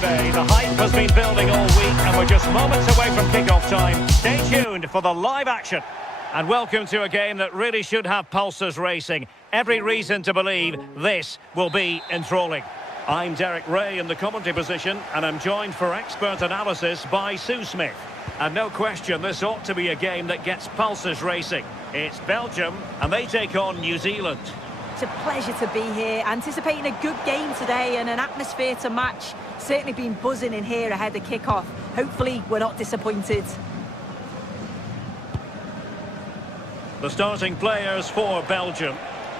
today. The hype has been building all week and we're just moments away from kick-off time. Stay tuned for the live action. And welcome to a game that really should have pulses racing. Every reason to believe this will be enthralling. I'm Derek Ray in the commentary position and I'm joined for expert analysis by Sue Smith. And no question, this ought to be a game that gets pulses racing. It's Belgium and they take on New Zealand. It's a pleasure to be here, anticipating a good game today and an atmosphere to match. Certainly been buzzing in here ahead of kick-off. Hopefully we're not disappointed. The starting players for Belgium.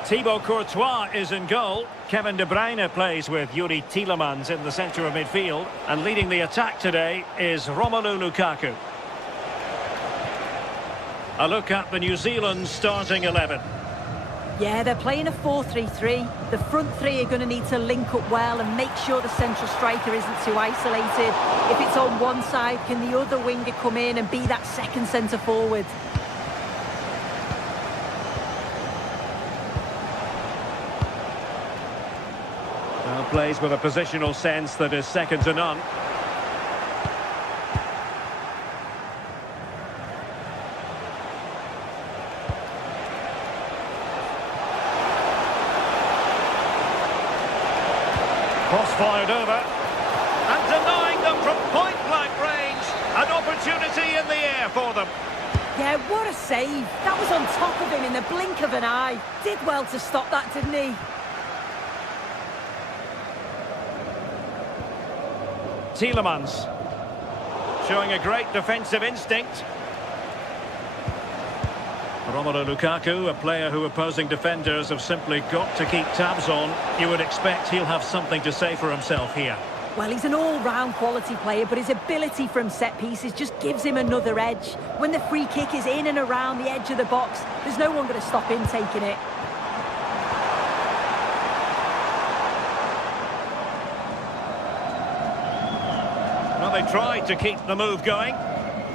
Thibaut Courtois is in goal. Kevin De Bruyne plays with Yuri Tielemans in the centre of midfield. And leading the attack today is Romelu Lukaku. A look at the New Zealand starting 11. Yeah, they're playing a 4-3-3. The front three are going to need to link up well and make sure the central striker isn't too isolated. If it's on one side, can the other winger come in and be that second centre forward? Now plays with a positional sense that is second to none. Cross fired over, and denying them from point-blank range. An opportunity in the air for them. Yeah, what a save. That was on top of him in the blink of an eye. Did well to stop that, didn't he? Tielemans, showing a great defensive instinct. Romelu Lukaku, a player who opposing defenders have simply got to keep tabs on. You would expect he'll have something to say for himself here. Well, he's an all-round quality player, but his ability from set pieces just gives him another edge. When the free kick is in and around the edge of the box, there's no one going to stop him taking it. Well, they tried to keep the move going.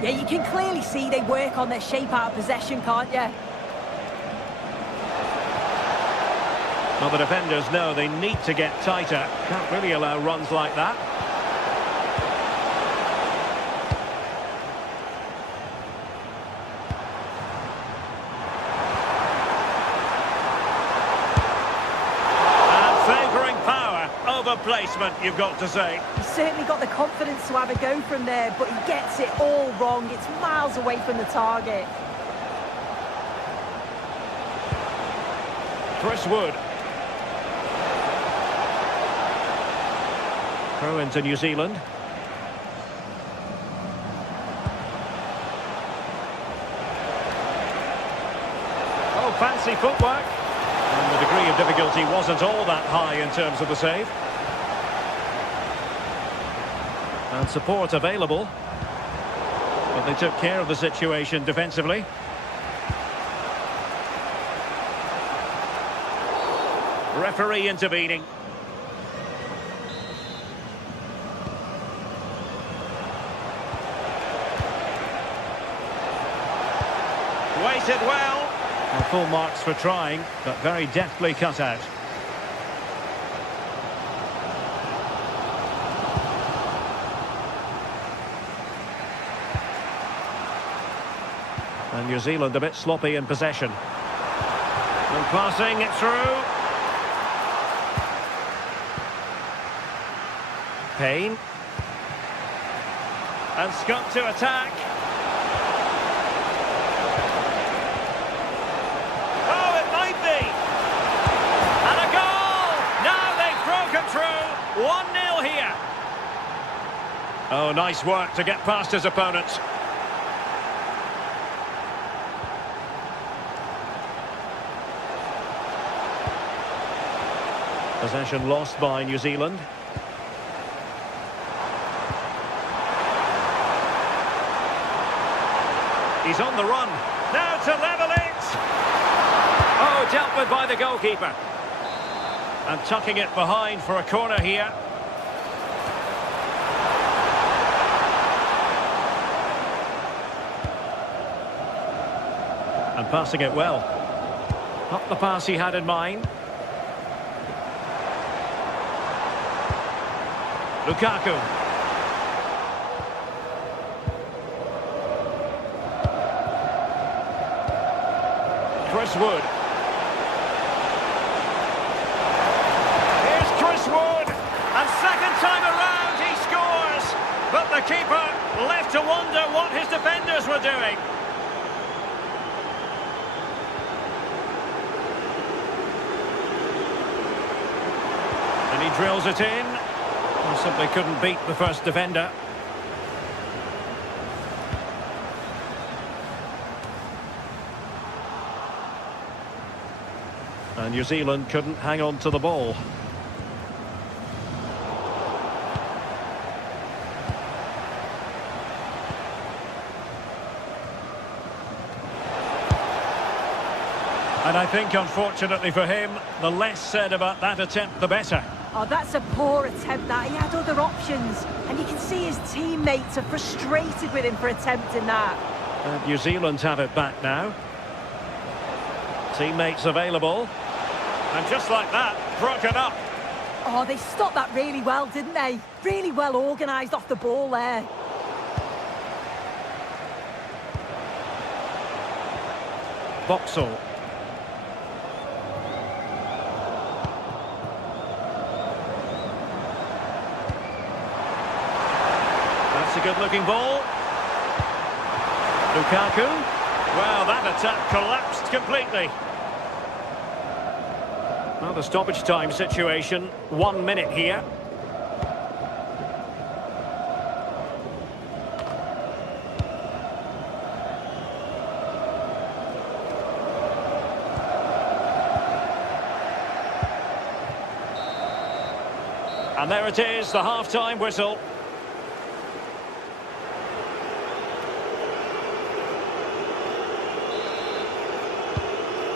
Yeah, you can clearly see they work on their shape out of possession, can't you? Well, the defenders know they need to get tighter. Can't really allow runs like that. And favouring power over placement, you've got to say. He's certainly got the confidence to have a go from there, but he gets it all wrong. It's miles away from the target. Chris Wood. Throw into New Zealand. Oh, fancy footwork. And the degree of difficulty wasn't all that high in terms of the save. And support available. But they took care of the situation defensively. Referee intervening. Waited well. And full marks for trying, but very deftly cut out. And New Zealand a bit sloppy in possession. And passing it through. Payne. And Scott to attack. Oh, it might be. And a goal! Now they've broken through. 1-0 here. Oh, nice work to get past his opponents. Possession lost by New Zealand. He's on the run. Now to level it. Oh, dealt with by the goalkeeper. And tucking it behind for a corner here. And passing it well. Not the pass he had in mind. Lukaku. Chris Wood. Here's Chris Wood. And second time around he scores. But the keeper left to wonder what his defenders were doing. And he drills it in. Well, simply couldn't beat the first defender. And New Zealand couldn't hang on to the ball. And I think, unfortunately for him, the less said about that attempt, the better. Oh, that's a poor attempt, that. He had other options. And you can see his teammates are frustrated with him for attempting that. And New Zealand have it back now. Teammates available. And just like that, broken up. Oh, they stopped that really well, didn't they? Really well organised off the ball there. Boxall. That's a good-looking ball. Lukaku. Well, that attack collapsed completely. Well, the stoppage time situation, 1 minute here. And there it is, the half-time whistle.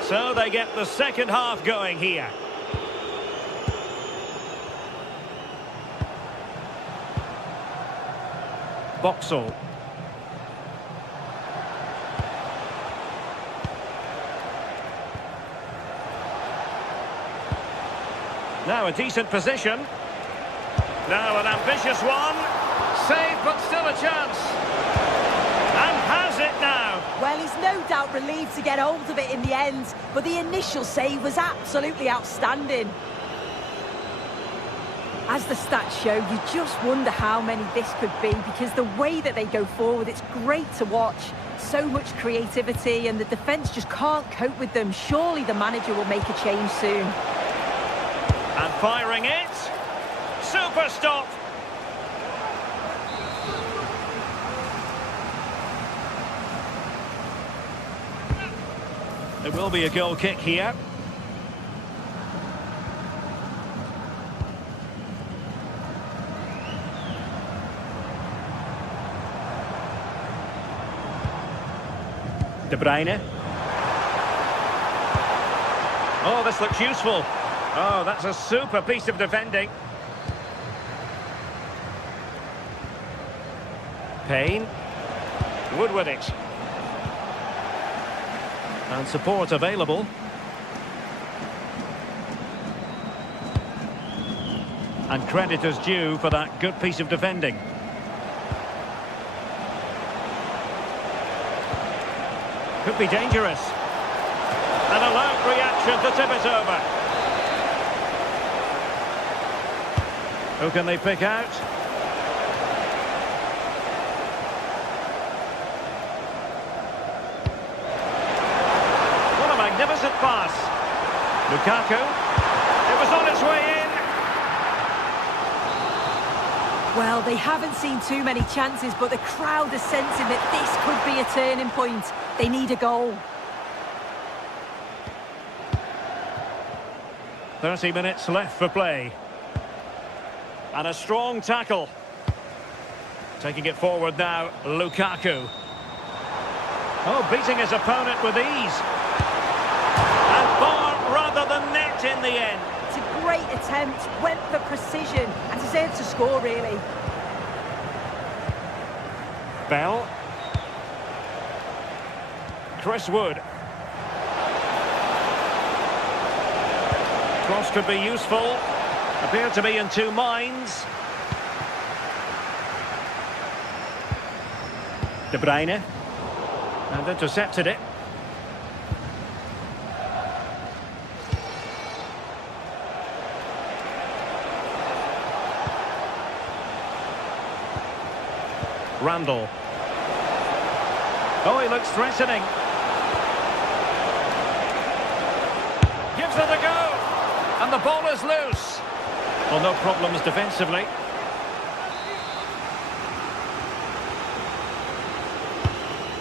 So they get the second half going here. Boxall. Now a decent position. Now an ambitious one. Save, but still a chance. And has it now. Well, he's no doubt relieved to get hold of it in the end, but the initial save was absolutely outstanding. As the stats show, you just wonder how many this could be, because the way that they go forward, it's great to watch. So much creativity, and the defence just can't cope with them. Surely the manager will make a change soon. And firing it. Super stop. There will be a goal kick here. De Bruyne. Oh, this looks useful. Oh, that's a super piece of defending. Payne. Wood with it. And support available. And credit is due for that good piece of defending. Could be dangerous. An alert reaction to tip it over. Who can they pick out? What a magnificent pass. Lukaku. It was on its way in. Well, they haven't seen too many chances, but the crowd are sensing that this could be a turning point. They need a goal. 30 minutes left for play. And a strong tackle. Taking it forward now, Lukaku. Oh, beating his opponent with ease. And bar rather than net in the end. It's a great attempt, went for precision, and deserved to score, really. Bell. Chris Wood. Cross could be useful. Appeared to be in two minds. De Bruyne. And intercepted it. Randall. Oh, he looks threatening. Gives it a go. And the ball is loose. Well, no problems defensively.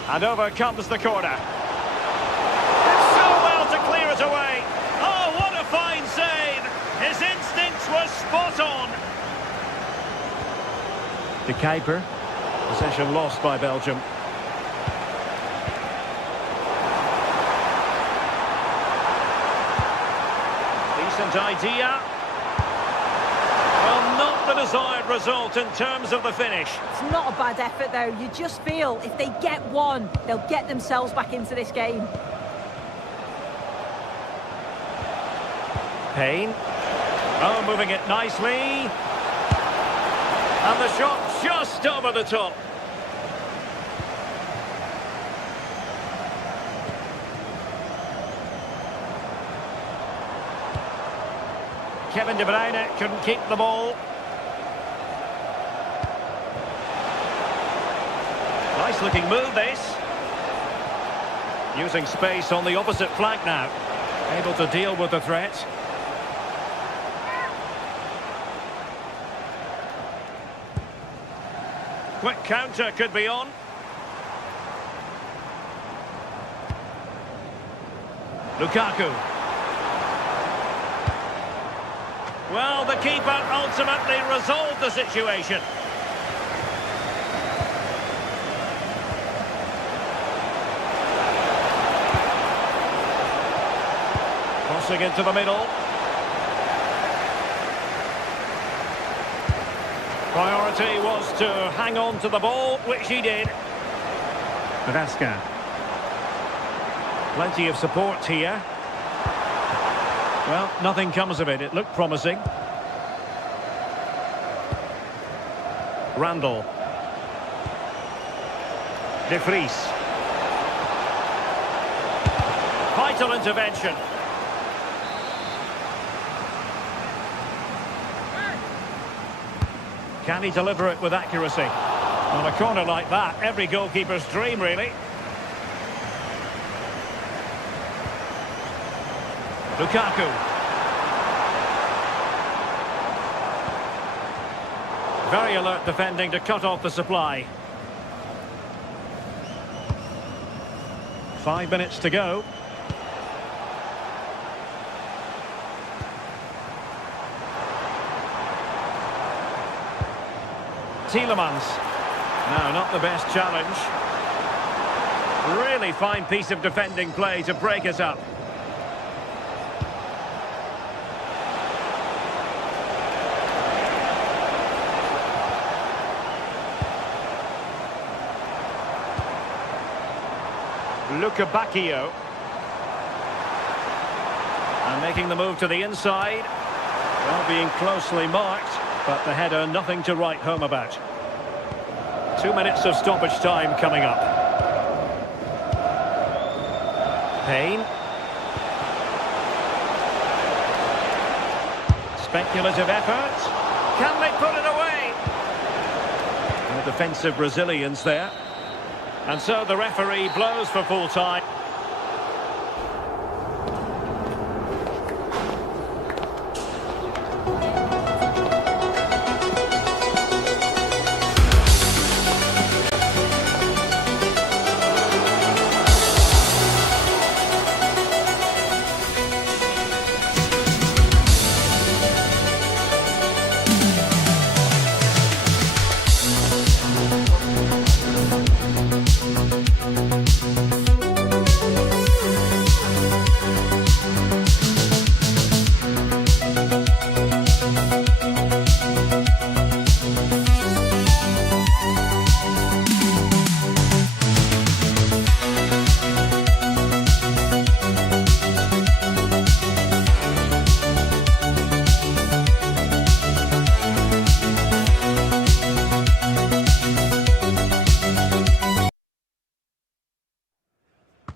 And over comes the corner. So well to clear it away. Oh, what a fine save. His instincts were spot on. The keeper. Possession lost by Belgium. Decent idea. Well, not the desired result in terms of the finish. It's not a bad effort, though. You just feel if they get one, they'll get themselves back into this game. Payne. Oh, moving it nicely. And the shot just over the top. Kevin De Bruyne couldn't keep the ball. Nice looking move, this. Using space on the opposite flank now. Able to deal with the threat. Quick counter could be on. Lukaku. Well, the keeper ultimately resolved the situation. Crossing into the middle. Priority was to hang on to the ball, which he did. Vasca. Plenty of support here. Well, nothing comes of it. It looked promising. Randall. De Vries. Vital intervention. Can he deliver it with accuracy? On a corner like that, every goalkeeper's dream, really. Lukaku. Very alert defending to cut off the supply. 5 minutes to go. Tielemans. No, not the best challenge. Really fine piece of defending play to break us up. Bacchio. And making the move to the inside. Well, being closely marked, but the header nothing to write home about. 2 minutes of stoppage time coming up. Payne. Speculative effort. Can they put it away? And defensive resilience there. And so the referee blows for full time.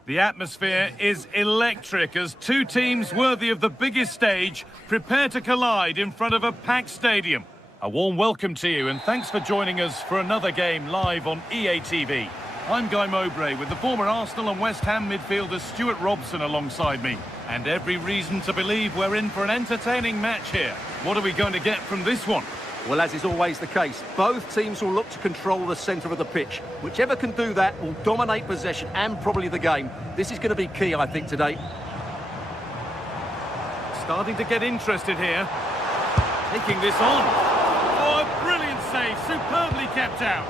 The atmosphere is electric as two teams worthy of the biggest stage prepare to collide in front of a packed stadium. A warm welcome to you and thanks for joining us for another game live on EA TV. I'm Guy Mowbray with the former Arsenal and West Ham midfielder Stuart Robson alongside me. And every reason to believe we're in for an entertaining match here. What are we going to get from this one? Well, as is always the case, both teams will look to control the centre of the pitch. Whichever can do that will dominate possession and probably the game. This is going to be key, I think, today. Starting to get interested here. Taking this on. Oh, a brilliant save. Superbly kept out.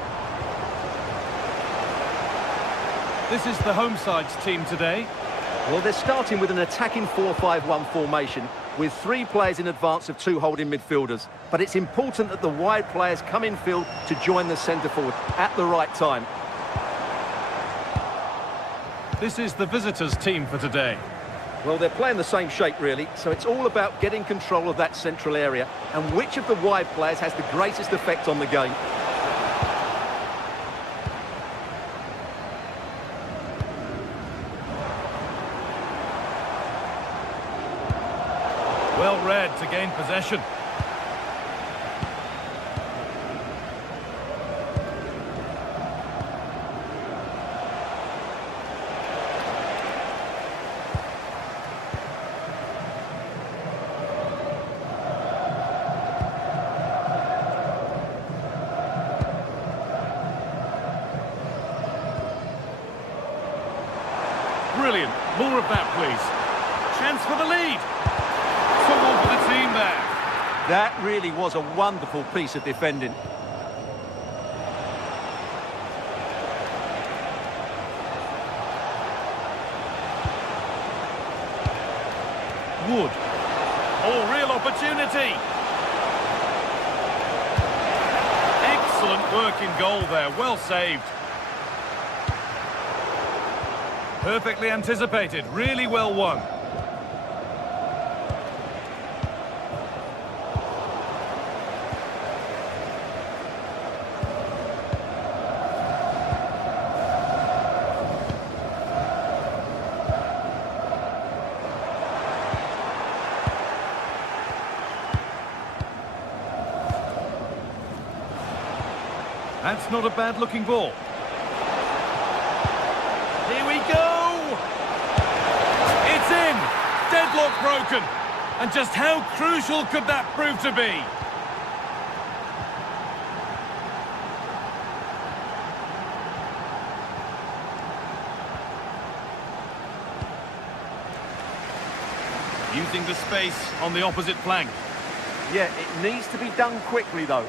This is the home side's team today. Well, they're starting with an attacking 4-5-1 formation with 3 players in advance of 2 holding midfielders. But it's important that the wide players come in field to join the centre forward at the right time. This is the visitors' team for today. Well, they're playing the same shape, really, so it's all about getting control of that central area and which of the wide players has the greatest effect on the game. Well read to gain possession. Brilliant. More of that, please. Chance for the lead. Someone for the team there. That really was a wonderful piece of defending. Wood. Oh, real opportunity. Excellent work in goal there. Well saved. Perfectly anticipated. Really well won. That's not a bad-looking ball. Here we go! It's in! Deadlock broken! And just how crucial could that prove to be? Using the space on the opposite flank. Yeah, it needs to be done quickly, though.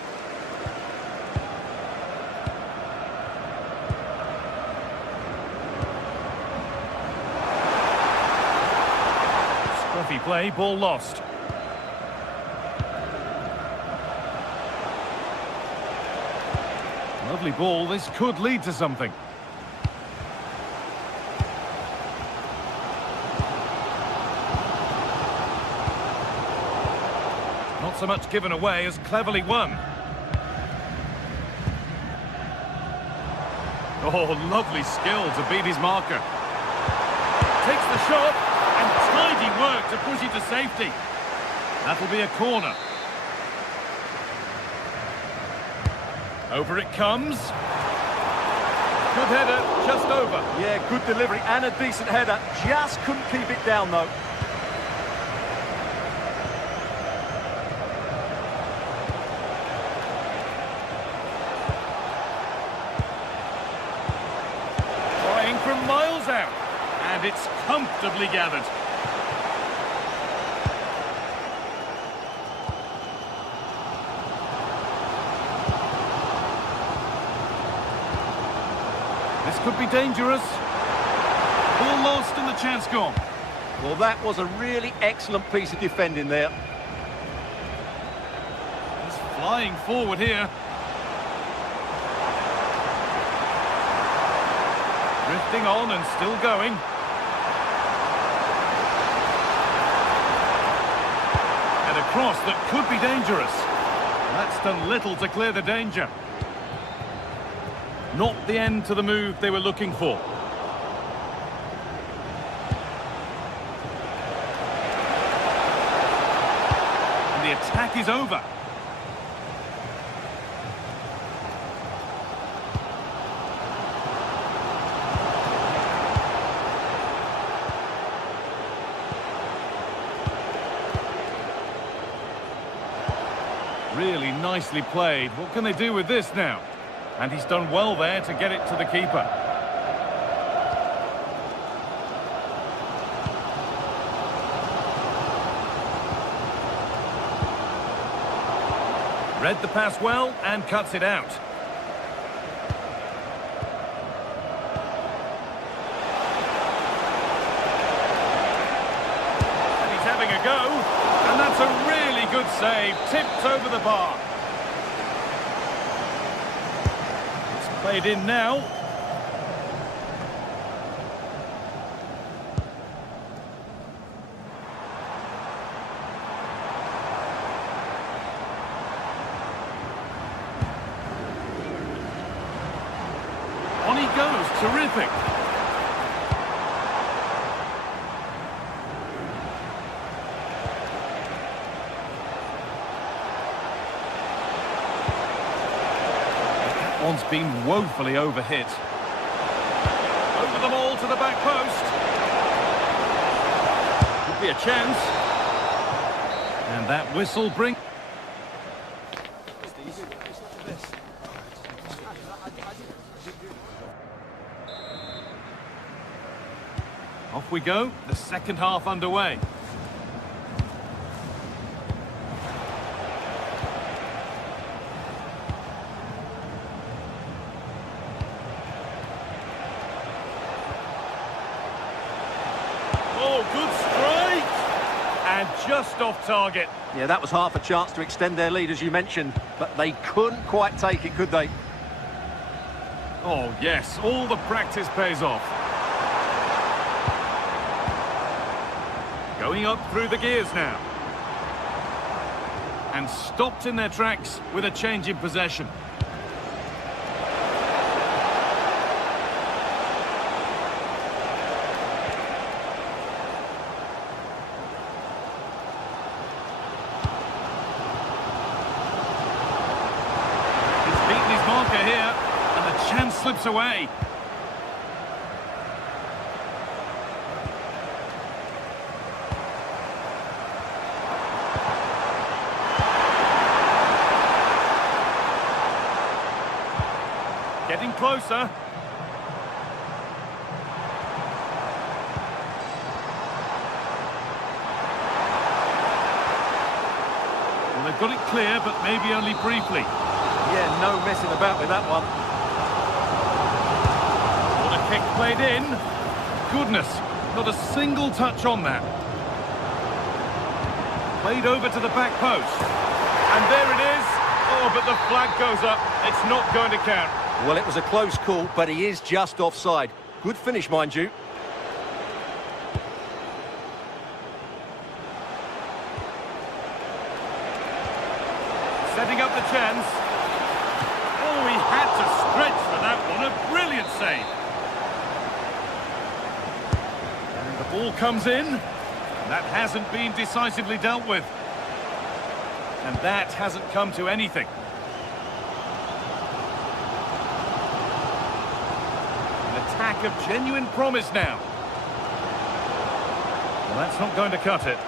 Scruffy play, ball lost. Lovely ball, this could lead to something. Not so much given away as cleverly won. Oh, lovely skill to beat his marker. Takes the shot, and tidy work to push it to safety. That'll be a corner. Over it comes. Good header, just over. Yeah, good delivery and a decent header. Just couldn't keep it down, though. Trying from miles out. And it's comfortably gathered. This could be dangerous. Ball lost and the chance gone. Well, that was a really excellent piece of defending there. He's flying forward here. Drifting on and still going. And a cross that could be dangerous. That's done little to clear the danger. Not the end to the move they were looking for. attack is over. Really nicely played. What can they do with this now? And he's done well there to get it to the keeper. Read the pass well and cuts it out. And he's having a go. And that's a really good save. Tipped over the bar. It's played in now. On he goes. Terrific. One's been woefully overhit. Over the ball to the back post. Could be a chance. And that whistle brings... Off we go, the second half underway. Oh, good strike! And just off target. Yeah, that was half a chance to extend their lead, as you mentioned, but they couldn't quite take it, could they? Oh, yes, all the practice pays off. Going up through the gears now. And stopped in their tracks with a change in possession. He's beaten his marker here, and the chance slips away. Getting closer. Well, they've got it clear, but maybe only briefly. Yeah, no messing about with that one. What a kick played in. Goodness, not a single touch on that. Played over to the back post. And there it is. Oh, but the flag goes up. It's not going to count. Well, it was a close call, but he is just offside. Good finish, mind you. Setting up the chance. Oh, he had to stretch for that one. A brilliant save. And the ball comes in. That hasn't been decisively dealt with. And that hasn't come to anything. Attack of genuine promise now. Well, that's not going to cut it.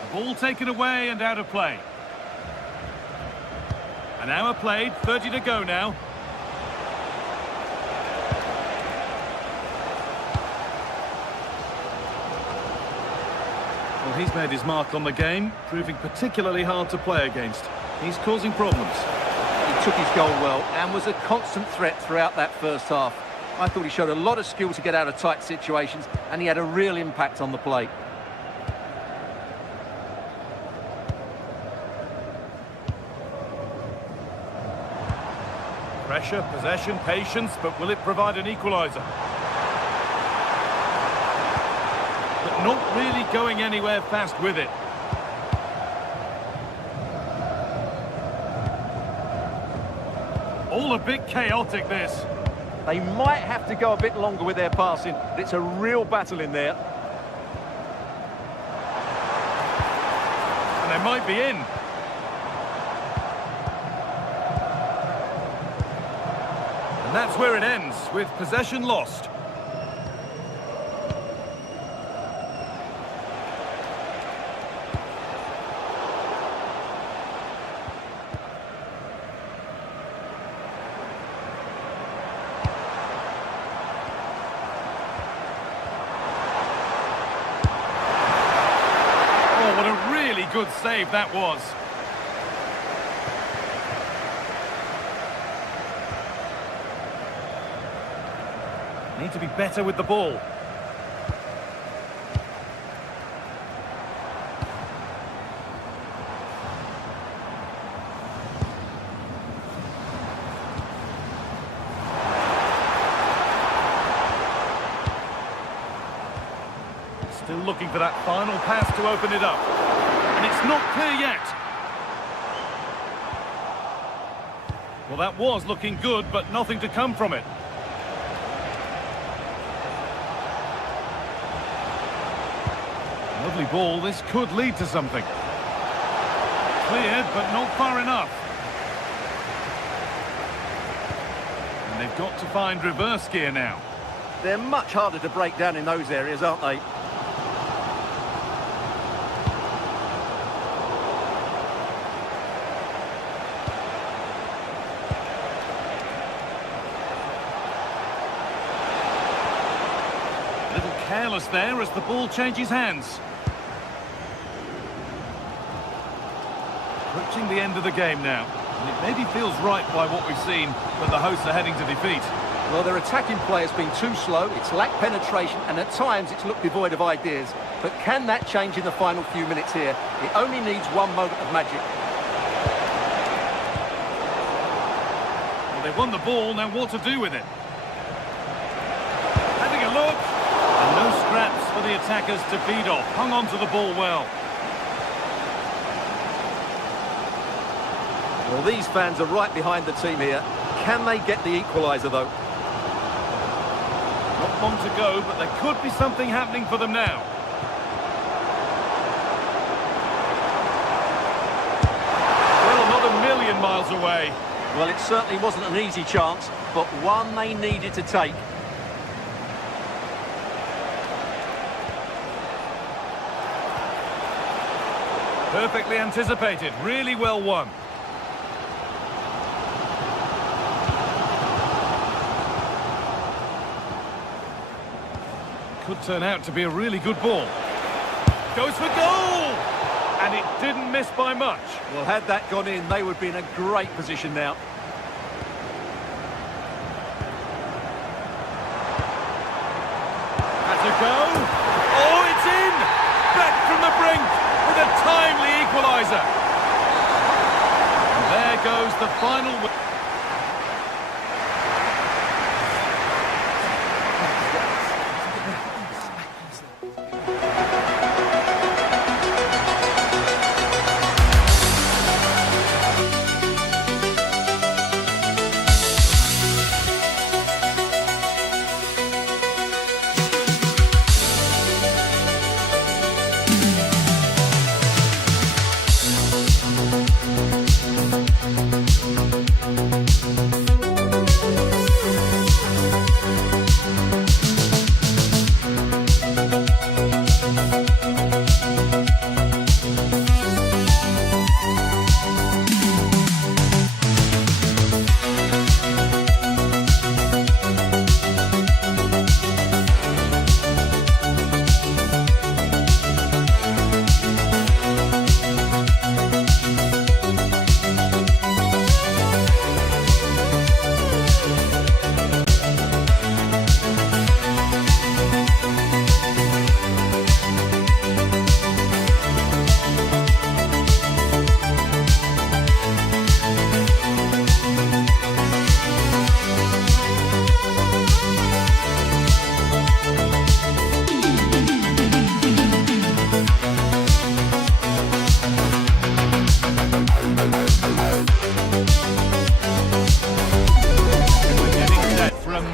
The ball taken away and out of play. An hour played, 30 to go now. Well, he's made his mark on the game, proving particularly hard to play against. He's causing problems. He took his goal well and was a constant threat throughout that first half. I thought he showed a lot of skill to get out of tight situations, and he had a real impact on the play. Pressure, possession, patience, but will it provide an equaliser? But not really going anywhere fast with it. All a bit chaotic, this. They might have to go a bit longer with their passing, but it's a real battle in there. they might be in. And that's where it ends, with possession lost. Oh, what a really good save that was. Need to be better with the ball. Still looking for that final pass to open it up. And it's not clear yet. Well, that was looking good, but nothing to come from it. Lovely ball, this could lead to something. Cleared, but not far enough. And they've got to find reverse gear now. They're much harder to break down in those areas, aren't they? A little careless there as the ball changes hands. Approaching the end of the game now. And it maybe feels right by what we've seen that the hosts are heading to defeat. Well, their attacking play has been too slow, it's lacked penetration, and at times it's looked devoid of ideas. But can that change in the final few minutes here? It only needs one moment of magic. Well, they've won the ball, now what to do with it? Having a look. And no scraps for the attackers to feed off. Hung on to the ball well. Well, these fans are right behind the team here. Can they get the equaliser, though? Not long to go, but there could be something happening for them now. Well, not a million miles away. Well, it certainly wasn't an easy chance, but one they needed to take. Perfectly anticipated, really well won. Could turn out to be a really good ball. Goes for goal! And it didn't miss by much. Well, had that gone in, they would be in a great position now. That's a go. Oh, it's in! Back from the brink with a timely equaliser. And there goes the final win.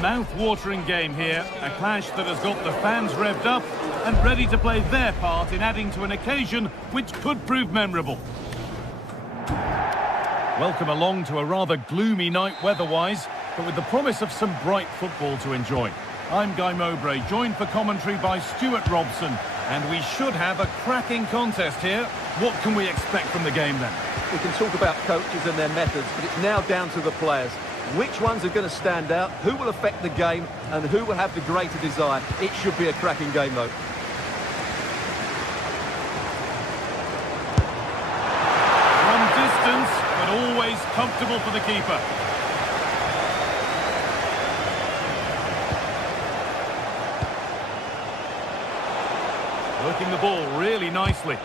mouth-watering game here, a clash that has got the fans revved up and ready to play their part in adding to an occasion which could prove memorable. Welcome along to a rather gloomy night weather-wise, but with the promise of some bright football to enjoy. I'm Guy Mowbray, joined for commentary by Stuart Robson, and we should have a cracking contest here. What can we expect from the game then? We can talk about coaches and their methods, but it's now down to the players. Which ones are going to stand out, who will affect the game, and who will have the greater desire? It should be a cracking game, though. From distance, but always comfortable for the keeper. Working the ball really nicely.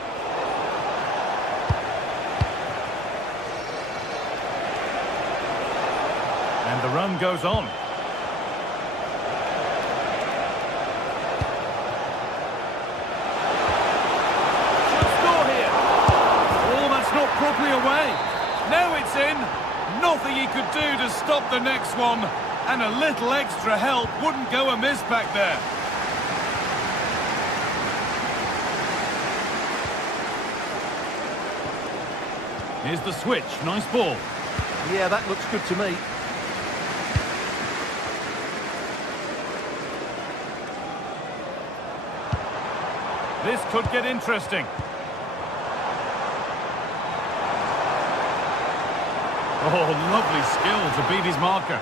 And the run goes on. Should score here. Oh, that's not properly away. Now it's in. Nothing he could do to stop the next one. And a little extra help wouldn't go amiss back there. Here's the switch. Nice ball. Yeah, that looks good to me. This could get interesting. Oh, lovely skill to beat his marker.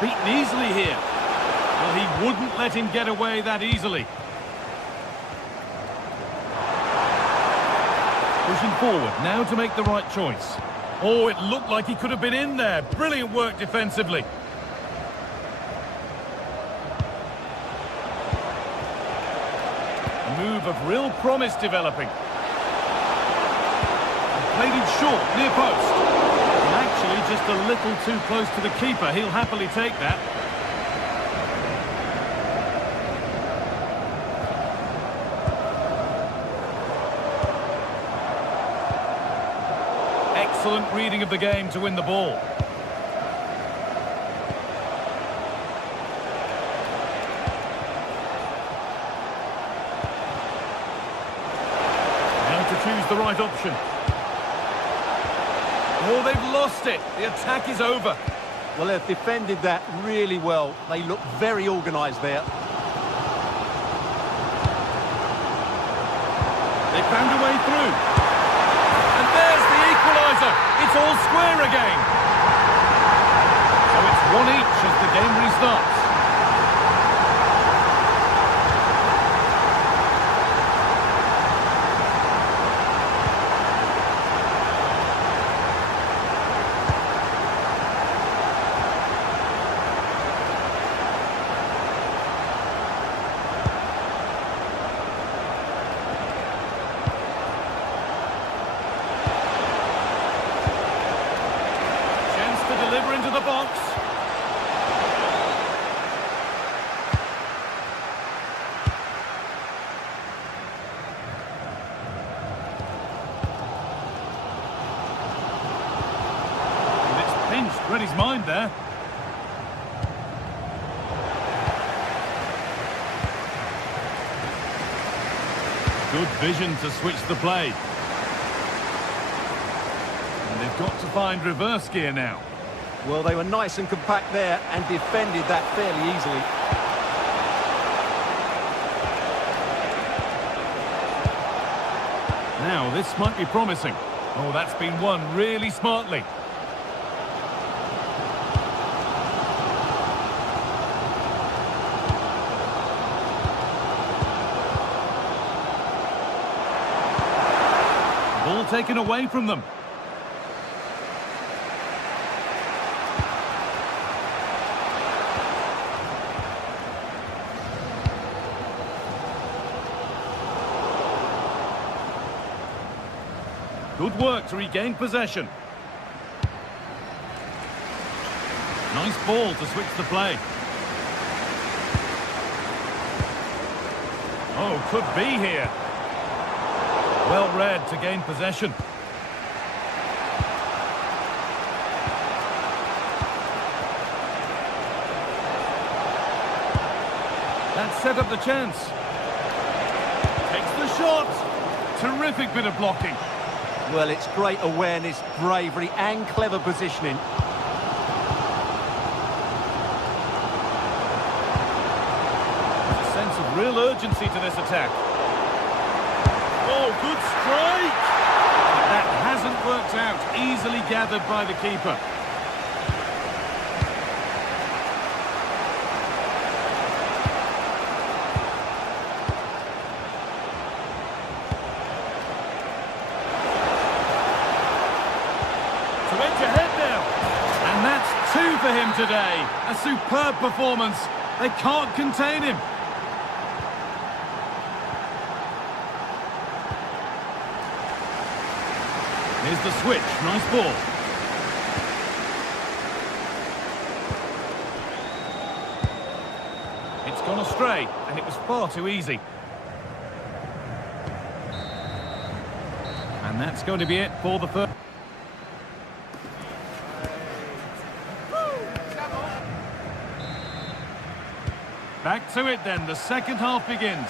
Beaten easily here. Well, he wouldn't let him get away that easily. Pushing forward, now to make the right choice. Oh, it looked like he could have been in there. Brilliant work defensively. A move of real promise developing. Played it short, near post. Actually, just a little too close to the keeper. He'll happily take that. Excellent reading of the game to win the ball. Now to choose the right option. Oh, they've lost it. The attack is over. Well, they've defended that really well. They look very organised there. They found a way through. And there's the equaliser. It's all square again. So it's 1 each as the game restarts. Deliver into the box. And it's pinched, read his mind there. Good vision to switch the play. And they've got to find reverse gear now. Well, they were nice and compact there and defended that fairly easily. Now, this might be promising. Oh, that's been won really smartly. Ball taken away from them. Good work to regain possession. Nice ball to switch the play. Oh, could be here. Well read to gain possession. That set up the chance. Takes the shot. Terrific bit of blocking. Well, it's great awareness, bravery and clever positioning. There's a sense of real urgency to this attack. Oh, good strike! That hasn't worked out. Easily gathered by the keeper. And that's 2 for him today. A superb performance. They can't contain him. Here's the switch. Nice ball. It's gone astray, and it was far too easy. And that's going to be it for the first. Back to it then, the second half begins.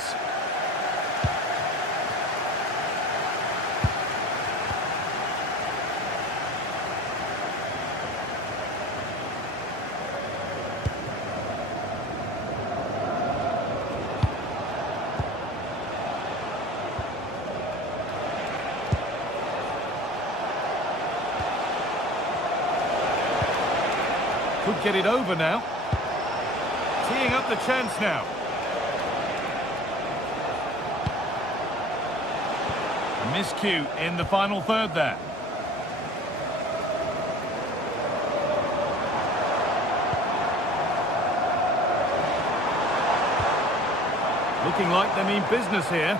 Could get it over now. Teeing up the chance now. A miscue in the final third there. Looking like they mean business here.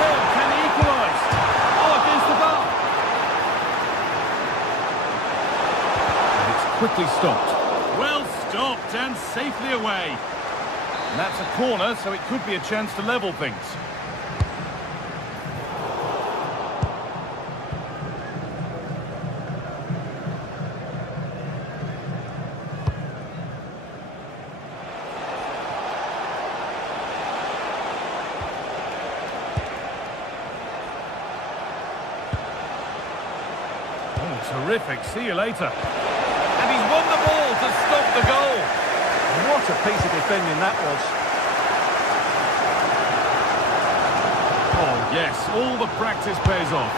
Well, can he equalise? Oh, against the bar. And it's quickly stopped. Well stopped and safely away. And that's a corner, so it could be a chance to level things. Oh, terrific. See you later. And he's won the ball to stop the goal. What a piece of defending that was. Oh, yes, all the practice pays off.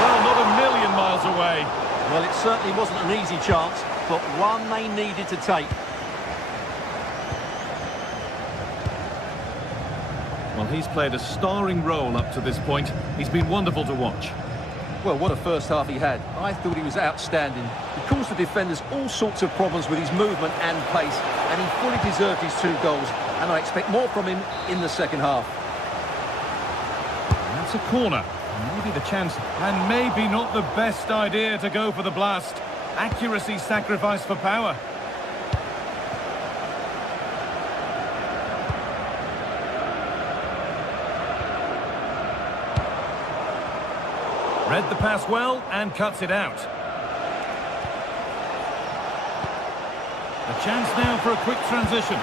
Well, not a million miles away. Well, it certainly wasn't an easy chance, but one they needed to take. Well, he's played a starring role up to this point. He's been wonderful to watch. Well, what a first half he had. I thought he was outstanding. He caused the defenders all sorts of problems with his movement and pace, and he fully deserved his 2 goals, and I expect more from him in the second half. And that's a corner. Maybe the chance, and maybe not the best idea to go for the blast. Accuracy sacrificed for power. Read the pass well and cuts it out. A chance now for a quick transition.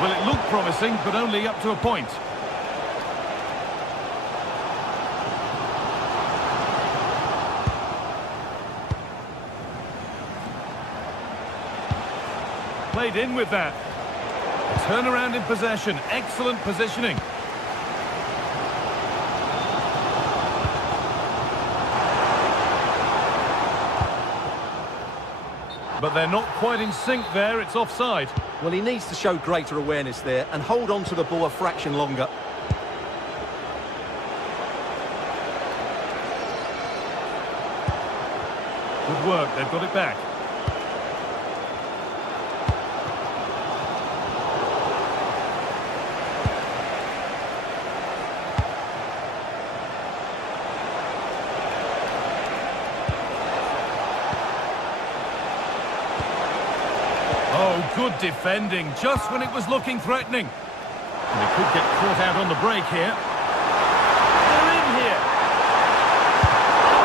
Well, it looked promising, but only up to a point. Played in with that. Turnaround in possession. Excellent positioning. But they're not quite in sync there, it's offside. Well, he needs to show greater awareness there and hold on to the ball a fraction longer. Good work, they've got it back. good defending, just when it was looking threatening. And they could get caught out on the break here. They're in here.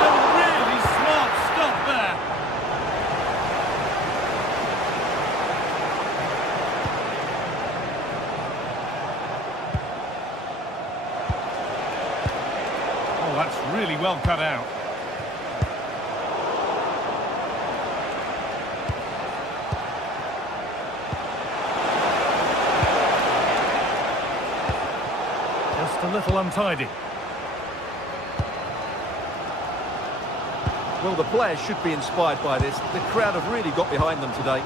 A really smart stop there. Oh, that's really well cut out. Just a little untidy. Well, the players should be inspired by this. The crowd have really got behind them today.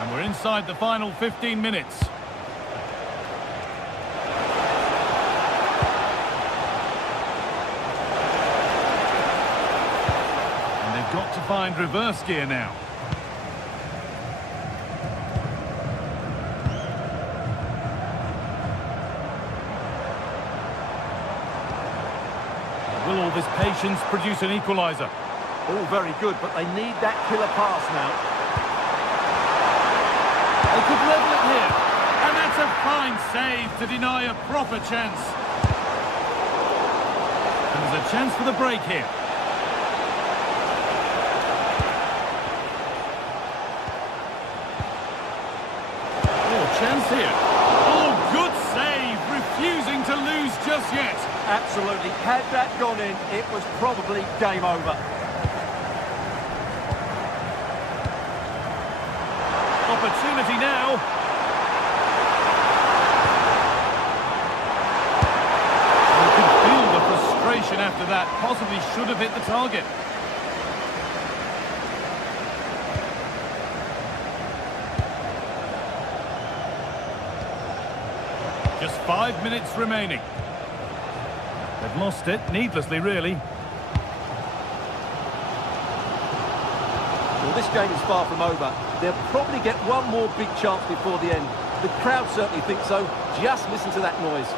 And we're inside the final 15 minutes. And they've got to find reverse gear now. Will all this patience produce an equaliser? All very good, but they need that killer pass now. They could level it here. And that's a fine save to deny a proper chance. And there's a chance for the break here. Oh, chance here. Oh, good save. Refusing to lose just yet. Absolutely. Had that gone in, it was probably game over. Opportunity now. You can feel the frustration after that. Possibly should have hit the target. Just 5 minutes remaining. They've lost it, needlessly, really. Well, this game is far from over. They'll probably get one more big chance before the end. The crowd certainly think so. Just listen to that noise.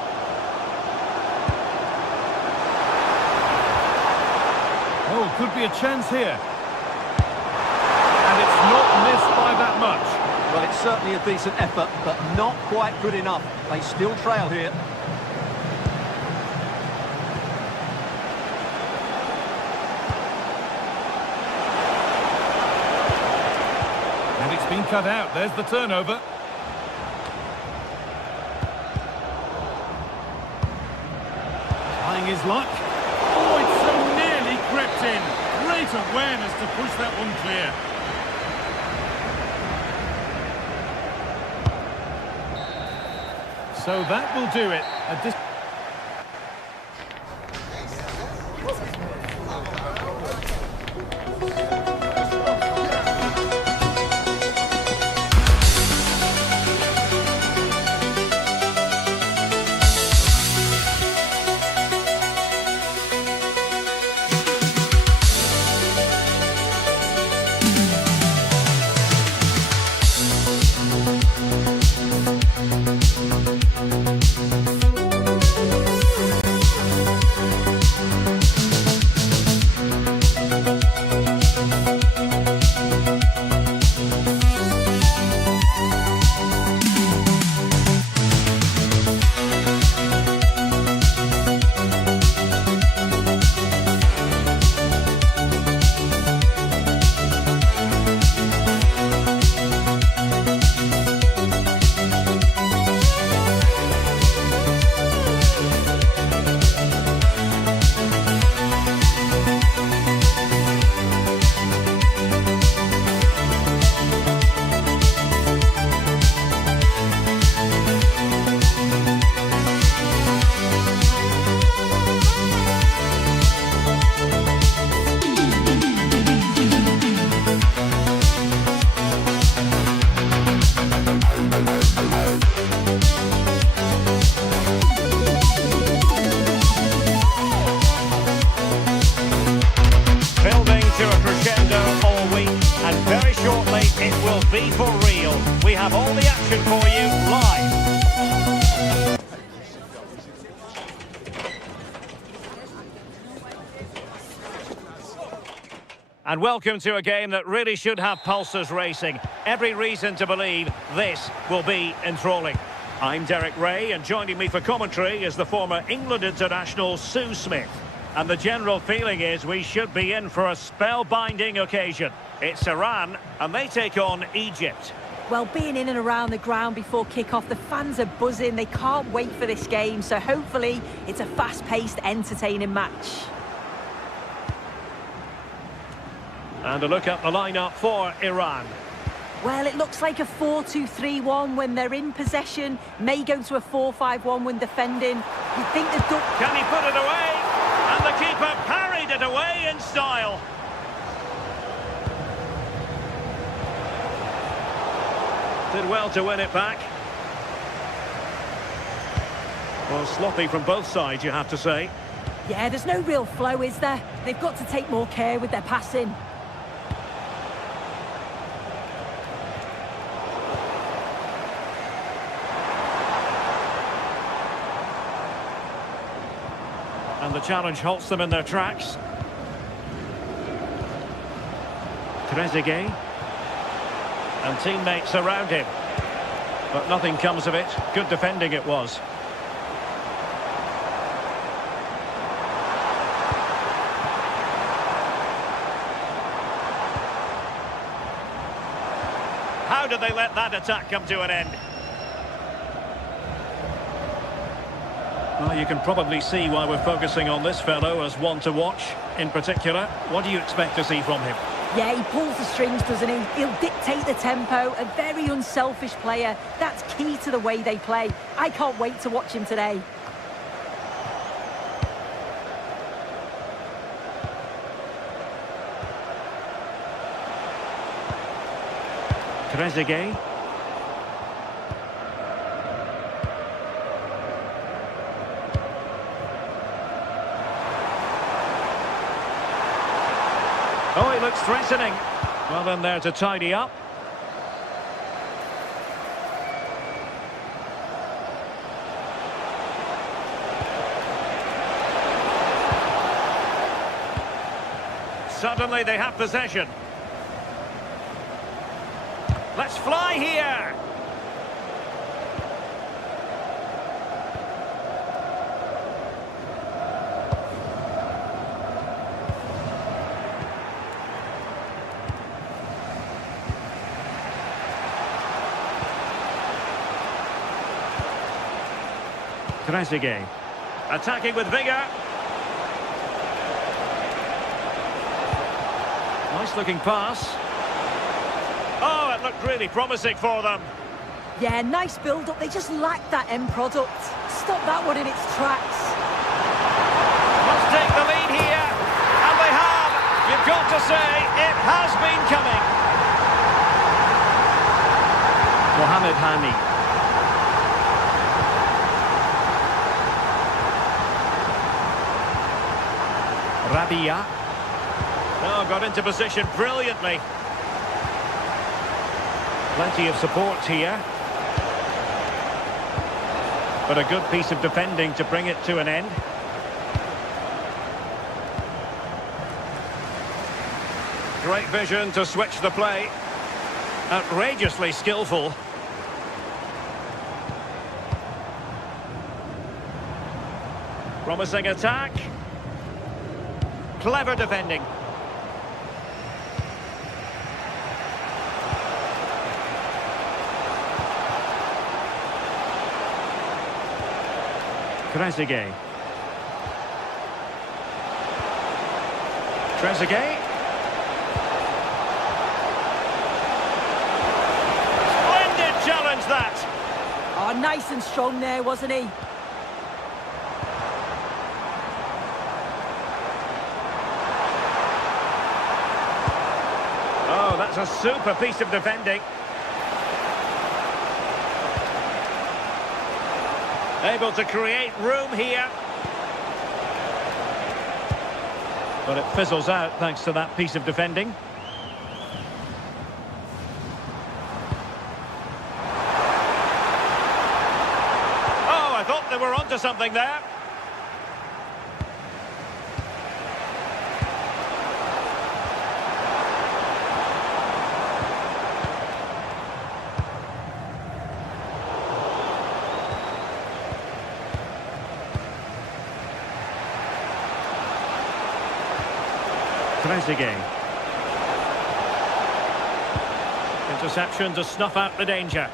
Oh, could be a chance here. And it's not missed by that much. Well, it's certainly a decent effort, but not quite good enough. They still trail here. And it's been cut out. There's the turnover. Trying his luck. Oh, it's so nearly crept in. Great awareness to push that one clear. So that will do it. be for real. We have all the action for you live. And welcome to a game that really should have pulses racing. Every reason to believe this will be enthralling. I'm Derek Ray, and joining me for commentary is the former England international Sue Smith. And the general feeling is we should be in for a spellbinding occasion. It's Iran, and they take on Egypt. Well, being in and around the ground before kick-off, the fans are buzzing. They can't wait for this game, so hopefully it's a fast-paced, entertaining match. And a look at the lineup for Iran. Well, it looks like a 4-2-3-1 when they're in possession. May go to a 4-5-1 when defending. You think the duck... Can he put it away? And the keeper parried it away in style. Did well to win it back. Well, sloppy from both sides, you have to say. Yeah, there's no real flow, is there? They've got to take more care with their passing. And the challenge halts them in their tracks. Trezeguet. And teammates around him. But nothing comes of it. Good defending it was. How did they let that attack come to an end? Well, you can probably see why we're focusing on this fellow as one to watch. In particular, what do you expect to see from him? Yeah, he pulls the strings, doesn't he? He'll dictate the tempo. A very unselfish player. That's key to the way they play. I can't wait to watch him today. Trezeguet. Oh, he looks threatening. Well, then there to tidy up. Suddenly they have possession. Let's fly here. Trezeguet. Attacking with vigour. Nice looking pass. Oh, it looked really promising for them. Yeah, nice build-up. They just lack that end product. Stop that one in its tracks. Must take the lead here. And they have. You've got to say, it has been coming. Mohamed Hani. Rabia. Oh, got into position brilliantly. Plenty of support here. But a good piece of defending to bring it to an end. Great vision to switch the play. Outrageously skillful. Promising attack. Clever defending. Trezeguet. Trezeguet. Splendid challenge that. Oh, nice and strong there, wasn't he? Oh, that's a super piece of defending. Able to create room here. But it fizzles out thanks to that piece of defending. Oh, I thought they were onto something there. Trezeguet. Interception to snuff out the danger.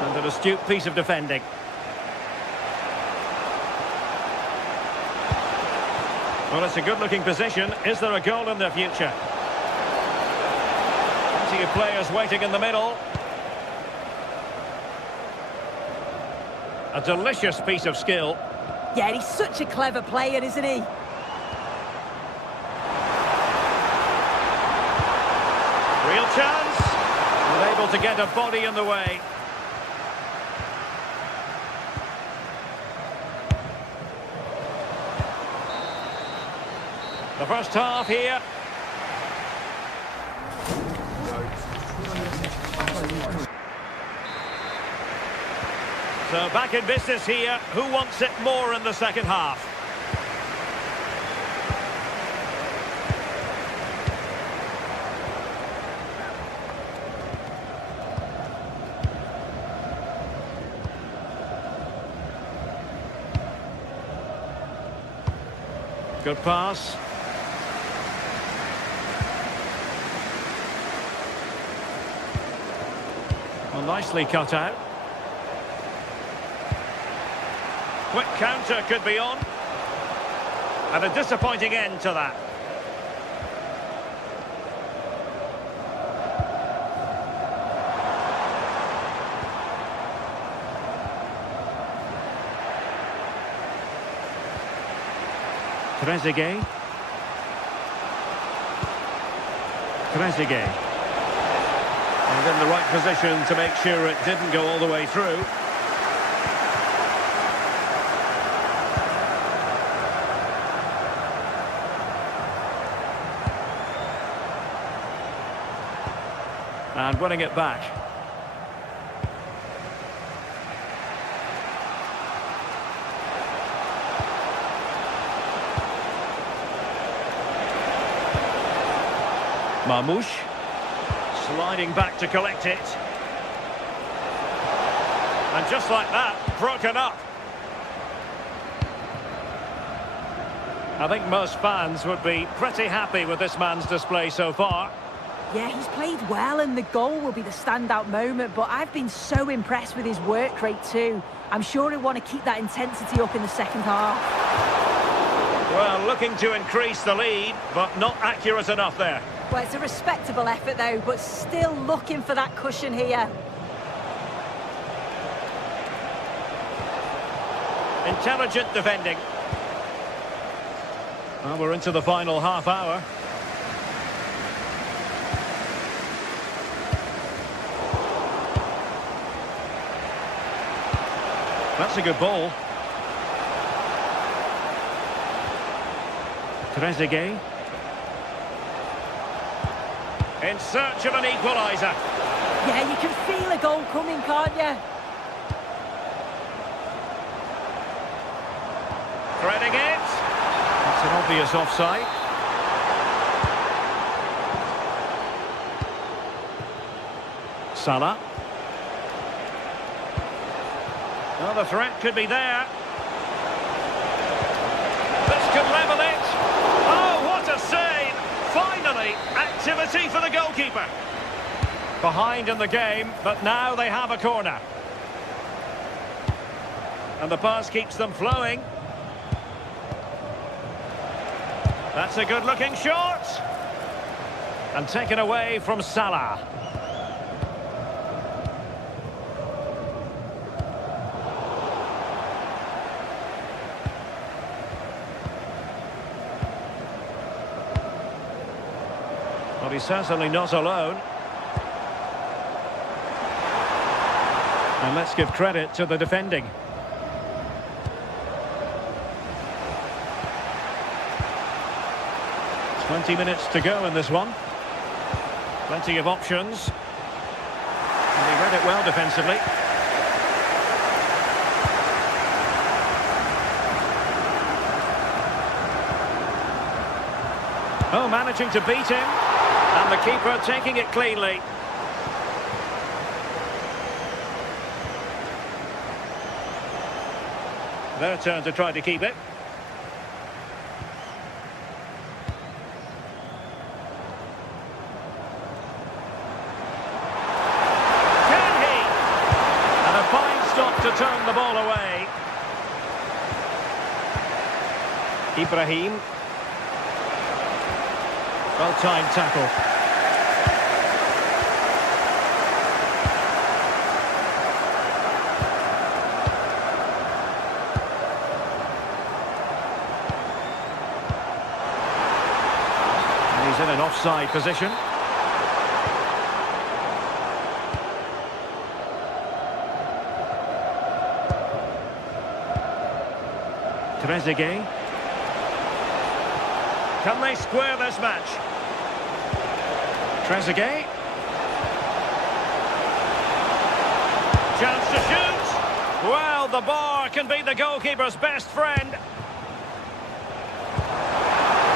And an astute piece of defending. Well, it's a good-looking position. Is there a goal in the future? Plenty of players waiting in the middle. A delicious piece of skill. Yeah, he's such a clever player, isn't he? Real chance. And able to get a body in the way. The first half here. So back in business here. Who wants it more in the second half? Good pass. Well, nicely cut out. Quick counter could be on. And a disappointing end to that. Trezeguet. Trezeguet. And in the right position to make sure it didn't go all the way through. And winning it back. Marmoush. Sliding back to collect it. And just like that, broken up. I think most fans would be pretty happy with this man's display so far. Yeah, he's played well and the goal will be the standout moment, but I've been so impressed with his work rate too. I'm sure he'll want to keep that intensity up in the second half. Well, looking to increase the lead, but not accurate enough there. Well, it's a respectable effort though, but still looking for that cushion here. Intelligent defending. Well, we're into the final half hour. That's a good ball. Trezeguet. In search of an equaliser. Yeah, you can feel a goal coming, can't you? Threading it. It's an obvious offside. Salah. Well, the threat could be there. This could level it. Oh, what a save! Finally, activity for the goalkeeper. Behind in the game, but now they have a corner. And the pass keeps them flowing. That's a good-looking shot. And taken away from Salah. Well, he's certainly not alone. And let's give credit to the defending. "20 minutes to go in this one. Plenty of options. And he read it well defensively. Oh, managing to beat him. And the keeper taking it cleanly. Their turn to try to keep it. Can he? And a fine stop to turn the ball away. Ibrahim. Well-timed tackle. And he's in an offside position. Trezeguet. Can they square this match? Trezeguet. Chance to shoot. Well, the bar can be the goalkeeper's best friend.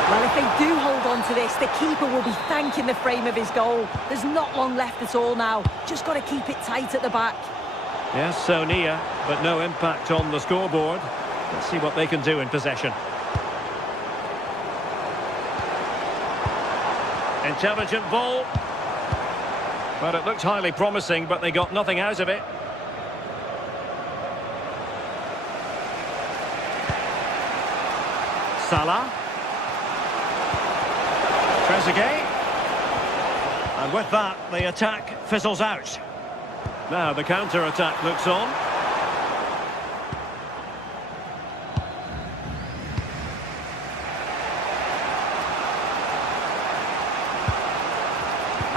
Well, if they do hold on to this, the keeper will be thanking the frame of his goal. There's not long left at all now. Just got to keep it tight at the back. Yes, so near, but no impact on the scoreboard. Let's see what they can do in possession. Intelligent ball. But it looked highly promising, but they got nothing out of it. Salah. Trezeguet. And with that, the attack fizzles out. Now the counter-attack looks on.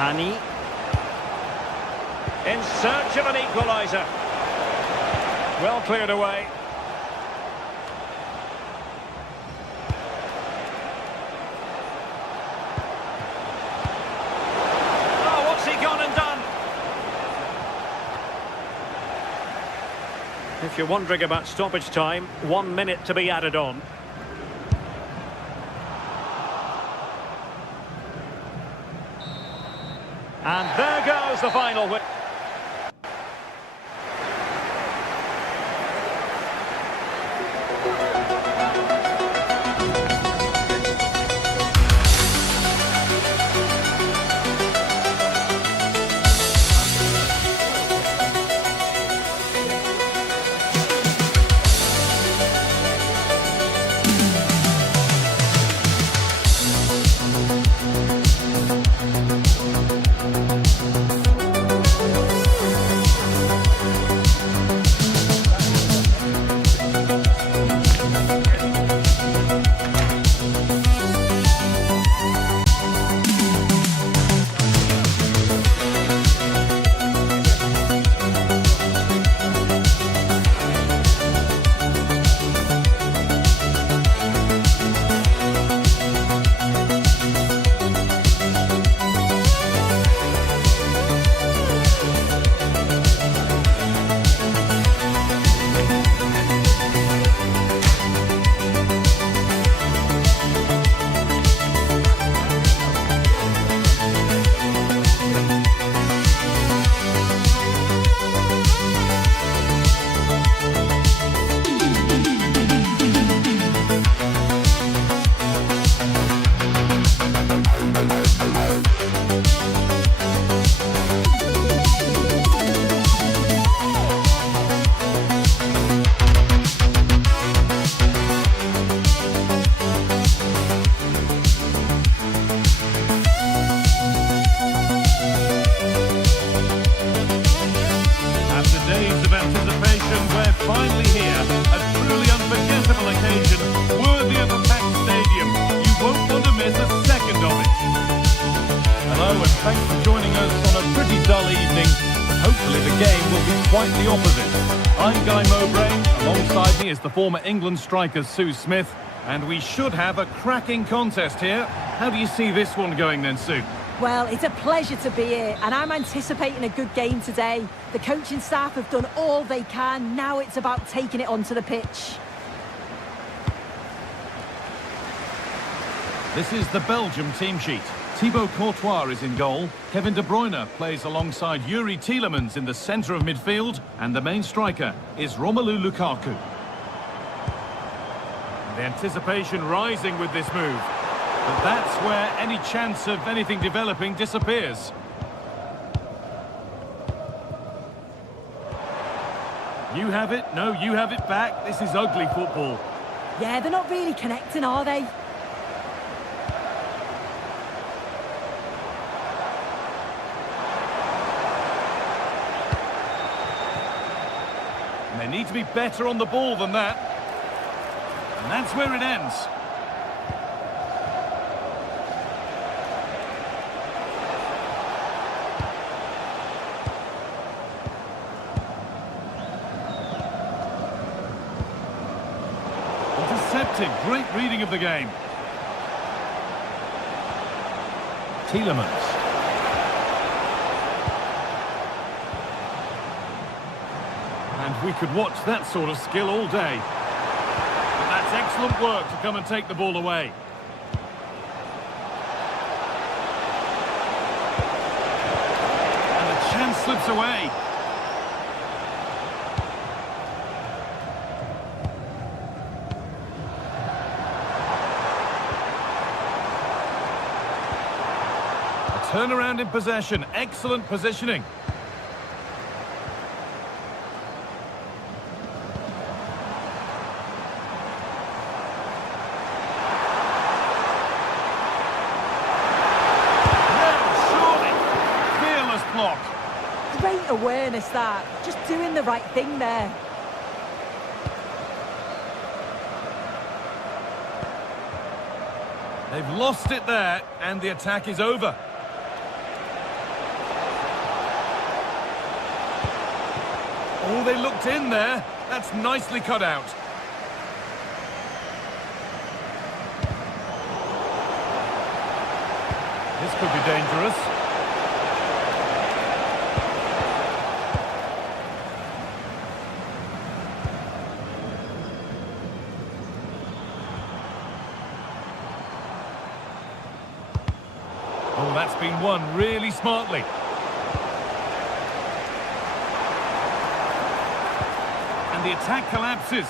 Hani. In search of an equaliser. Well cleared away. Oh, what's he gone and done? If you're wondering about stoppage time, 1 minute to be added on. And there goes the final whistle. Thanks for joining us on a pretty dull evening. Hopefully the game will be quite the opposite. I'm Guy Mowbray. Alongside me is the former England striker Sue Smith. And we should have a cracking contest here. How do you see this one going then, Sue? Well, it's a pleasure to be here, and I'm anticipating a good game today. The coaching staff have done all they can. Now it's about taking it onto the pitch. This is the Belgium team sheet. Thibaut Courtois is in goal. Kevin De Bruyne plays alongside Yuri Tielemans in the centre of midfield. And the main striker is Romelu Lukaku. The anticipation rising with this move. But that's where any chance of anything developing disappears. You have it, no, you have it back. This is ugly football. Yeah, they're not really connecting, are they? And they need to be better on the ball than that. And that's where it ends. Intercepted, great reading of the game. Tielemans. And we could watch that sort of skill all day. But that's excellent work to come and take the ball away. And the chance slips away. A turnaround in possession, excellent positioning. Great awareness that, just doing the right thing there. They've lost it there, and the attack is over. Oh, they looked in there. That's nicely cut out. This could be dangerous. Oh, that's been won really smartly. And the attack collapses.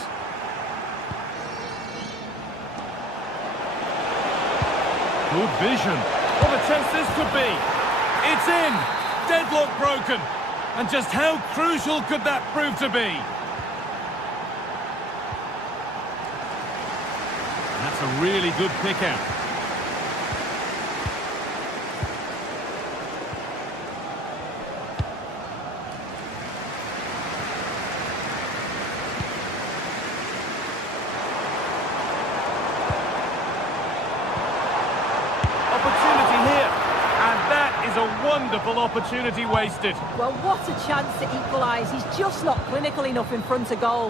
Good vision. What a chance this could be. It's in. Deadlock broken. And just how crucial could that prove to be? That's a really good pick out. A wonderful opportunity wasted. Well, what a chance to equalise. He's just not clinical enough in front of goal.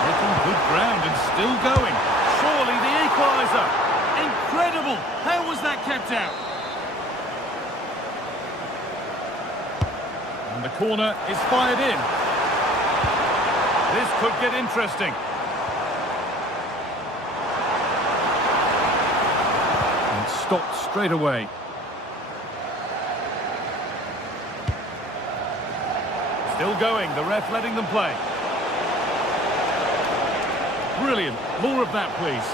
Making good ground and still going. Surely the equaliser. Incredible. How was that kept out? And the corner is fired in. This could get interesting. And stopped straight away. Still going, the ref letting them play. Brilliant. More of that, please.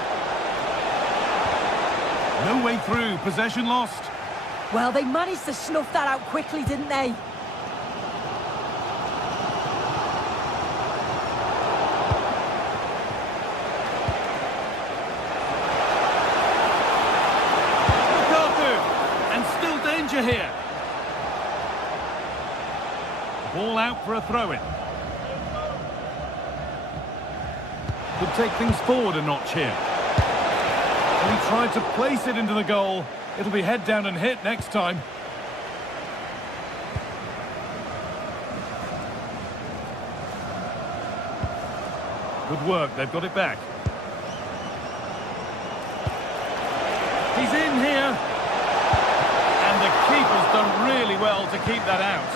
No way through. Possession lost. Well, they managed to snuff that out quickly, didn't they? Here. Ball out for a throw-in. Could take things forward a notch here. And he tried to place it into the goal. It'll be head down and hit next time. Good work, they've got it back. He's in here. And the keeper's done really well to keep that out.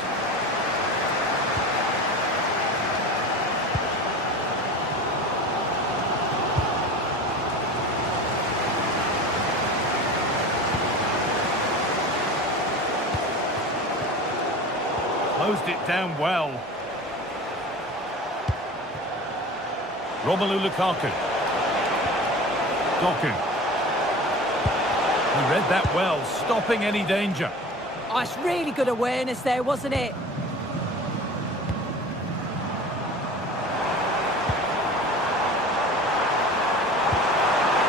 Closed it down well. Romelu Lukaku. Doku. He read that well, stopping any danger. Oh, it's really good awareness there, wasn't it?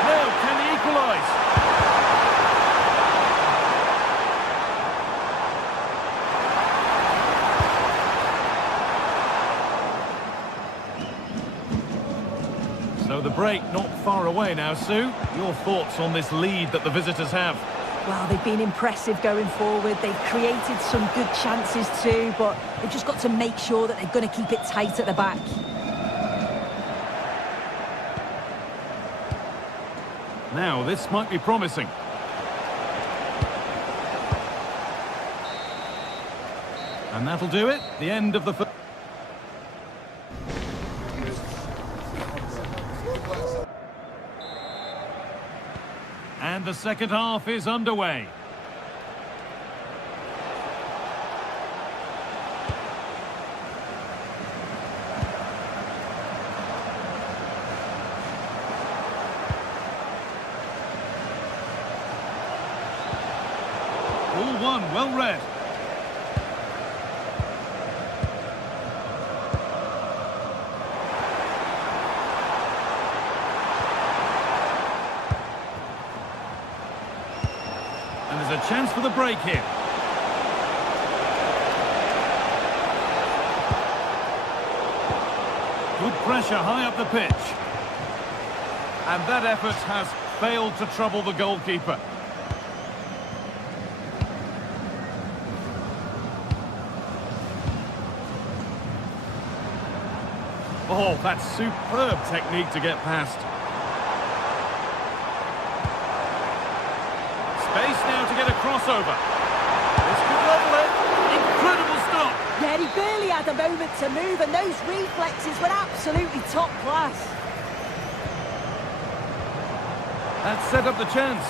Now, can he equalise? So the break not far away now, Sue. Your thoughts on this lead that the visitors have? Well, they've been impressive going forward. They've created some good chances too, but they've just got to make sure that they're going to keep it tight at the back. Now, this might be promising. And that'll do it. The end of the... And the second half is underway. All one, well read. And there's a chance for the break here. Good pressure high up the pitch. And that effort has failed to trouble the goalkeeper. Oh, that's superb technique to get past. Space now to get a crossover. This could level it. Incredible stop. Yeah, he barely had a moment to move, and those reflexes were absolutely top class. That set up the chance.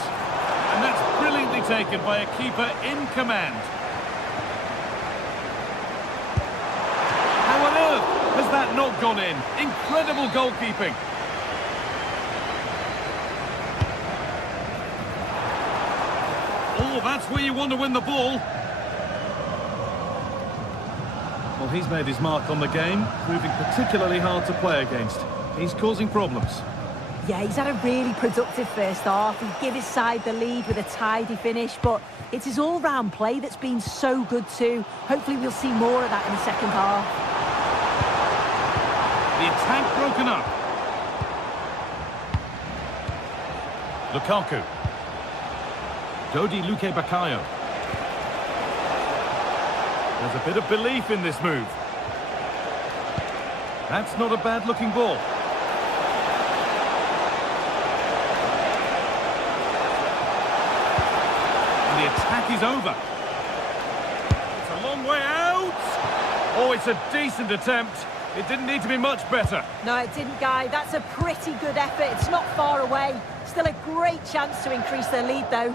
And that's brilliantly taken by a keeper in command. How on earth has that not gone in? Incredible goalkeeping. Oh, that's where you want to win the ball. Well, he's made his mark on the game, proving particularly hard to play against. He's causing problems. Yeah, he's had a really productive first half. He gave his side the lead with a tidy finish, but it's his all-round play that's been so good too. Hopefully we'll see more of that in the second half. The attack broken up. Lukaku. Dodi Luke Bakayo. There's a bit of belief in this move. That's not a bad-looking ball. And the attack is over. It's a long way out. Oh, it's a decent attempt. It didn't need to be much better. No, it didn't, Guy. That's a pretty good effort. It's not far away. Still a great chance to increase their lead, though.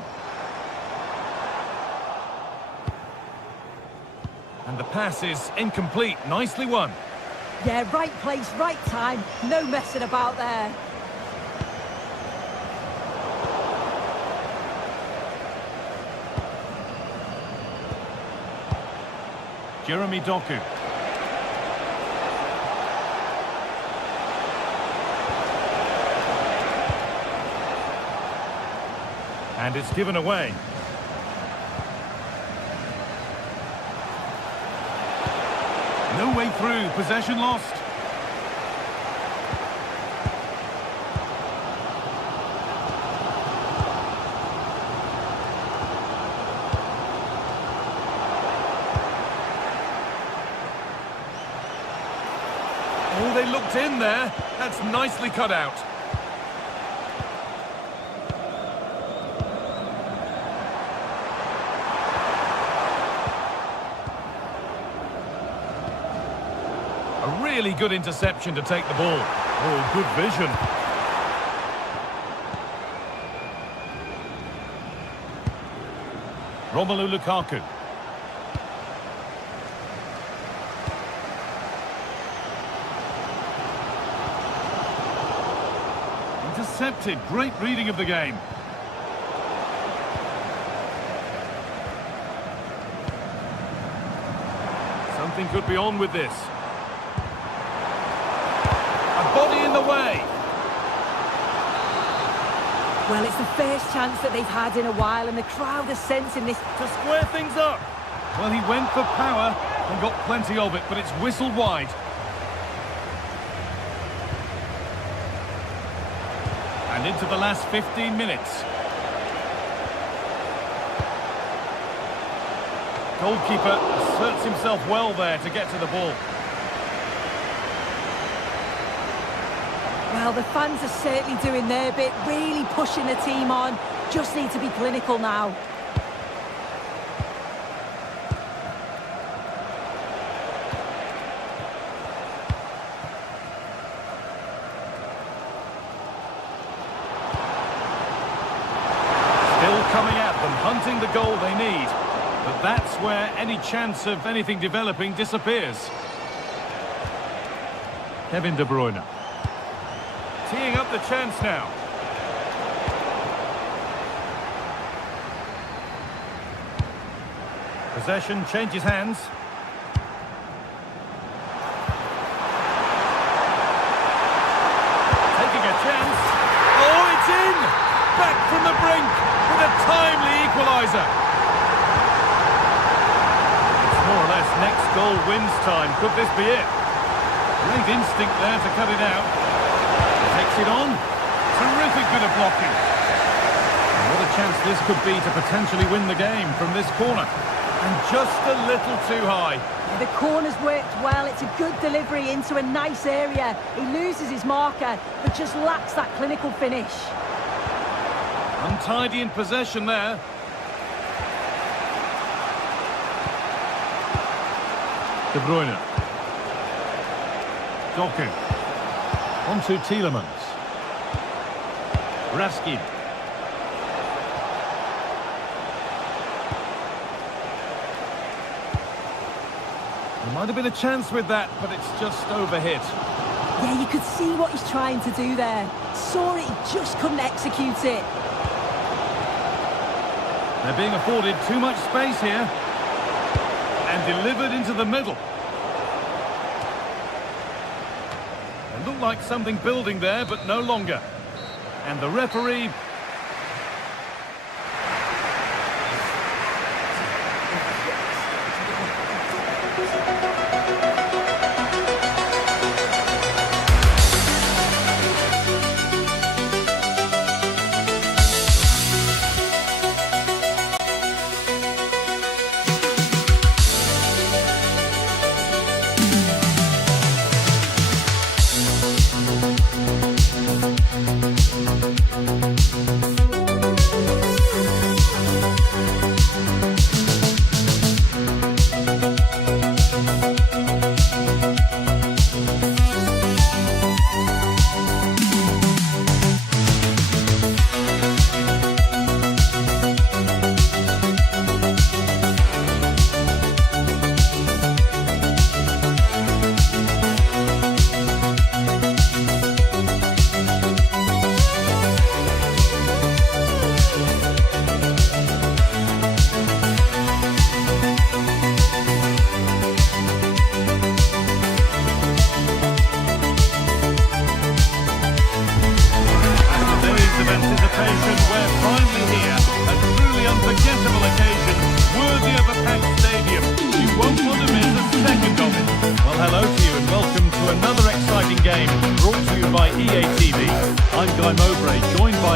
And the pass is incomplete. Nicely won. Yeah, right place, right time. No messing about there. Jeremy Doku. And it's given away. No way through, possession lost. Oh, they looked in there. That's nicely cut out. A really good interception to take the ball. Oh, good vision. Romelu Lukaku. intercepted. Great reading of the game. Something could be on with this. A body in the way. Well, it's the first chance that they've had in a while, and the crowd are sensing this. To square things up. Well, he went for power and got plenty of it, but it's whistled wide. And into the last 15 minutes. Goalkeeper asserts himself well there to get to the ball. Well, the fans are certainly doing their bit, really pushing the team on. Just need to be clinical now. Still coming at them, hunting the goal they need. But that's where any chance of anything developing disappears. Kevin De Bruyne. Teeing up the chance now. Possession changes hands. Taking a chance. Oh, it's in! Back from the brink with a timely equaliser. It's more or less next goal wins time. Could this be it? Great instinct there to cut it out. Takes it on. Terrific bit of blocking. And what a chance this could be to potentially win the game from this corner. And just a little too high. The corner's worked well. It's a good delivery into a nice area. He loses his marker, but just lacks that clinical finish. Untidy in possession there. De Bruyne. Doku. On to Tielemans. Raskin. There might have been a chance with that, but it's just overhit. Yeah, you could see what he's trying to do there. Saw it, he just couldn't execute it. They're being afforded too much space here. And delivered into the middle. It looked like something building there, but no longer. And the referee...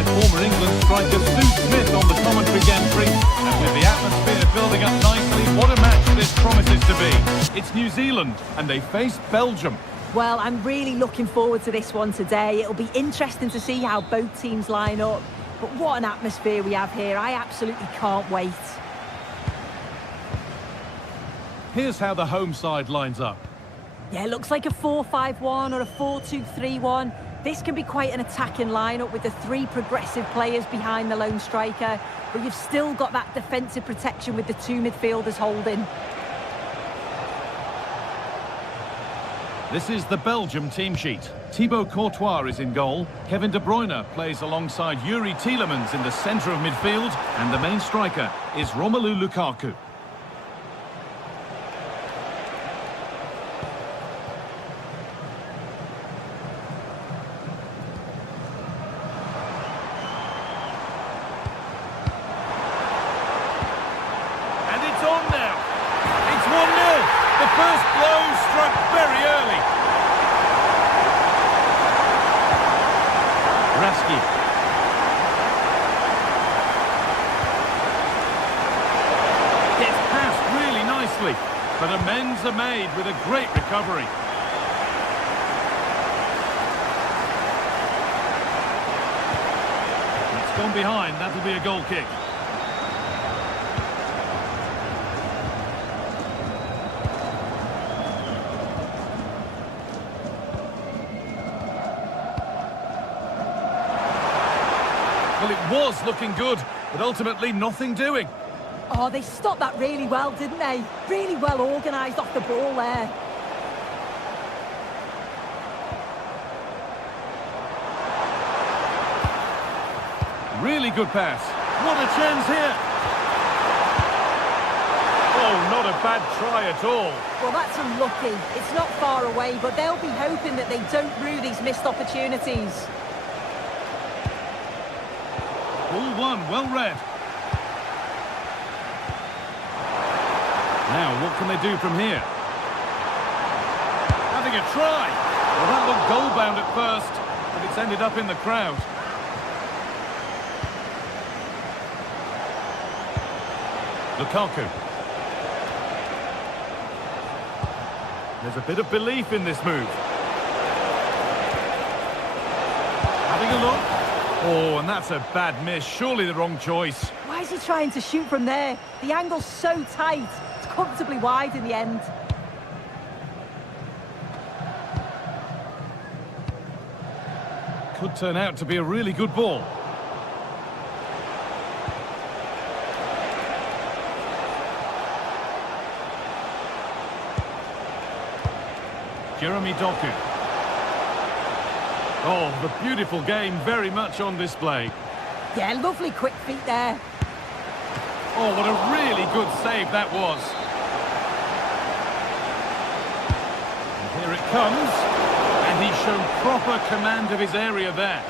former England striker Stu Smith on the commentary gantry, and with the atmosphere building up nicely, what a match this promises to be. It's New Zealand, and they face Belgium. Well, I'm really looking forward to this one today. It'll be interesting to see how both teams line up. But what an atmosphere we have here. I absolutely can't wait. Here's how the home side lines up. Yeah, it looks like a 4-5-1 or a 4-2-3-1. This can be quite an attacking lineup with the three progressive players behind the lone striker, but you've still got that defensive protection with the two midfielders holding. This is the Belgium team sheet. Thibaut Courtois is in goal. Kevin De Bruyne plays alongside Yuri Tielemans in the centre of midfield. And the main striker is Romelu Lukaku. And it's on now. It's 1-0. The first blow struck very early. Raski. Gets past really nicely, but amends are made with a great recovery. It's gone behind, that'll be a goal kick. Well, it was looking good, but ultimately nothing doing. Oh, they stopped that really well, didn't they? Really well organised off the ball there. Really good pass. What a chance here. Oh, not a bad try at all. Well, that's unlucky. It's not far away, but they'll be hoping that they don't rue these missed opportunities. Ball one, well read. Now, what can they do from here? Having a try. Well, that looked goal-bound at first, but it's ended up in the crowd. Lukaku. There's a bit of belief in this move. Having a look. Oh, and that's a bad miss. Surely the wrong choice. Why is he trying to shoot from there? The angle's so tight. It's comfortably wide in the end. Could turn out to be a really good ball. Jeremy Doku. Oh, the beautiful game very much on display. Yeah, lovely quick feet there. Oh, what a really good save that was. And here it comes. And he's shown proper command of his area there.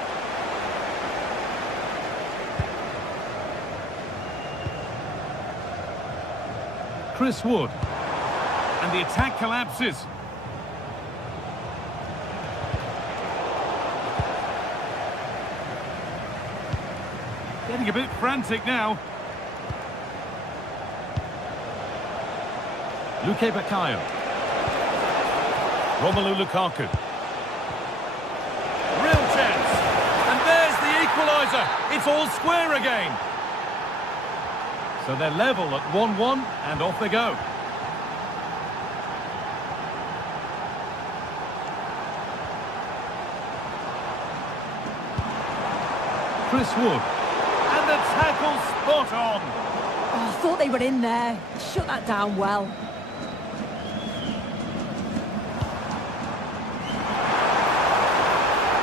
Chris Wood. And the attack collapses. Getting a bit frantic now. Luke Bakayo. Romelu Lukaku. Real chance. And there's the equaliser. It's all square again. So they're level at 1-1 and off they go. Chris Wood. And the tackle spot on. Oh, I thought they were in there. Shut that down well.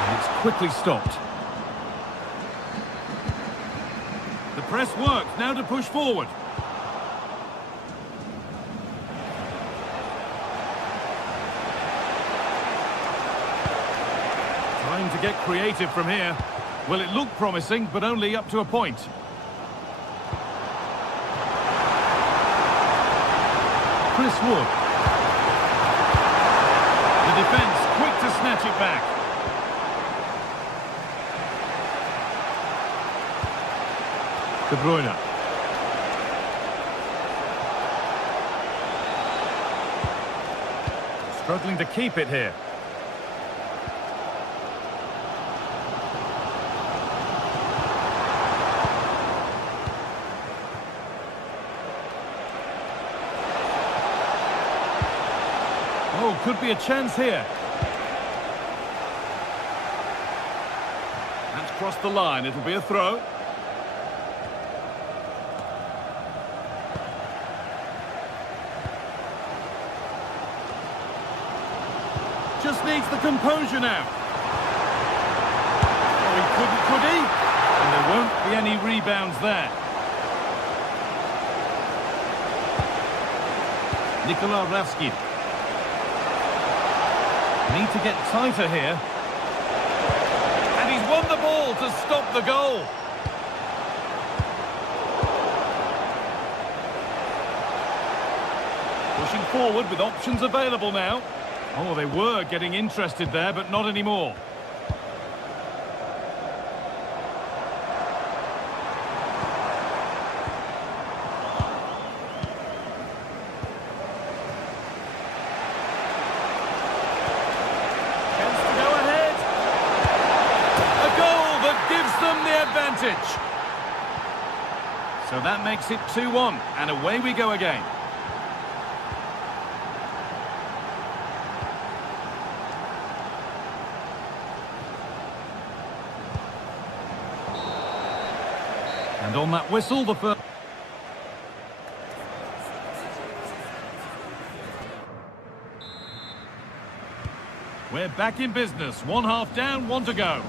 And it's quickly stopped. The press works, now to push forward. Trying to get creative from here. Well, it looked promising, but only up to a point. Chris Wood. The defence quick to snatch it back. De Bruyne. Struggling to keep it here. Oh, could be a chance here. That's crossed the line. It'll be a throw. Just needs the composure now. Oh, he couldn't, could he? And there won't be any rebounds there. Nikola Ravsky. Need to get tighter here. And he's won the ball to stop the goal. Pushing forward with options available now. Oh, they were getting interested there, but not anymore. Chance to go ahead. A goal that gives them the advantage. So that makes it 2-1, and away we go again. And on that whistle, the first... We're back in business. 1 half down, 1 to go.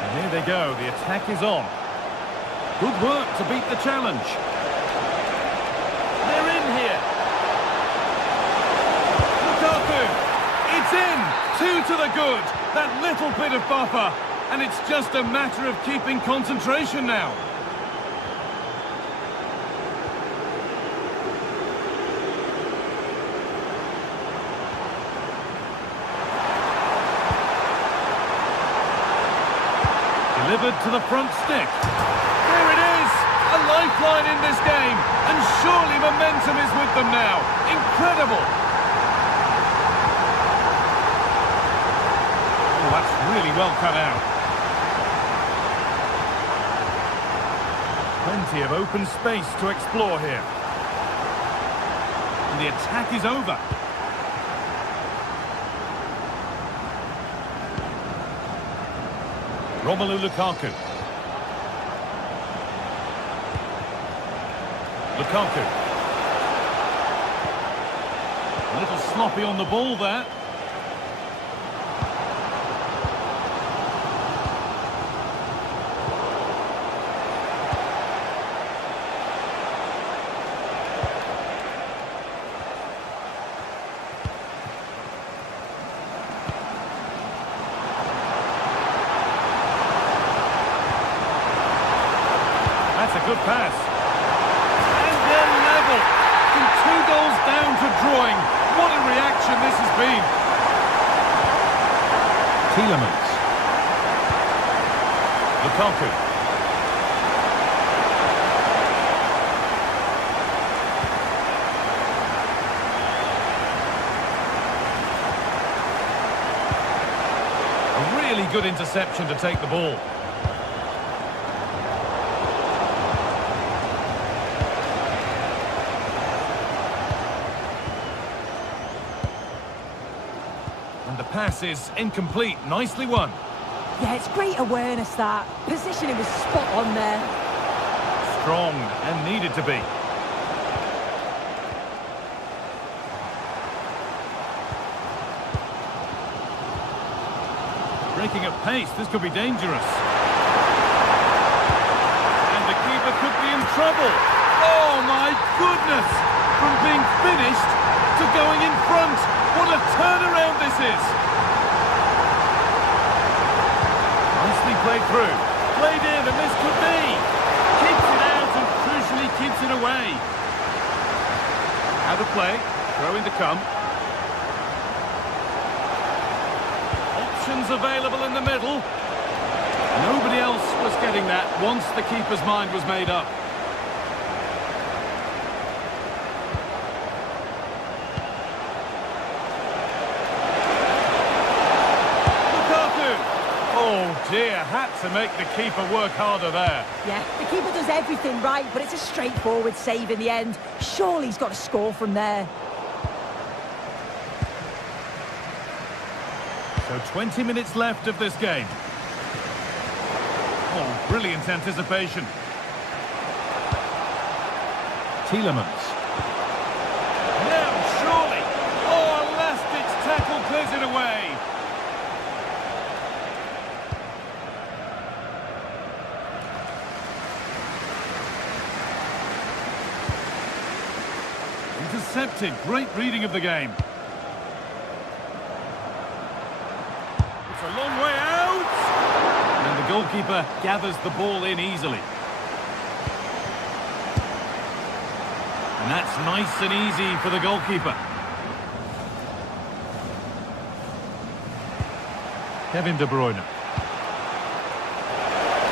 And here they go. The attack is on. Good work to beat the challenge. They're in here. It's in! 2 to the good. That little bit of buffer. And it's just a matter of keeping concentration now. Delivered to the front stick. There it is! A lifeline in this game. And surely momentum is with them now. Incredible! That's really well cut out. Plenty of open space to explore here. And the attack is over. Romelu Lukaku. Lukaku. A little sloppy on the ball there. That's a good pass. And they're level. From 2 goals down to drawing. What a reaction this has been. Tielemans. Lukaku. A really good interception to take the ball. And the pass is incomplete. Nicely won. Yeah, it's great awareness, that. Positioning was spot on there. Strong and needed to be. Breaking at pace, this could be dangerous. And the keeper could be in trouble. Oh my goodness! From being finished to going in front. What a turnaround this is! Nicely played through. Played in, and this could be. Keeps it out and crucially keeps it away. Out of play. Throw-in to come. Options available in the middle. Nobody else was getting that once the keeper's mind was made up. Oh dear, had to make the keeper work harder there. Yeah, the keeper does everything right, but it's a straightforward save in the end. Surely he's got to score from there. So 20 minutes left of this game. Oh, brilliant anticipation. Tielemans. Now, surely. Oh, a last-ditch tackle clears it away. Intercepted. Great reading of the game. It's a long way out. And the goalkeeper gathers the ball in easily. And that's nice and easy for the goalkeeper. Kevin De Bruyne.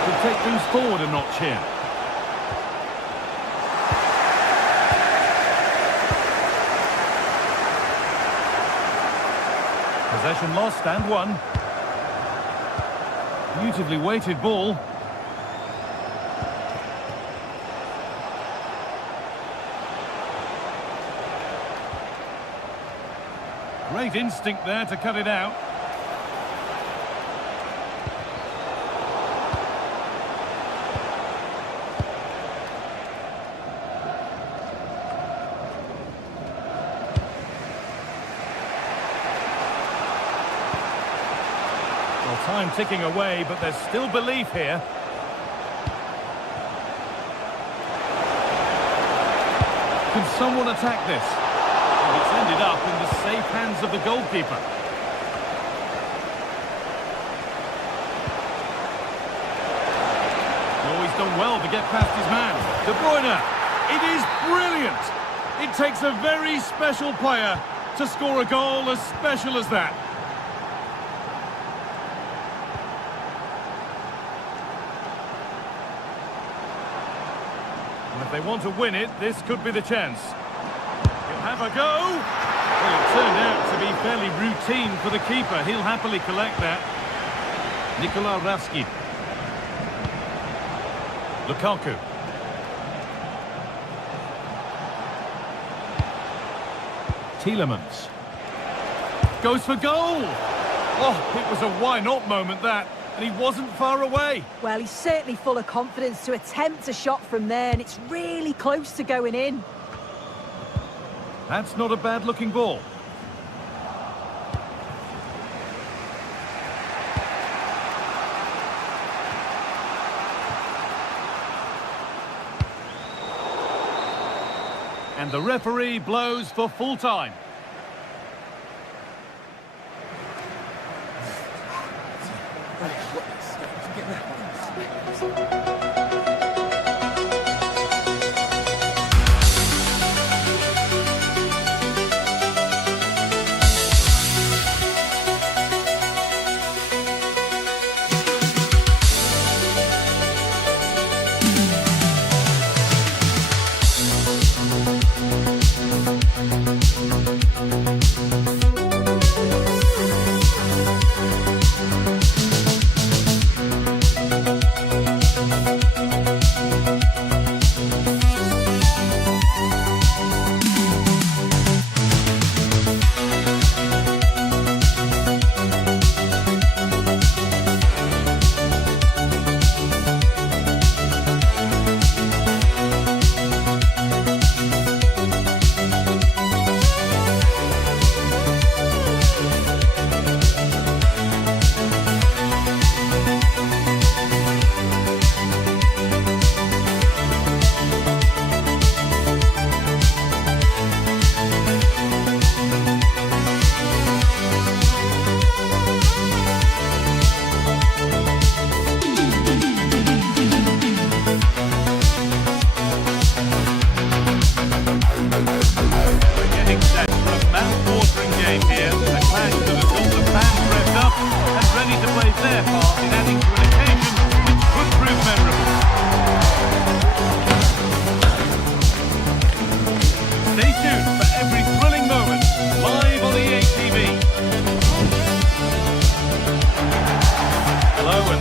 Could take things forward a notch here. Possession lost and won. Beautifully weighted ball. Great instinct there to cut it out. Well, time ticking away, but there's still belief here. Can someone attack this? It's ended up in the safe hands of the goalkeeper. Oh, he's done well to get past his man. De Bruyne, it is brilliant. It takes a very special player to score a goal as special as that. And if they want to win it, this could be the chance. Have a go. Well, it turned out to be fairly routine for the keeper. He'll happily collect that. Nikola Raski. Lukaku. Tielemans. Goes for goal. Oh, it was a why-not moment, that. And he wasn't far away. Well, he's certainly full of confidence to attempt a shot from there, and it's really close to going in. That's not a bad-looking ball. And the referee blows for full time.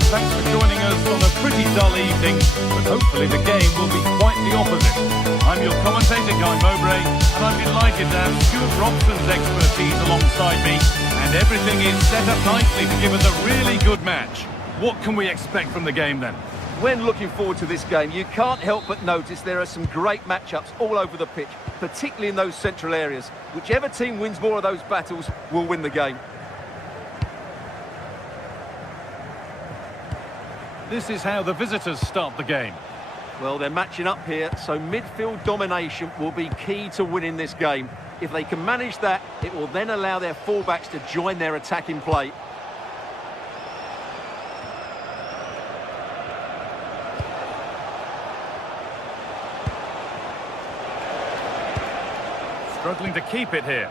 Thanks for joining us on a pretty dull evening, but hopefully the game will be quite the opposite. I'm your commentator, Guy Mowbray, and I'm delighted to have Stuart Robson's expertise alongside me, and everything is set up nicely to give us a really good match. What can we expect from the game then? When looking forward to this game, you can't help but notice there are some great matchups all over the pitch, particularly in those central areas. Whichever team wins more of those battles will win the game. This is how the visitors start the game. Well, they're matching up here, so midfield domination will be key to winning this game. If they can manage that, it will then allow their fullbacks to join their attacking play. Struggling to keep it here.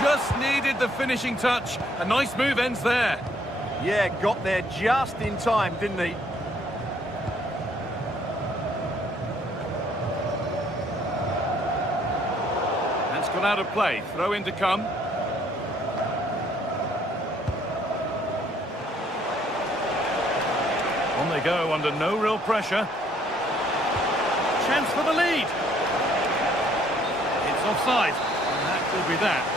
Just needed the finishing touch. A nice move ends there. Yeah, got there just in time, didn't he? That's gone out of play. Throw in to come. On they go under no real pressure. Chance for the lead. It's offside. And that will be that.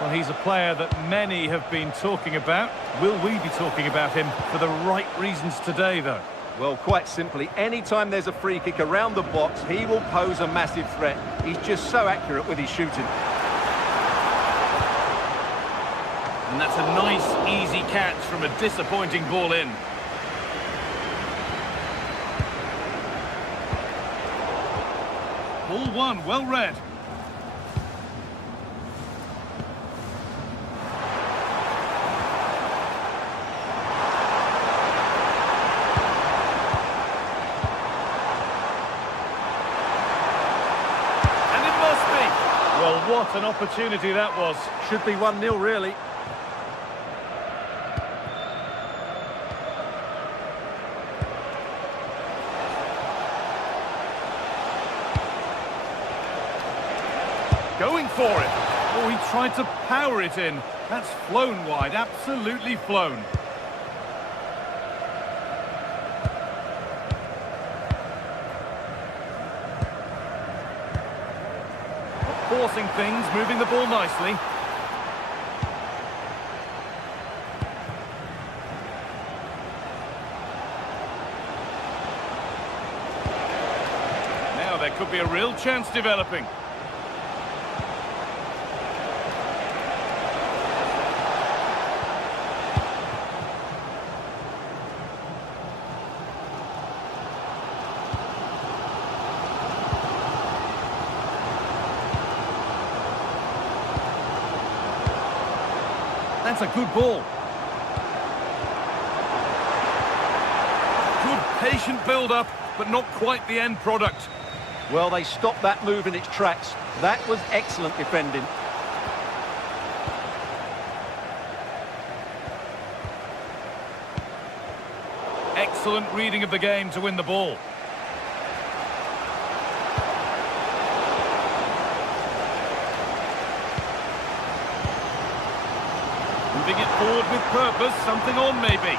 Well, he's a player that many have been talking about. Will we be talking about him for the right reasons today, though? Well, quite simply, anytime there's a free kick around the box, he will pose a massive threat. He's just so accurate with his shooting. And that's a nice, easy catch from a disappointing ball in. Ball one, well read. Well, what an opportunity that was. Should be 1-0, really. Going for it. Oh, he tried to power it in. That's flown wide, absolutely flown. Forcing things, moving the ball nicely. Now there could be a real chance developing. That's a good ball. Good patient build-up, but not quite the end product. Well, they stopped that move in its tracks. That was excellent defending. Excellent reading of the game to win the ball. Moving it forward with purpose, something on maybe.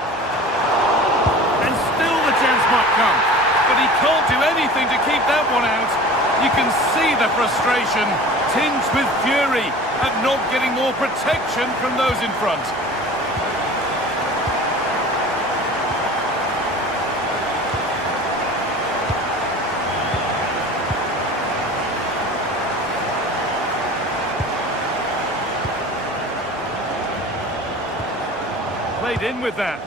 And still the chance might come. But he can't do anything to keep that one out. You can see the frustration, tinged with fury at not getting more protection from those in front. Played in with that.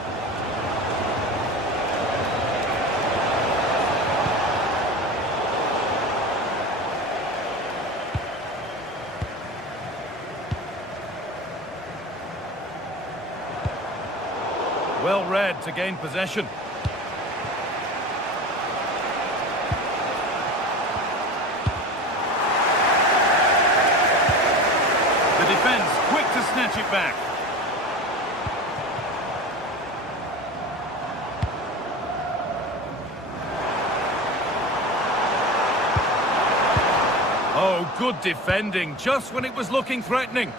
Well read to gain possession. The defence quick to snatch it back. Oh, good defending, just when it was looking threatening.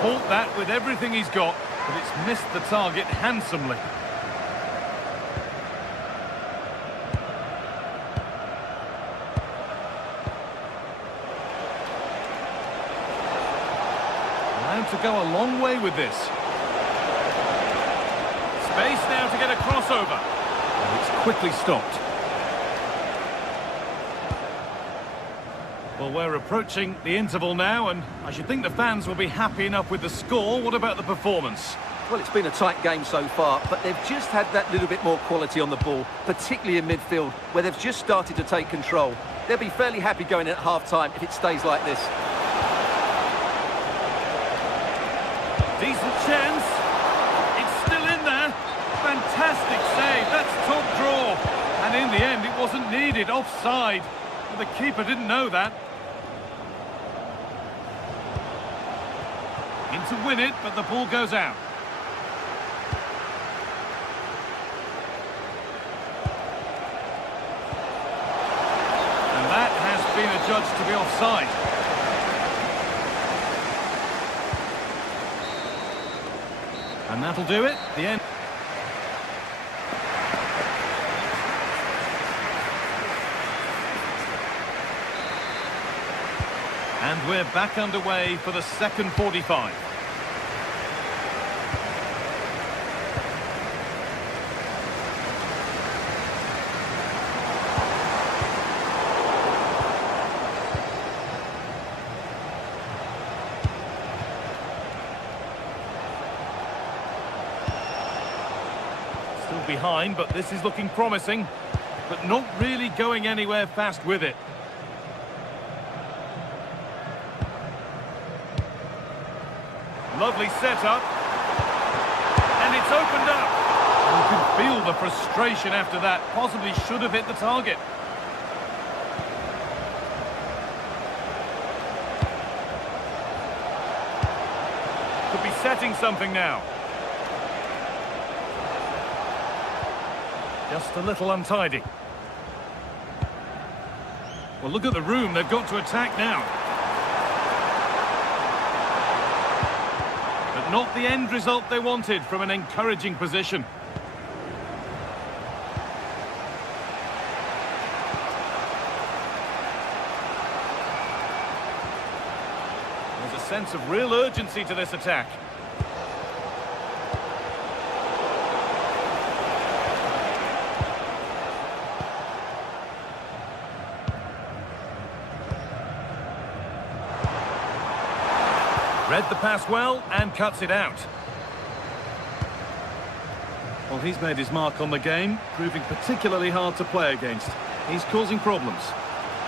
Caught that with everything he's got, but it's missed the target handsomely. Allowed to go a long way with this. Space now to get a crossover. And it's quickly stopped. Well, we're approaching the interval now, and I should think the fans will be happy enough with the score. What about the performance? Well, it's been a tight game so far, but they've just had that little bit more quality on the ball, particularly in midfield, where they've just started to take control. They'll be fairly happy going in at half-time if it stays like this. Decent chance. It's still in there. Fantastic save. That's top draw. And in the end, it wasn't needed. Offside. Well, the keeper didn't know that. In to win it, but the ball goes out. And that has been adjudged to be offside. And that'll do it. The end. And we're back underway for the second 45. Still behind, but this is looking promising, but not really going anywhere fast with it. Lovely setup, and it's opened up. You can feel the frustration after that. Possibly should have hit the target. Could be setting something now. Just a little untidy. Well, look at the room they've got to attack now. Not the end result they wanted from an encouraging position. There's a sense of real urgency to this attack. Read the pass well and cuts it out. Well, he's made his mark on the game, proving particularly hard to play against. He's causing problems.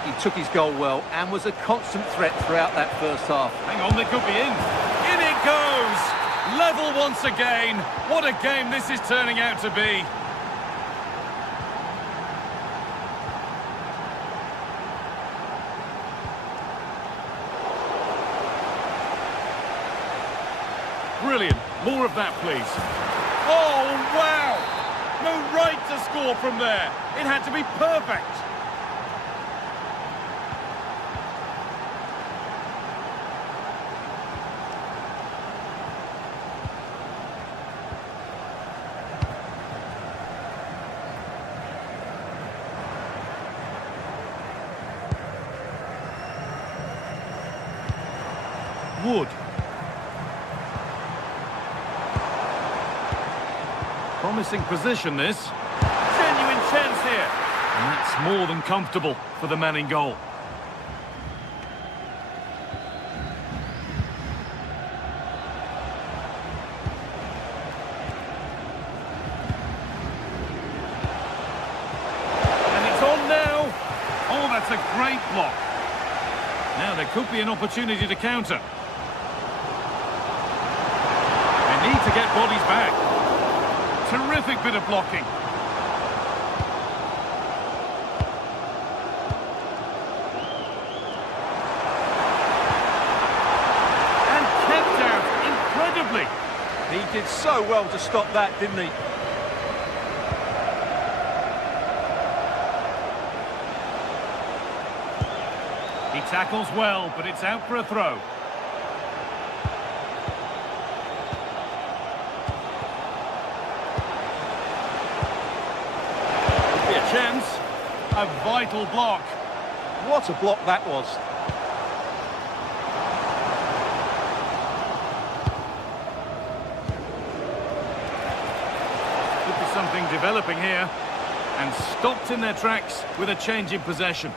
He took his goal well and was a constant threat throughout that first half. Hang on, they could be in. In it goes! Level once again. What a game this is turning out to be. Brilliant. More of that, please. Oh, wow! No right to score from there. It had to be perfect. Wood. Promising position, this. Genuine chance here. And that's more than comfortable for the man in goal. And it's on now. Oh, that's a great block. Now there could be an opportunity to counter. They need to get bodies back. Terrific bit of blocking. did so well to stop that, didn't he? He tackles well, but it's out for a throw. Could be a chance. A vital block. What a block that was. Could be something developing here. And stopped in their tracks with a change in possession.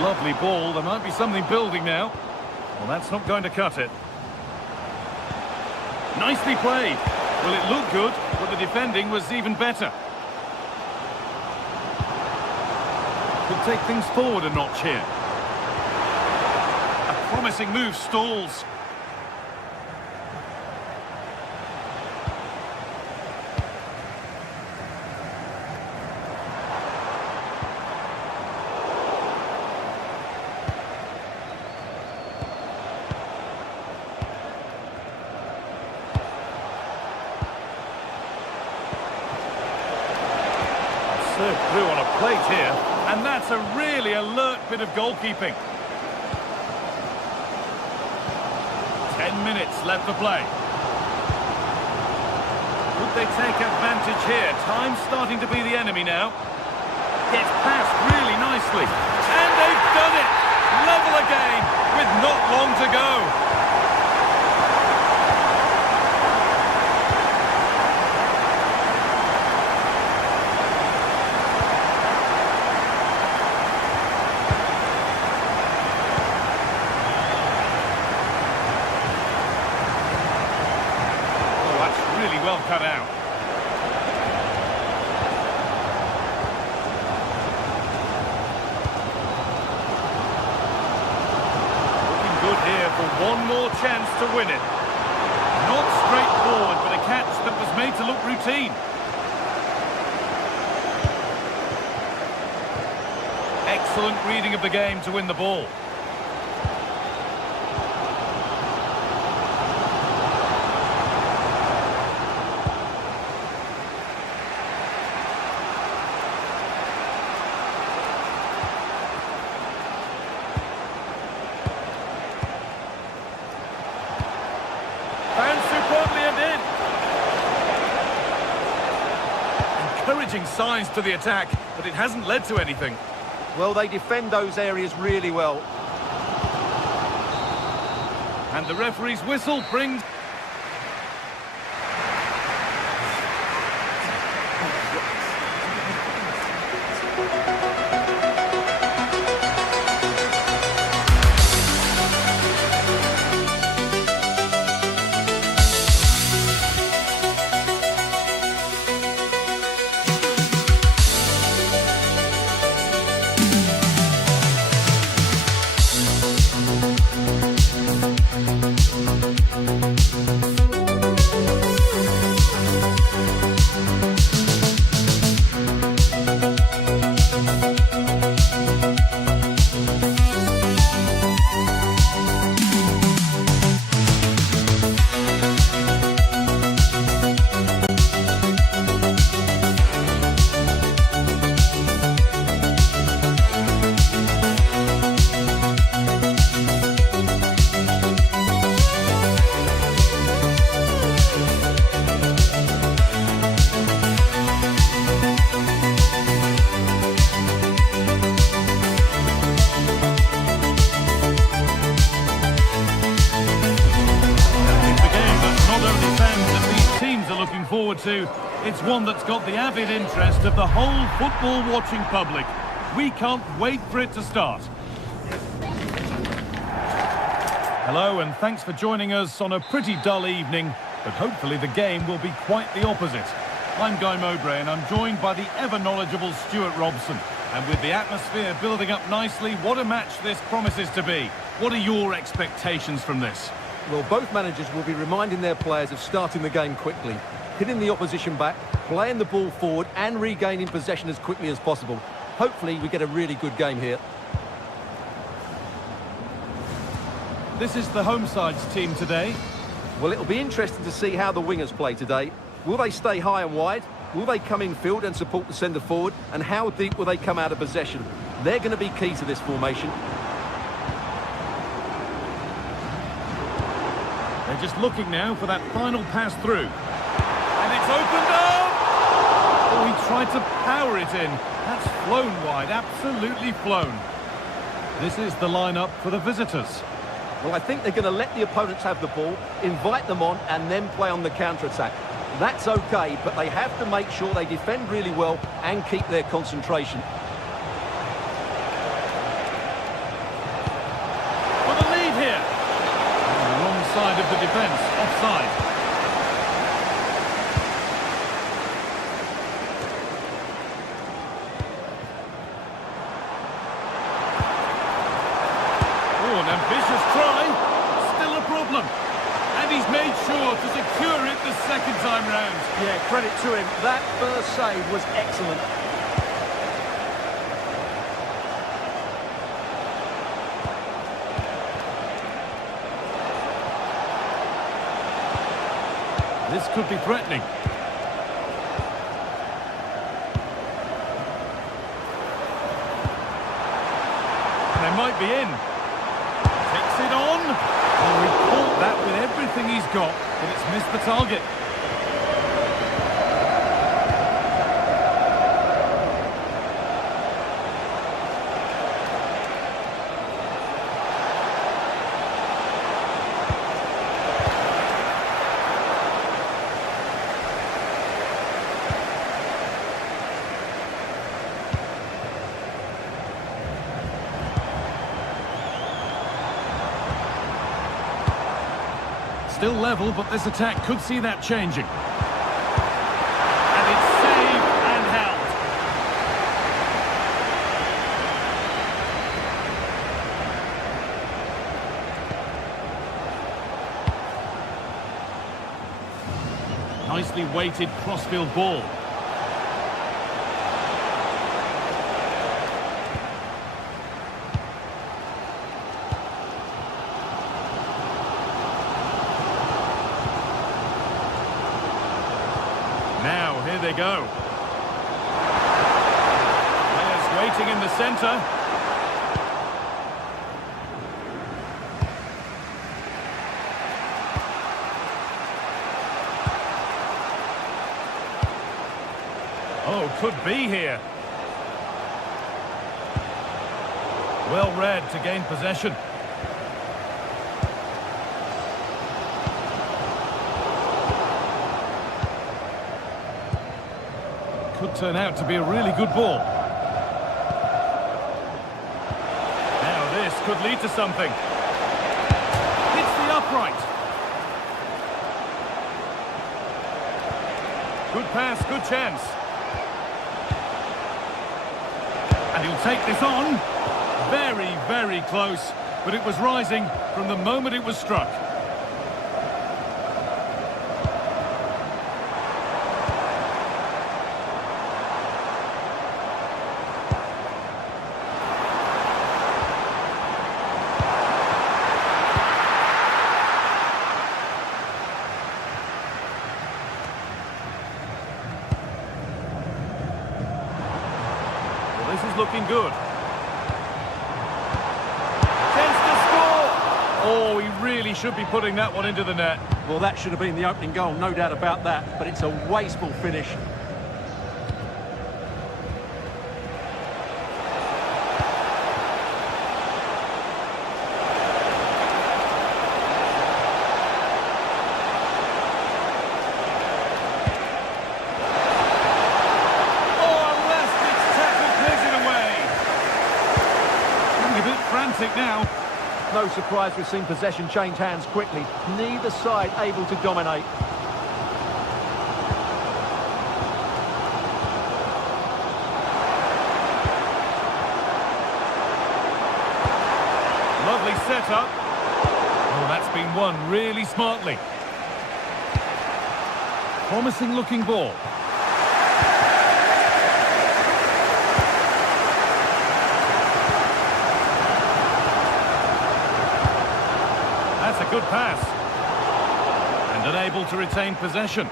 Lovely ball. There might be something building now. Well, that's not going to cut it. Nicely played. Well, it looked good, but the defending was even better. Could take things forward a notch here. A promising move stalls. Through on a plate here, and that's a really alert bit of goalkeeping. 10 minutes left to play. Would they take advantage here? Time's starting to be the enemy now. Gets past really nicely, and they've done it! Level again, with not long to go. Well cut out. Looking good here for one more chance to win it. Not straightforward, but a catch that was made to look routine. Excellent reading of the game to win the ball. Encouraging signs to the attack, but it hasn't led to anything. Well, they defend those areas really well. And the referee's whistle brings... To. It's one that's got the avid interest of the whole football-watching public. We can't wait for it to start. Hello, and thanks for joining us on a pretty dull evening, but hopefully the game will be quite the opposite. I'm Guy Mowbray, and I'm joined by the ever-knowledgeable Stuart Robson. And with the atmosphere building up nicely, what a match this promises to be. What are your expectations from this? Well, both managers will be reminding their players of starting the game quickly, hitting the opposition back, playing the ball forward and regaining possession as quickly as possible. Hopefully we get a really good game here. this is the home side's team today. Well, it'll be interesting to see how the wingers play today. Will they stay high and wide? Will they come in field and support the centre forward? And how deep will they come out of possession? They're going to be key to this formation. They're just looking now for that final pass through. And it's opened up! Oh, he tried to power it in. That's flown wide, absolutely flown. This is the lineup for the visitors. Well, I think they're going to let the opponents have the ball, invite them on, and then play on the counter-attack. That's okay, but they have to make sure they defend really well and keep their concentration. For the lead here. On the wrong side of the defence, offside. An ambitious try, still a problem. And he's made sure to secure it the second time round. Yeah, credit to him. That first save was excellent. This could be threatening. And they might be in. Takes it on. Oh, he caught that with everything he's got, but it's missed the target. Still level, but this attack could see that changing. And it's saved and held. Nicely weighted crossfield ball. Now, here they go. Players waiting in the centre. Oh, could be here. Well read to gain possession. Could turn out to be a really good ball. Now this could lead to something. Hits the upright. Good pass, good chance. And he'll take this on. Very, very close. But it was rising from the moment it was struck. This is looking good. Chance to score! Oh, he really should be putting that one into the net. Well, that should have been the opening goal, no doubt about that, but it's a wasteful finish. Now. No surprise we've seen possession change hands quickly. Neither side able to dominate. Lovely setup. Oh, that's been won really smartly. Promising looking ball. good pass. And unable to retain possession.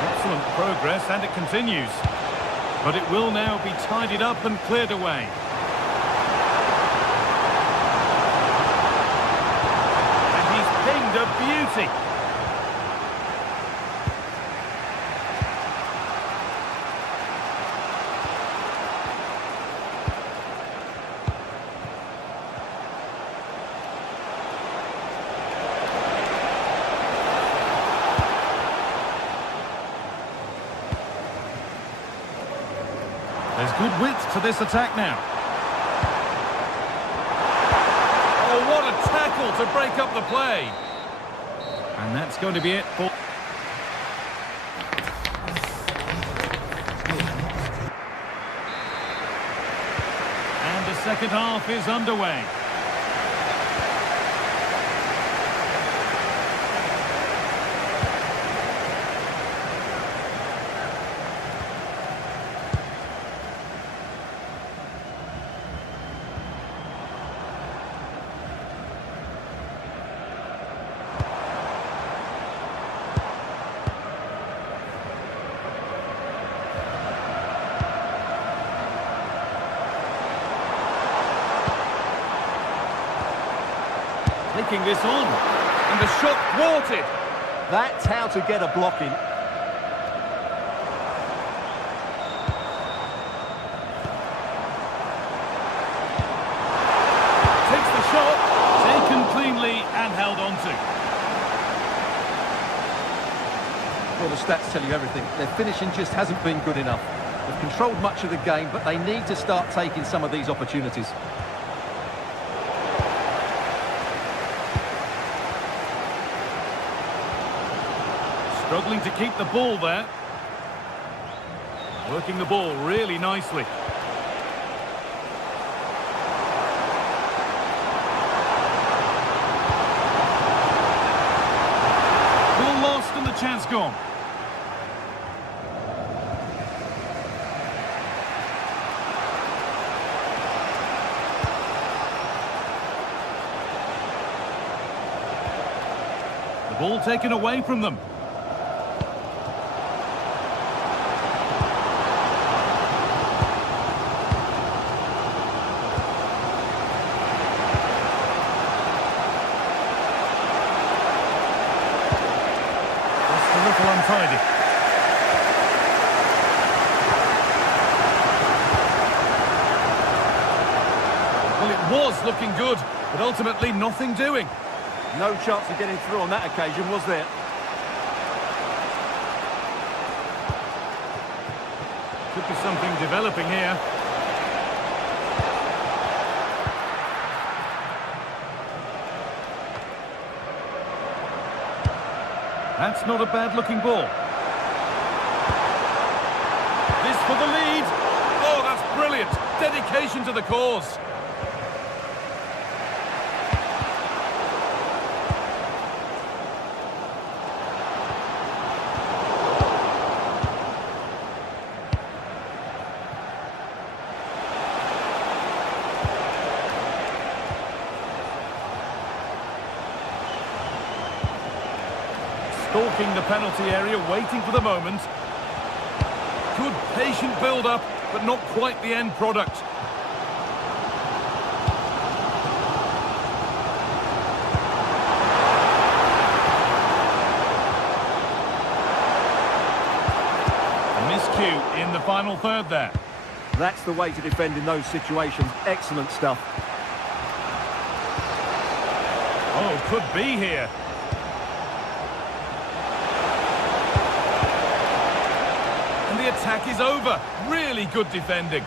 Excellent progress, and it continues. But it will now be tidied up and cleared away. And he's pinged a beauty. There's good width to this attack now. Oh, what a tackle to break up the play. And that's going to be it for... And the second half is underway. Taking this on, and the shot thwarted. That's how to get a block in. Takes the shot, taken cleanly and held on to. Well, the stats tell you everything. Their finishing just hasn't been good enough. They've controlled much of the game, but they need to start taking some of these opportunities. Struggling to keep the ball there. Working the ball really nicely. Ball lost and the chance gone. The ball taken away from them. Untidy. Well, it was looking good, but ultimately nothing doing. No chance of getting through on that occasion, was there? Could be something developing here. That's not a bad-looking ball. This for the lead. Oh, that's brilliant. Dedication to the cause. Stalking the penalty area, waiting for the moment. Good patient build-up, but not quite the end product. A miscue in the final third there. That's the way to defend in those situations. Excellent stuff. Oh, could be here. And the attack is over. Really good defending.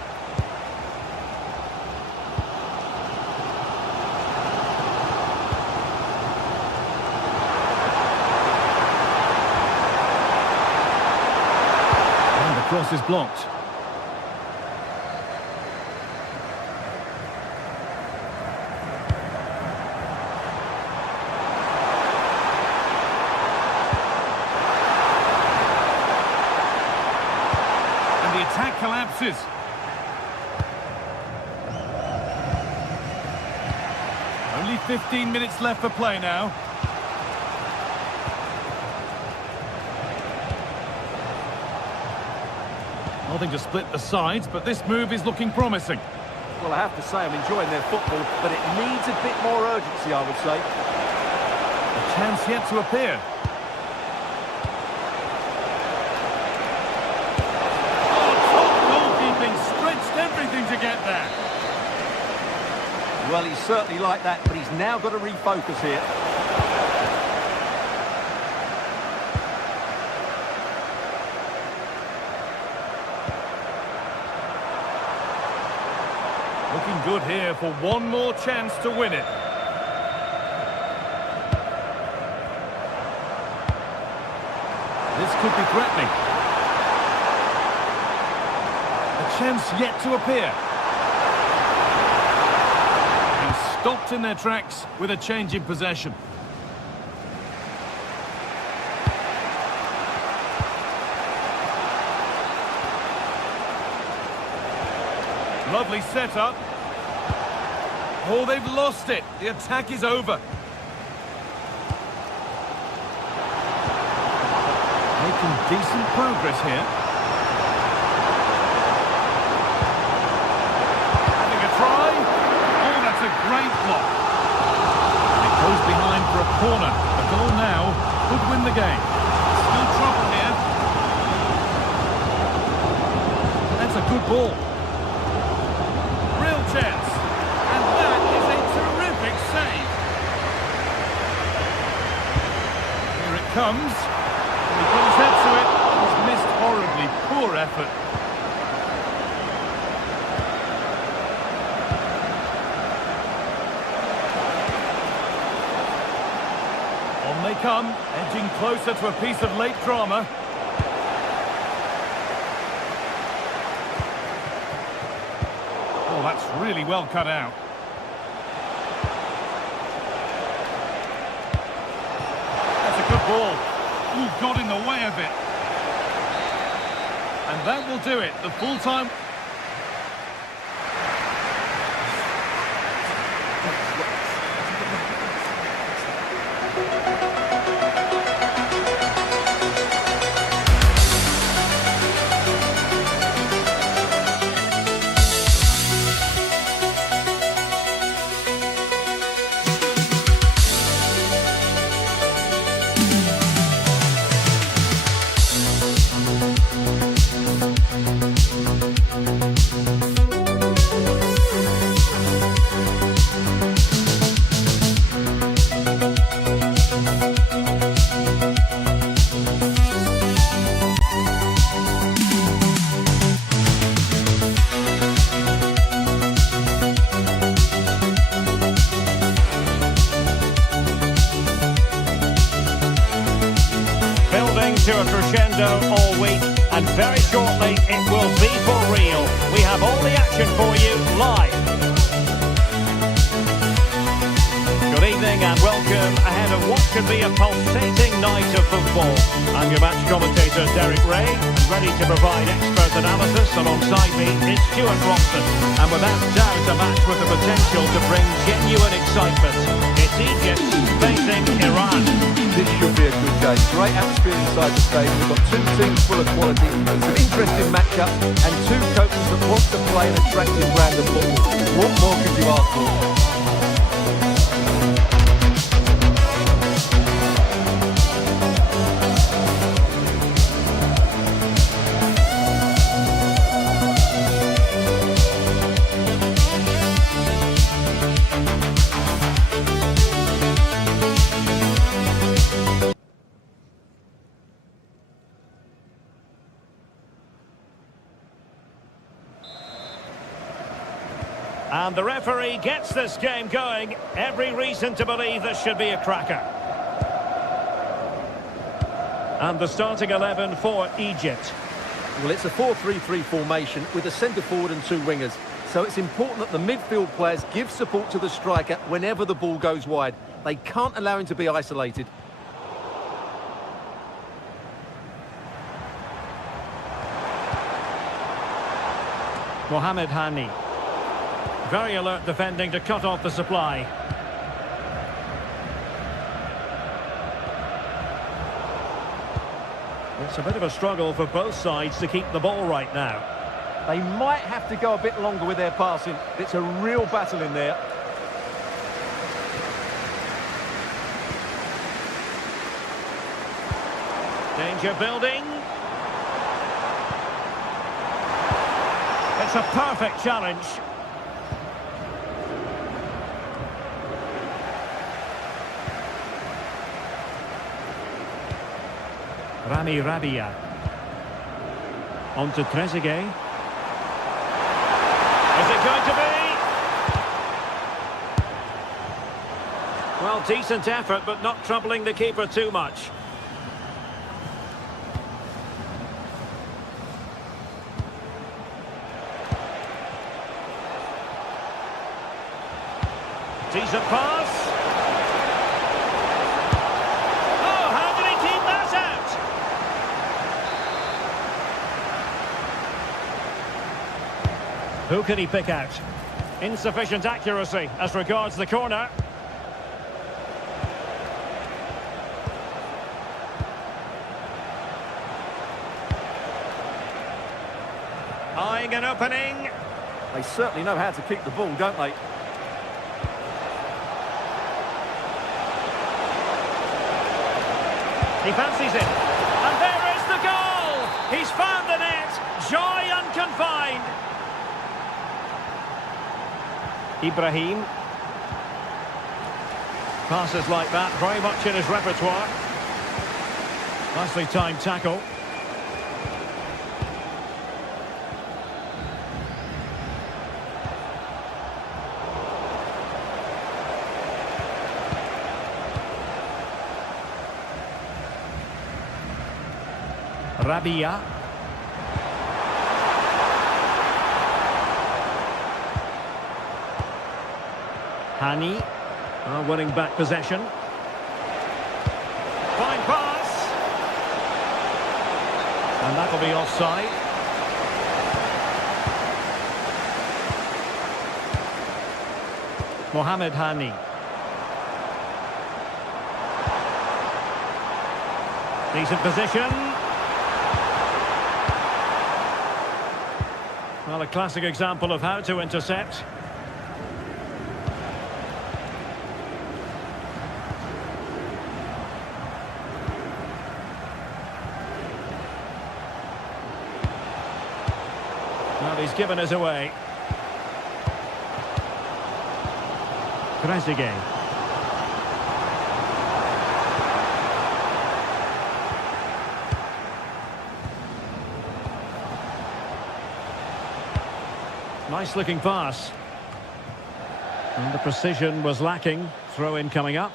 And the cross is blocked. Attack collapses. 15 minutes left for play now. Nothing to split the sides, but this move is looking promising. Well, I have to say I'm enjoying their football, but it needs a bit more urgency, I would say. A chance yet to appear. Oh, top goalkeeping, stretched everything to get there. Well, he's certainly like that, but he's now got to refocus here. Looking good here for one more chance to win it. This could be threatening. A chance yet to appear. And stopped in their tracks with a change in possession. Lovely setup. Oh, they've lost it. The attack is over. Making decent progress here. Having a try. Oh, that's a great block. It goes behind for a corner. A goal now could win the game. Still trouble here. That's a good ball. Real chance. And that is a terrific save. Here it comes. He put his head to it. He's missed horribly. Poor effort. On they come, edging closer to a piece of late drama. Oh, that's really well cut out. That's a good ball. Ooh, got in the way of it. And that will do it. The full time. To a crescendo all week, and very shortly it will be for real. We have all the action for you live. Good evening and welcome ahead of what could be a pulsating night of football. I'm your match commentator Derek Ray, ready to provide expert analysis. Alongside me is Stuart Robson, and without doubt a match with the potential to bring genuine excitement. It's Egypt facing Iran. This should be a good game. Great atmosphere inside the stadium. We've got two teams full of quality, some interesting matchups, and two coaches that want to play an attractive brand of football. What more could you ask for? And the referee gets this game going. Every reason to believe this should be a cracker. And the starting 11 for Egypt. Well, it's a 4-3-3 formation with a centre forward and two wingers. So it's important that the midfield players give support to the striker whenever the ball goes wide. They can't allow him to be isolated. Mohamed Hani. Very alert defending to cut off the supply. It's a bit of a struggle for both sides to keep the ball right now. They might have to go a bit longer with their passing. It's a real battle in there. Danger building. It's a perfect challenge. Rami Rabia. On to Trezeguet. Is it going to be? Well, decent effort, but not troubling the keeper too much. Decent pass. Oh, how did he keep that out? Who can he pick out? Insufficient accuracy as regards the corner. Eyeing an opening. They certainly know how to keep the ball, don't they? He fancies it. And there is the goal! He's found the net. Joy unconfined. Ibrahim. Passes like that, very much in his repertoire. Nicely timed tackle. Rabia. Hani. Winning back possession. Fine pass. And that'll be offside. Mohamed Hani. Decent position. Well, a classic example of how to intercept. Well, he's given us away. Trezeguet. Nice looking pass. And the precision was lacking. Throw in coming up.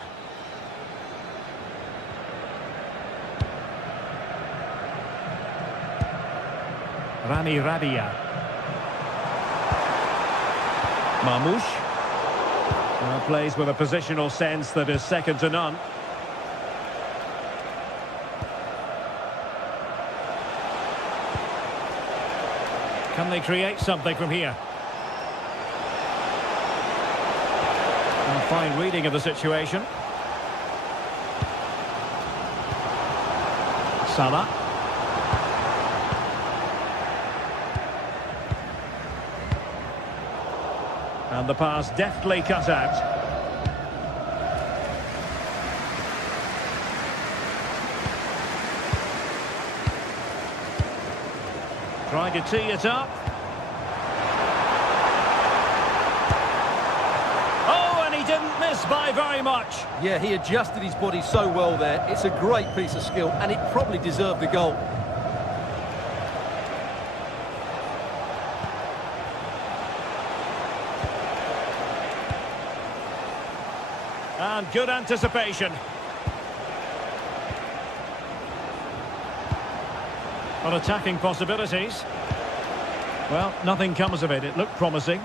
Rami Rabia. Mamouche. Plays with a positional sense that is second to none. Can they create something from here? And fine reading of the situation. Salah. And the pass deftly cut out. Trying to tee it up. Oh, and he didn't miss by very much. Yeah, he adjusted his body so well there. It's a great piece of skill, and it probably deserved the goal. And good anticipation. On attacking possibilities. Well, nothing comes of it. It looked promising.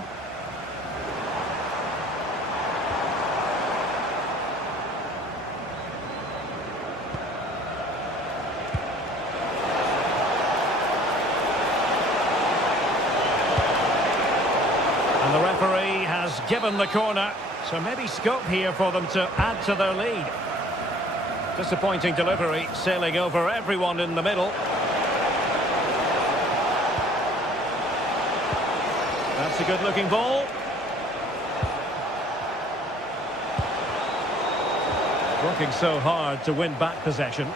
And the referee has given the corner. So maybe scope here for them to add to their lead. Disappointing delivery, sailing over everyone in the middle. That's a good-looking ball. Working so hard to win back possession.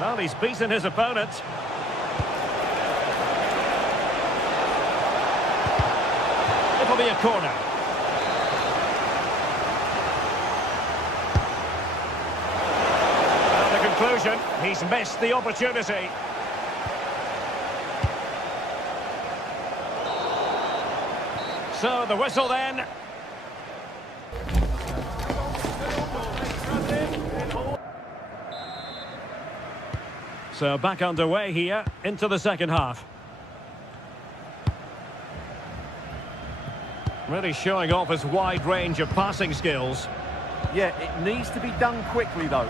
Well, he's beaten his opponent. It'll be a corner. And the conclusion, he's missed the opportunity. So the whistle then. So back underway here into the second half. Really showing off his wide range of passing skills. Yeah, it needs to be done quickly though.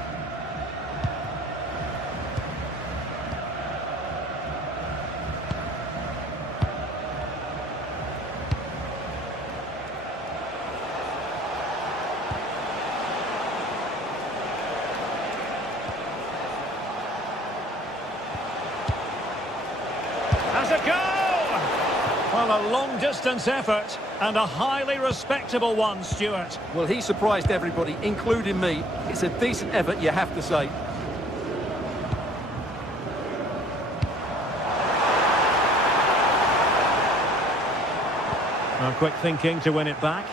Has a goal! Well, a long-distance effort and a highly respectable one, Stuart. Well, he surprised everybody, including me. It's a decent effort, you have to say. Well, quick thinking to win it back.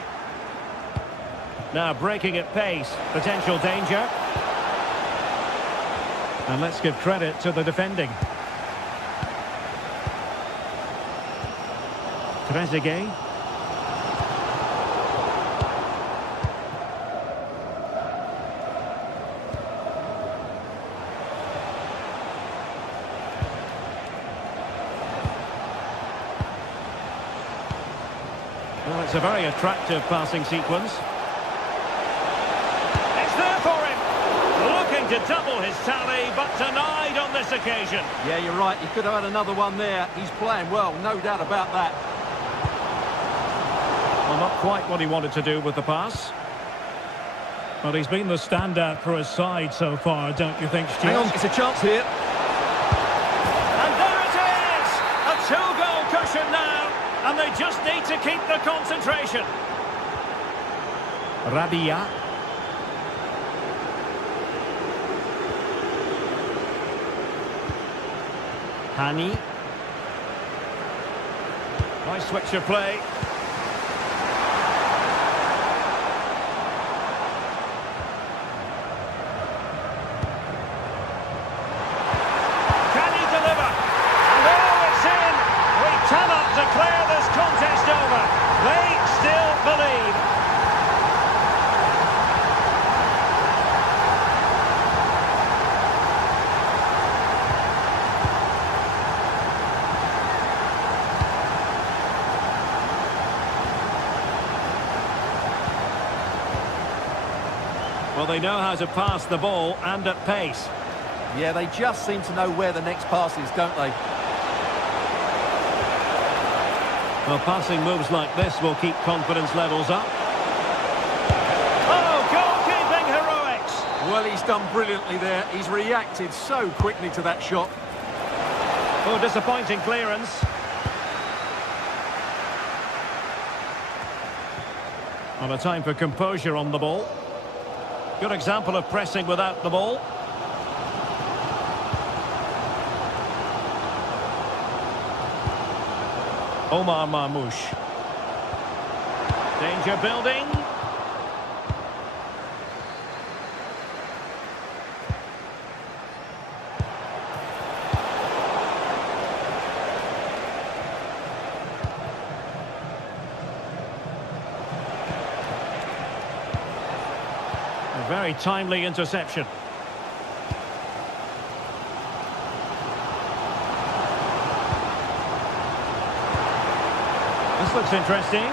Now breaking at pace, potential danger. And let's give credit to the defending. Trezeguet. Well, it's a very attractive passing sequence. It's there for him. Looking to double his tally, but denied on this occasion. Yeah, you're right. He could have had another one there. He's playing well, no doubt about that. Well, not quite what he wanted to do with the pass. But he's been the standout for his side so far, don't you think, Stuart? Hang on, it's a chance here. And there it is! A two-goal cushion now, and they just need to keep the concentration. Rabia. Hani. Nice switch of play. Declare this contest over. They still believe. Well, they know how to pass the ball and at pace. Yeah, they just seem to know where the next pass is, don't they? Well, passing moves like this will keep confidence levels up. Oh, goalkeeping heroics! Well, he's done brilliantly there. He's reacted so quickly to that shot. Oh, disappointing clearance. Well, a time for composure on the ball. Good example of pressing without the ball. Omar Marmoush. Danger building. A very timely interception. This looks interesting.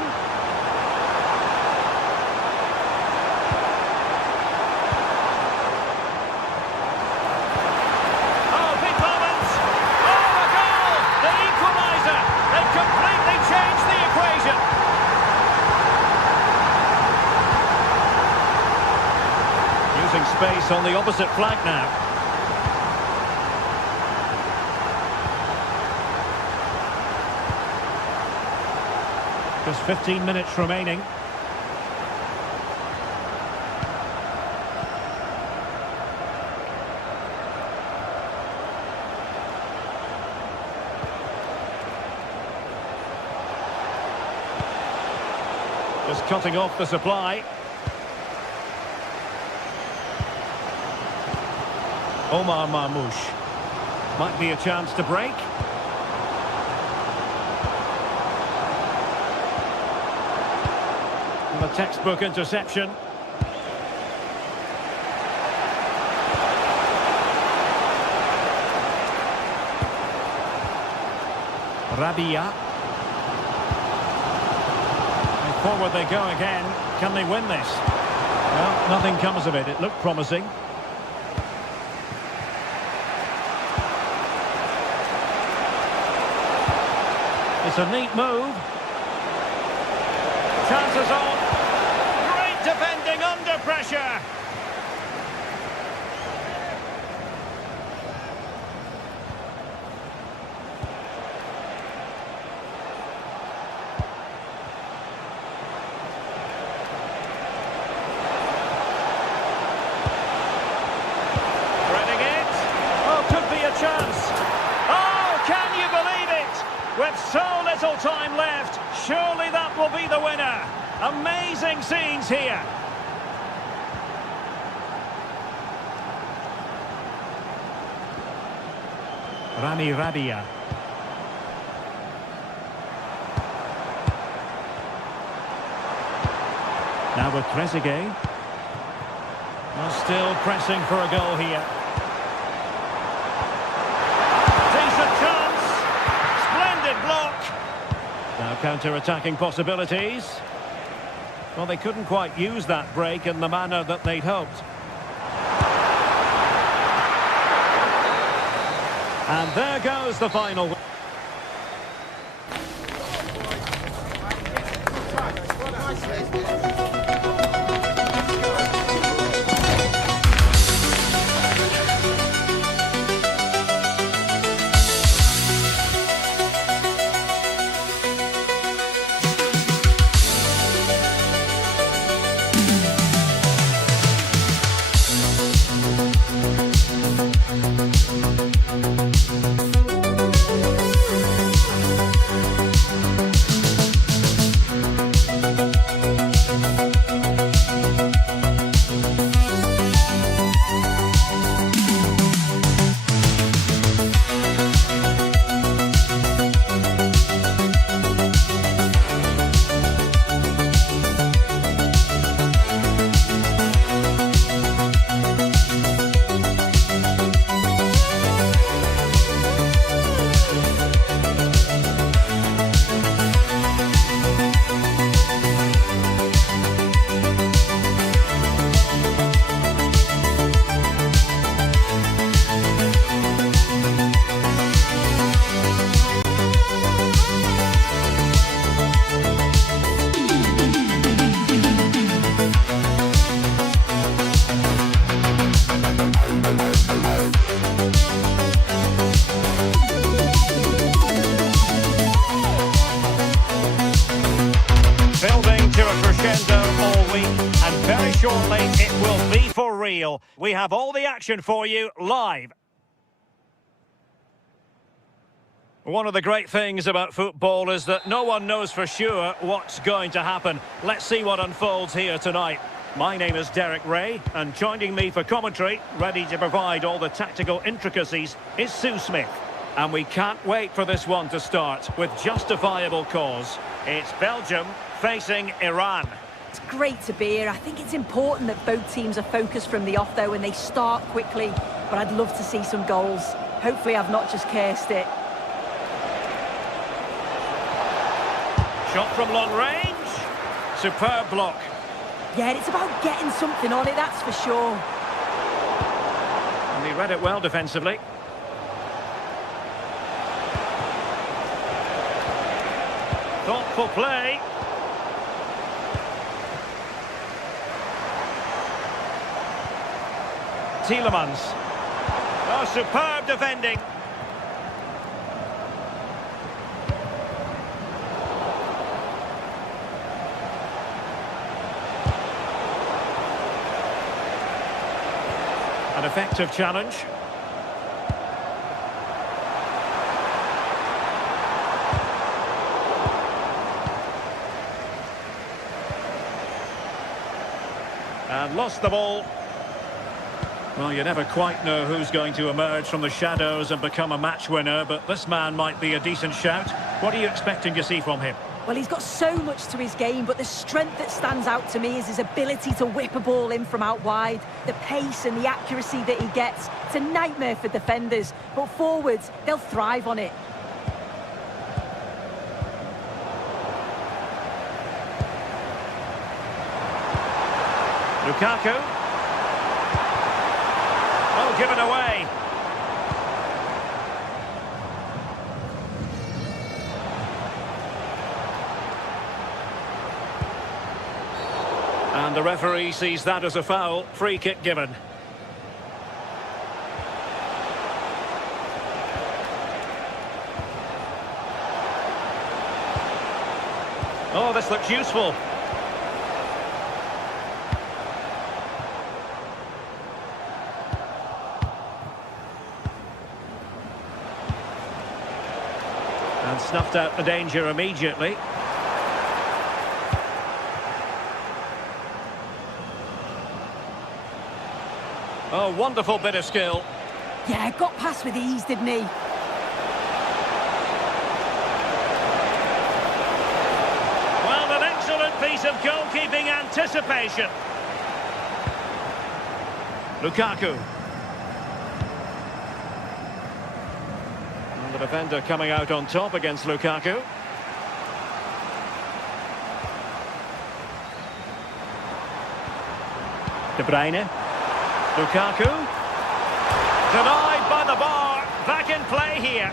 space on the opposite flank now. Just 15 minutes remaining. Just cutting off the supply. Omar Marmoush. Might be a chance to break. And a textbook interception. Rabia. Forward they go again. Can they win this? Well, nothing comes of it. It looked promising. It's a neat move. Chances on. Great defending under pressure. Chance. Oh, can you believe it? With so little time left, surely that will be the winner. Amazing scenes here. Rami Rabia. Now with Trezeguet. Well, still pressing for a goal here. Now counter-attacking possibilities. Well, they couldn't quite use that break in the manner that they'd hoped. And there goes the final. Shortly, it will be for real. We have all the action for you live. One of the great things about football is that no one knows for sure what's going to happen. Let's see what unfolds here tonight. My name is Derek Ray, and joining me for commentary, ready to provide all the tactical intricacies, is Sue Smith. And we can't wait for this one to start with justifiable cause. It's Belgium facing Iran. It's great to be here. I think it's important that both teams are focused from the off, though, and they start quickly. But I'd love to see some goals. Hopefully I've not just cursed it. Shot from long range. Superb block. Yeah, it's about getting something on it, that's for sure. And he read it well defensively. Thoughtful play. Tielemans. Oh, superb defending. An effective challenge. And lost the ball. Well, you never quite know who's going to emerge from the shadows and become a match winner, but this man might be a decent shout. What are you expecting to see from him? Well, he's got so much to his game, but the strength that stands out to me is his ability to whip a ball in from out wide. The pace and the accuracy that he gets. It's a nightmare for defenders, but forwards, they'll thrive on it. Lukaku. Oh, given away. And the referee sees that as a foul. Free kick given. Oh, this looks useful. And snuffed out the danger immediately. Oh, wonderful bit of skill. Yeah, got past with ease, didn't he? Well, an excellent piece of goalkeeping anticipation. Lukaku. And the defender coming out on top against Lukaku. De Bruyne. Lukaku. Denied by the bar. Back in play here.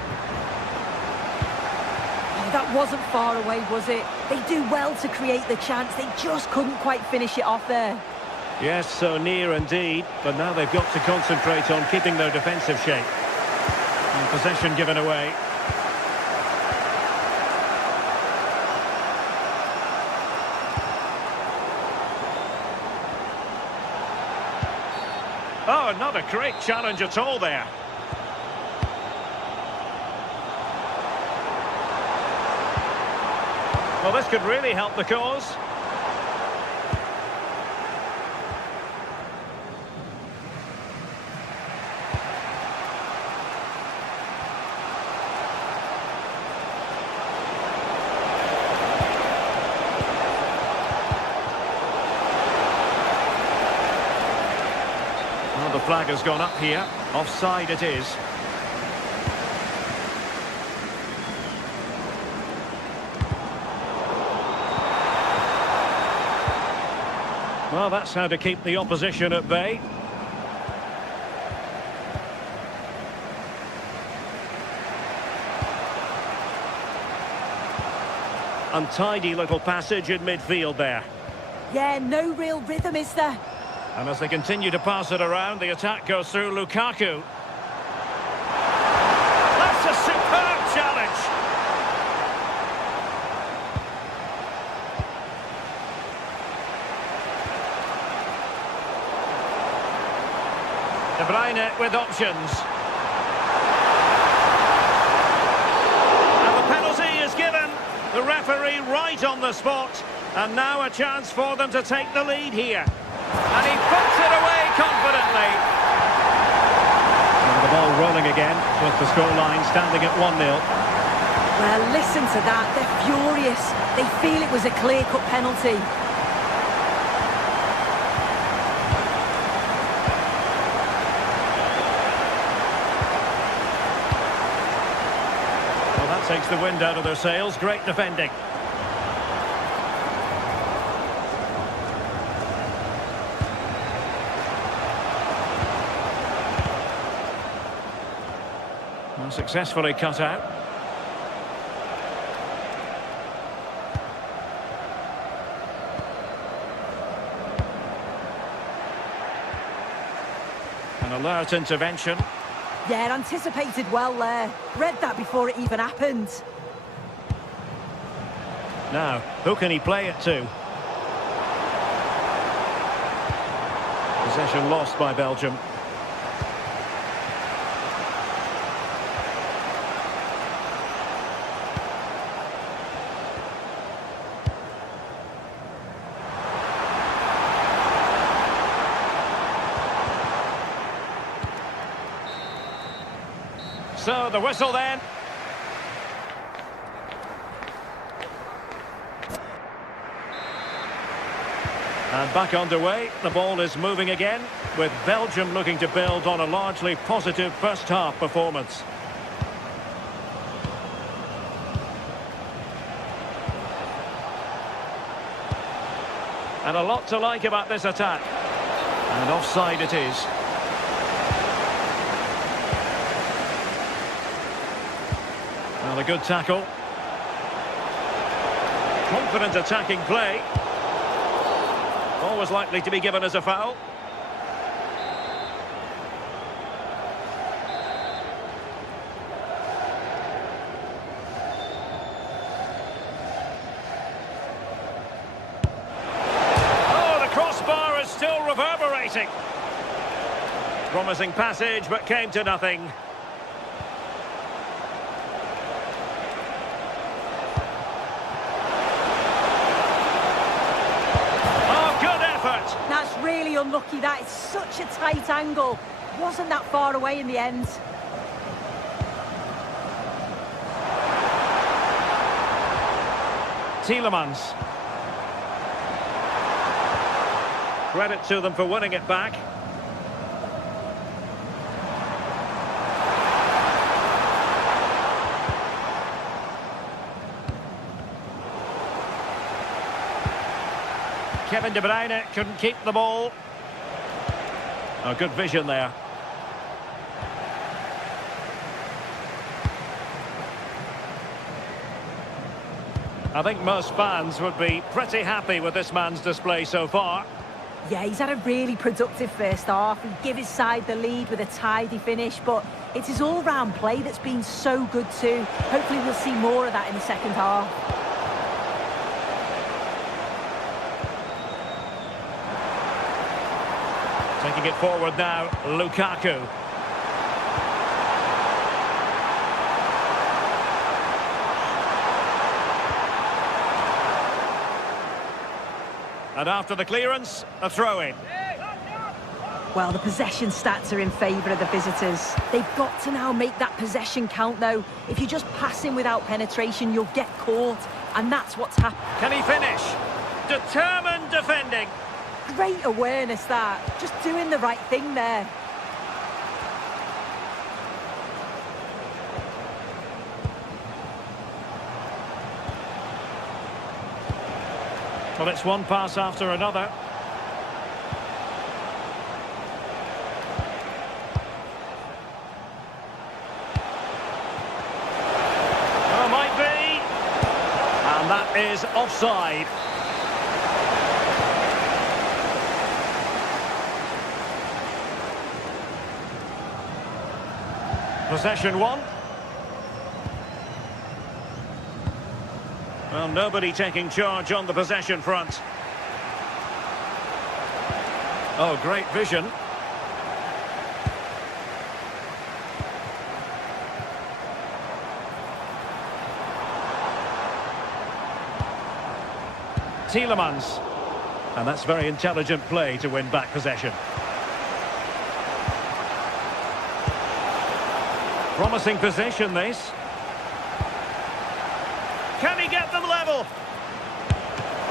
Oh, that wasn't far away, was it? They do well to create the chance. They just couldn't quite finish it off there. Yes, so near indeed. But now they've got to concentrate on keeping their defensive shape. And possession given away. Oh, not a great challenge at all there. Well, this could really help the cause. Well, the flag has gone up here. Offside it is. Well, that's how to keep the opposition at bay. Untidy little passage in midfield there. Yeah, no real rhythm, is there? And as they continue to pass it around, the attack goes through Lukaku. That's a superb challenge. De Bruyne with options. And the penalty is given. The referee right on the spot. And now a chance for them to take the lead here. And he puts it away confidently. And the ball rolling again with the scoreline standing at 1-0. Well, listen to that. They're furious. They feel it was a clear-cut penalty. Well, that takes the wind out of their sails. Great defending. Well, successfully cut out. An alert intervention. Yeah, anticipated well there. Read that before it even happened. Now, who can he play it to? Possession lost by Belgium. So the whistle then. And back underway, the ball is moving again, with Belgium looking to build on a largely positive first-half performance. And a lot to like about this attack. And offside it is. Well, a good tackle. Confident attacking play. Always likely to be given as a foul. Oh, the crossbar is still reverberating. Promising passage, but came to nothing. That's really unlucky. That is such a tight angle. Wasn't that far away in the end. Tielemans. Credit to them for winning it back. Kevin De Bruyne couldn't keep the ball. Oh, good vision there. I think most fans would be pretty happy with this man's display so far. Yeah, he's had a really productive first half. He gave his side the lead with a tidy finish, but it's his all-round play that's been so good too. Hopefully we'll see more of that in the second half. Taking it forward now, Lukaku. And after the clearance, a throw-in. Well, the possession stats are in favour of the visitors. They've got to now make that possession count, though. If you're just passing without penetration, you'll get caught, and that's what's happened. Can he finish? Determined defending. Great awareness, that. Just doing the right thing there. Well, it's one pass after another. Oh, might be. And that is offside. Possession one. Well, nobody taking charge on the possession front. Oh, great vision. Tielemans. And that's very intelligent play to win back possession. Promising position, this. Can he get them level?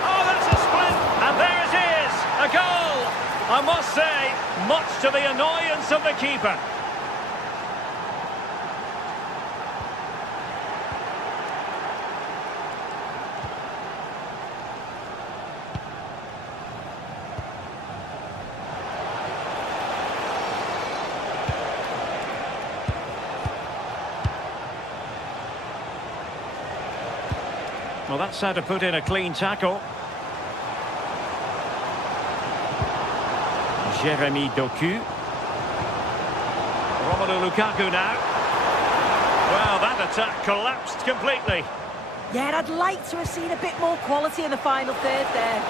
Oh, that's a sprint, and there it is, a goal. I must say, much to the annoyance of the keeper. Well, that's how to put in a clean tackle. Jeremy Doku. Romelu Lukaku now. Well, that attack collapsed completely. Yeah, and I'd like to have seen a bit more quality in the final third there.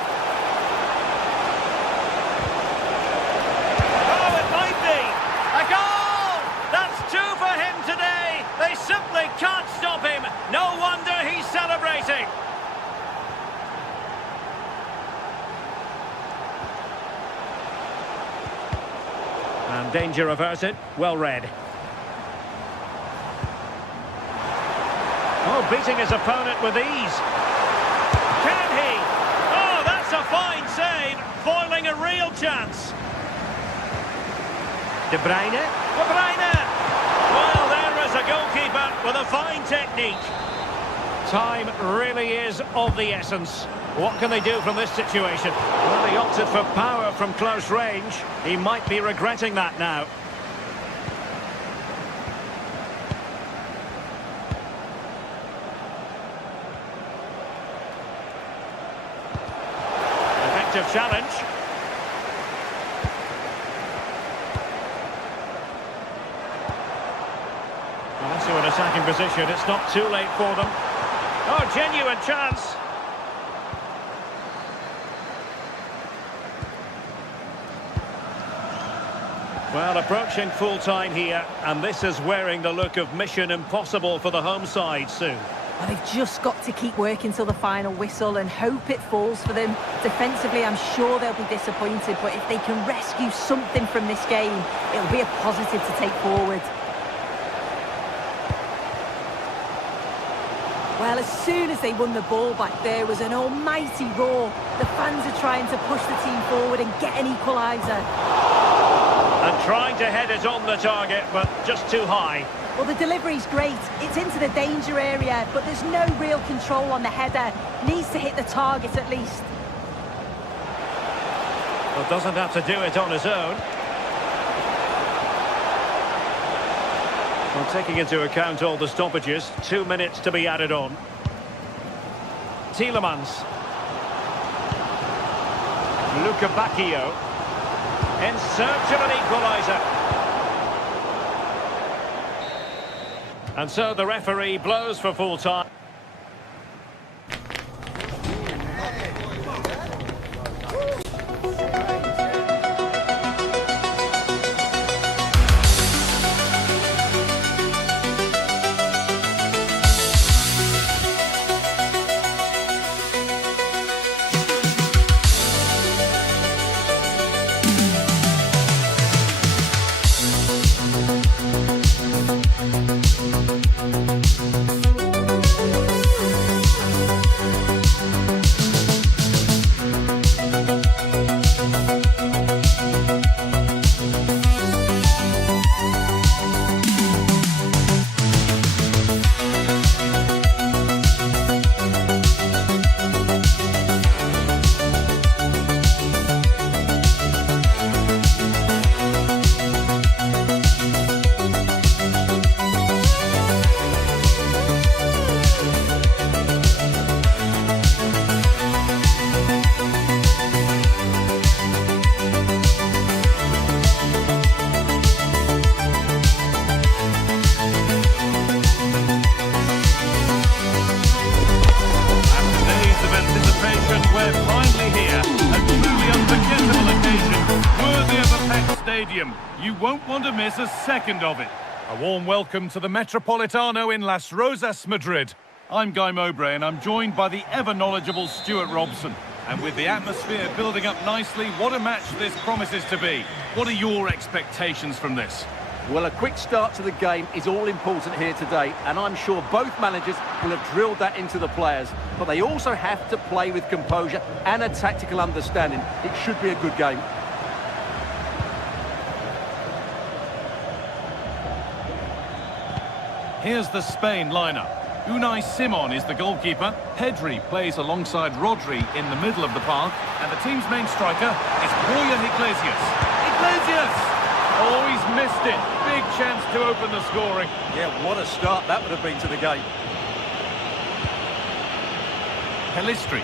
Oh, it might be! A goal! That's two for him today! They simply can't stop him! No wonder he's celebrating! And danger averted. Well read. Oh, beating his opponent with ease. Can he? Oh, that's a fine save, foiling a real chance. De Bruyne. De Bruyne! Well, there is a goalkeeper with a fine technique. Time really is of the essence. What can they do from this situation? Well, he opted for power from close range. He might be regretting that now. Effective challenge. Well, into an attacking position. It's not too late for them. Oh, genuine chance. Well, approaching full time here, and this is wearing the look of mission impossible for the home side soon. Well, they've just got to keep working till the final whistle and hope it falls for them. Defensively, I'm sure they'll be disappointed, but if they can rescue something from this game, it'll be a positive to take forward. Well, as soon as they won the ball back, there was an almighty roar. The fans are trying to push the team forward and get an equaliser. And trying to head it on the target, but just too high. Well, the delivery's great. It's into the danger area, but there's no real control on the header. Needs to hit the target at least. Well, doesn't have to do it on his own. Well, taking into account all the stoppages, 2 minutes to be added on. Tielemans. Luca Bacchio. In search of an equaliser. And so the referee blows for full time. You won't want to miss a second of it. A warm welcome to the Metropolitano in Las Rosas, Madrid. I'm Guy Mowbray and I'm joined by the ever-knowledgeable Stuart Robson. And with the atmosphere building up nicely, what a match this promises to be. What are your expectations from this? Well, a quick start to the game is all important here today, and I'm sure both managers will have drilled that into the players. But they also have to play with composure and a tactical understanding. It should be a good game. Here's the Spain lineup. Unai Simon is the goalkeeper. Pedri plays alongside Rodri in the middle of the park. And the team's main striker is Borja Iglesias. Iglesias! Oh, he's missed it. Big chance to open the scoring. Yeah, what a start that would have been to the game. Pelistri.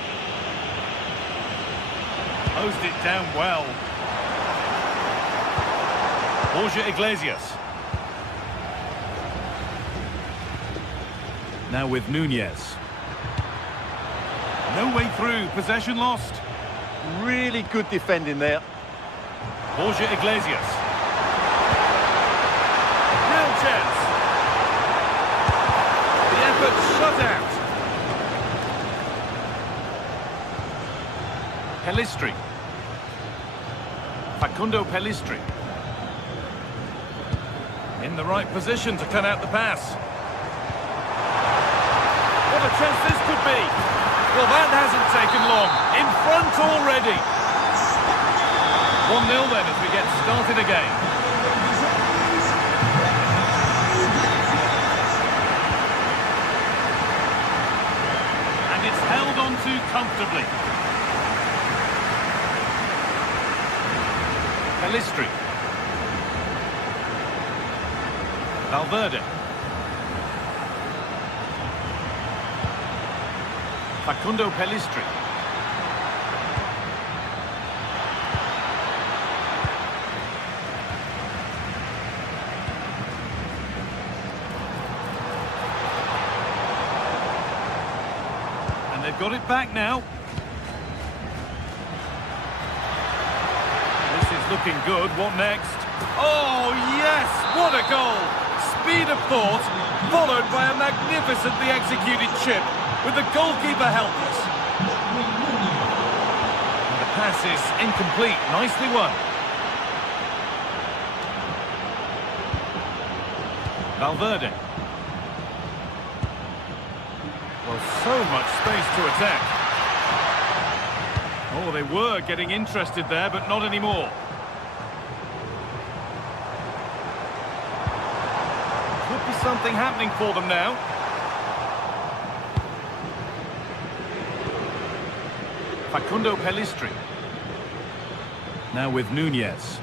Closed it down well. Borja Iglesias. Now with Nunez. No way through, possession lost. Really good defending there. Borja Iglesias. Real chance. The effort shut out. Pellistri. Facundo Pellistri. In the right position to cut out the pass. What a chance this could be. Well, that hasn't taken long. In front already. 1-0 then as we get started again. And it's held on to comfortably. Pellistri. Valverde. Facundo Pellistri. And they've got it back now. This is looking good. What next? Oh, yes! What a goal! Speed of thought, followed by a magnificently executed chip, with the goalkeeper helpless. And the pass is incomplete. Nicely won. Valverde. Well, so much space to attack. Oh, they were getting interested there, but not anymore. Could be something happening for them now. Facundo Pellistri. Now with Nunez.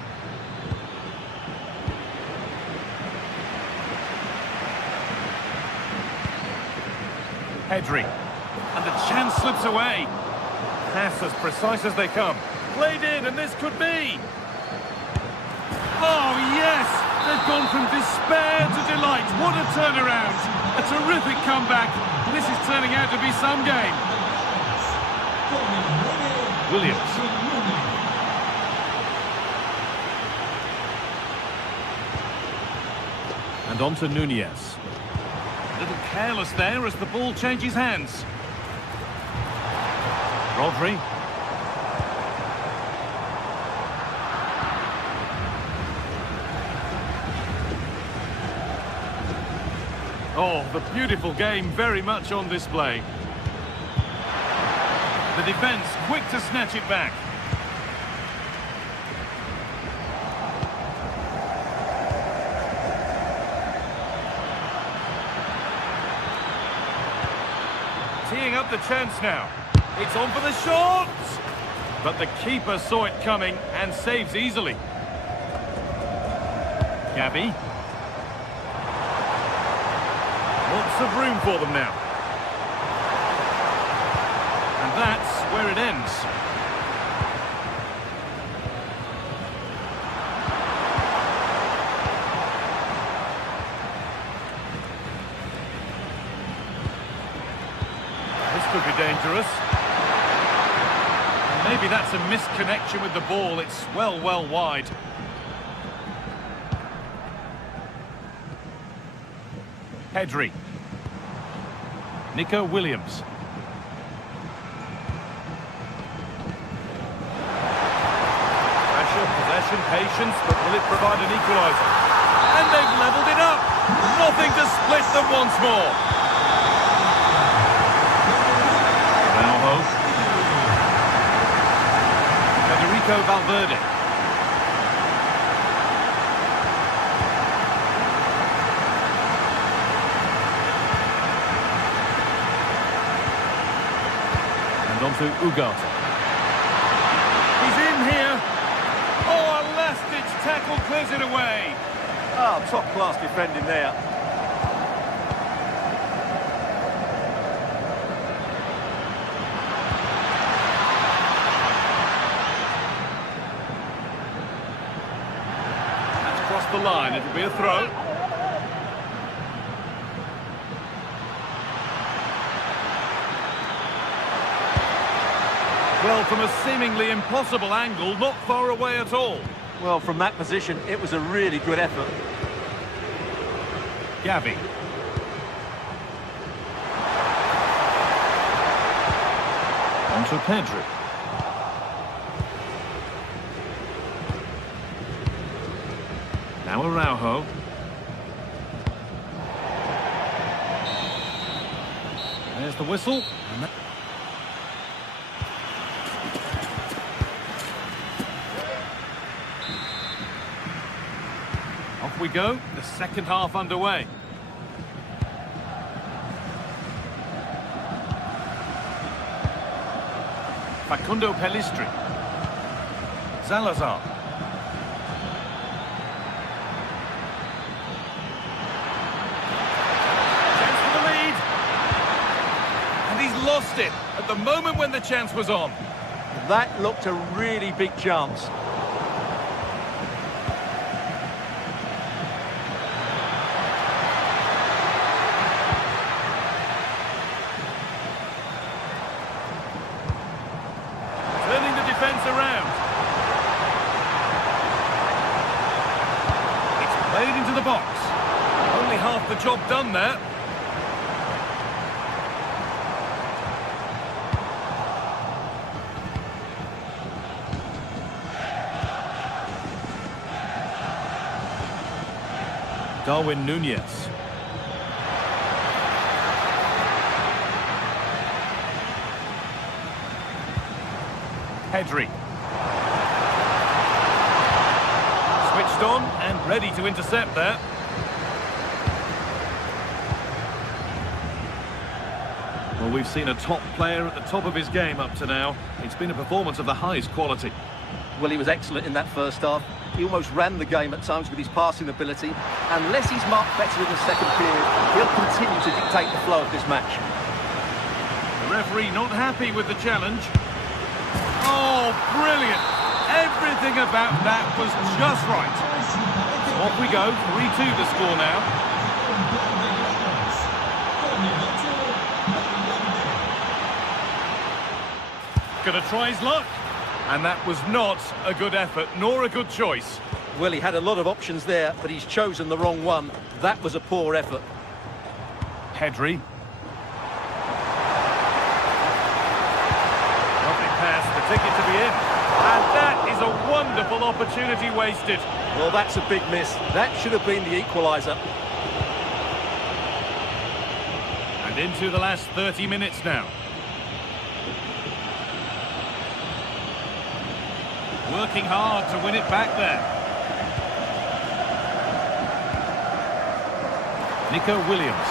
Pedri. And the chance slips away. Pass as precise as they come. Played in, and this could be. Oh, yes! They've gone from despair to delight. What a turnaround. A terrific comeback. This is turning out to be some game. Williams. And on to Nunez. A little careless there as the ball changes hands. Rodri. Oh, the beautiful game very much on display. The defence quick to snatch it back. Teeing up the chance now. It's on for the shot! But the keeper saw it coming and saves easily. Gavi. Lots of room for them now. And that's where it ends. This could be dangerous. Maybe that's a misconnection with the ball. It's well wide. Pedri. Nico Williams. Pressure, possession, patience, but will it provide an equaliser? And they've levelled it up. Nothing to split them once more. Now hope. Federico Valverde. On to Ugarte. He's in here. Oh, a last-ditch tackle clears it away. Oh, top-class defending there. That's crossed the line. It'll be a throw. Well, from a seemingly impossible angle, not far away at all. Well, from that position, it was a really good effort. Gavi. On to Pedri. Now Araujo. There's the whistle. Off we go, the second half underway. Facundo Pellistri. Salazar. Chance for the lead. And he's lost it at the moment when the chance was on. That looked a really big chance. Turning the defence around. It's played into the box. Only half the job done there. Darwin Núñez. Pedri. Switched on and ready to intercept there. Well, we've seen a top player at the top of his game up to now. It's been a performance of the highest quality. Well, he was excellent in that first half. He almost ran the game at times with his passing ability. Unless he's marked better in the second period, he'll continue to dictate the flow of this match. The referee not happy with the challenge. Oh, brilliant. Everything about that was just right. So off we go, 3-2 the score now. Gonna try his luck. And that was not a good effort, nor a good choice. Well, he had a lot of options there, but he's chosen the wrong one. That was a poor effort. Pedri. Lovely pass, the ticket to be in. And that is a wonderful opportunity wasted. Well, that's a big miss. That should have been the equaliser. And into the last 30 minutes now. Working hard to win it back there. Nico Williams.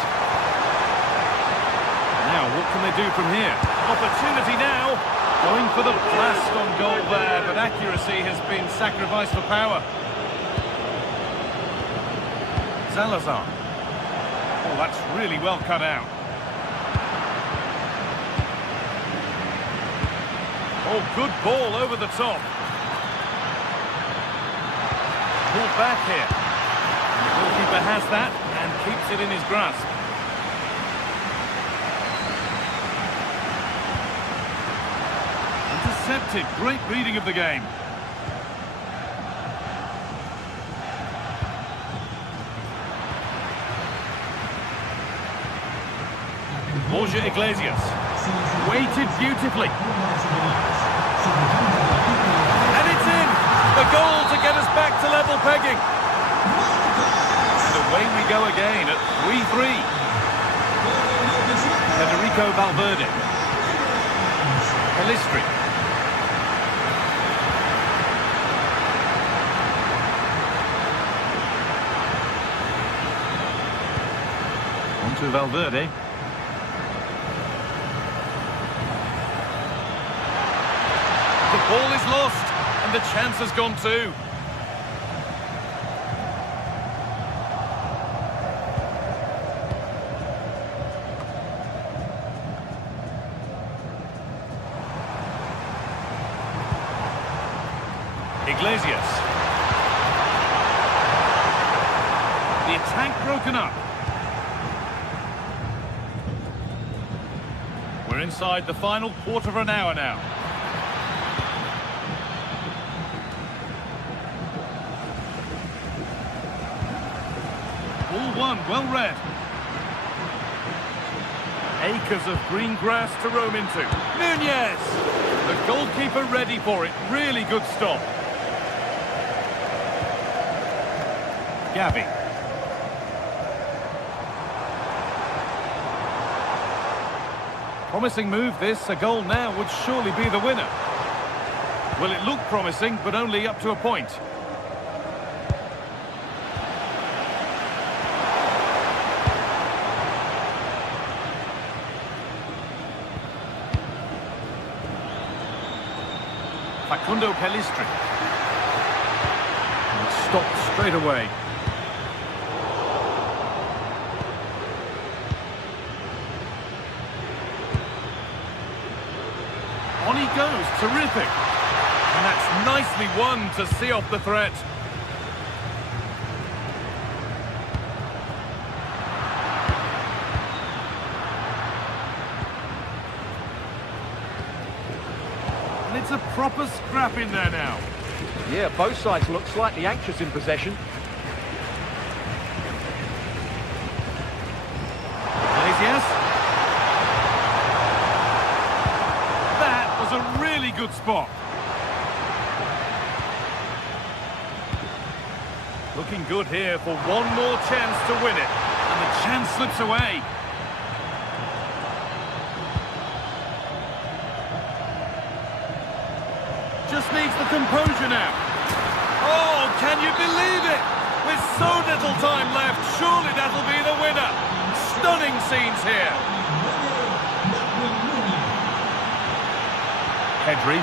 Now, what can they do from here? Opportunity now. Going for the blast on goal there, but accuracy has been sacrificed for power. Salazar. Oh, that's really well cut out. Oh, good ball over the top. Pulled back here. The goalkeeper has that and keeps it in his grasp. Intercepted. Great reading of the game. Borja Iglesias. Weighted beautifully. And it's in! The goal to get us back to level pegging. And away we go again at 3-3. Federico Valverde. Pellistri. On to Valverde. The ball is lost. And the chance has gone too. Iglesias. The attack broken up. We're inside the final quarter of an hour now. All one, well read. Acres of green grass to roam into. Nunez! The goalkeeper ready for it. Really good stop. Gavi. Promising move this. A goal now would surely be the winner. Well, it looked promising, but only up to a point. Facundo Pelistri. And it's stopped straight away. On he goes, terrific. And that's nicely won to see off the threat. And it's a proper scrap in there now. Yeah, both sides look slightly anxious in possession. Iglesias. That was a really good spot. Looking good here for one more chance to win it. And the chance slips away. Just needs the composure now. Oh, can you believe it? With so little time left, surely that'll be the winner. Stunning scenes here. Pedri.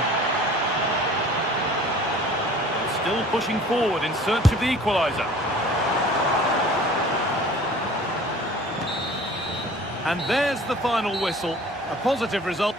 Still pushing forward in search of the equaliser. And there's the final whistle. A positive result.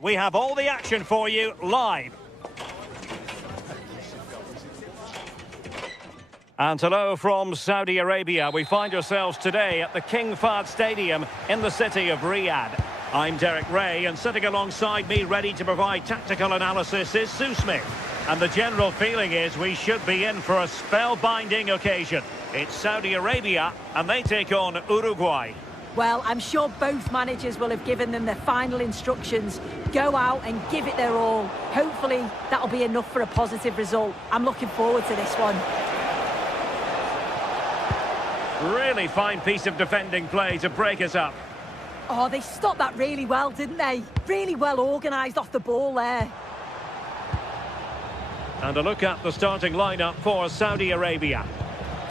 We have all the action for you live. And hello from Saudi Arabia. We find ourselves today at the King Fahd Stadium in the city of Riyadh. I'm Derek Ray, and sitting alongside me ready to provide tactical analysis is Sue Smith. And the general feeling is we should be in for a spellbinding occasion. It's Saudi Arabia, and they take on Uruguay. Well, I'm sure both managers will have given them their final instructions. Go out and give it their all. Hopefully, that'll be enough for a positive result. I'm looking forward to this one. Really fine piece of defending play to break us up. Oh, they stopped that really well, didn't they? Really well organised off the ball there. And a look at the starting lineup for Saudi Arabia.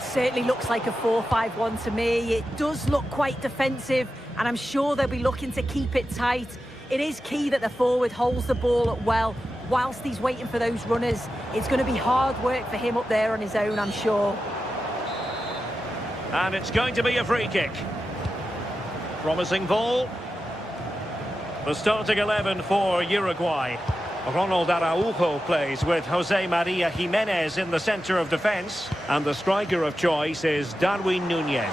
Certainly looks like a 4-5-1 to me. It does look quite defensive, and I'm sure they'll be looking to keep it tight. It is key that the forward holds the ball up well whilst he's waiting for those runners. It's going to be hard work for him up there on his own, I'm sure. And it's going to be a free kick. Promising ball. The starting 11 for Uruguay. Ronald Araujo plays with Jose Maria Jimenez in the centre of defence. And the striker of choice is Darwin Núñez.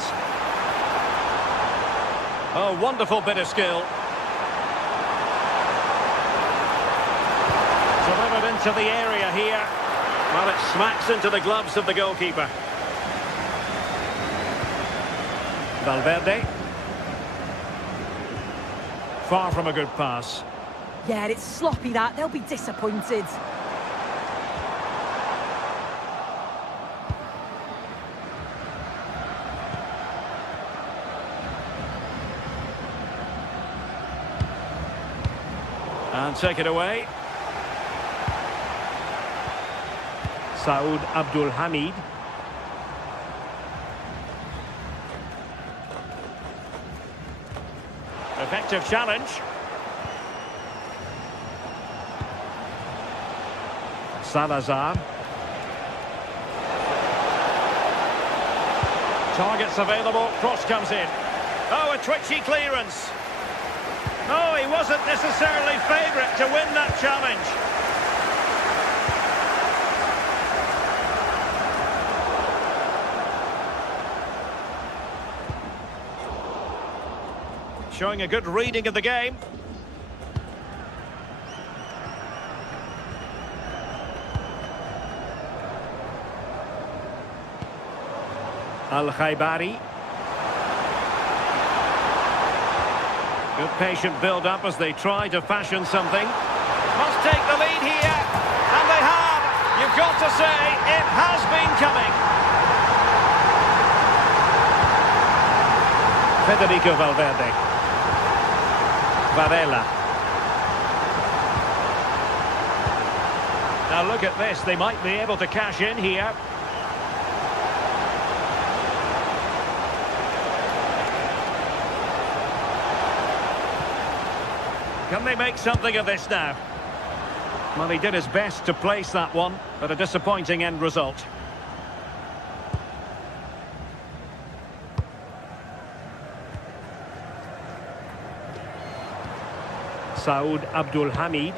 Oh, wonderful bit of skill. Delivered into the area here. Well, it smacks into the gloves of the goalkeeper. Valverde. Far from a good pass. Yeah, it's sloppy that. They'll be disappointed. And take it away. Saud Abdul Hamid. Effective challenge. Salazar. Targets available, cross comes in. Oh, a twitchy clearance. No, he wasn't necessarily favourite to win that challenge. Showing a good reading of the game. Al-Khaibari. Good patient build-up as they try to fashion something. Must take the lead here. And they have. You've got to say, it has been coming. Federico Valverde. Varela. Now look at this. They might be able to cash in here. Can they make something of this now? Well, he did his best to place that one, but a disappointing end result. Saud Abdul Hamid.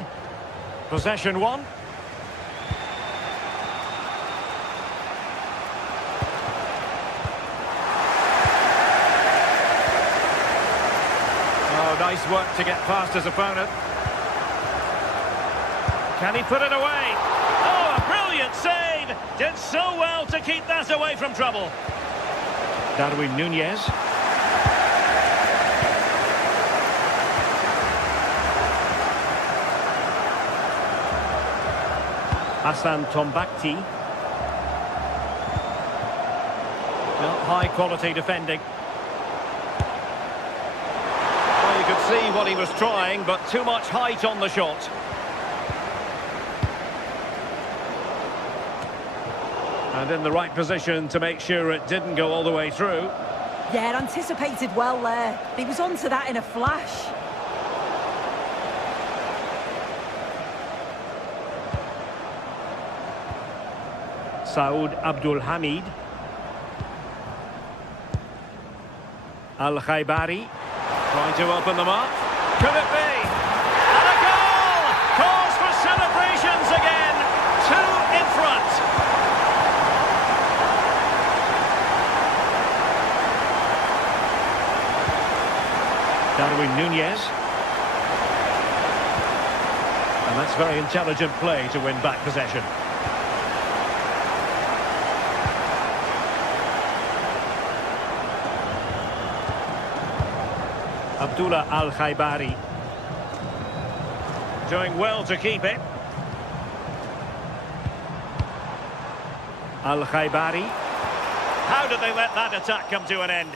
Possession one. Nice work to get past his opponent. Can he put it away? Oh, a brilliant save! Did so well to keep that away from trouble. Darwin Núñez. Hassan Tombakti. Well, high quality defending. You could see what he was trying, but too much height on the shot. And in the right position to make sure it didn't go all the way through. Yeah, anticipated well there. He was onto that in a flash. Saud Abdul Hamid. Al-Khaibari. Trying to open them up. Could it be? And a goal! Cause for celebrations again. 2 in front. Darwin Núñez. And that's very intelligent play to win back possession. Abdullah Al-Khaibari. Doing well to keep it. Al-Khaibari. How did they let that attack come to an end?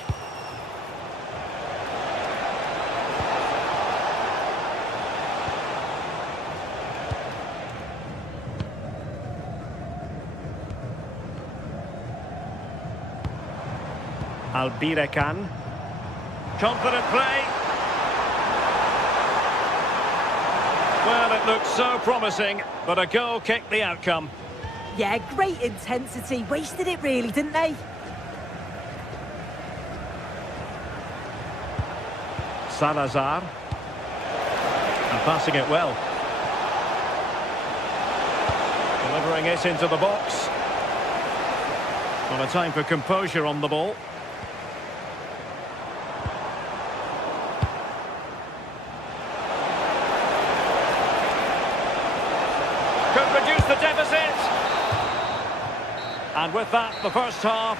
Albirekan. Confident play. Well, it looked so promising, but a goal kicked the outcome. Yeah, great intensity. Wasted it really, didn't they? Salazar. passing it well. Delivering it into the box. Not a time for composure on the ball. Could reduce the deficit. And with that, the first half.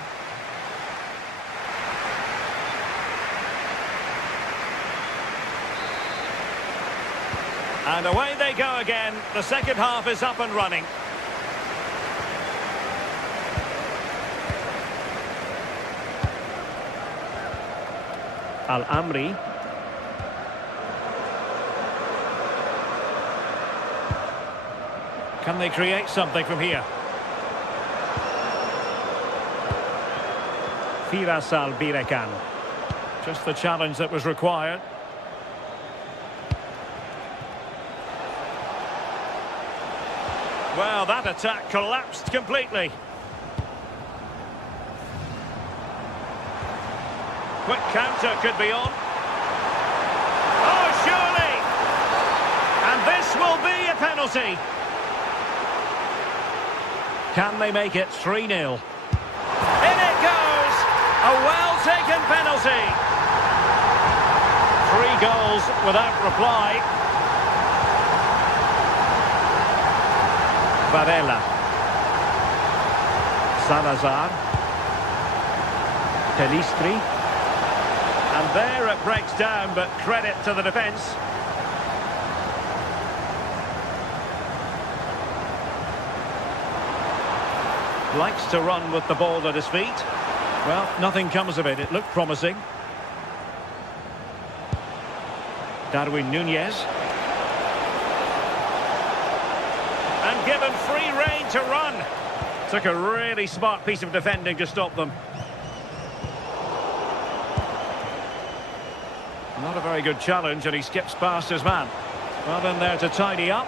And away they go again. The second half is up and running. Al-Amri. Can they create something from here? Firas Al-Birekan. Just the challenge that was required. Well, that attack collapsed completely. Quick counter could be on. Oh, surely! And this will be a penalty. Can they make it 3-0? In it goes! A well-taken penalty. 3 goals without reply. Varela. Salazar. Pelistri. And there it breaks down, but credit to the defence. Likes to run with the ball at his feet. Well, nothing comes of it. It looked promising. Darwin Núñez. And given free rein to run. Took a really smart piece of defending to stop them. Not a very good challenge, and he skips past his man. Well in there to tidy up.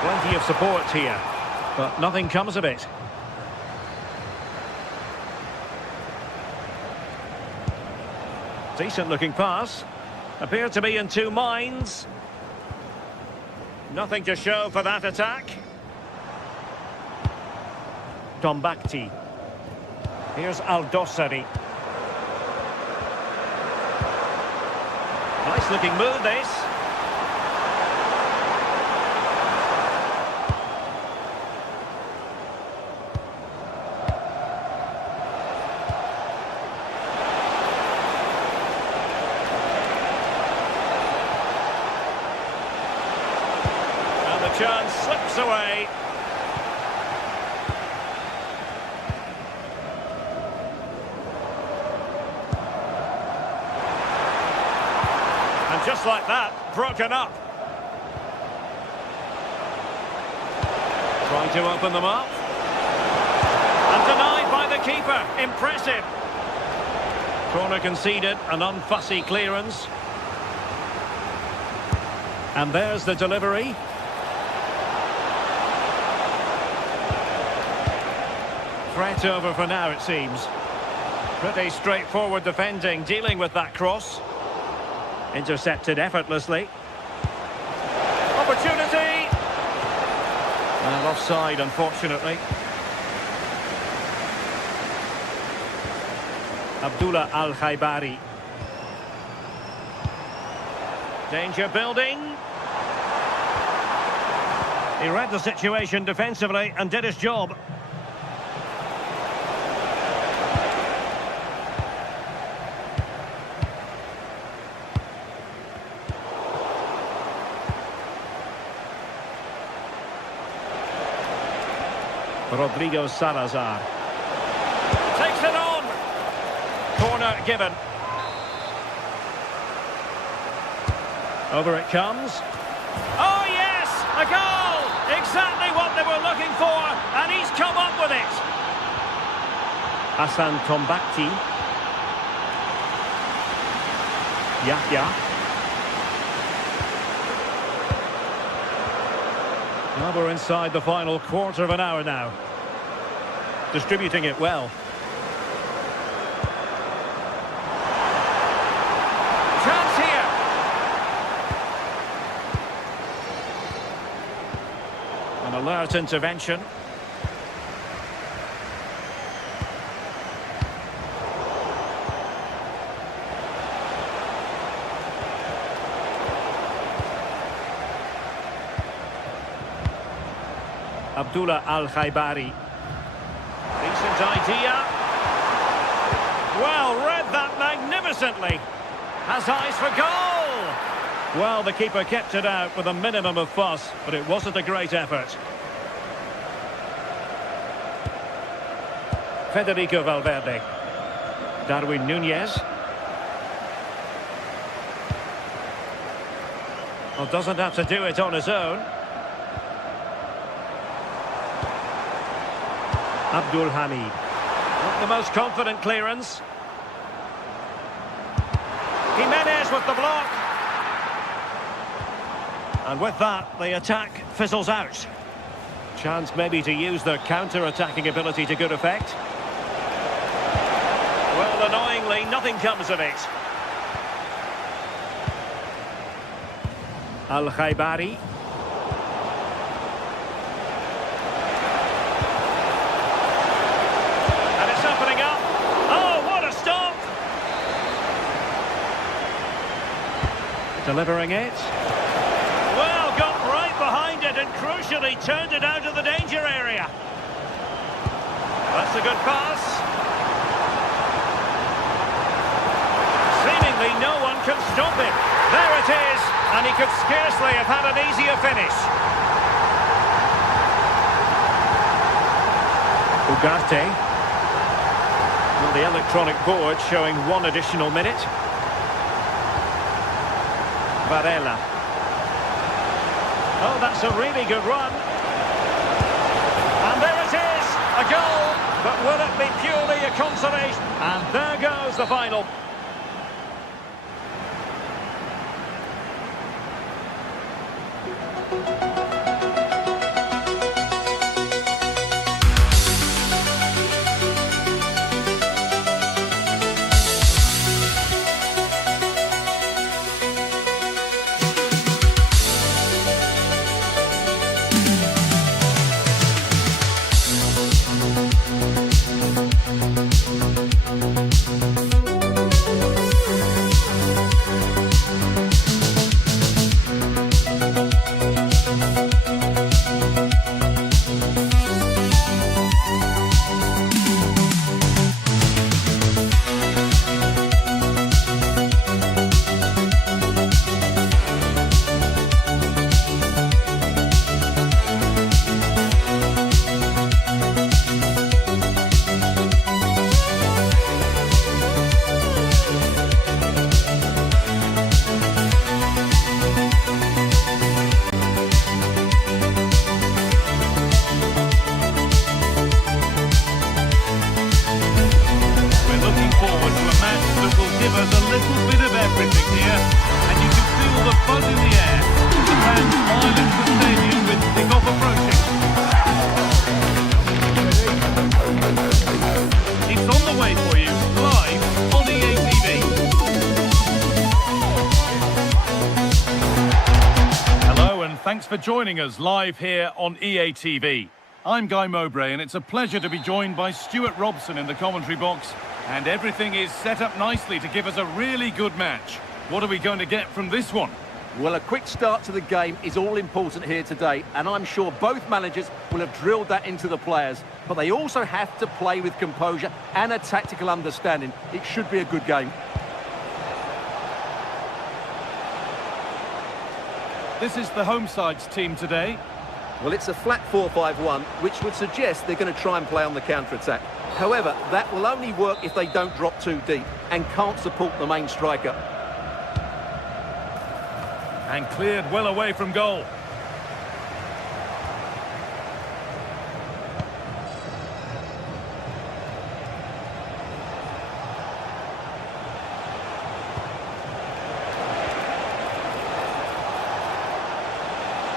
Plenty of support here, but nothing comes of it. Decent looking pass. Appear to be in 2 minds. Nothing to show for that attack. Tombakti. Here's Al-Dossari. Nice looking move this. And the chance slips away. Just like that, broken up. Trying to open them up. And denied by the keeper. Impressive. Corner conceded, an unfussy clearance. And there's the delivery. Threat over for now, it seems. Pretty straightforward defending, dealing with that cross. Intercepted effortlessly. Opportunity! And offside, unfortunately. Abdullah Al-Khaibari. Danger building. He read the situation defensively and did his job. Rodrigo Salazar. Takes it on. Corner given. Over it comes. Oh yes! A goal! Exactly what they were looking for, and he's come up with it. Hassan Tombakti. Yahya. Well, we're inside the final quarter of an hour now. distributing it well. Chance here. An alert intervention. Abdullah Al-Khaibari. Decent idea. Well, read that magnificently. Has eyes for goal. Well, the keeper kept it out with a minimum of fuss, but it wasn't a great effort. Federico Valverde. Darwin Nunez. Well, doesn't have to do it on his own. Abdul Hamid. Not the most confident clearance. Jimenez with the block. And with that, the attack fizzles out. Chance maybe to use their counter-attacking ability to good effect. Well, annoyingly, nothing comes of it. Al-Khaibari. Delivering it. Well, got right behind it and crucially turned it out of the danger area. That's a good pass. Seemingly no one can stop him. There it is, and he could scarcely have had an easier finish. Ugarte. Well, the electronic board showing 1 additional minute. Varela. Oh, that's a really good run. And there it is, a goal. But will it be purely a consolation? And there goes the final. Thanks for joining us live here on EA TV. I'm Guy Mowbray, and it's a pleasure to be joined by Stuart Robson in the commentary box. And everything is set up nicely to give us a really good match. What are we going to get from this one? Well, a quick start to the game is all important here today, and I'm sure both managers will have drilled that into the players. But they also have to play with composure and a tactical understanding. It should be a good game. This is the home side's team today. Well, it's a flat 4-5-1, which would suggest they're going to try and play on the counter-attack. However, that will only work if they don't drop too deep and can't support the main striker. And cleared well away from goal.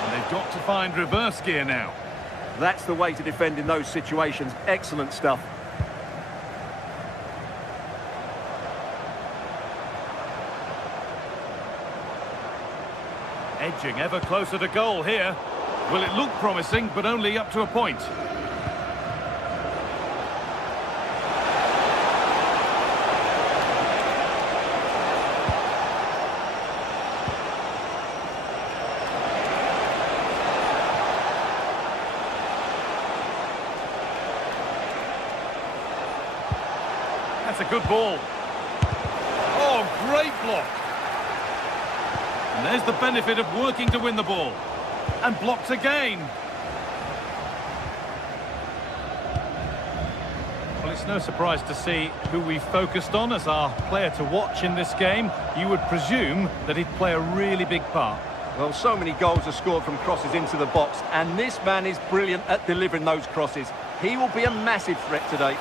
And they've got to find reverse gear now. That's the way to defend in those situations. Excellent stuff. Edging ever closer to goal here. Well, it looked promising, but only up to a point. That's a good ball. Oh, great block. And there's the benefit of working to win the ball. And blocked again. Well, it's no surprise to see who we focused on as our player to watch in this game. You would presume that he'd play a really big part. Well, so many goals are scored from crosses into the box, and this man is brilliant at delivering those crosses. He will be a massive threat today.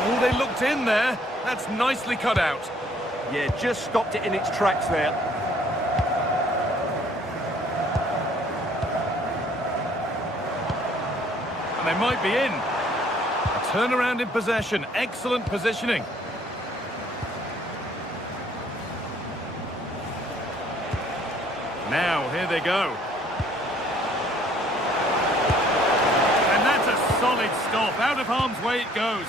Oh, they looked in there. That's nicely cut out. Yeah, just stopped it in its tracks there. And they might be in. A turnaround in possession. Excellent positioning. Now, here they go. And that's a solid stop. Out of harm's way it goes.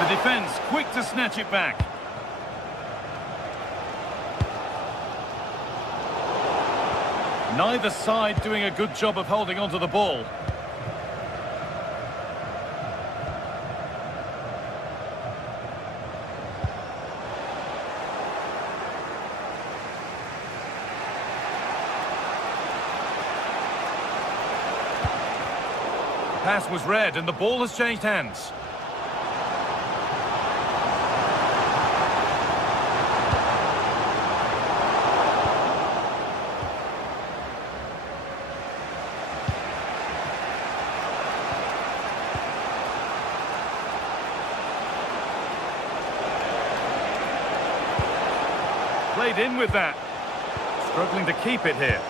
The defence quick to snatch it back. Neither side doing a good job of holding onto the ball. The pass was read and the ball has changed hands. Played in with that. Struggling to keep it here.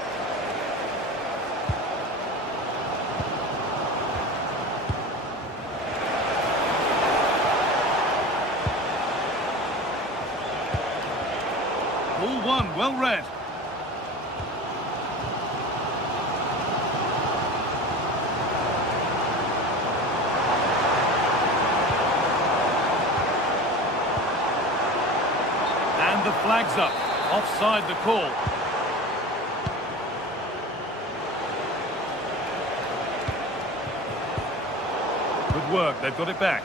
Ball one, well read. And the flag's up. Offside the call. Good work, they've got it back.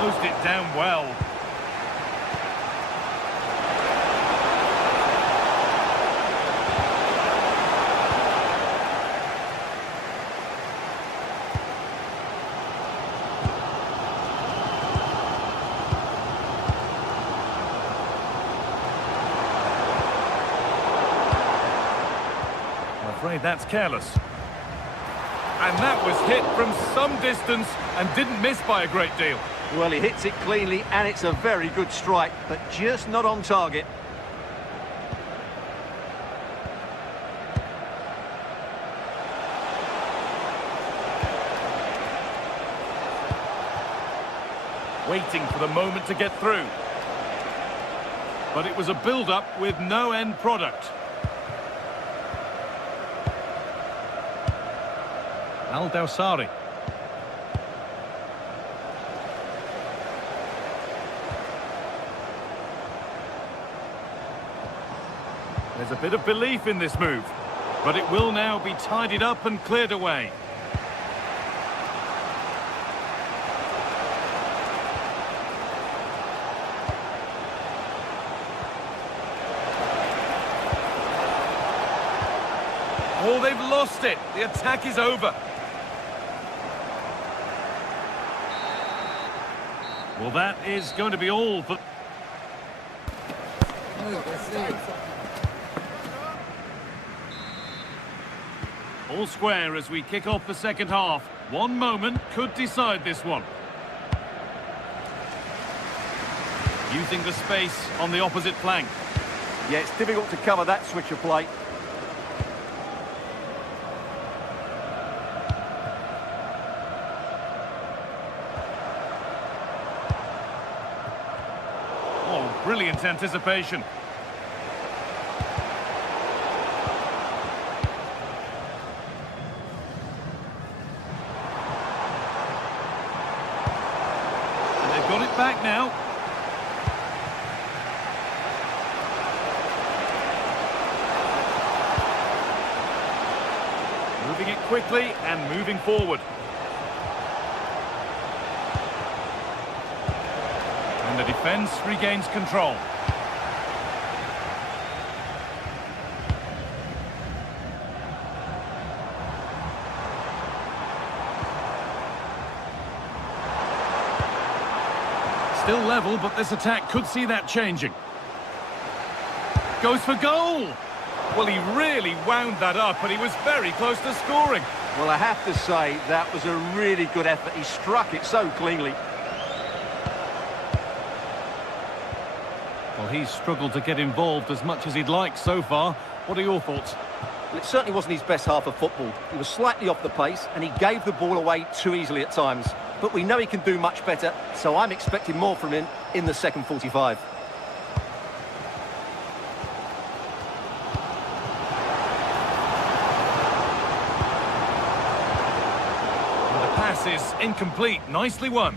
Closed it down well. I'm afraid that's careless. And that was hit from some distance and didn't miss by a great deal. Well, he hits it cleanly, and it's a very good strike, but just not on target. Waiting for the moment to get through. But it was a build-up with no end product. Al-Dawsari. There's a bit of belief in this move, but it will now be tidied up and cleared away. before they've lost it. The attack is over. Well, that is going to be all for... All square as we kick off the second half. One moment could decide this one. Using the space on the opposite flank. Yeah, it's difficult to cover that switch of play. Oh, brilliant anticipation. And they've got it back now. Moving it quickly and moving forward. And the defence regains control. Still level, but this attack could see that changing. Goes for goal! Well, he really wound that up, and he was very close to scoring. Well, I have to say, that was a really good effort. He struck it so cleanly. Well, he's struggled to get involved as much as he'd like so far. What are your thoughts? Well, it certainly wasn't his best half of football. He was slightly off the pace, and he gave the ball away too easily at times. But we know he can do much better, so I'm expecting more from him in the second 45. Is incomplete. Nicely won.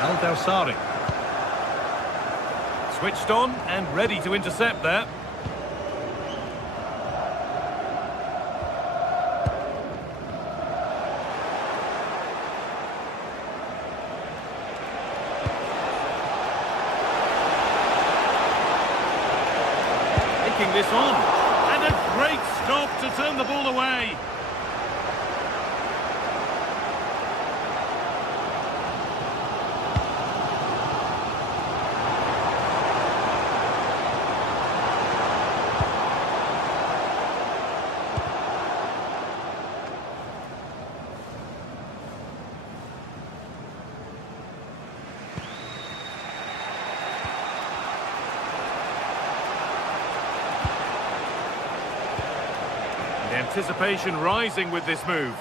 Al-Dawsari. Switched on and ready to intercept there. This on, and a great stop to turn the ball away. Anticipation rising with this move.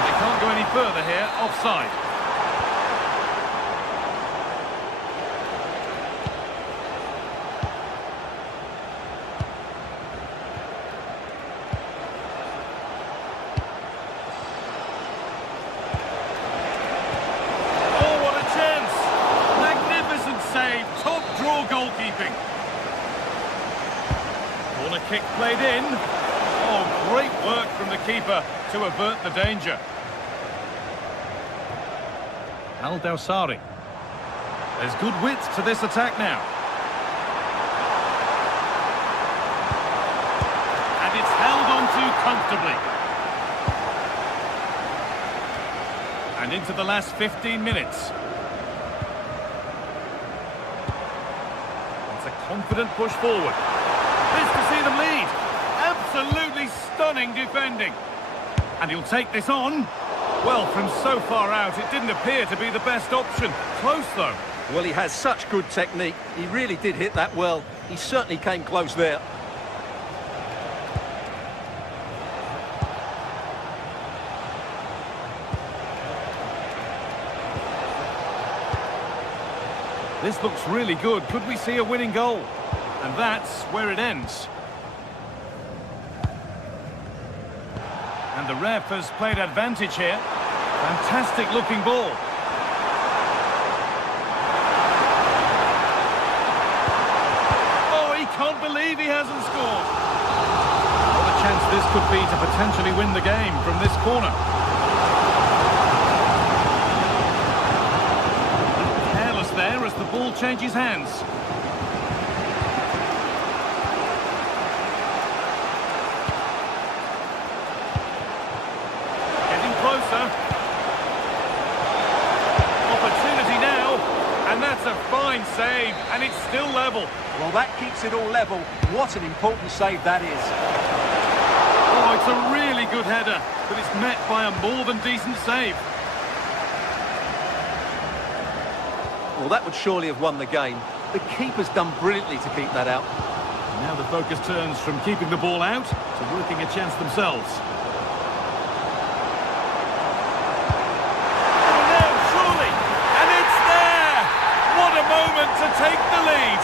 They can't go any further here, offside. Corner kick played in. Oh, great work from the keeper to avert the danger. Al-Dawsari. There's good width to this attack now. And it's held on to comfortably. And into the last 15 minutes. It's a confident push forward. This to see them lead. Absolutely stunning defending. And he'll take this on. Well, from so far out, it didn't appear to be the best option. Close, though. Well, he has such good technique. He really did hit that well. He certainly came close there. This looks really good. Could we see a winning goal? And that's where it ends. And the ref has played advantage here. Fantastic looking ball. Oh, he can't believe he hasn't scored. What a chance this could be to potentially win the game from this corner. Careless there as the ball changes hands. Getting closer. Opportunity now, and that's a fine save, and it's still level. Well, that keeps it all level. What an important save that is. Oh, it's a really good header, but it's met by a more than decent save. Well, that would surely have won the game. The keeper's done brilliantly to keep that out. Now the focus turns from keeping the ball out to working a chance themselves. Oh, no, surely! And it's there! What a moment to take the lead!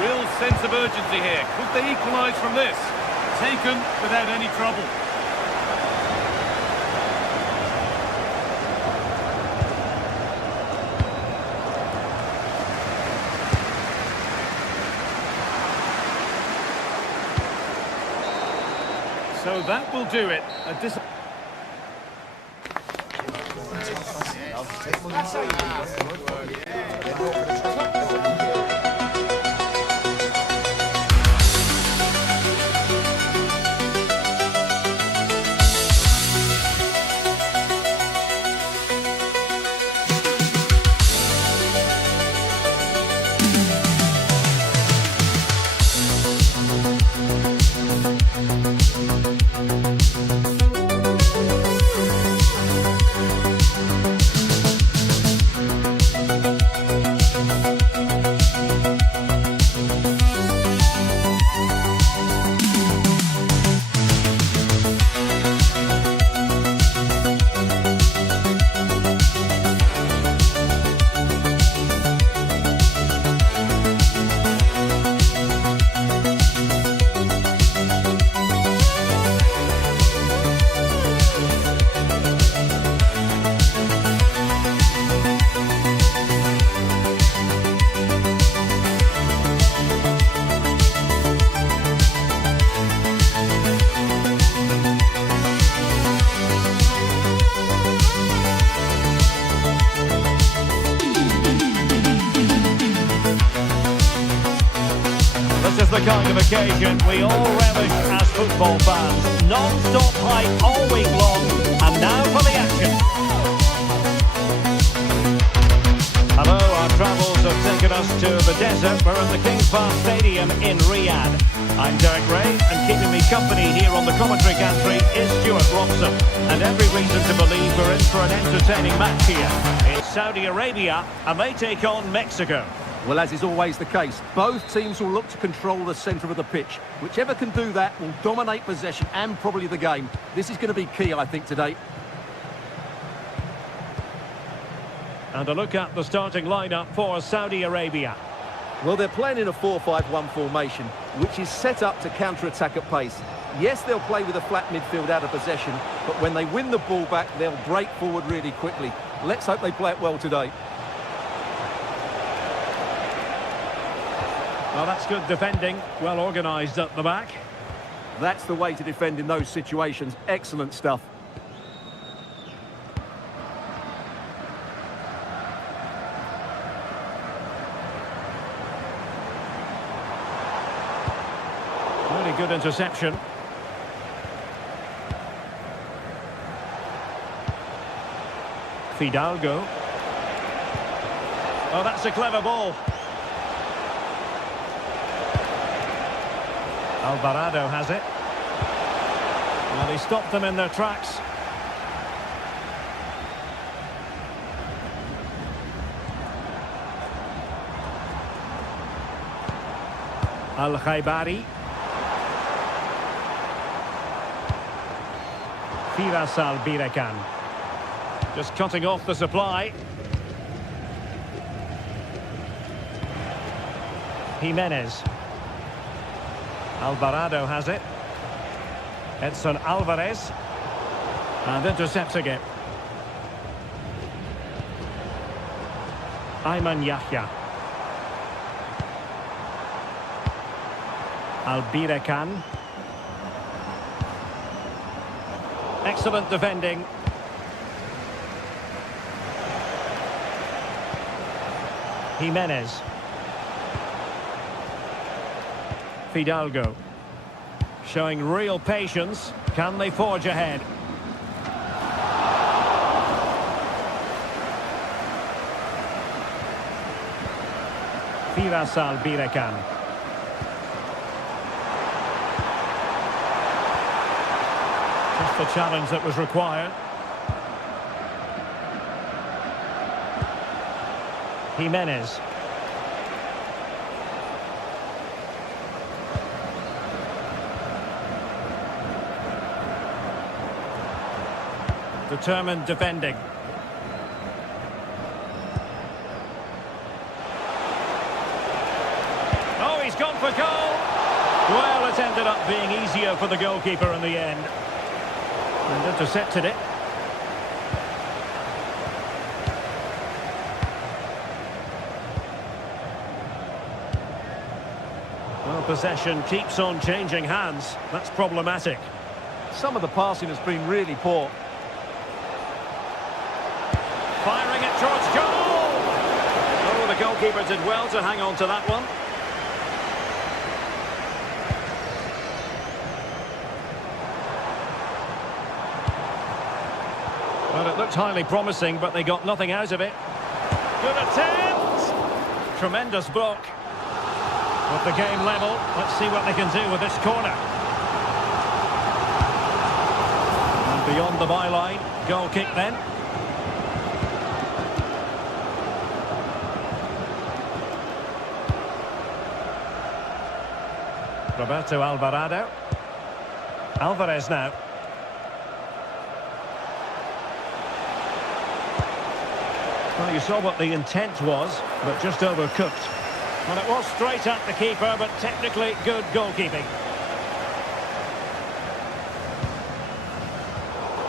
Real sense of urgency here. Could they equalise from this? Taken without any trouble. So that will do it. This is the kind of occasion we all relish as football fans. Non-stop hype all week long, and now for the action. Hello, our travels have taken us to the desert. We're at the King's Park Stadium in Riyadh. I'm Derek Ray, and keeping me company here on the commentary gantry is Stuart Robson. And every reason to believe we're in for an entertaining match here. It's Saudi Arabia, and they take on Mexico. Well, as is always the case, both teams will look to control the centre of the pitch. Whichever can do that will dominate possession and probably the game. This is going to be key, I think, today. And a look at the starting lineup for Saudi Arabia. Well, they're playing in a 4-5-1 formation, which is set up to counter-attack at pace. Yes, they'll play with a flat midfield out of possession, but when they win the ball back, they'll break forward really quickly. Let's hope they play it well today. Well, that's good defending, well organised at the back. That's the way to defend in those situations. Excellent stuff. Really good interception. Fidalgo. Oh, that's a clever ball. Alvarado has it. Well, he stopped them in their tracks. Al-Khaibari. Firas Al-Birekan. Just cutting off the supply. Jimenez. Alvarado has it. Edson Alvarez. And intercepting it. Ayman Yahya. Al-Birekan. Excellent defending. Jimenez. Fidalgo. Showing real patience. Can they forge ahead? Firas Al-Birekan. Just the challenge that was required. Jimenez. Determined defending. Oh, he's gone for goal. Well, it ended up being easier for the goalkeeper in the end. And intercepted it. Well, possession keeps on changing hands. That's problematic. Some of the passing has been really poor. Firing it towards goal! Oh, the goalkeeper did well to hang on to that one. Well, it looked highly promising, but they got nothing out of it. Good attempt! Tremendous block. With the game level, let's see what they can do with this corner. And beyond the byline, goal kick then. Roberto Alvarado. Alvarez now. Well, you saw what the intent was, but just overcooked. Well, it was straight at the keeper, but technically good goalkeeping.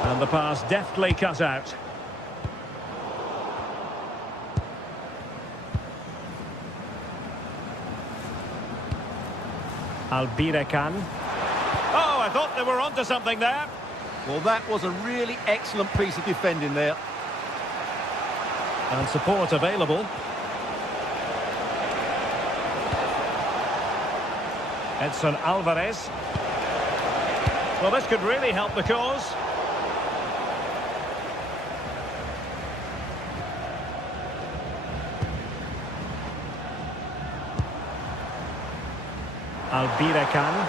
And the pass deftly cut out. Al-Birekan. Oh, I thought they were onto something there. Well, that was a really excellent piece of defending there. And support available. Edson Alvarez. Well, this could really help the cause. Al-Birekan.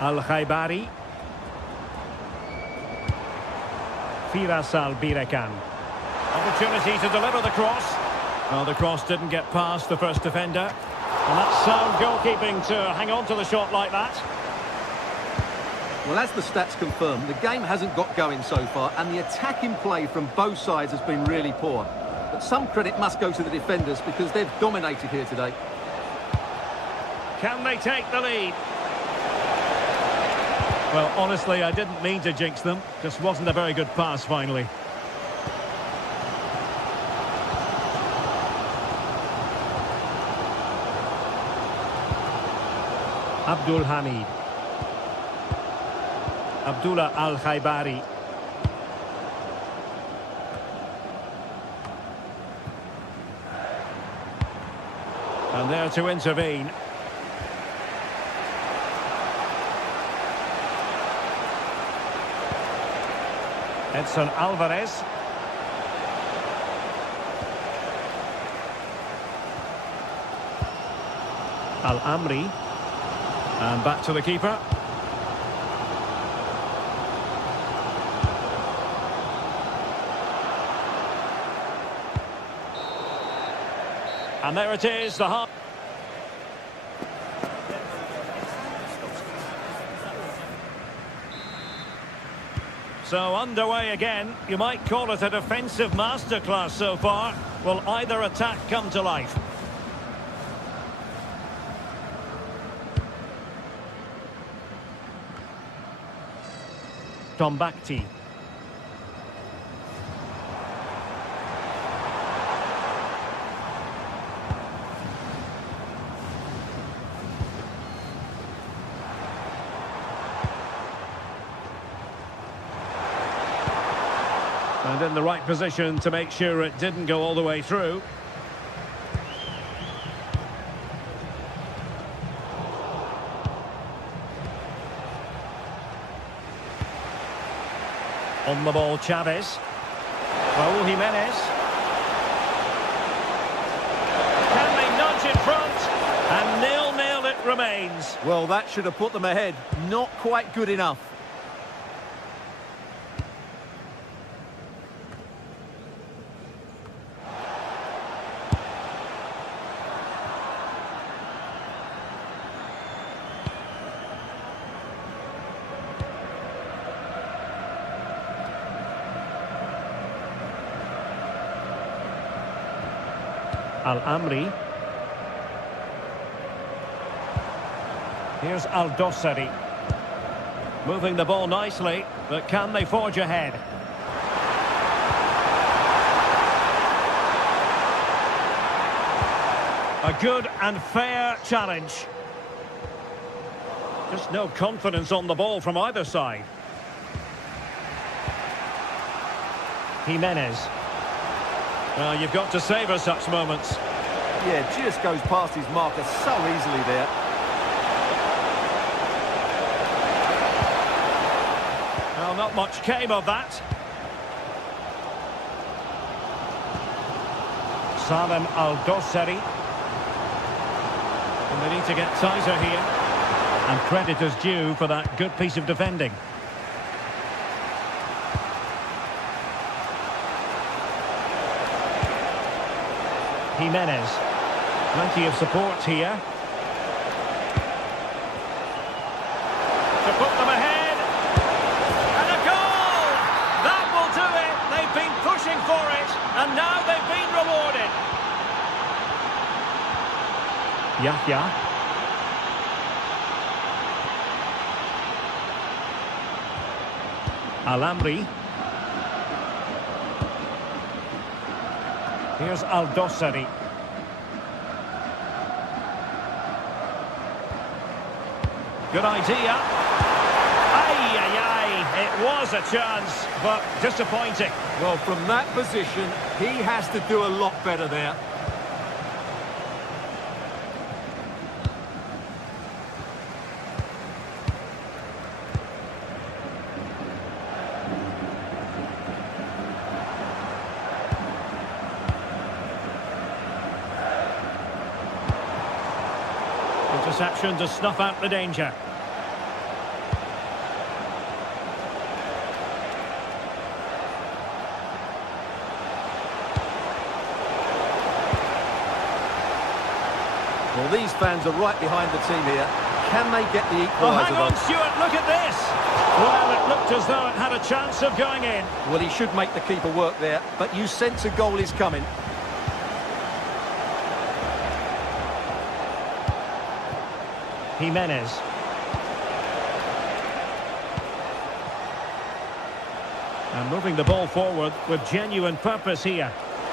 Al-Khaibari. Firas Al-Birekan. Opportunity to deliver the cross. Well, the cross didn't get past the first defender. And that's sound goalkeeping to hang on to the shot like that. Well, as the stats confirm, the game hasn't got going so far, and the attacking play from both sides has been really poor. But some credit must go to the defenders because they've dominated here today. Can they take the lead? Well, honestly, I didn't mean to jinx them. Just wasn't a very good pass, finally. Abdul Hamid. Abdullah Al-Khaibari. And there to intervene. Edson Alvarez. Al-Amri. And back to the keeper. And there it is, the half. So underway again. You might call it a defensive masterclass so far. Will either attack come to life? Tombakti. And in the right position to make sure it didn't go all the way through. On the ball, Chavez. Raúl Jimenez. Can they nudge in front? And 0-0 it remains. Well, that should have put them ahead. Not quite good enough. Al-Amri. Here's Al-Dossari. Moving the ball nicely, but can they forge ahead? A good and fair challenge. Just no confidence on the ball from either side. Jimenez. Well, you've got to savour such moments. Yeah, just goes past his marker so easily there. Well, not much came of that. Salem Al-Dossari. And they need to get tighter here. And credit is due for that good piece of defending. Jimenez. Plenty of support here. To put them ahead. And a goal! That will do it. They've been pushing for it. And now they've been rewarded. Yahya. Al-Amri. Here's Al-Dossari. Good idea. Ay, ay, ay. It was a chance, but disappointing. Well, from that position, he has to do a lot better there. Interception to snuff out the danger. Well, these fans are right behind the team here. Can they get the Oh, equaliser? hang on, Stuart, look at this. Well, it looked as though it had a chance of going in. Well, he should make the keeper work there, but you sense a goal is coming. Jimenez. And moving the ball forward with genuine purpose here.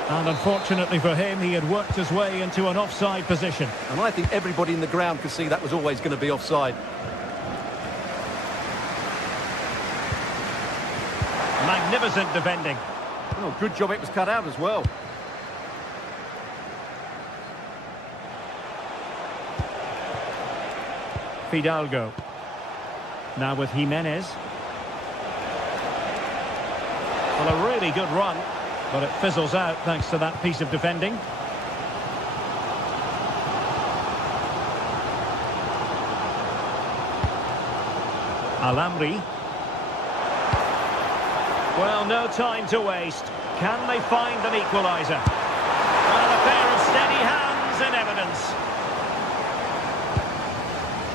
And unfortunately for him, he had worked his way into an offside position. And I think everybody in the ground could see that was always going to be offside. Magnificent defending. Oh, good job it was cut out as well. Fidalgo. Now with Jimenez. Well, a really good run, but it fizzles out thanks to that piece of defending. Al-Amri. Well, no time to waste. Can they find an equaliser? Well, a pair of steady hands. is in evidence.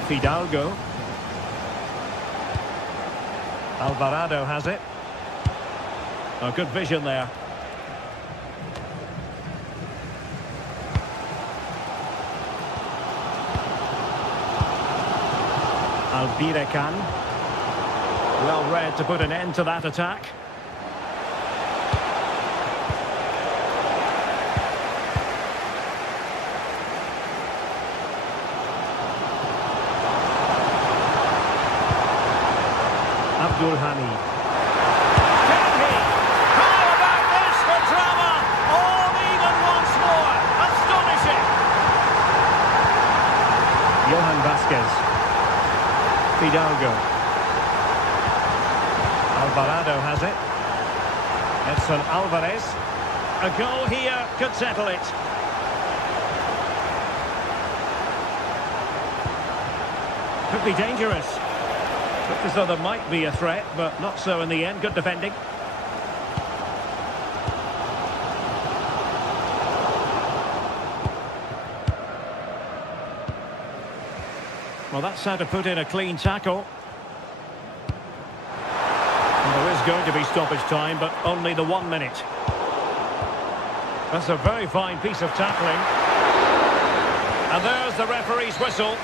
Fidalgo. Alvarado has it. Oh, good vision there. Albirekan. Well read to put an end to that attack. Abdul Hamid. Can he? How about this for drama? All even once more. Astonishing. Johan Vasquez. Fidalgo. Alvarado has it. Edson Alvarez. A goal here could settle it. Could be dangerous. Looked as though there might be a threat, but not so in the end. Good defending. Well, that's how to put in a clean tackle. And there is going to be stoppage time, but only the 1 minute. That's a very fine piece of tackling. And there's the referee's whistle.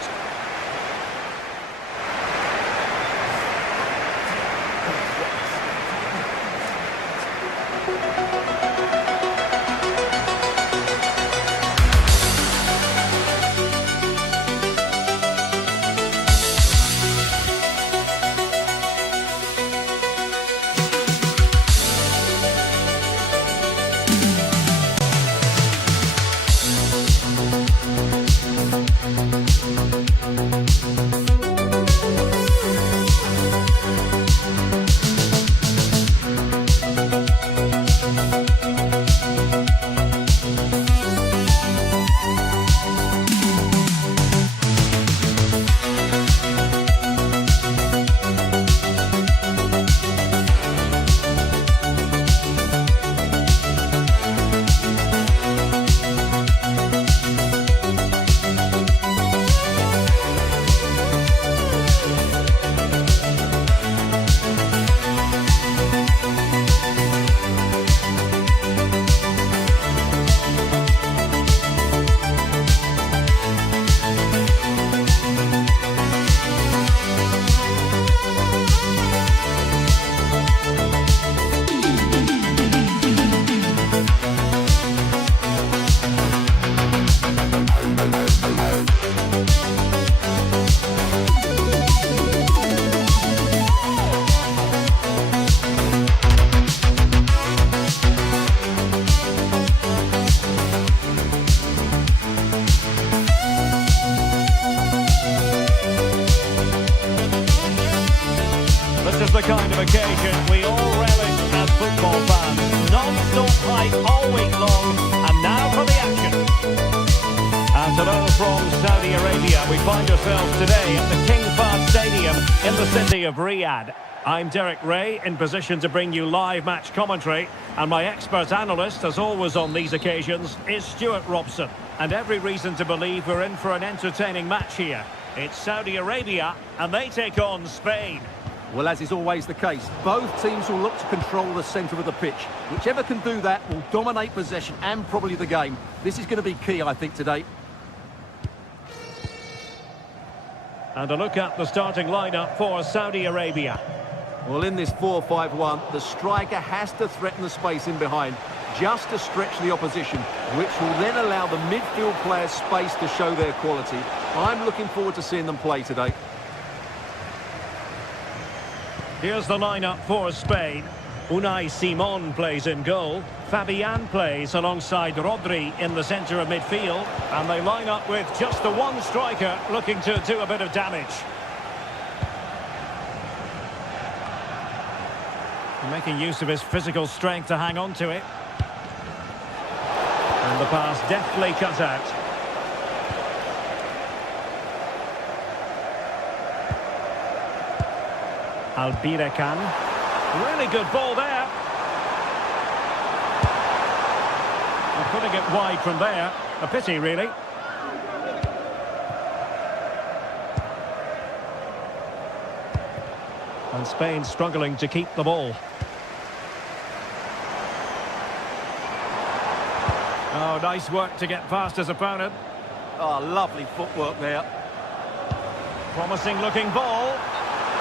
This is the kind of occasion we all relish as football fans. Non-stop hype all week long, and now for the action. And hello from Saudi Arabia. We find ourselves today at the King Fahd Stadium in the city of Riyadh. I'm Derek Ray, in position to bring you live match commentary, and my expert analyst, as always on these occasions, is Stuart Robson. And every reason to believe we're in for an entertaining match here. It's Saudi Arabia, and they take on Spain. Well, as is always the case, both teams will look to control the centre of the pitch. Whichever can do that will dominate possession and probably the game. This is going to be key, I think, today. And a look at the starting lineup for Saudi Arabia. Well, in this 4-5-1, the striker has to threaten the space in behind, just to stretch the opposition, which will then allow the midfield players space to show their quality. I'm looking forward to seeing them play today. Here's the lineup for Spain. Unai Simon plays in goal. Fabian plays alongside Rodri in the centre of midfield. And they line up with just the one striker looking to do a bit of damage. Making use of his physical strength to hang on to it. And the pass deftly cut out. Albirekan. Really good ball there. And putting it wide from there. A pity, really. And Spain struggling to keep the ball. Oh, nice work to get past his opponent. Oh, lovely footwork there. Promising looking ball.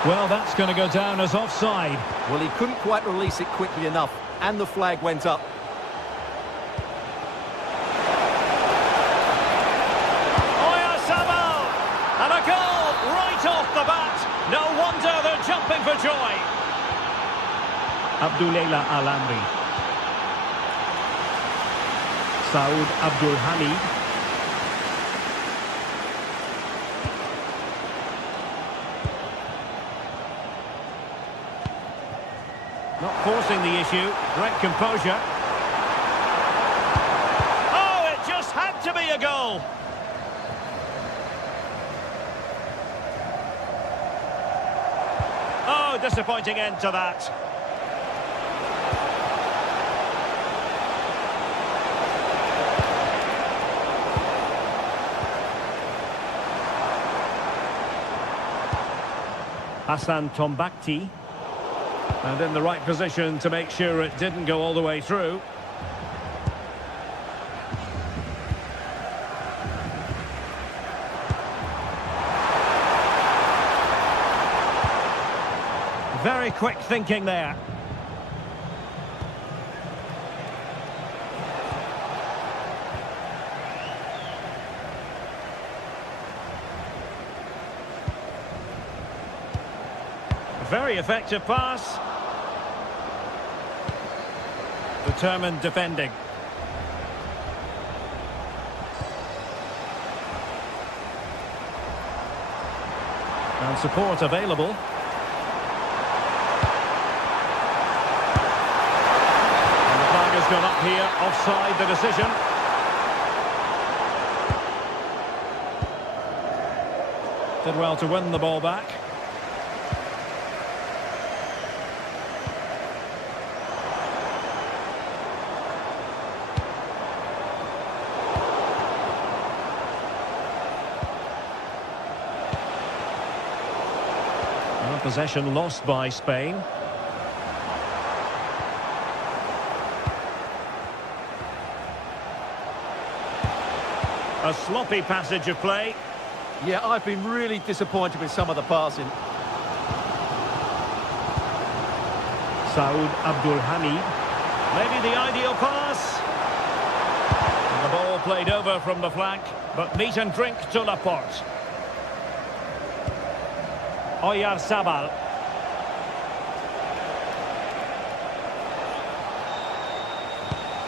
Well, that's going to go down as offside. Well, he couldn't quite release it quickly enough, and the flag went up. And a goal right off the bat. No wonder they're jumping for joy. Abdullah Al-Amri. Saud Abdul Hamid. Not forcing the issue. Great composure. Oh, it just had to be a goal. Oh, disappointing end to that. Hassan Tombakti. And in the right position to make sure it didn't go all the way through. Very quick thinking there. Very effective pass. Determined defending. And support available. Has gone up here, offside the decision. Did well to win the ball back. Well, possession lost by Spain. A sloppy passage of play. Yeah, I've been really disappointed with some of the passing. Saud Abdul Hamid. Maybe the ideal pass. And the ball played over from the flank, but meat and drink to Laporte. Oyarzabal.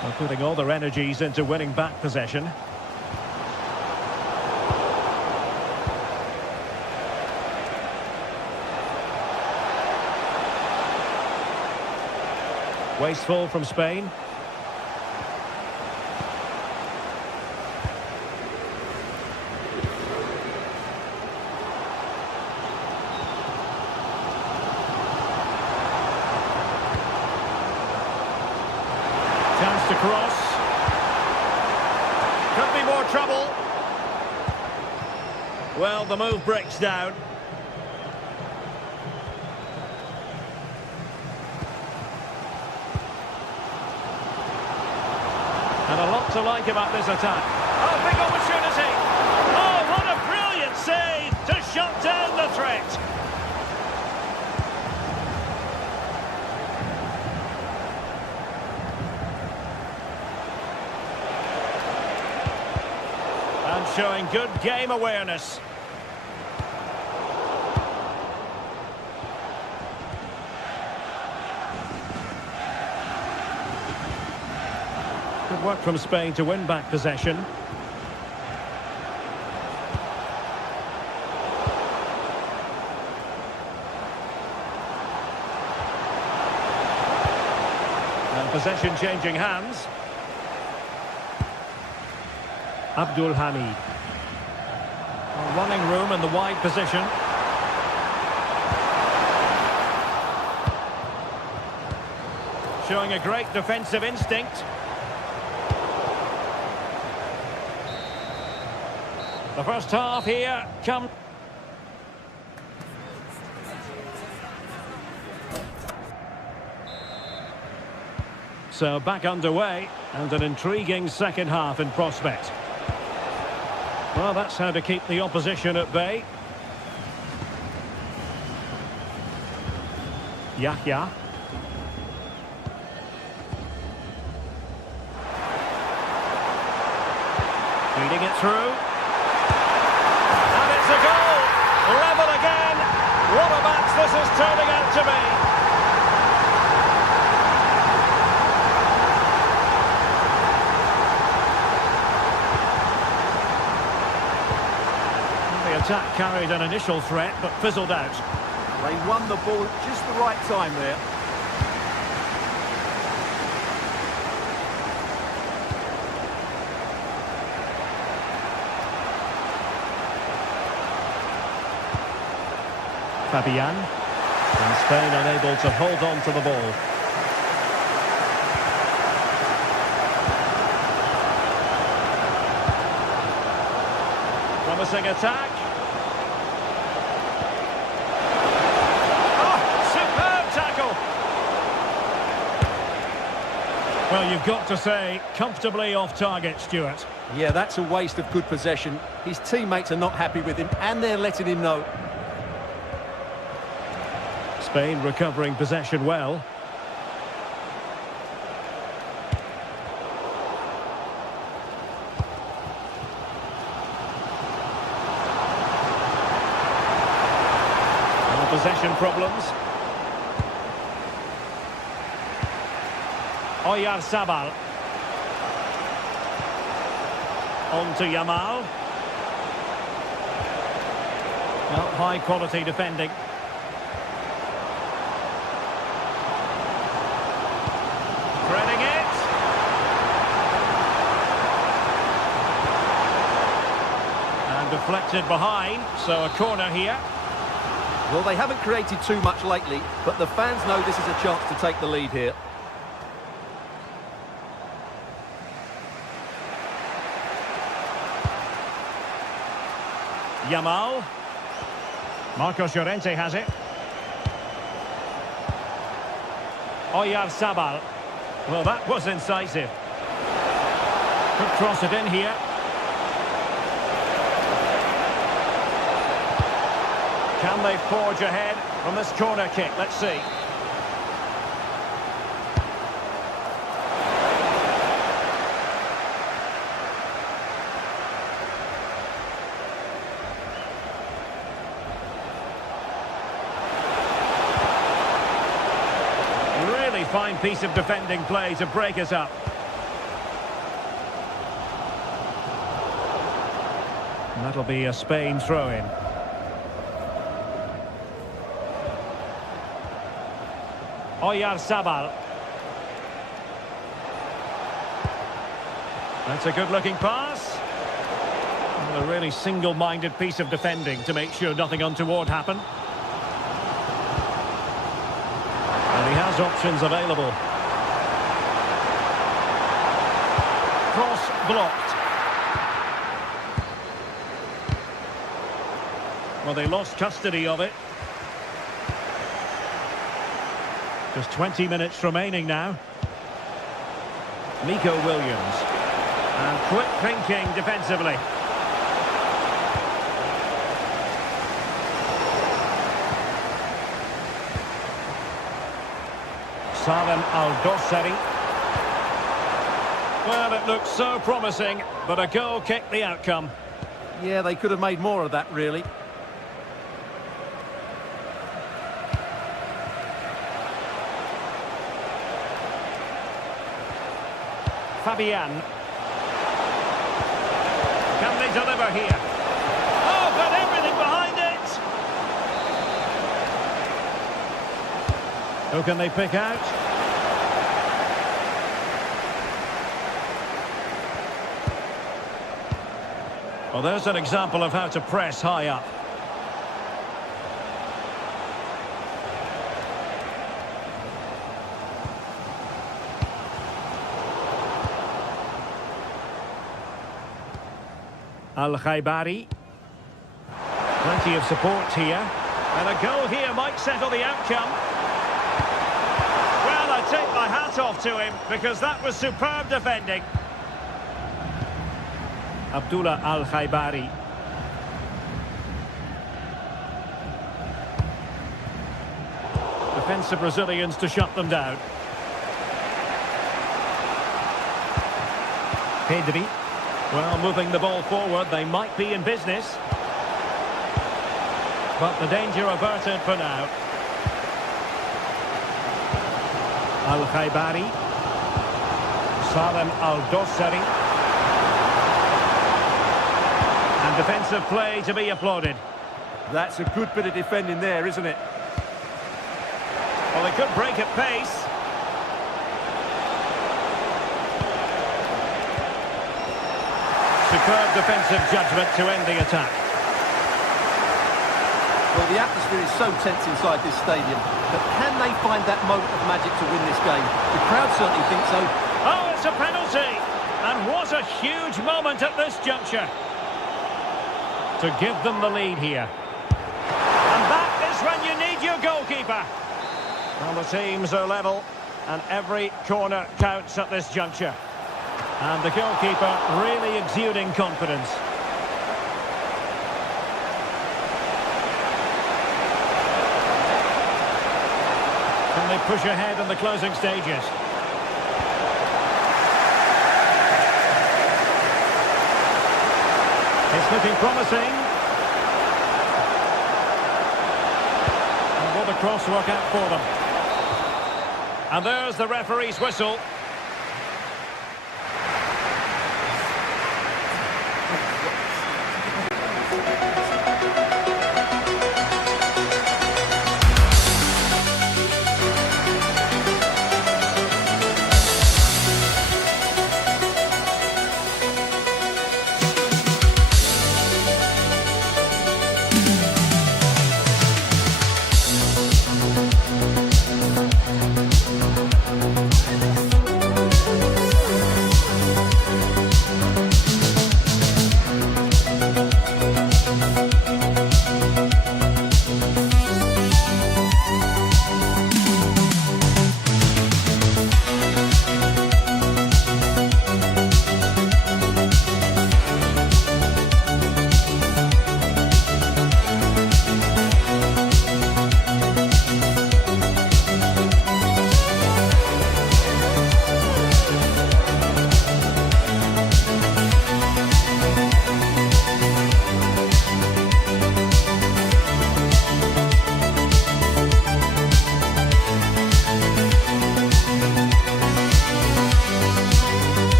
They're putting all their energies into winning back possession. Wasteful from Spain. Chance to cross. Could be more trouble. Well, the move breaks down. And a lot to like about this attack. Oh, big opportunity. Oh, what a brilliant save to shut down the threat. And showing good game awareness. Good work from Spain to win back possession. And possession changing hands. Abdul Hamid. Running room in the wide position. Showing a great defensive instinct. The first half here comes. So back underway, and an intriguing second half in prospect. Well, that's how to keep the opposition at bay. Yahya. Feeding it through. And it's a goal! Level again! What a match this is turning out to be! The attack carried an initial threat, but fizzled out. They won the ball at just the right time there. Fabian. And Spain unable to hold on to the ball. Promising attack. Well, you've got to say, comfortably off target, Stuart. Yeah, that's a waste of good possession. His teammates are not happy with him, and they're letting him know. Spain recovering possession well. No possession problems. Oyarzabal. On to Yamal. Well, high quality defending. Threading it. And deflected behind, so a corner here. Well, they haven't created too much lately, but the fans know this is a chance to take the lead here. Yamal. Marcos Llorente has it. Oyarzabal. Well, that was incisive. Could cross it in here. Can they forge ahead from this corner kick? Let's see. Fine piece of defending play to break us up. And that'll be a Spain throw-in. Oyarzabal. That's a good-looking pass. And a really single-minded piece of defending to make sure nothing untoward happened. He has options available. Cross blocked. Well, they lost custody of it. Just 20 minutes remaining now. Nico Williams. And quick thinking defensively. Salem Al-Dossari. Well, it looks so promising, but a goal kicked the outcome. Yeah, they could have made more of that, really. Fabian. Can they deliver here? Oh, got everything behind it! Who can they pick out? Well, there's an example of how to press high up. Al-Khaibari. Plenty of support here. And a goal here might settle the outcome. Well, a take my hat off to him because that was superb defending. Abdullah Al-Khaibari. Defensive Brazilians to shut them down. Pedri. Well, moving the ball forward, they might be in business. But the danger averted for now. Al-Khaibari. Salem Al-Dossari. And defensive play to be applauded. That's a good bit of defending there, isn't it? Well, they could break at pace. Superb defensive judgment to end the attack. Well, the atmosphere is so tense inside this stadium, but can they find that moment of magic to win this game? The crowd certainly think so. Oh, it's a penalty! And what a huge moment at this juncture. To give them the lead here. And that is when you need your goalkeeper. Well, the teams are level, and every corner counts at this juncture. And the goalkeeper really exuding confidence. Can they push ahead in the closing stages? It's looking promising. And will the cross work out for them? And there's the referee's whistle.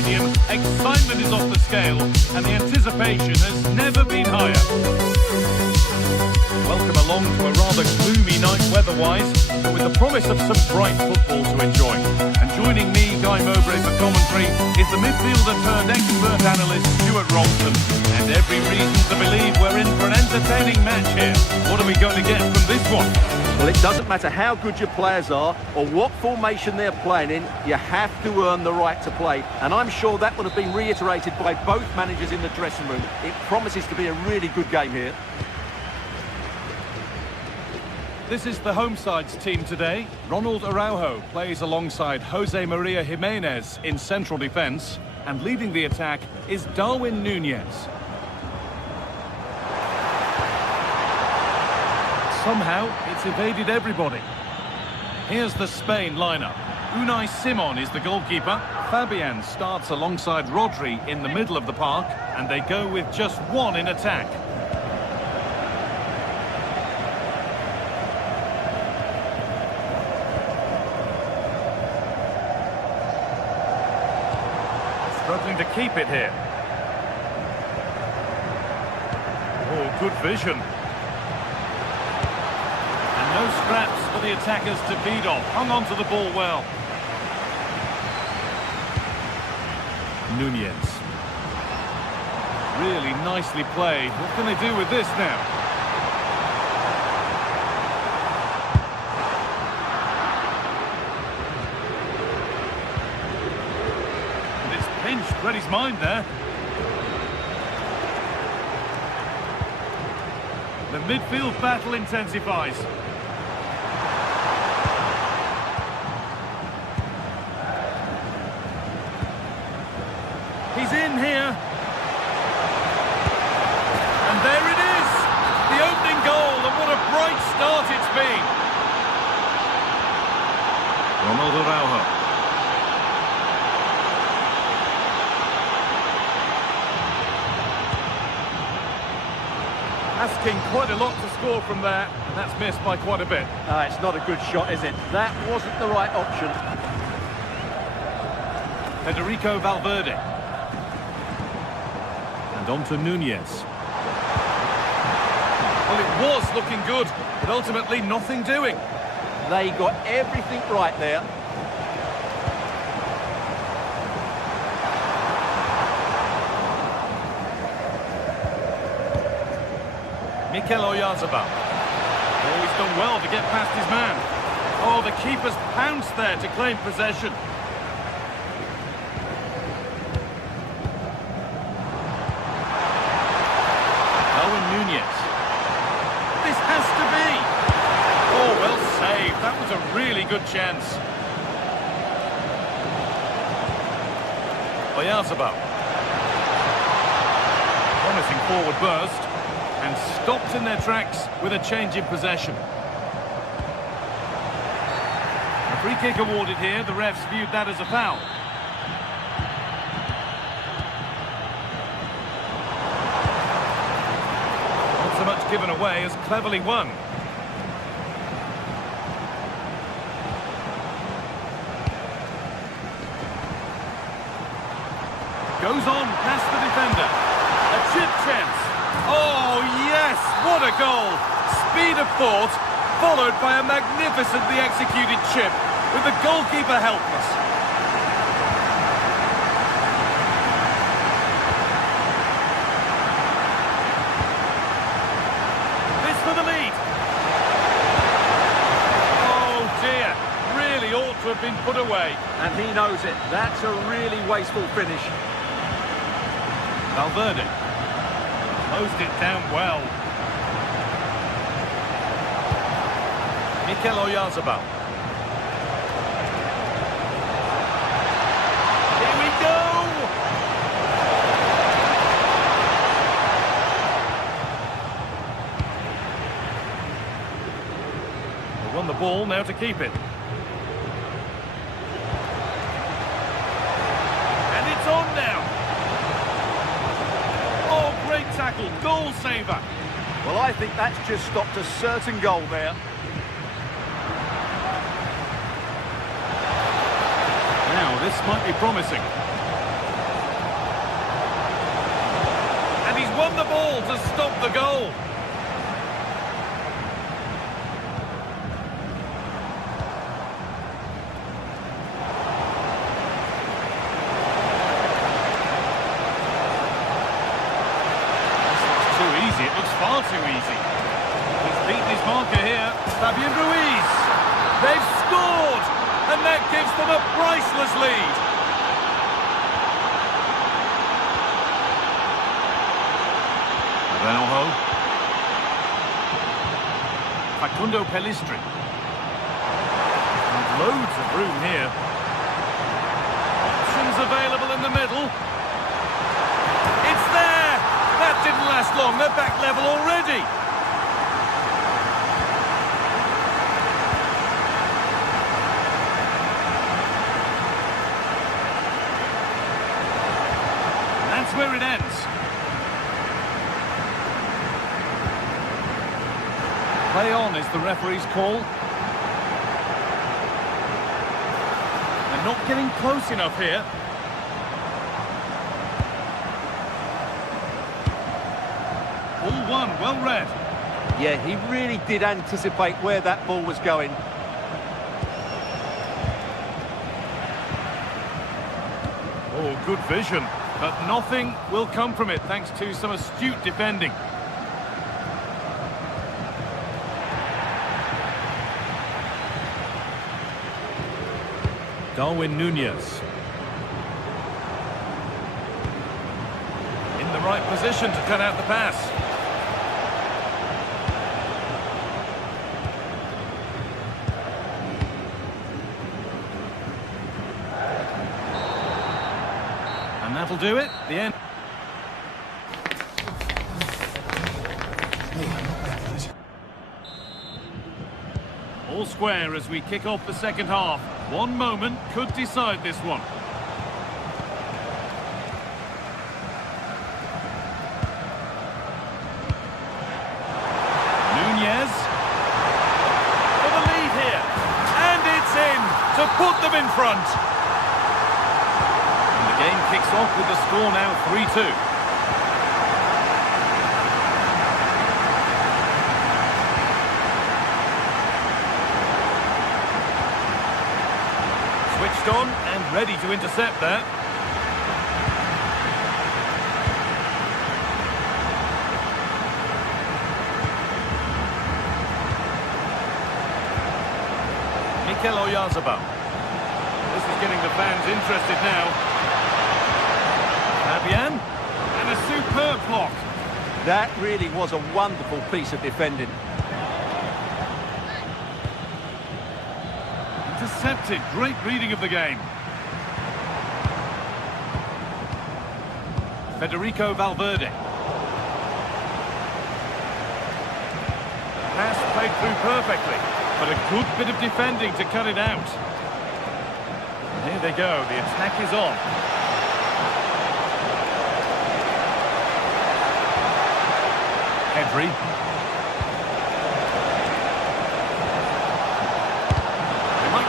stadium, excitement is off the scale, and the anticipation has never been higher. Welcome along to a rather gloomy night weather-wise, but with the promise of some bright football to enjoy. And joining me, Guy Mowbray, for commentary, is the midfielder-turned-expert analyst, Stuart Robson. And every reason to believe we're in for an entertaining match here. What are we going to get from this one? Well, it doesn't matter how good your players are or what formation they're playing in, you have to earn the right to play. And I'm sure that would have been reiterated by both managers in the dressing room. It promises to be a really good game here. This is the home side's team today. Ronald Araujo plays alongside Jose Maria Jimenez in central defence, and leading the attack is Darwin Núñez. Somehow, it's evaded everybody. Here's the Spain lineup. Unai Simon is the goalkeeper. Fabian starts alongside Rodri in the middle of the park, and they go with just one in attack. Struggling to keep it here. Oh, good vision. No scraps for the attackers to feed off. Hung on to the ball well. Núñez. Really nicely played. What can they do with this now? And it's pinched Reddy's mind there. The midfield battle intensifies. He's in here. And there it is. The opening goal, and what a bright start it's been. Ronald Araujo. Asking quite a lot to score from there, and that's missed by quite a bit. It's not a good shot, is it? That wasn't the right option. Federico Valverde. And on to Núñez. Well, it was looking good, but ultimately nothing doing. They got everything right there. Mikel Oyarzabal. Oh, he's done well to get past his man. Oh, the keeper's pounced there to claim possession. Darwin Núñez. This has to be. Oh, well saved. That was a really good chance. Oyarzabal. Promising forward burst. And stopped in their tracks with a change in possession. A free kick awarded here. The refs viewed that as a foul. Not so much given away as cleverly won. Goes on past the defender. A chip chance. Oh, yes! What a goal! Speed of thought, followed by a magnificently executed chip, with the goalkeeper helpless. This for the lead. Oh, dear. Really ought to have been put away. And he knows it. That's a really wasteful finish. Valverde. Closed it down well. Mikel Oyarzabal. Here we go! They won the ball, now to keep it. And it's on now. Oh, great tackle, goal saver. Well, I think that's just stopped a certain goal there. Now, this might be promising. won the ball to stop the goal. It looks far too easy. He's beaten his marker here. Fabian Ruiz. They've scored! And that gives them a priceless lead. Araujo. Facundo Pellistri. And loads of room here. Options available in the middle. It's there! That didn't last long. They're back level already. And that's where it ends. Play on is the referee's call. They're not getting close enough here. All one, well read. Yeah, he really did anticipate where that ball was going. Oh, good vision. But nothing will come from it thanks to some astute defending. Darwin Núñez. In the right position to cut out the pass. And that'll do it. The end. All square as we kick off the second half. One moment could decide this one. Núñez. For the lead here. And it's in to put them in front. And the game kicks off with the score now 3-2. Switched on and ready to intercept there. Mikel Oyarzabal. This is getting the fans interested now. Fabian. And a superb block. That really was a wonderful piece of defending. Intercepted. Great reading of the game. Federico Valverde. Pass played through perfectly, but a good bit of defending to cut it out. And here they go. The attack is on. Pedri.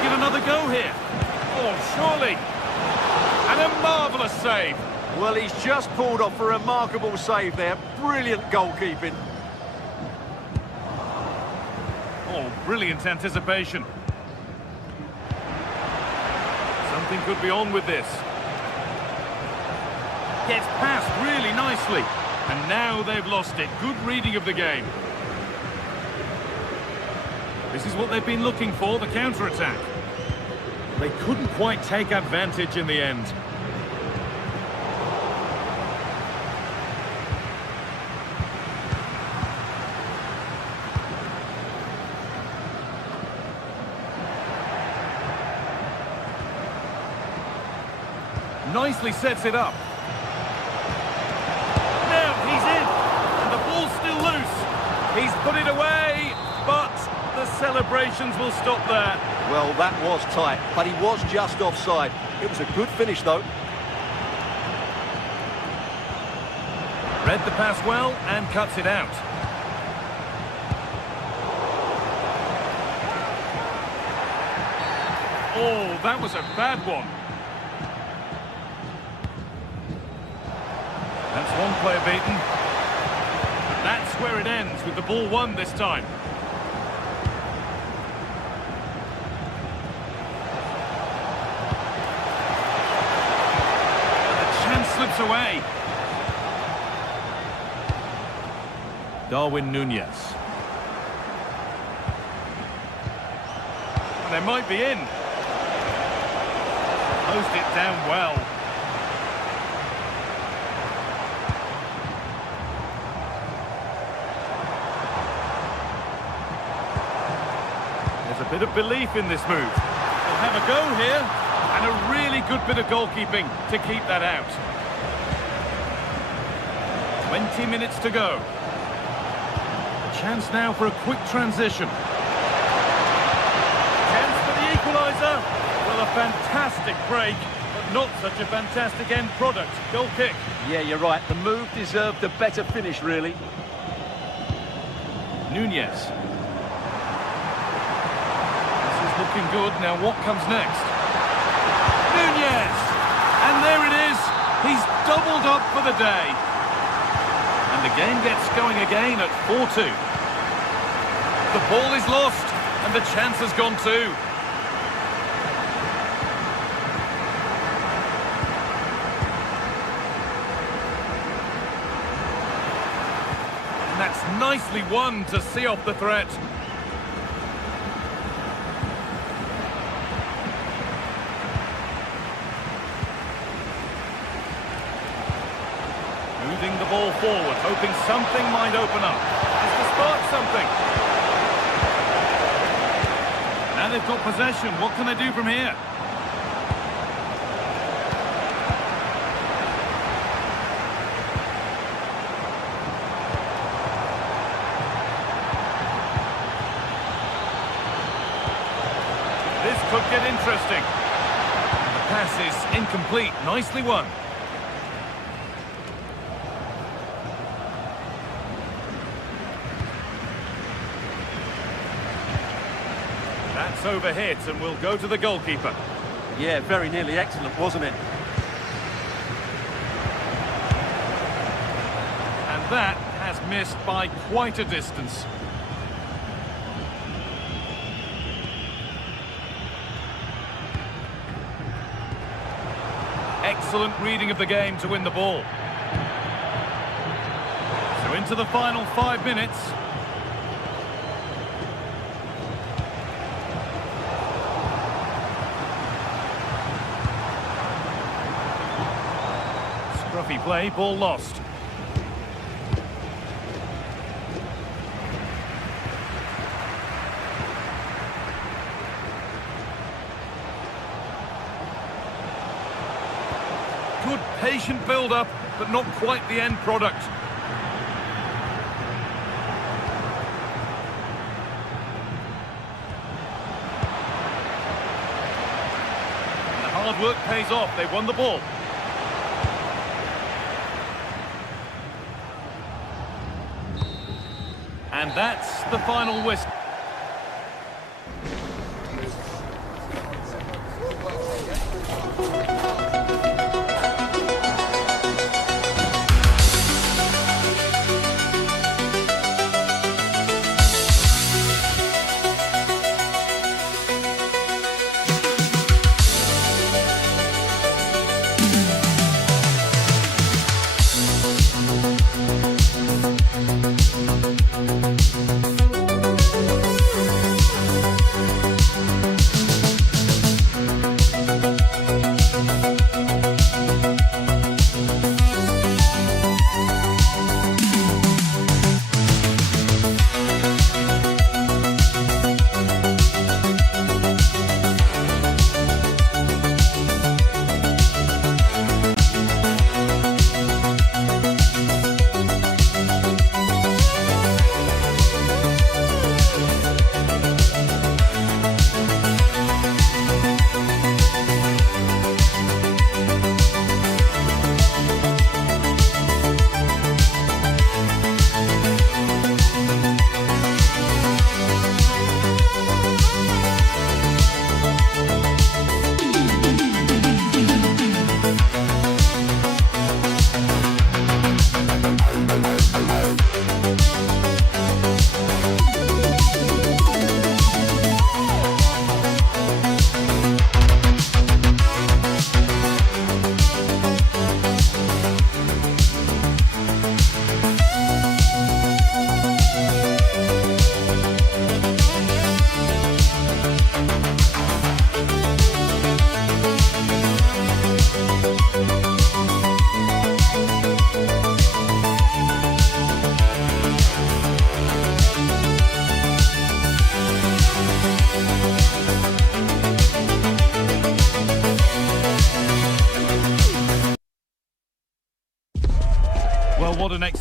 Get another go here. Oh, surely. And a marvellous save. Well, he's just pulled off a remarkable save there. Brilliant goalkeeping. Oh, brilliant anticipation. Something could be on with this. Gets past really nicely. And now they've lost it. Good reading of the game. This is what they've been looking for, the counter-attack. They couldn't quite take advantage in the end. Nicely sets it up. Now he's in, and the ball's still loose. He's put it away, but the celebrations will stop there. Well, that was tight, but he was just offside. It was a good finish, though. Read the pass well and cuts it out. Oh, that was a bad one. That's one player beaten. where it ends, with the ball won this time. And the chance slips away. Darwin Nunez. And they might be in. Closed it down well. There's a bit of belief in this move. They'll have a go here, and a really good bit of goalkeeping to keep that out. 20 minutes to go. A chance now for a quick transition. Chance for the equaliser. Well, a fantastic break, but not such a fantastic end product. Goal kick. Yeah, you're right. The move deserved a better finish, really. Nunez. This is looking good. Now what comes next? Nunez! And there it is. He's doubled up for the day. And the game gets going again at 4-2. The ball is lost, and the chance has gone too. And that's nicely won to see off the threat. Moving the ball forward, hoping something might open up. Has to spark something. Now they've got possession. What can they do from here? This could get interesting. The pass is incomplete. Nicely won. That's overhit and will go to the goalkeeper. Yeah, very nearly excellent, wasn't it? And that has missed by quite a distance. Excellent reading of the game to win the ball. So into the final 5 minutes. Scruffy play, ball lost. Good patient build-up, but not quite the end product. And the hard work pays off. They won the ball. And that's the final whistle.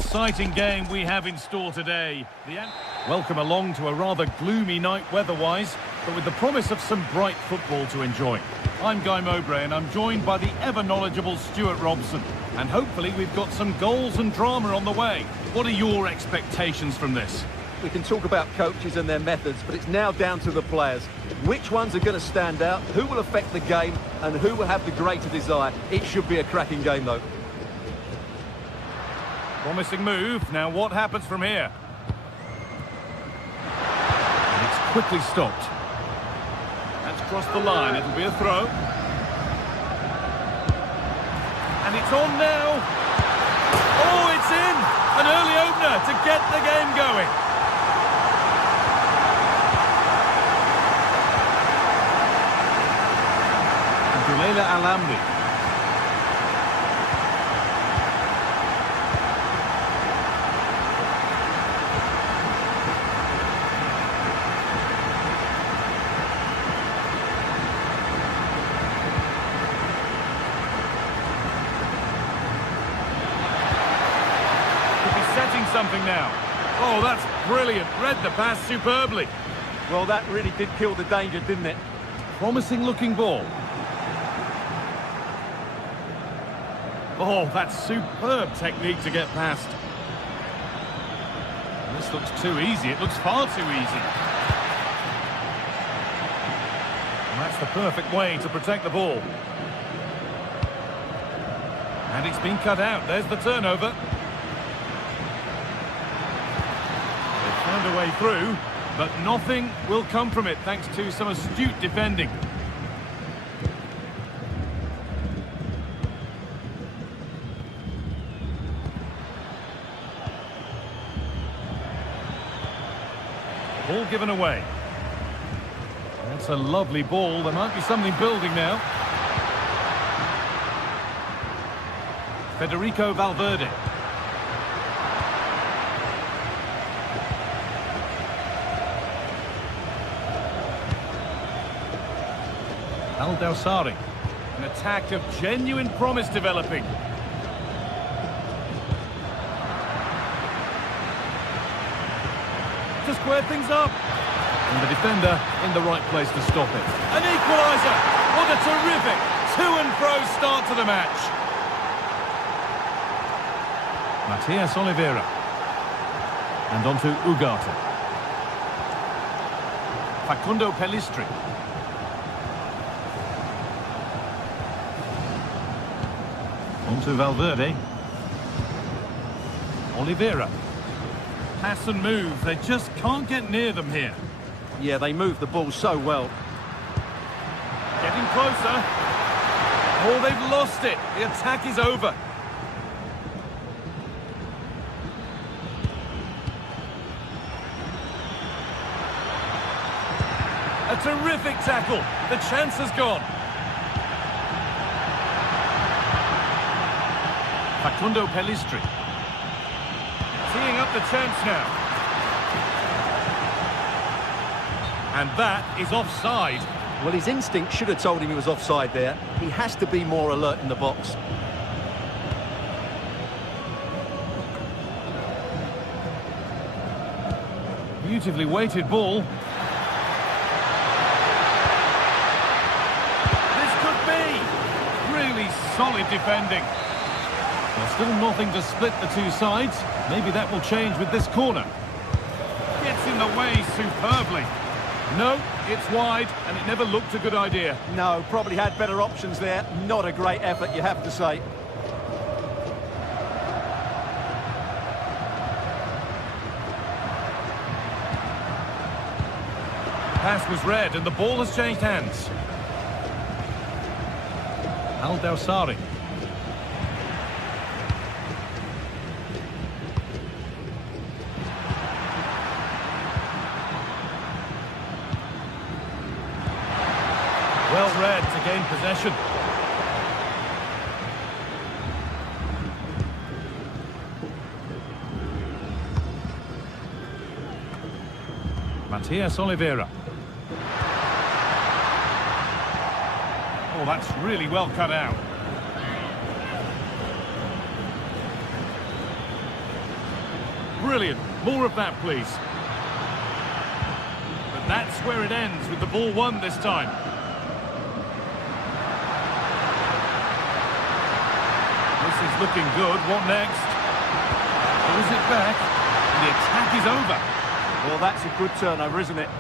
exciting game we have in store today. Welcome along to a rather gloomy night weather-wise, but with the promise of some bright football to enjoy. I'm Guy Mowbray and I'm joined by the ever-knowledgeable Stuart Robson. And hopefully we've got some goals and drama on the way. What are your expectations from this? We can talk about coaches and their methods, but it's now down to the players. Which ones are going to stand out, who will affect the game, and who will have the greater desire? It should be a cracking game, though. Promising move. Now what happens from here? And it's quickly stopped. That's crossed the line. It'll be a throw. And it's on now. Oh, it's in! An early opener to get the game going. Dulela Alambi. Setting something now. Oh, that's brilliant. Read the pass superbly. Well, that really did kill the danger, didn't it? Promising looking ball. Oh, that's superb technique to get past. This looks too easy. It looks far too easy. And that's the perfect way to protect the ball. And it's been cut out. There's the turnover. Found a way through, but nothing will come from it thanks to some astute defending. Ball given away. That's a lovely ball. There might be something building now. Federico Valverde. Al-Dawsari. An attack of genuine promise developing. To square things up. And the defender in the right place to stop it. An equaliser! What a terrific to-and-fro start to the match. Matias Oliveira. And on to Ugarte. Facundo Pellistri. On to Valverde. Oliveira. Pass and move. They just can't get near them here. Yeah, they move the ball so well. Getting closer. Oh, they've lost it. The attack is over. A terrific tackle. The chance has gone. Facundo Pellistri. Teeing up the chance now. And that is offside. Well, his instinct should have told him he was offside there. He has to be more alert in the box. Beautifully weighted ball. This could be. Really solid defending. There's still nothing to split the two sides. Maybe that will change with this corner. Gets in the way superbly. No, it's wide, and it never looked a good idea. No, probably had better options there. Not a great effort, you have to say. Pass was read, and the ball has changed hands. Al-Dawsari. Well read to gain possession. Matias Oliveira. Oh, that's really well cut out. Brilliant. More of that, please. But that's where it ends, with the ball won this time. This is looking good. What next? Pulls it back. And the attack is over. Well, that's a good turnover, isn't it?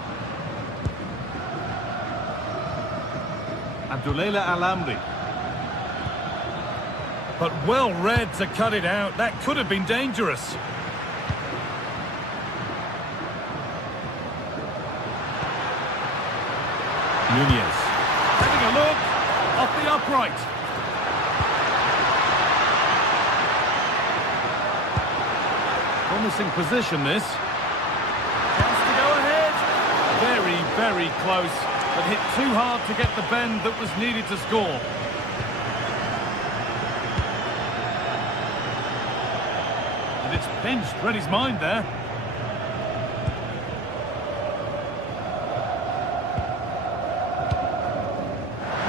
Abdullah Al-Amri. But well read to cut it out. That could have been dangerous. Nunez. Having a look. Off the upright. Promising position, this. Chance to go ahead. Very, very close. But hit too hard to get the bend that was needed to score. And it's pinched. Read his mind there.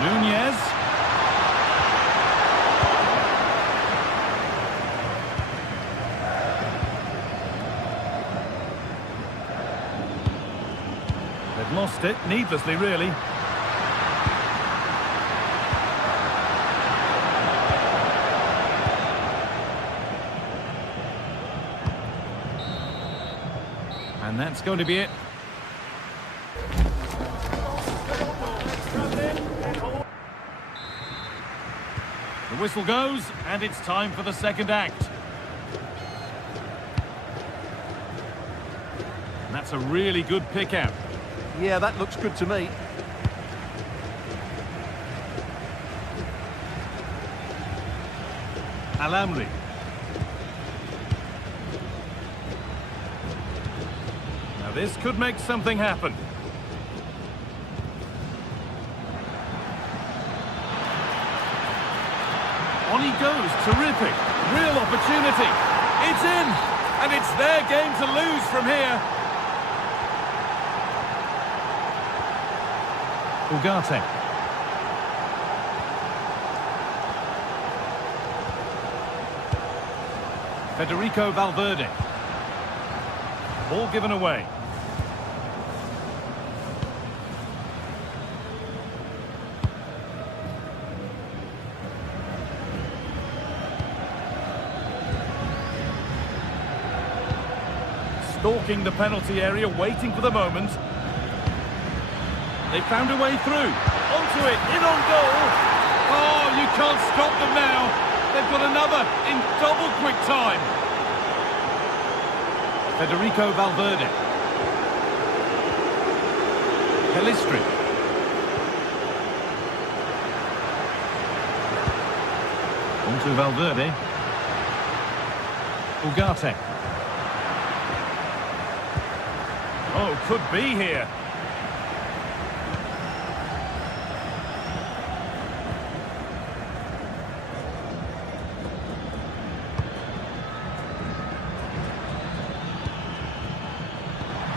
Nunez. They've lost it, needlessly, really. And that's going to be it. The whistle goes, and it's time for the second act. And that's a really good pick out. Yeah, that looks good to me. Al-Amri. Now this could make something happen. On he goes, terrific. Real opportunity. It's in, and it's their game to lose from here. Ugarte. Federico Valverde. Ball given away. Stalking the penalty area, waiting for the moment. They found a way through. Onto it, in on goal. Oh, you can't stop them now. They've got another in double quick time. Federico Valverde. Pelistri. Onto Valverde. Ugarte. Oh, could be here.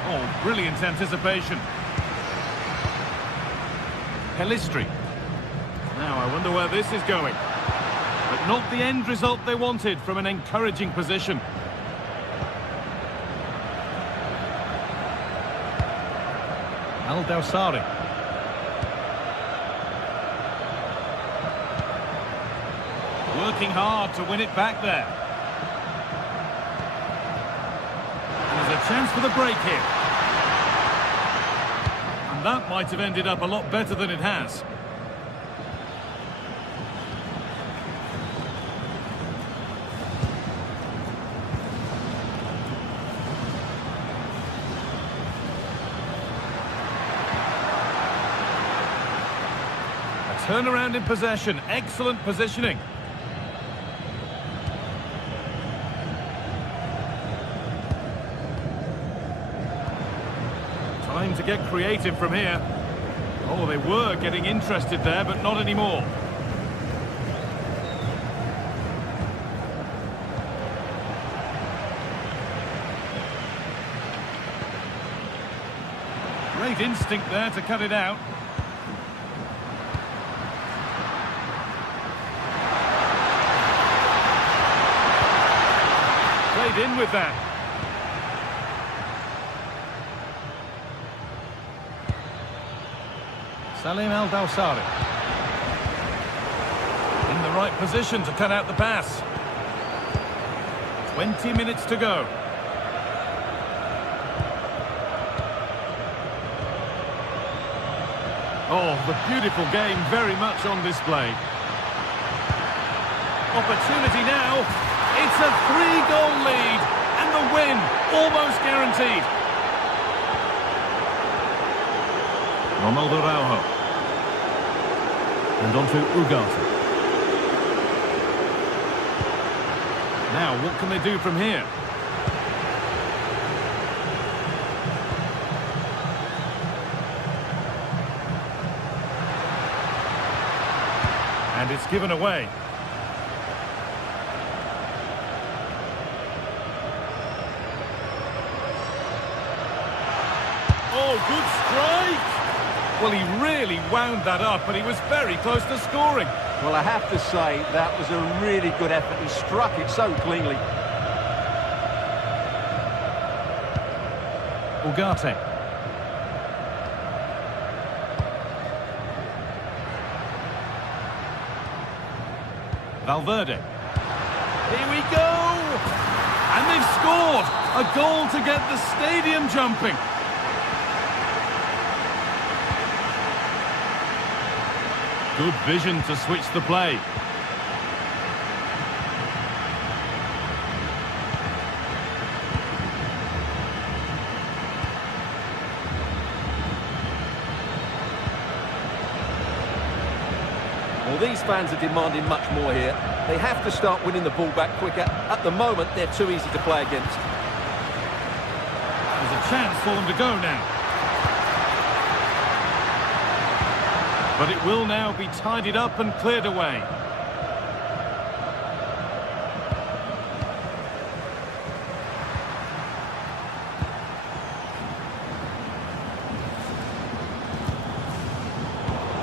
Oh, brilliant anticipation. Pelistri. Now, I wonder where this is going. But not the end result they wanted from an encouraging position. Al-Dawsari. Working hard to win it back there. And there's a chance for the break here. And that might have ended up a lot better than it has. Turnaround in possession, excellent positioning. Time to get creative from here. Oh, they were getting interested there, but not anymore. Great instinct there to cut it out. In with that. Salim Al-Dawsari. In the right position to cut out the pass. 20 minutes to go. Oh, the beautiful game very much on display. Opportunity now. It's a 3-goal lead. And the win almost guaranteed. Ronaldo Araujo. And on to Ugarte. Now, what can they do from here? And it's given away. Oh, good strike! Well, he really wound that up, and he was very close to scoring. Well, I have to say, that was a really good effort. He struck it so cleanly. Ugarte. Valverde. Here we go! And they've scored! A goal to get the stadium jumping. Good vision to switch the play. Well, these fans are demanding much more here. They have to start winning the ball back quicker. At the moment, they're too easy to play against. There's a chance for them to go now. But it will now be tidied up and cleared away.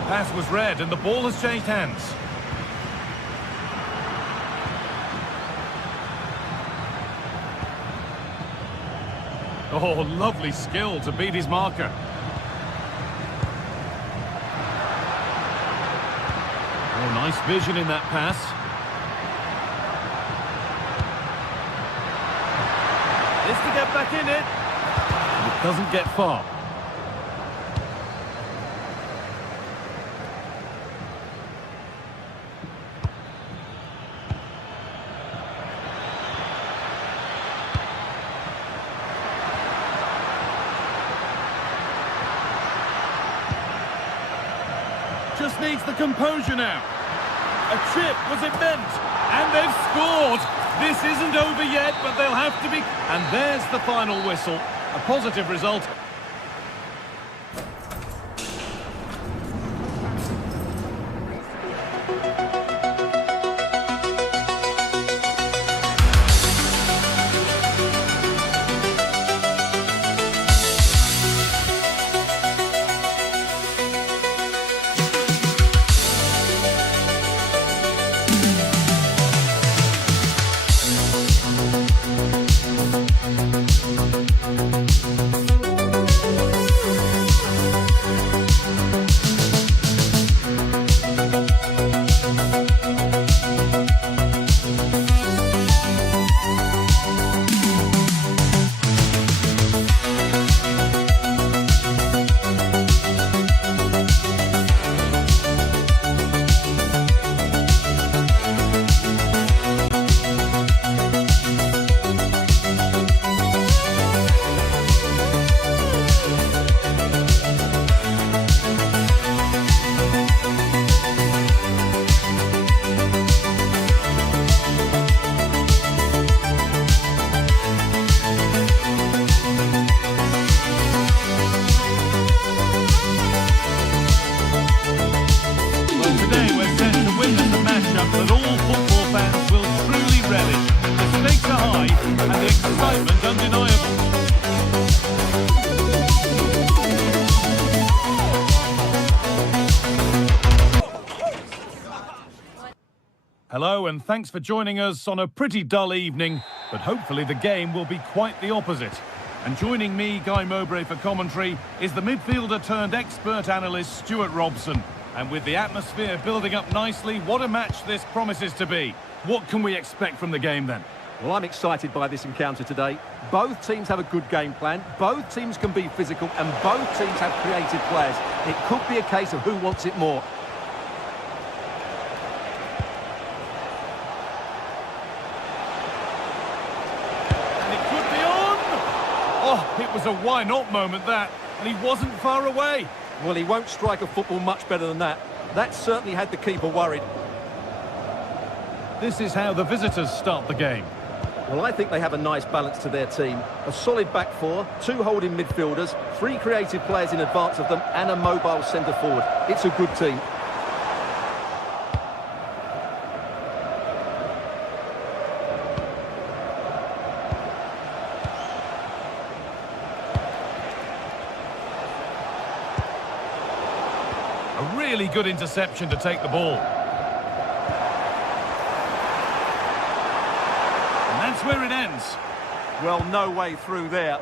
Pass was read and the ball has changed hands. Oh, lovely skill to beat his marker. Oh, nice vision in that pass. Is to get back in it. It doesn't get far. Just needs the composure now. A chip, was it meant? And they've scored. This isn't over yet, but they'll have to be... And there's the final whistle. A positive result. Hello and thanks for joining us on a pretty dull evening, but hopefully the game will be quite the opposite. And joining me, Guy Mowbray, for commentary is the midfielder turned expert analyst Stuart Robson. And with the atmosphere building up nicely, what a match this promises to be. What can we expect from the game then? Well, I'm excited by this encounter today. Both teams have a good game plan, both teams can be physical, and both teams have creative players. It could be a case of who wants it more. Oh, it was a why-not moment, that, and he wasn't far away. Well, he won't strike a football much better than that. That certainly had the keeper worried. This is how the visitors start the game. Well, I think they have a nice balance to their team. A solid back four, two holding midfielders, three creative players in advance of them, and a mobile centre-forward. It's a good team. A really good interception to take the ball. And that's where it ends. Well, no way through there.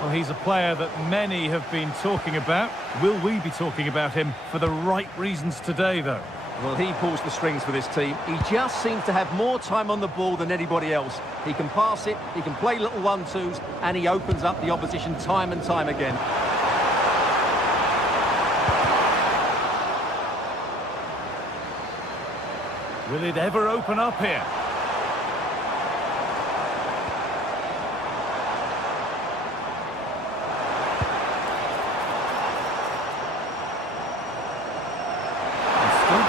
Well, he's a player that many have been talking about. Will we be talking about him for the right reasons today, though? Well, he pulls the strings for this team. He just seems to have more time on the ball than anybody else. He can pass it, he can play little one-twos, and he opens up the opposition time and time again. Will it ever open up here?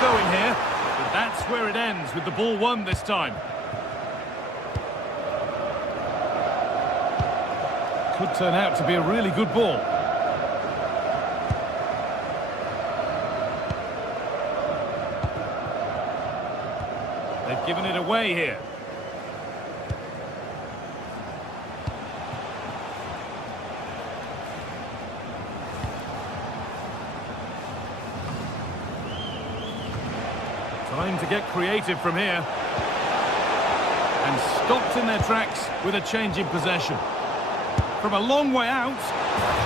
Going here, but that's where it ends, with the ball won this time. Could turn out to be a really good ball. They've given it away here. Time to get creative from here. And stopped in their tracks with a change in possession. From a long way out,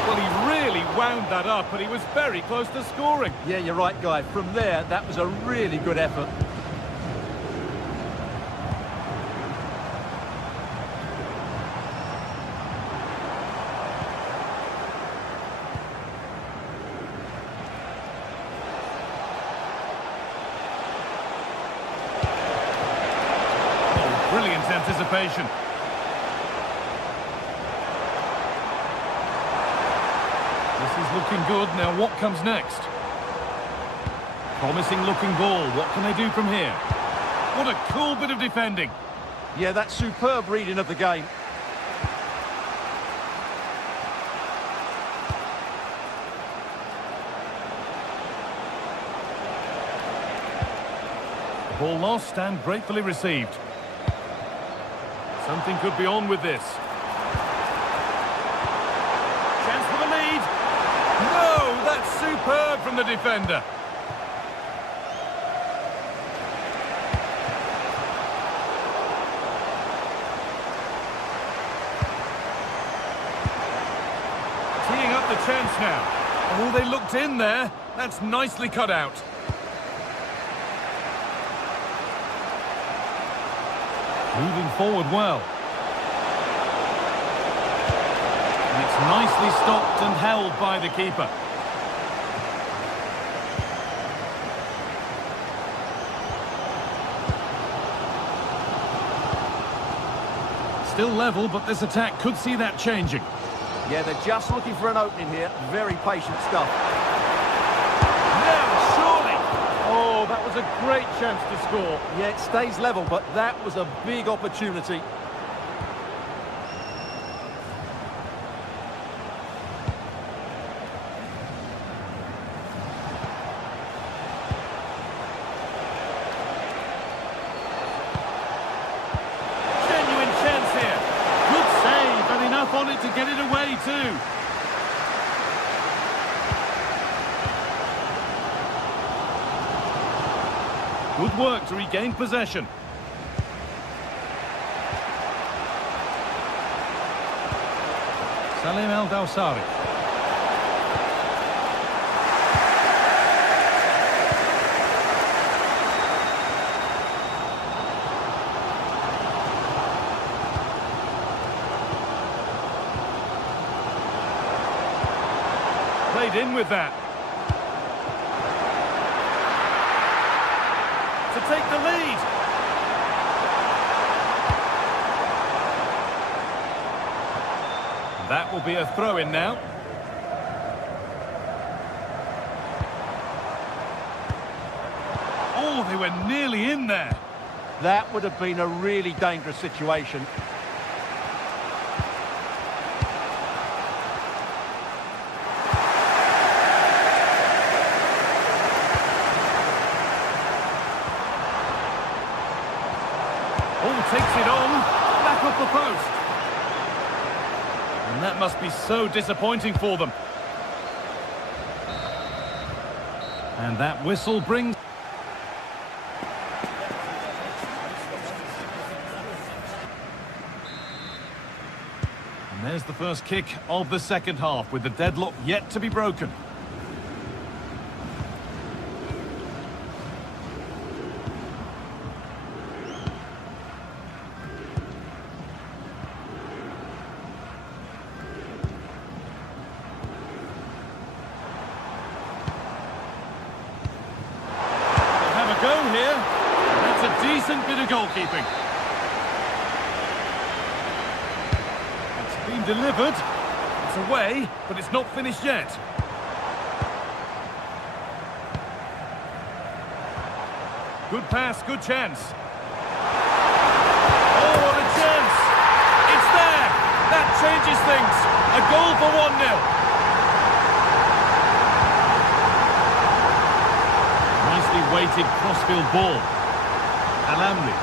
well, he really wound that up, and he was very close to scoring. Yeah, you're right, Guy. From there, that was a really good effort. Brilliant anticipation. This is looking good. Now what comes next? Promising looking ball. What can they do from here? What a cool bit of defending. Yeah, that's superb reading of the game. Ball lost and gratefully received. Something could be on with this. Chance for the lead. No, that's superb from the defender. Teeing up the chance now. Oh, they looked in there. That's nicely cut out. Moving forward well. And it's nicely stopped and held by the keeper. Still level, but this attack could see that changing. Yeah, they're just looking for an opening here. Very patient stuff. Now, surely! Oh, that was a great chance to score. Yeah, it stays level, but that was a big opportunity. Genuine chance here. Good save, and enough on it to get it away too. Good work to regain possession. Salim Al-Dawsari. Played in with that. To take the lead. That will be a throw-in now. Oh, they were nearly in there. That would have been a really dangerous situation. Takes it on, back up the post. And that must be so disappointing for them. And that whistle brings... And there's the first kick of the second half, with the deadlock yet to be broken. Go here. That's a decent bit of goalkeeping. It's been delivered. It's away, but it's not finished yet. Good pass, good chance. Oh, what a chance. It's there. That changes things. A goal for 1-0. Weighted crossfield ball. Alamli.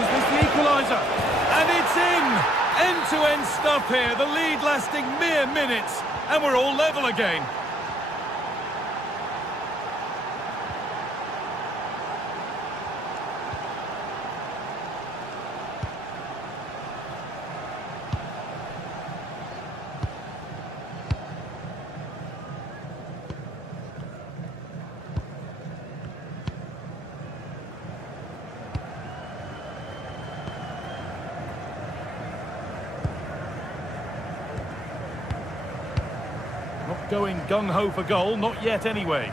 Is this the equaliser? And it's in! End-to-end stuff here, the lead lasting mere minutes, and we're all level again. Not going gung-ho for goal, not yet anyway.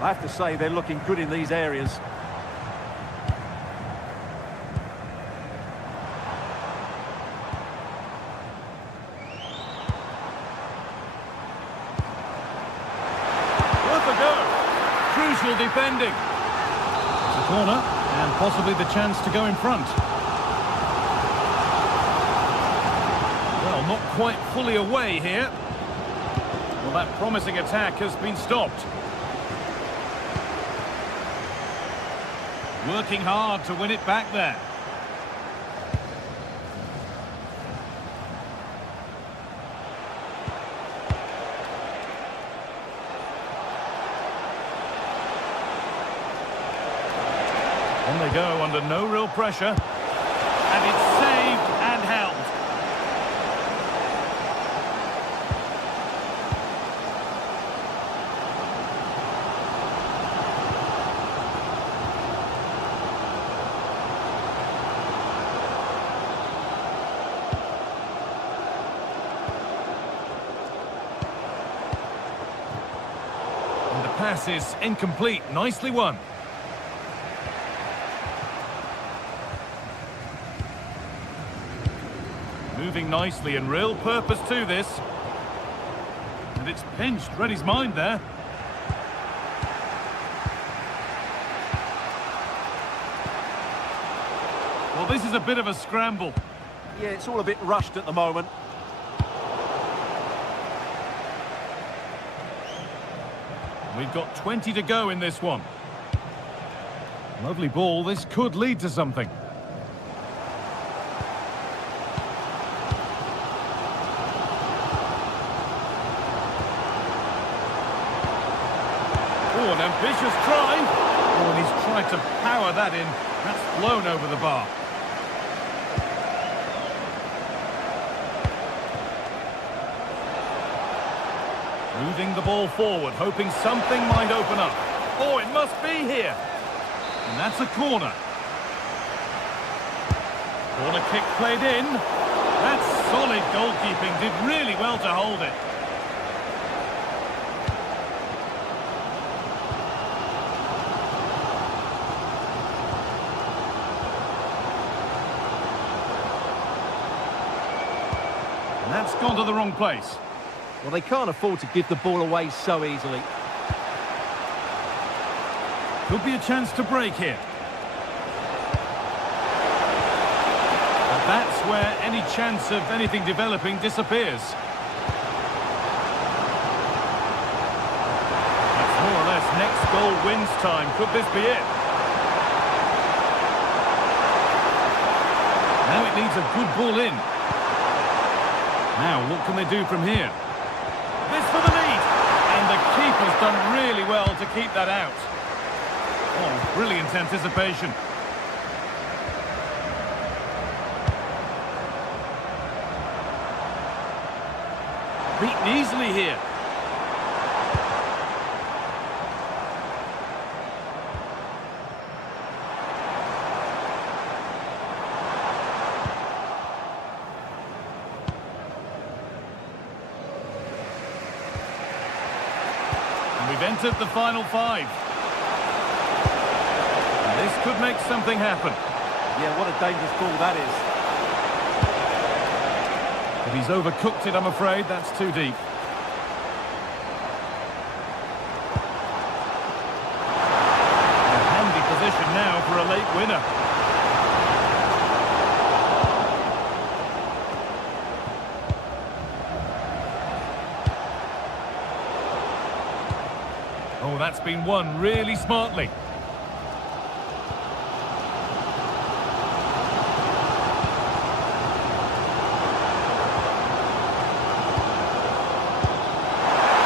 I have to say they're looking good in these areas. Worth a go. Crucial defending. It's a corner, and possibly the chance to go in front. Well, not quite fully away here. Well, that promising attack has been stopped. Working hard to win it back there. On they go under no real pressure. And it's saved and held. And the pass is incomplete. Nicely won. Moving nicely and real purpose to this. And it's pinched, read his mind there. Well, this is a bit of a scramble. Yeah, it's all a bit rushed at the moment. We've got 20 to go in this one. Lovely ball. This could lead to something. Oh, an ambitious try. Oh, and he's tried to power that in. That's blown over the bar. Moving the ball forward, hoping something might open up. Oh, it must be here. And that's a corner. Corner kick played in. That's solid goalkeeping. Did really well to hold it. And that's gone to the wrong place. Well, they can't afford to give the ball away so easily. Could be a chance to break here. And that's where any chance of anything developing disappears. That's more or less next goal wins time. Could this be it? Now it needs a good ball in. Now, what can they do from here? This for the lead. And the keeper's done really well to keep that out. Oh, brilliant anticipation. Beaten easily here. We've entered the final five. And this could make something happen. Yeah, what a dangerous ball that is. But he's overcooked it, I'm afraid. That's too deep. A handy position now for a late winner. Oh, that's been won really smartly.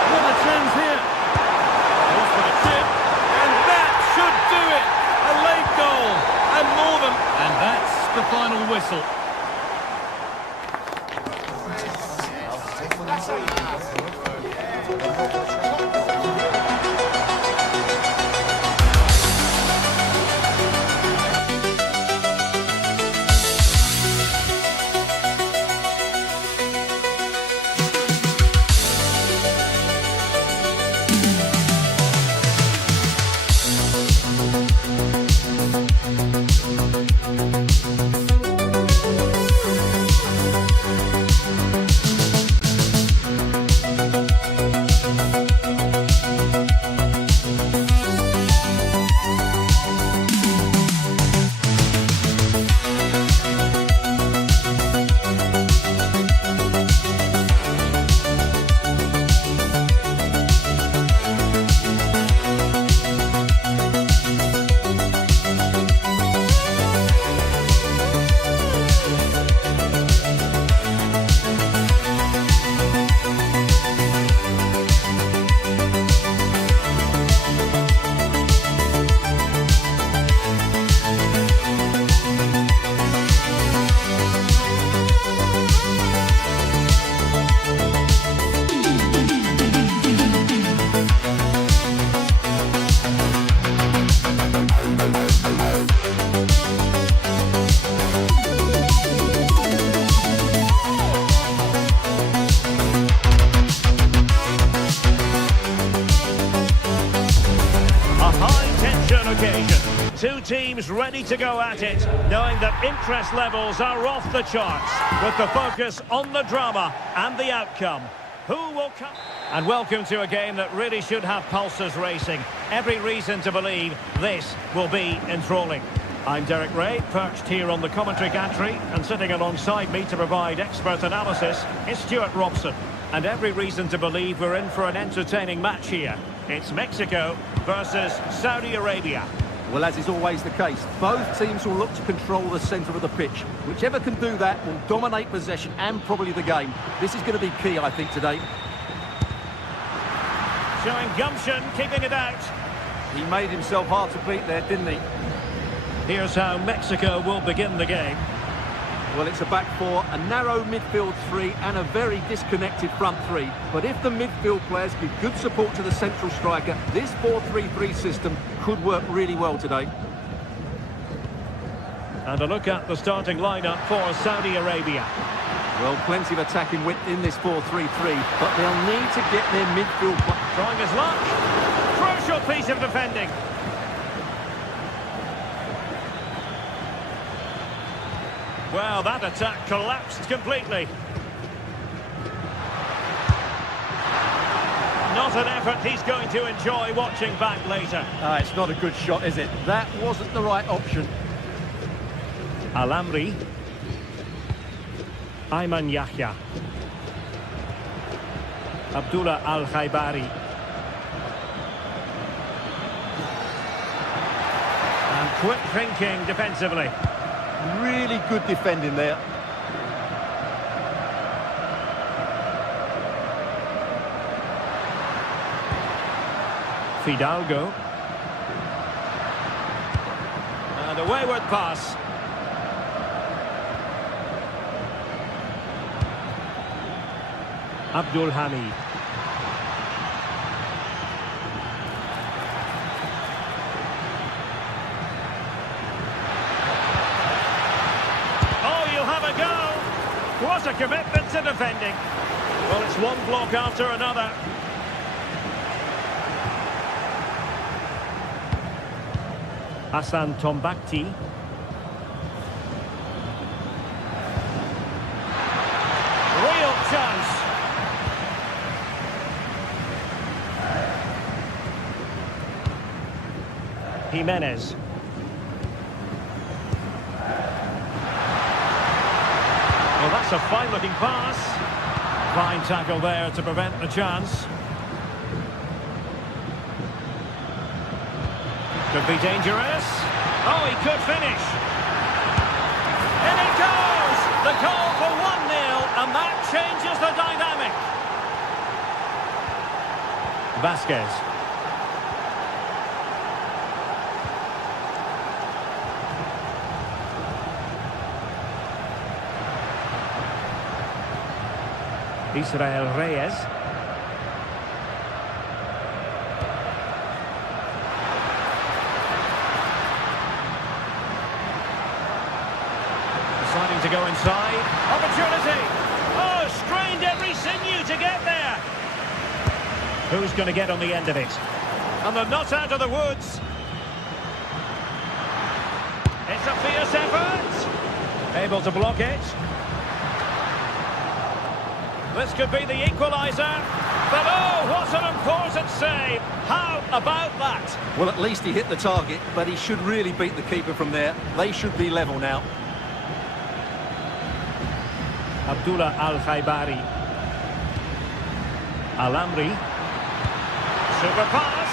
What a chance here. Goes for the chip, and that should do it. A late goal, and more than... And that's the final whistle. Two teams ready to go at it, knowing that interest levels are off the charts, with the focus on the drama and the outcome. Who will come? And welcome to a game that really should have pulses racing. Every reason to believe this will be enthralling. I'm Derek Ray, perched here on the commentary gantry, and sitting alongside me to provide expert analysis is Stuart Robson. And every reason to believe we're in for an entertaining match here. It's Mexico versus Saudi Arabia. Well, as is always the case, both teams will look to control the centre of the pitch. Whichever can do that will dominate possession and probably the game. This is going to be key, I think, today. Showing gumption, keeping it out. He made himself hard to beat there, didn't he? Here's how Mexico will begin the game. Well, it's a back four, a narrow midfield three and a very disconnected front three. But if the midfield players give good support to the central striker, this 4-3-3 system could work really well today. And a look at the starting lineup for Saudi Arabia. Well, plenty of attacking width in this 4-3-3, but they'll need to get their midfield... Trying his luck. Crucial piece of defending. Well, that attack collapsed completely. Not an effort he's going to enjoy watching back later. It's not a good shot, is it? That wasn't the right option. Al-Amri. Ayman Yahya. Abdullah Al-Khaibari. And quick thinking defensively. Really good defending there. Fidalgo. And a wayward pass. Abdul Hamid. Oh, you'll have a go. What a commitment to defending. Well, it's one block after another. Hassan Tombakti. Real chance. Jimenez. Well, that's a fine-looking pass. Fine tackle there to prevent the chance. Could be dangerous. Oh, he could finish. In it goes! The goal for 1-0, and that changes the dynamic. Vasquez. Israel Reyes. Deciding to go inside. Opportunity. Oh, strained every sinew to get there. Who's going to get on the end of it? And they're not out of the woods. It's a fierce effort. Able to block it. This could be the equaliser. But oh, what an important save. How about that? Well, at least he hit the target, but he should really beat the keeper from there. They should be level now. Abdullah Al-Khaibari. Al-Amri. Super pass.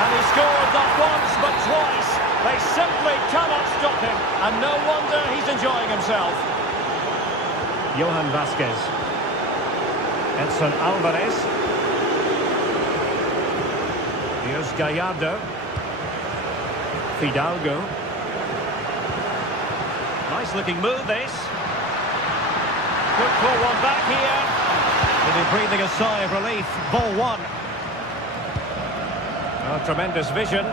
And he scored not once but twice. They simply cannot stop him. And no wonder he's enjoying himself. Johan Vasquez. Edson Alvarez. Here's Gallardo. Fidalgo. Nice looking move this. Good pull one back here. Will be breathing a sigh of relief. Ball one. Oh, tremendous vision.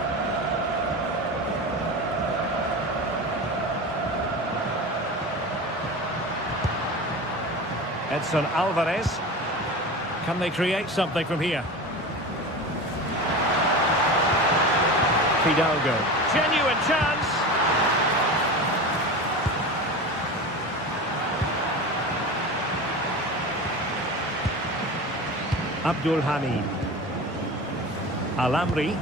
Edson Alvarez. Can they create something from here? Fidalgo. Genuine chance. Abdul Hamid. Al-Amri.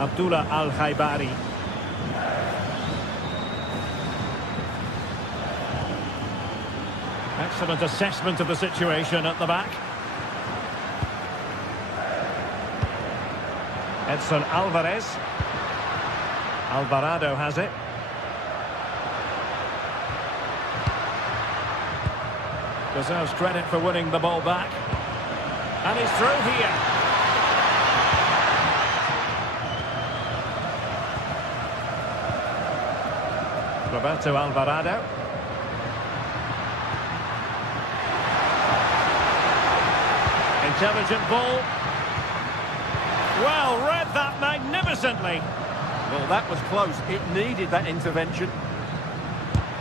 Abdullah Al-Khaibari. Excellent assessment of the situation at the back. Edson Alvarez. Alvarado has it. Deserves credit for winning the ball back. And he's through here. Roberto Alvarado. Intelligent ball. Well read that magnificently. Well, that was close. It needed that intervention.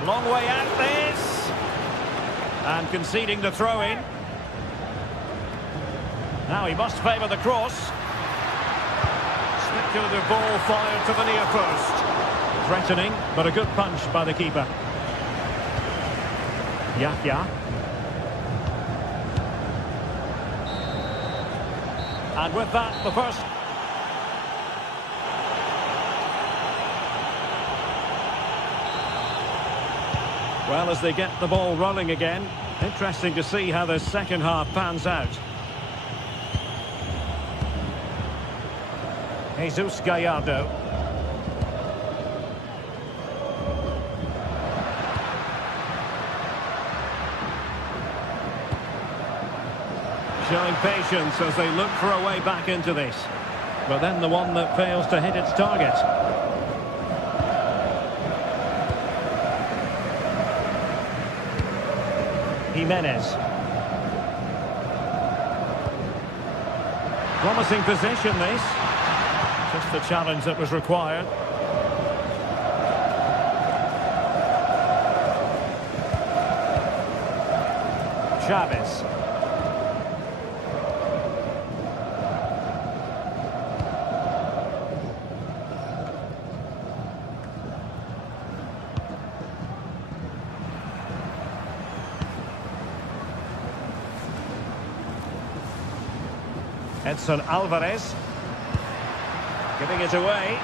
Long way out this. And conceding the throw-in. Now he must favour the cross. Speculative ball fired to the near post. Threatening, but a good punch by the keeper. Yahya. And with that, the first. Well, as they get the ball rolling again, interesting to see how the second half pans out. Jesus Gallardo. Showing patience as they look for a way back into this. But then the one that fails to hit its target. Jimenez. Promising position this. Just the challenge that was required. Chavez. Edson Alvarez giving it away.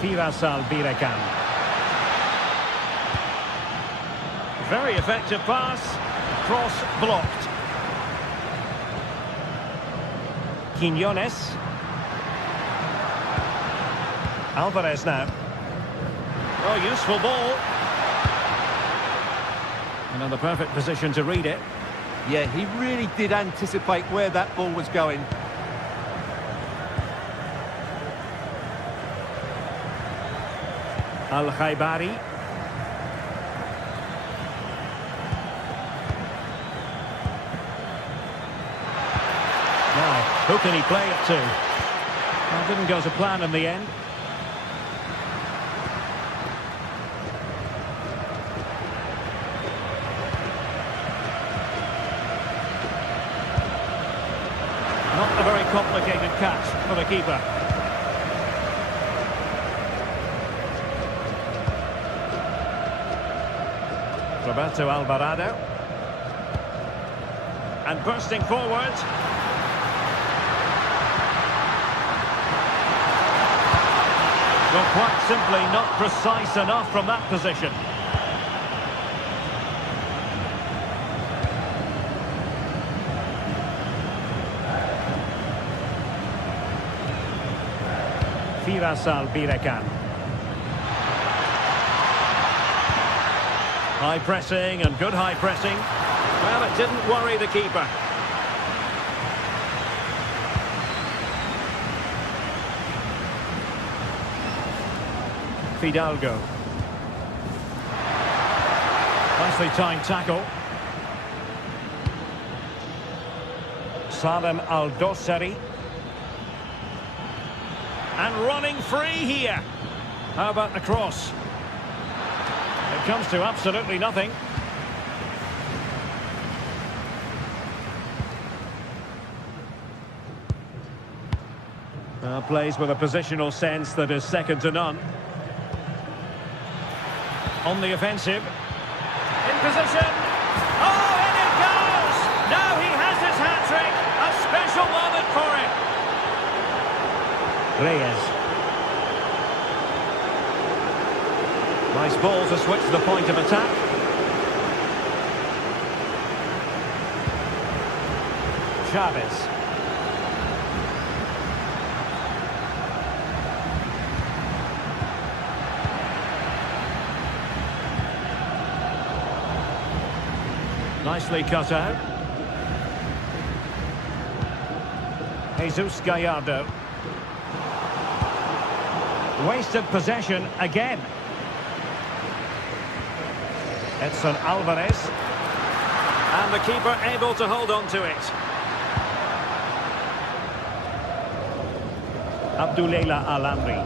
Firasal Birekan. Very effective pass. Cross blocked. Quiñones. Alvarez now. Oh, useful ball. And in the perfect position to read it. Yeah, he really did anticipate where that ball was going. Al-Khaibari. Now, who can he play it to? Well, didn't go to plan in the end. Not a very complicated catch for the keeper. Roberto Alvarado. And bursting forward. Well, quite simply not precise enough from that position. Firasal Birekan. High pressing and good high pressing. Well, it didn't worry the keeper. Fidalgo. Nicely timed tackle. Salem Al-Dossari. And running free here. How about the cross? It comes to absolutely nothing. Plays with a positional sense that is second to none. On the offensive. In position. Oh, in it goes! Now he has his hat-trick. A special moment for him. Reyes. Nice ball to switch the point of attack. Chavez. Nicely cut out. Jesus Gallardo. Wasted possession again. Edson Alvarez. And the keeper able to hold on to it. Abdulela Alamri.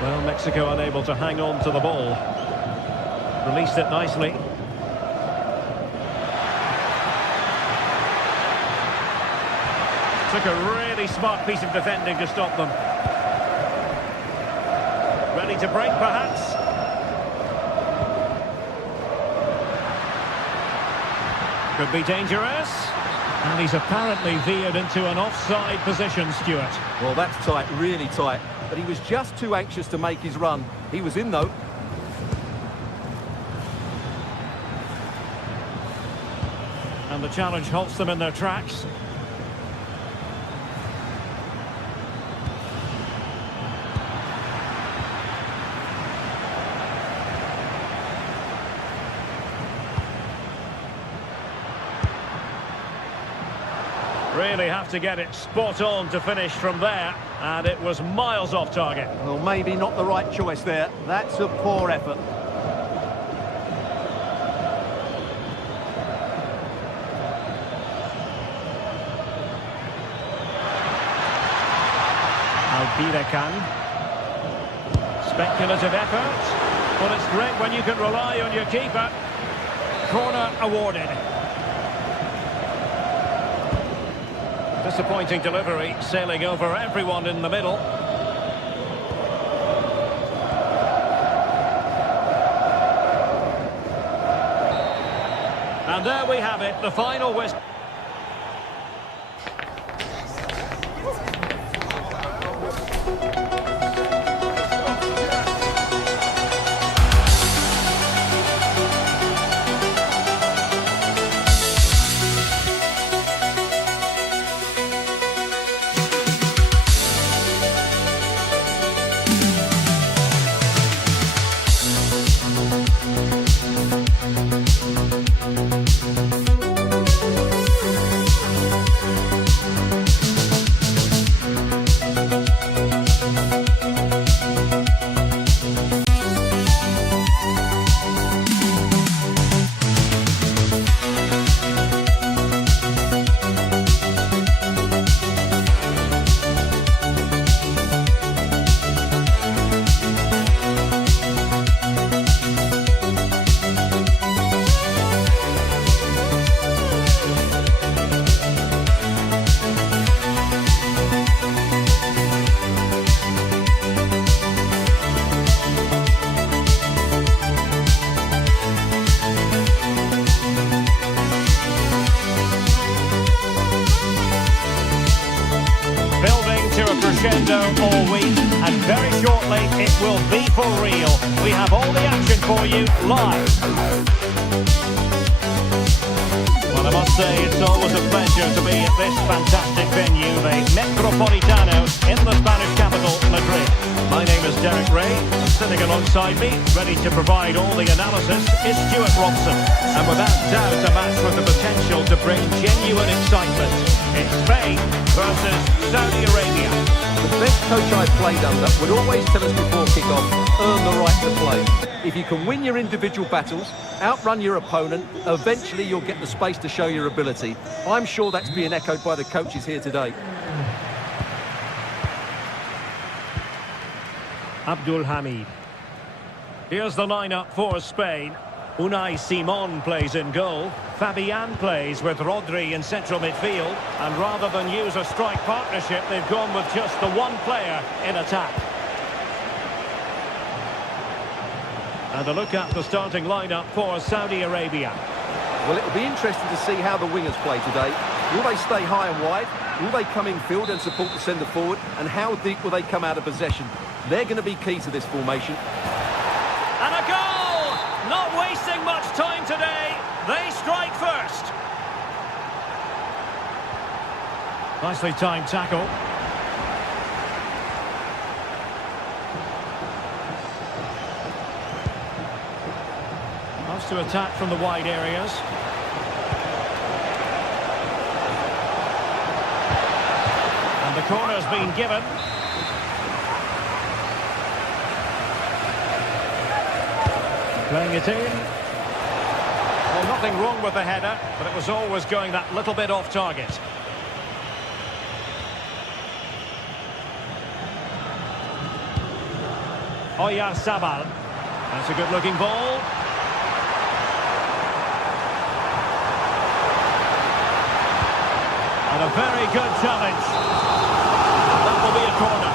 Well, Mexico unable to hang on to the ball. Released it nicely. Took a really smart piece of defending to stop them. Ready to break, perhaps. Could be dangerous. And he's apparently veered into an offside position, Stuart. Well, that's tight, really tight. But he was just too anxious to make his run. He was in, though. And the challenge halts them in their tracks. Really have to get it spot on to finish from there, and it was miles off target. Well, maybe not the right choice there. That's a poor effort. Albirekan. Speculative effort. Well, it's great when you can rely on your keeper. Corner awarded. Disappointing delivery, sailing over everyone in the middle. And there we have it, the final whistle. Crescendo all week, and very shortly it will be for real. We have all the action for you live. Well, I must say it's always a pleasure to be at this fantastic venue, the Metropolitano, in the Spanish capital, Madrid. My name is Derek Ray, and sitting alongside me, ready to provide all the analysis, is Stuart Robson. And without doubt, a match with the potential to bring genuine excitement. It's Spain versus Saudi Arabia. The best coach I've played under would always tell us before kick-off, earn the right to play. If you can win your individual battles, outrun your opponent, eventually you'll get the space to show your ability. I'm sure that's being echoed by the coaches here today. Abdul Hamid. Here's the lineup for Spain. Unai Simon plays in goal. Fabian plays with Rodri in central midfield. And rather than use a strike partnership, they've gone with just the one player in attack. And a look at the starting lineup for Saudi Arabia. Well, it'll be interesting to see how the wingers play today. Will they stay high and wide? Will they come in field and support the centre forward? And how deep will they come out of possession? They're going to be key to this formation. And a goal! Not wasting much time today. They strike first. Nicely timed tackle. Loves to attack from the wide areas. And the corner's been given. Playing it in. Well, nothing wrong with the header, but it was always going that little bit off target. Oyarzabal. That's a good-looking ball. And a very good challenge. That will be a corner.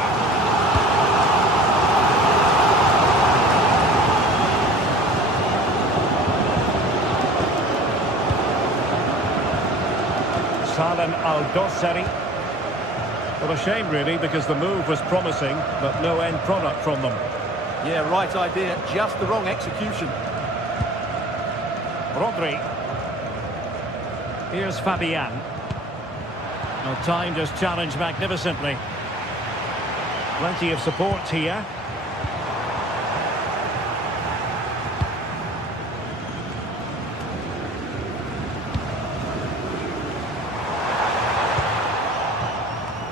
Salem Al-Dossari. Well, a shame, really, because the move was promising, but no end product from them. Yeah, right idea, just the wrong execution. Rodri. Here's Fabian. Well, timed his challenge magnificently. Plenty of support here.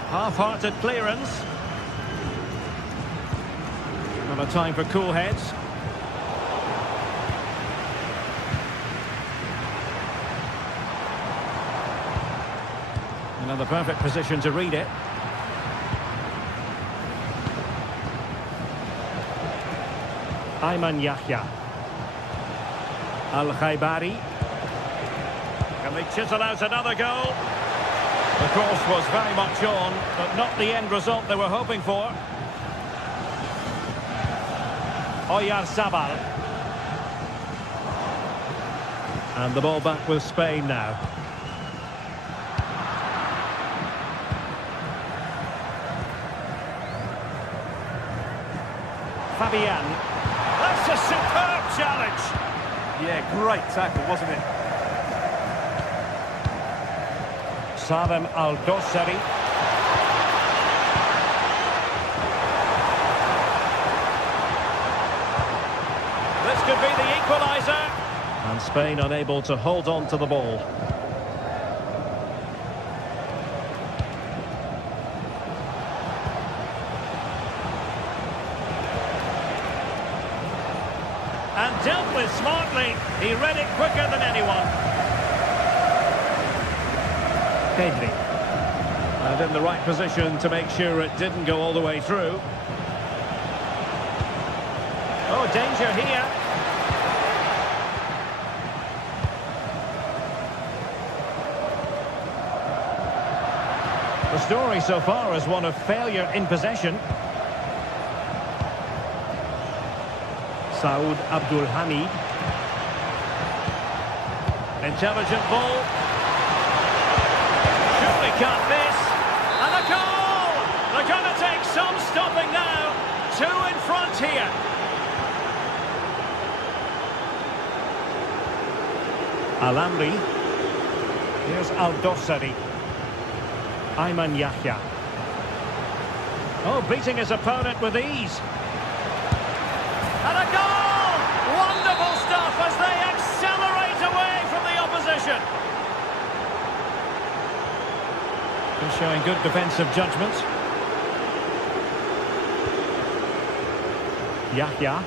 Half-hearted clearance. And a time for cool heads. Another perfect position to read it. Ayman Yahya. Al-Khaibari. Can they chisel out another goal? The course was very much on, but not the end result they were hoping for. Oyarzabal. And the ball back with Spain now. Fabian. That's a superb challenge. Yeah, great tackle, wasn't it? Salem Al-Dossari. This could be the equaliser. And Spain unable to hold on to the ball. And dealt with smartly. He read it quicker than anyone. Pedri. And in the right position to make sure it didn't go all the way through. Oh, danger here. The story so far is one of failure in possession. Saud Abdul Hamid. Intelligent ball. Surely can't miss. And a goal! They're going to take some stopping now. Two in front here. Al-Amri. Here's Al-Dossari. Ayman Yahya. Oh, beating his opponent with ease. And a goal! Wonderful stuff as they accelerate away from the opposition. He's showing good defensive judgment. Yahya.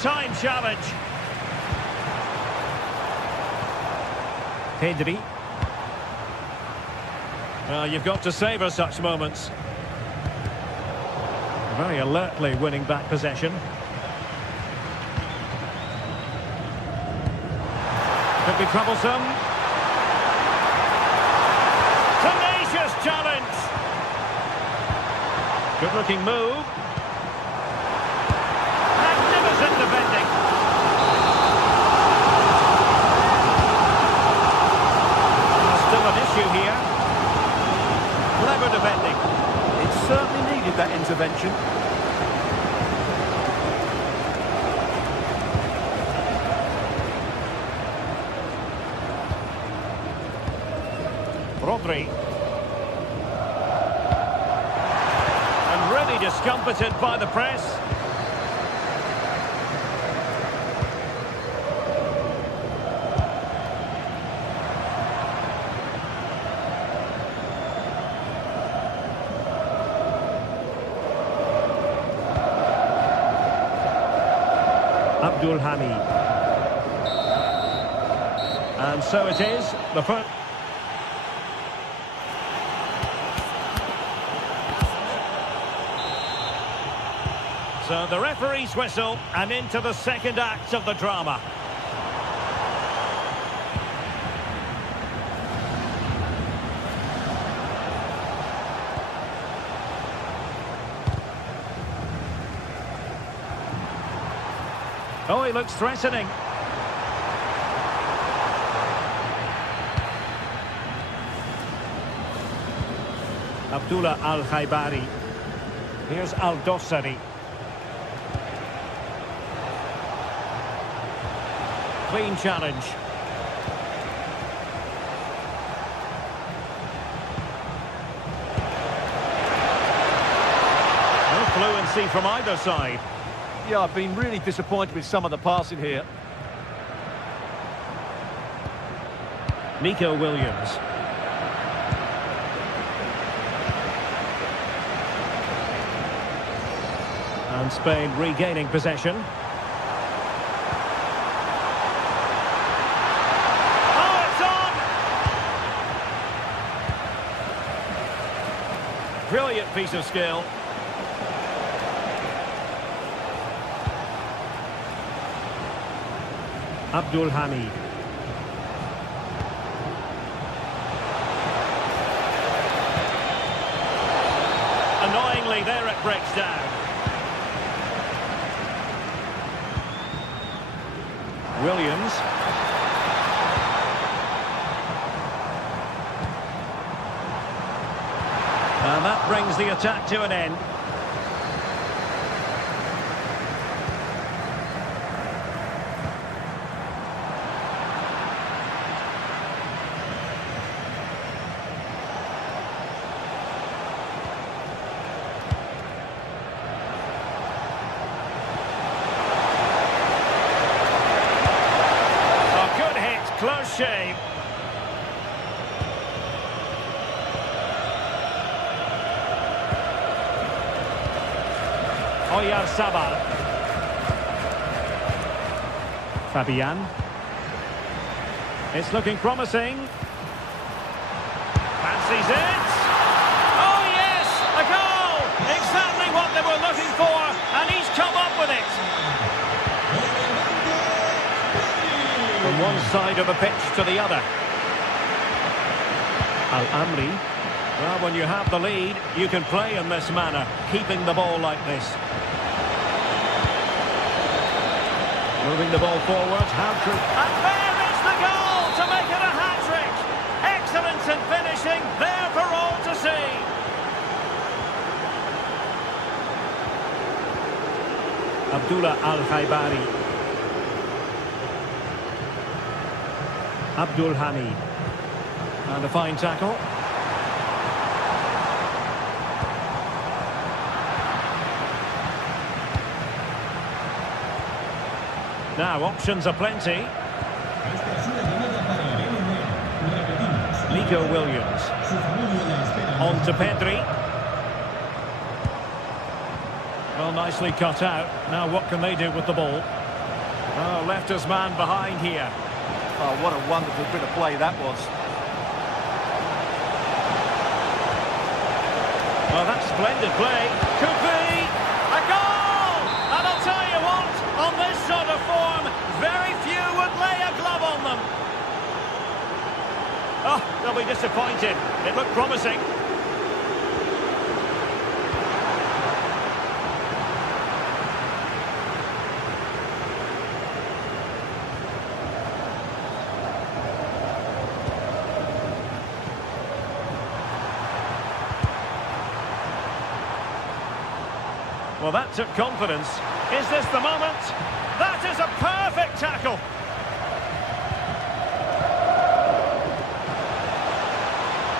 Time challenge. Pedri. Well, you've got to savour such moments. Very alertly winning back possession. Could be troublesome. Tenacious challenge. Good looking move. Magnificent defending. Still an issue here. Clever defending. It certainly needed that intervention. Rodri. And really discomfited by the press. Abdul Hamid. And so it is. The first. So the referee's whistle, and into the second act of the drama. Oh, he looks threatening. Abdullah Al-Khaibari. Here's Al-Dossari. Clean challenge. No fluency from either side. Yeah, I've been really disappointed with some of the passing here. Nico Williams. And Spain regaining possession. Oh, it's on! Brilliant piece of skill. Abdul Hamid. Annoyingly, there it breaks down. Williams. And that brings the attack to an end. Close shave. Oyarzabal. Fabian. It's looking promising. Fancies it. Oh yes, a goal! Exactly what they were looking for, and he's come up with it. From one side of the pitch to the other. Al-Amri. Well, when you have the lead, you can play in this manner, keeping the ball like this. Moving the ball forward, how-trick. And there is the goal to make it a hat-trick. Excellence in finishing, there for all to see. Abdullah Al-Khaibari. Abdul Hamid. And a fine tackle. Now, options are plenty. Nico Williams. On to Pedri. Well, nicely cut out. Now, what can they do with the ball? Oh, left his man behind here. Oh, what a wonderful bit of play that was. Well, that's splendid play. Could be. Oh, they'll be disappointed. It looked promising. Well, that took confidence. Is this the moment? That is a perfect tackle.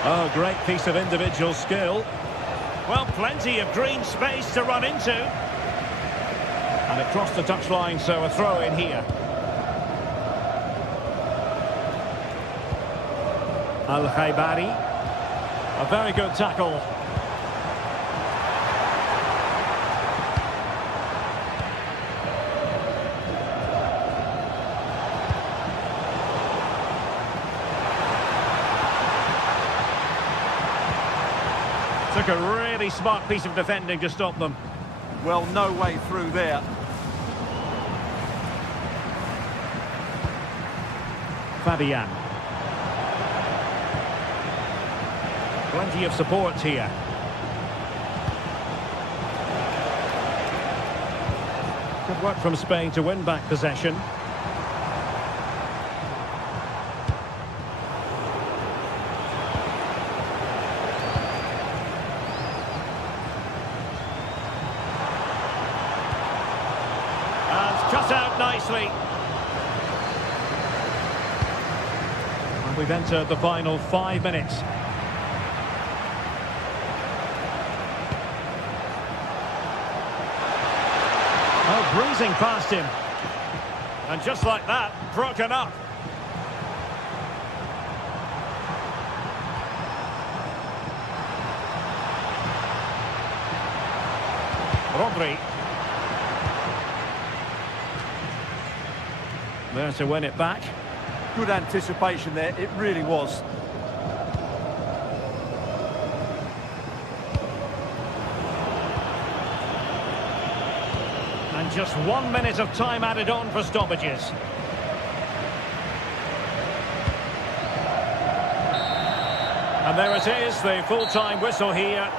Oh, great piece of individual skill. Well, plenty of green space to run into. And it crossed the touchline, so a throw in here. Al-Khaibari. A very good tackle. Took a really smart piece of defending to stop them. Well, no way through there. Fabian. Plenty of support here. Good work from Spain to win back possession. Cut out nicely. And we've entered the final 5 minutes. Oh, breezing past him. And just like that, broken up. Rodri. There to win it back. Good anticipation there, it really was. And just 1 minute of time added on for stoppages. And there it is, the full-time whistle here.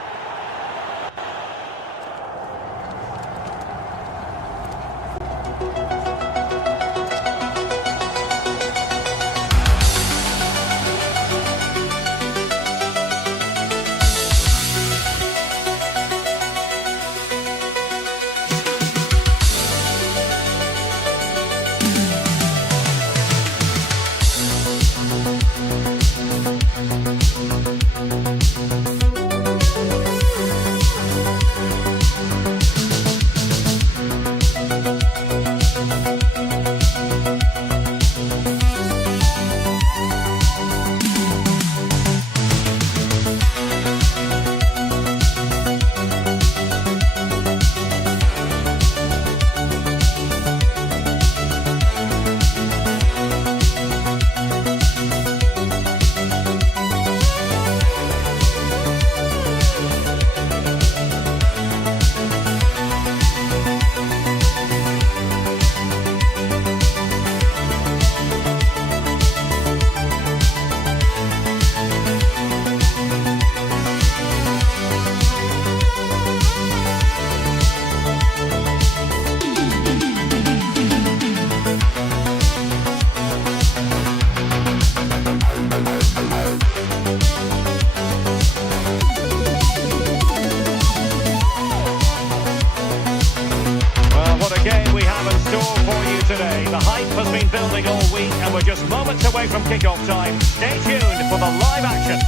today. The hype has been building all week and we're just moments away from kick-off time. Stay tuned for the live action.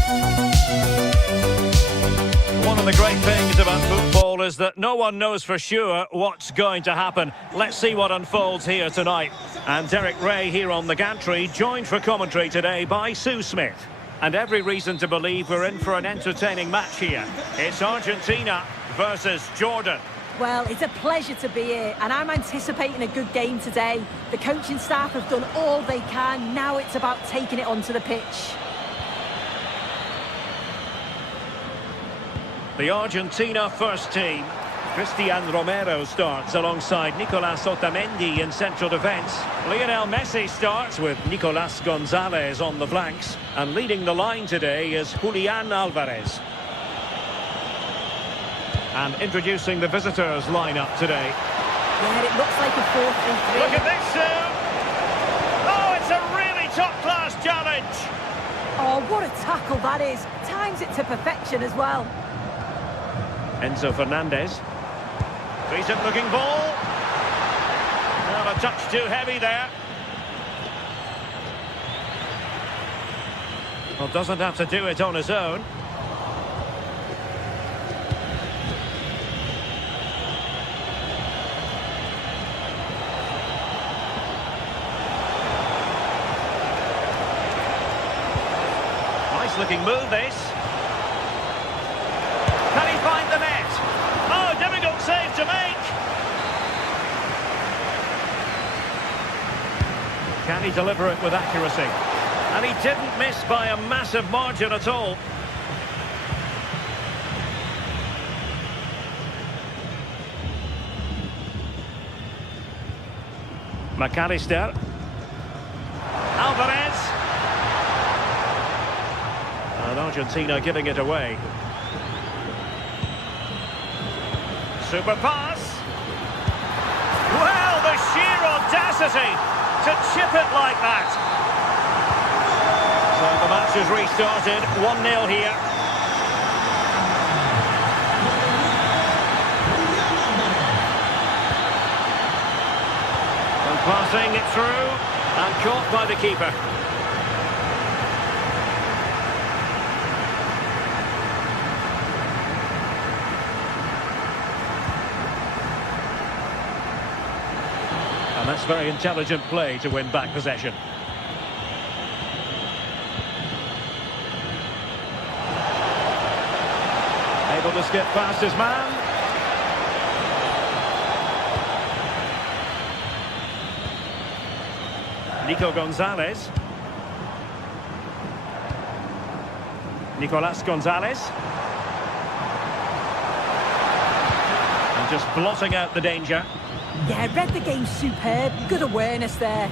One of the great things about football is that no one knows for sure what's going to happen. Let's see what unfolds here tonight. And Derek Ray here on the gantry, joined for commentary today by Sue Smith. And every reason to believe we're in for an entertaining match here. It's Argentina versus Jordan. Well, it's a pleasure to be here, and I'm anticipating a good game today. The coaching staff have done all they can. Now it's about taking it onto the pitch. The Argentina first team. Christian Romero starts alongside Nicolas Otamendi in central defence. Lionel Messi starts with Nicolas Gonzalez on the flanks. And leading the line today is Julian Alvarez. And introducing the visitors lineup today. Yeah, it looks like a 4-3-3. Look at this, Sue! Oh, it's a really top-class challenge! Oh, what a tackle that is. Times it to perfection as well. Enzo Fernandez. Decent-looking ball. Well, a touch too heavy there. Well, doesn't have to do it on his own. Nice-looking move, this. Can he find the net? Oh, difficult save to make. Can he deliver it with accuracy? And he didn't miss by a massive margin at all. McAllister. Alvarez. And Argentina giving it away. Super pass. Well, the sheer audacity to chip it like that. So the match has restarted. 1-0 here. And passing it through and caught by the keeper. And that's very intelligent play to win back possession. Able to skip past his man. Nico Gonzalez. Nicolas Gonzalez. And just blotting out the danger. Yeah, read the game superb. Good awareness there.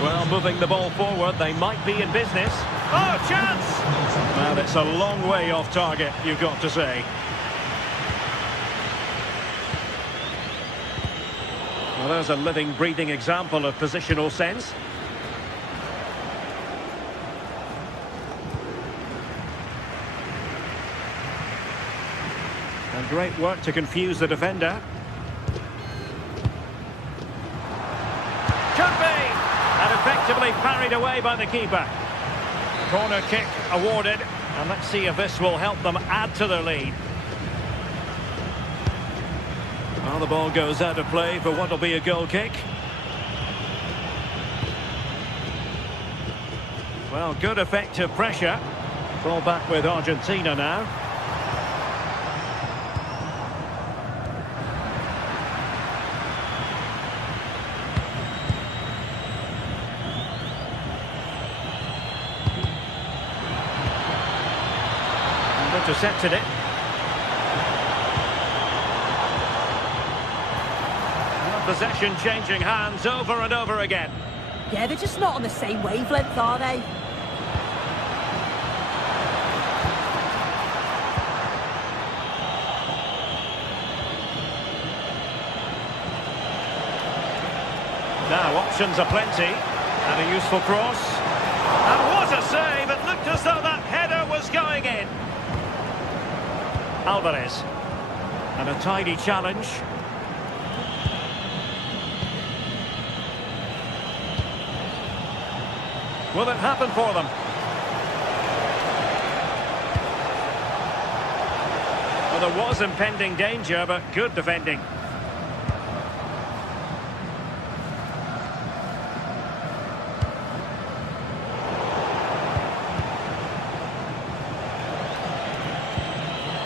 Well, moving the ball forward, they might be in business. Oh, chance! Well, it's a long way off target, you've got to say. Well, there's a living, breathing example of positional sense. And great work to confuse the defender. Could be! And effectively parried away by the keeper. Corner kick awarded. And let's see if this will help them add to their lead. Well, the ball goes out of play for what will be a goal kick. Well, good effective pressure. Ball back with Argentina now. Intercepted it. Possession changing hands over and over again. Yeah, they're just not on the same wavelength, are they? Now options are plenty. And a useful cross. And what a save! It looked as though that header was going in. Alvarez. And a tidy challenge. Will it happen for them? Well, there was impending danger, but good defending.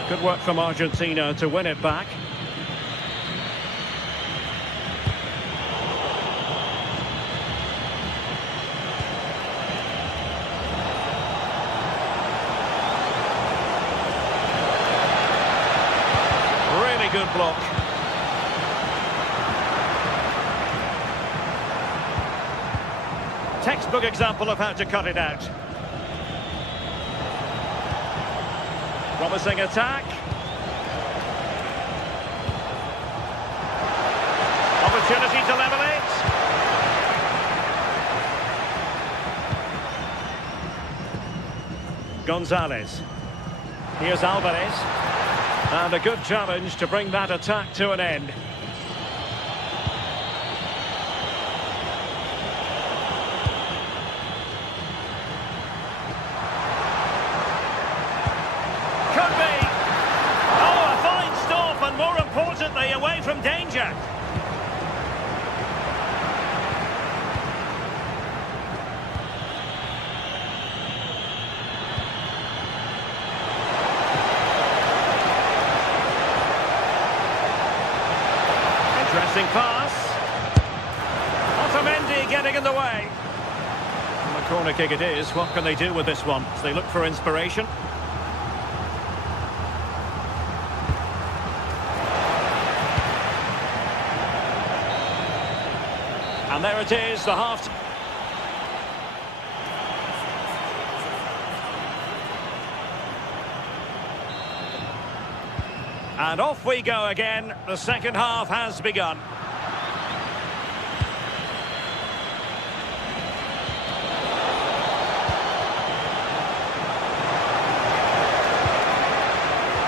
Good work from Argentina to win it back. Really good good block. Textbook example of how to cut it out. Promising attack. Opportunity to level it. Gonzalez. Here's Alvarez. And a good challenge to bring that attack to an end. Could be. Oh, a fine stop, and more importantly, away from danger. Interesting pass. Otamendi getting in the way. And the corner kick it is. What can they do with this one as they look for inspiration? And there it is, the half. And off we go again. The second half has begun.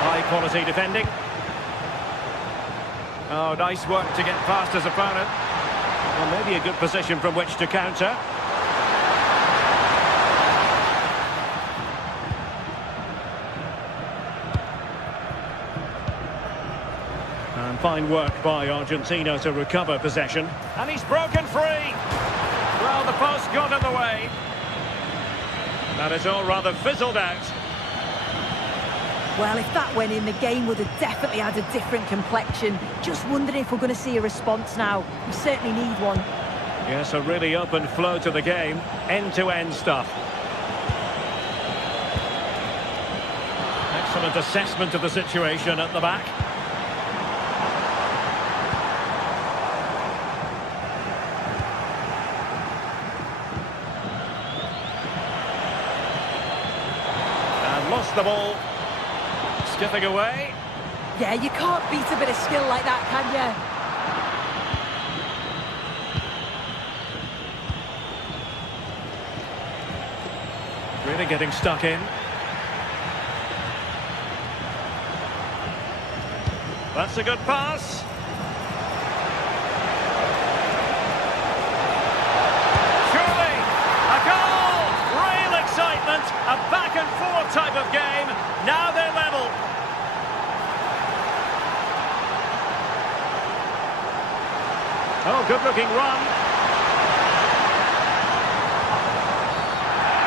High quality defending. Oh, nice work to get past his opponent. Well, maybe a good position from which to counter. And fine work by Argentina to recover possession. And he's broken free. Well, the post got in the way. That is all rather fizzled out. Well, if that went in, the game would have definitely had a different complexion. Just wondering if we're going to see a response now. We certainly need one. Yes, a really open flow to the game. End-to-end stuff. Excellent assessment of the situation at the back. And lost the ball. Skipping away. Yeah, you can't beat a bit of skill like that, can you? Really getting stuck in. That's a good pass. Surely, a goal! Real excitement, a back-and-forth type of game. Now they're level. Oh, good-looking run.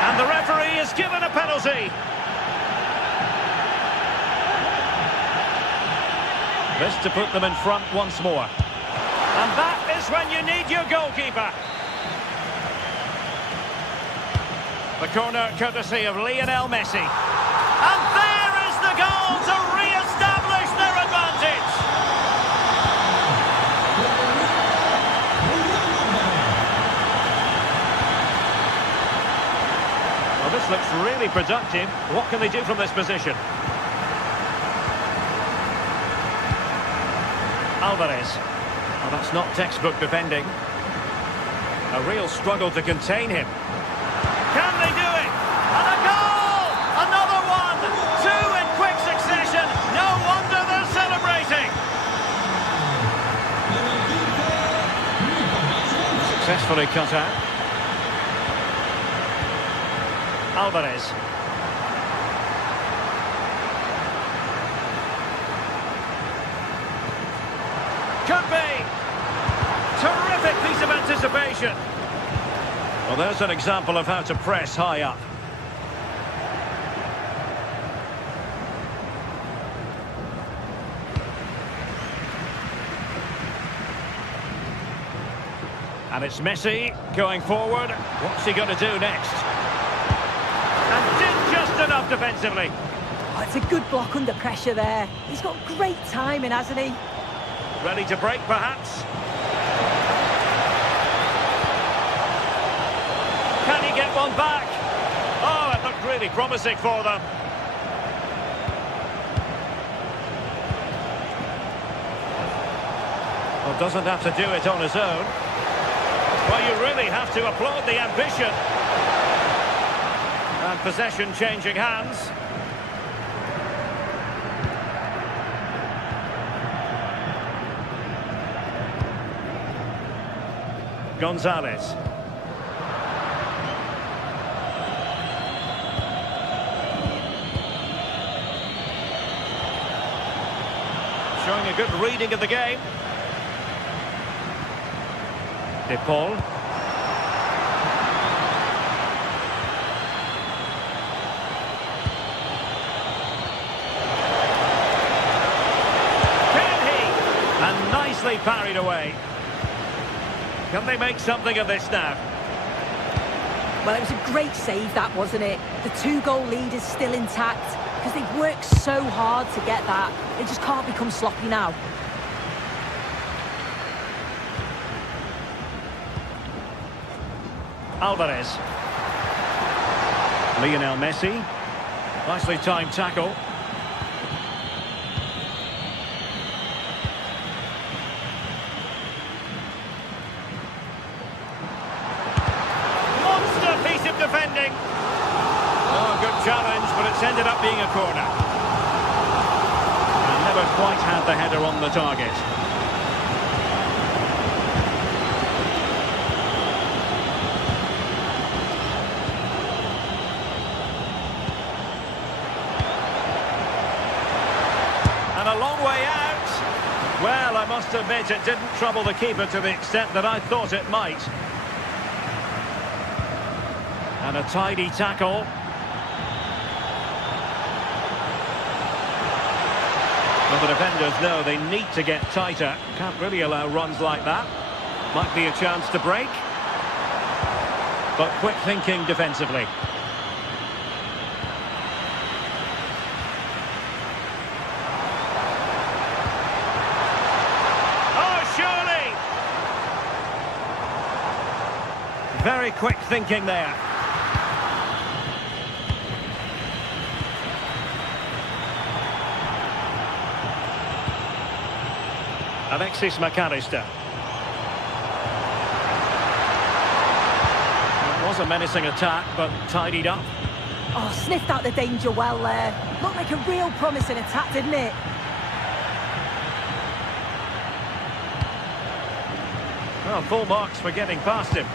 And the referee is given a penalty. This to put them in front once more. And that is when you need your goalkeeper. The corner courtesy of Lionel Messi. And there is the goal to re-establish their advantage. Well, this looks really productive. What can they do from this position? Alvarez. Well, that's not textbook defending. A real struggle to contain him. Can they do it? And a goal! Another one! Two in quick succession. No wonder they're celebrating. Successfully cut out. Alvarez. Could be. Terrific piece of anticipation. Well, there's an example of how to press high up. And it's Messi going forward. What's he going to do next? And did just enough defensively. I Oh, it's a good block under pressure there. He's got great timing, hasn't he? Ready to break, perhaps? Can he get one back? Oh, it looked really promising for them. Well, doesn't have to do it on his own. Well, you really have to applaud the ambition. And possession changing hands. Gonzalez. Showing a good reading of the game. De Paul. Can he? And nicely parried away. Can they make something of this now? Well, it was a great save, that, wasn't it? The 2-goal lead is still intact because they've worked so hard to get that. They just can't become sloppy now. Alvarez. Lionel Messi. Nicely timed tackle. Monster piece of defending. Oh, good challenge, but it's ended up being a corner. And never quite had the header on the target. And a long way out. Well, I must admit it didn't trouble the keeper to the extent that I thought it might. And a tidy tackle. Well, the defenders know they need to get tighter. Can't really allow runs like that. Might be a chance to break. But quick thinking defensively. Very quick thinking there. Alexis McAllister. It was a menacing attack, but tidied up. Oh, sniffed out the danger well there. Looked like a real promising attack, didn't it? Well, full marks for getting past him.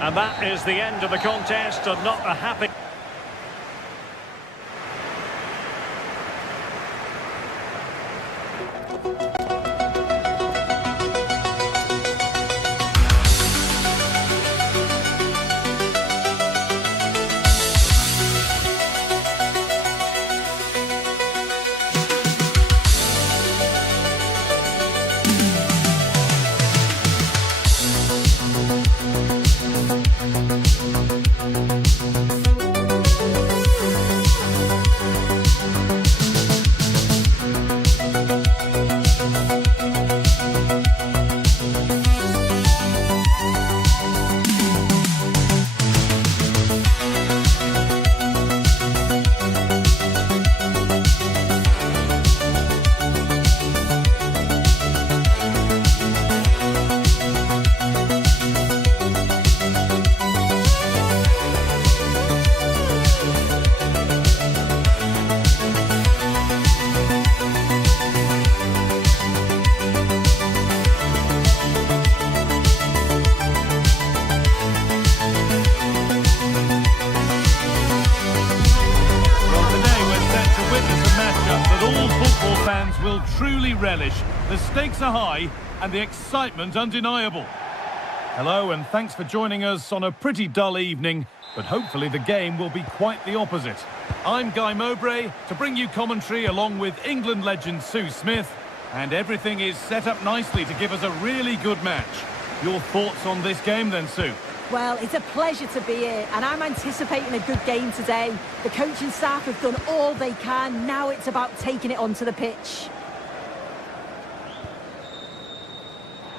And that is the end of the contest, and not a happy... Will truly relish. The stakes are high and the excitement undeniable. Hello and thanks for joining us on a pretty dull evening, but hopefully the game will be quite the opposite. I'm Guy Mowbray to bring you commentary along with England legend Sue Smith, and everything is set up nicely to give us a really good match. Your thoughts on this game then, Sue? Well, it's a pleasure to be here, and I'm anticipating a good game today. The coaching staff have done all they can. Now it's about taking it onto the pitch.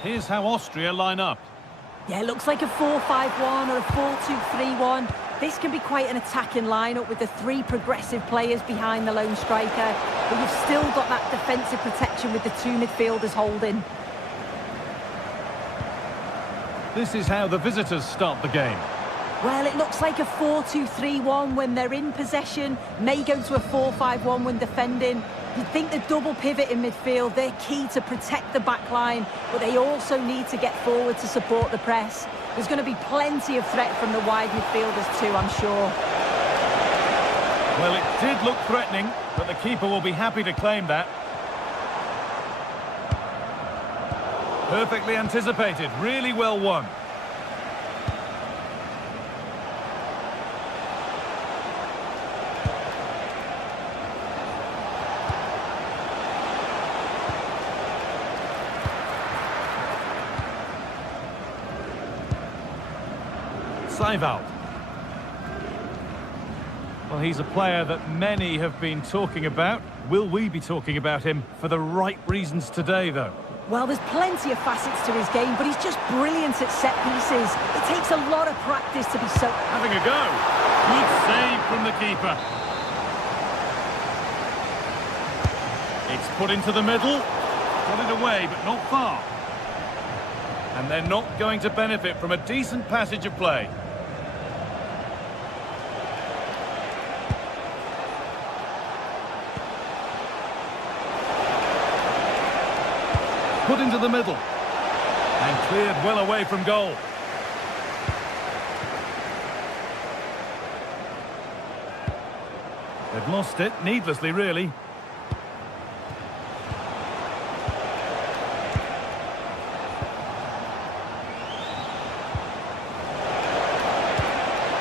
Here's how Austria line up. Yeah, it looks like a 4-5-1 or a 4-2-3-1. This can be quite an attacking lineup with the three progressive players behind the lone striker, but you've still got that defensive protection with the two midfielders holding. This is how the visitors start the game. Well, it looks like a 4-2-3-1 when they're in possession, may go to a 4-5-1 when defending. You'd think the double pivot in midfield, they're key to protect the back line, but they also need to get forward to support the press. There's going to be plenty of threat from the wide midfielders too, I'm sure. Well, it did look threatening, but the keeper will be happy to claim that. Perfectly anticipated, really well won. Seiwald. Well, he's a player that many have been talking about. Will we be talking about him for the right reasons today, though? Well, there's plenty of facets to his game, but he's just brilliant at set pieces. It takes a lot of practice to be so... Having a go. Good save from the keeper. It's put into the middle. Got it away, but not far. And they're not going to benefit from a decent passage of play. Put into the middle. And cleared well away from goal. They've lost it, needlessly really.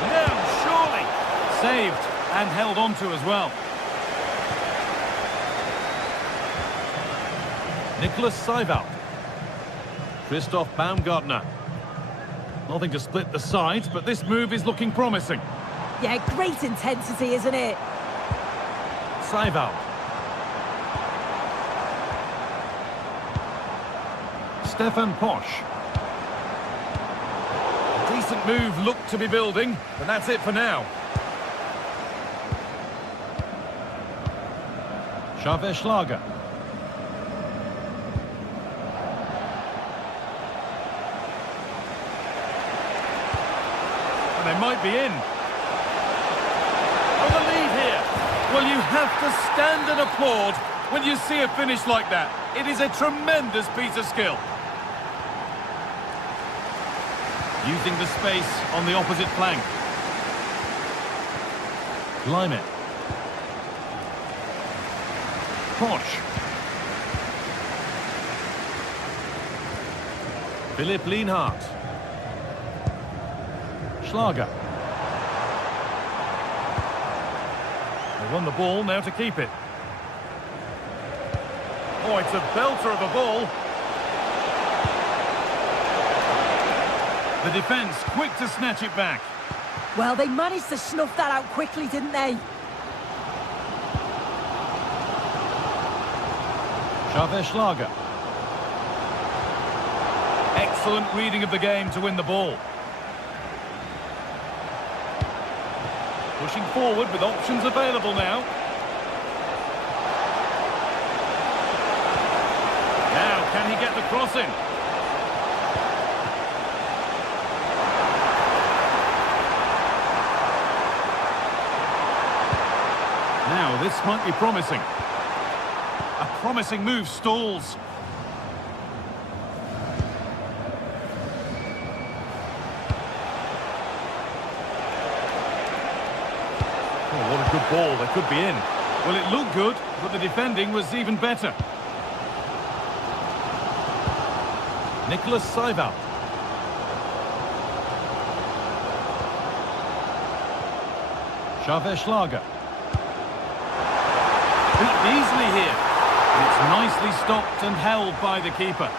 No, surely! Saved and held on to as well. Nicholas Seiwald. Christoph Baumgartner. Nothing to split the sides, but this move is looking promising. Yeah, great intensity, isn't it? Seiwald. Stefan Posch. A decent move looked to be building, but that's it for now. Schlager. They might be in. Oh, the lead here. Well, you have to stand and applaud when you see a finish like that. It is a tremendous piece of skill. Using the space on the opposite flank. Lime it. Posch. Philipp Lienhardt. Schlager. They won the ball, now to keep it. Oh, it's a belter of a ball. The defence quick to snatch it back. Well, they managed to snuff that out quickly, didn't they? Schlager. Excellent reading of the game to win the ball. Pushing forward with options available now. Now, can he get the cross in? Now, this might be promising. A promising move stalls. What a good ball, they could be in. Well, it looked good, but the defending was even better. Nicholas Seiwald. Schlager. Beat easily here. And it's nicely stopped and held by the keeper.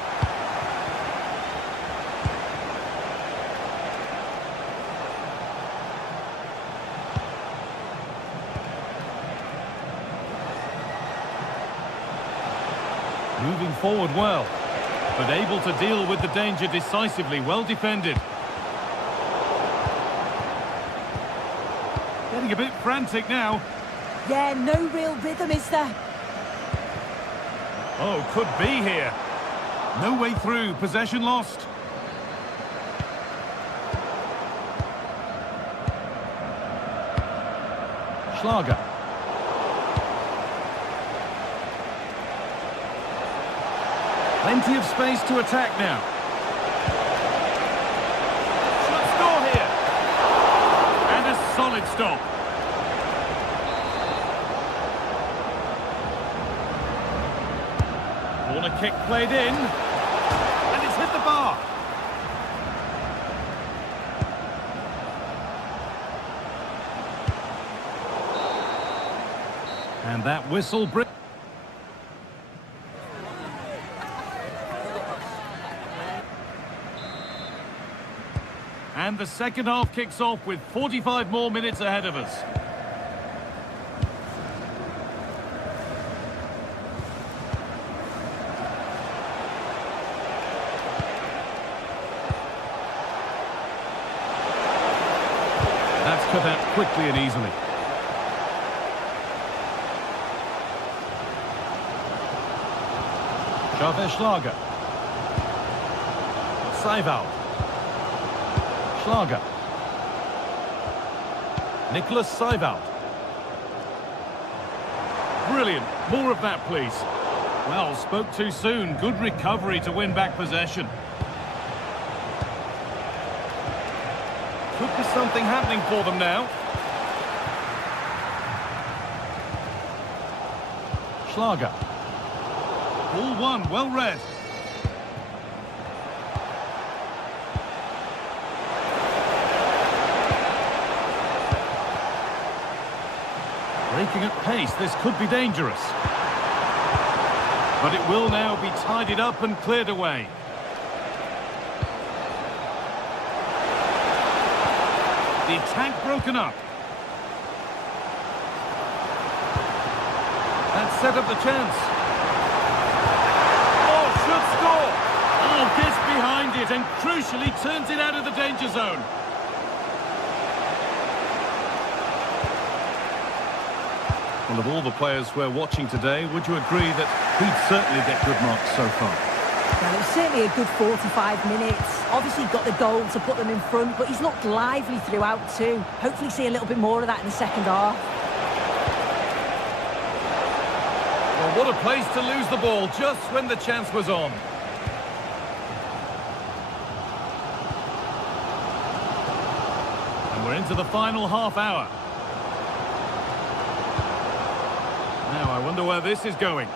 Moving forward well, but able to deal with the danger decisively. Well defended. Getting a bit frantic now. Yeah, no real rhythm, is there? Oh, could be here. No way through. Possession lost. Schlager. Plenty of space to attack now. Should score here. And a solid stop. Corner kick played in. And it's hit the bar. And that whistle brings... And the second half kicks off with 45 more minutes ahead of us. That's cut out quickly and easily. Schlager. Seiwald. Schlager. Nicholas Seiwald. Brilliant. More of that, please. Well, spoke too soon. Good recovery to win back possession. Could be something happening for them now. Schlager. Ball one, well read. Breaking at pace, this could be dangerous. But it will now be tidied up and cleared away. The attack broken up. That set up the chance. Oh, should score. Oh, gets behind it and crucially turns it out of the danger zone. Well, of all the players we're watching today, would you agree that he'd certainly get good marks so far? Well, it was certainly a good 45 minutes. Obviously got the goal to put them in front, but he's looked lively throughout too. Hopefully see a little bit more of that in the second half. Well, what a place to lose the ball just when the chance was on. And we're into the final half hour. Now, I wonder where this is going.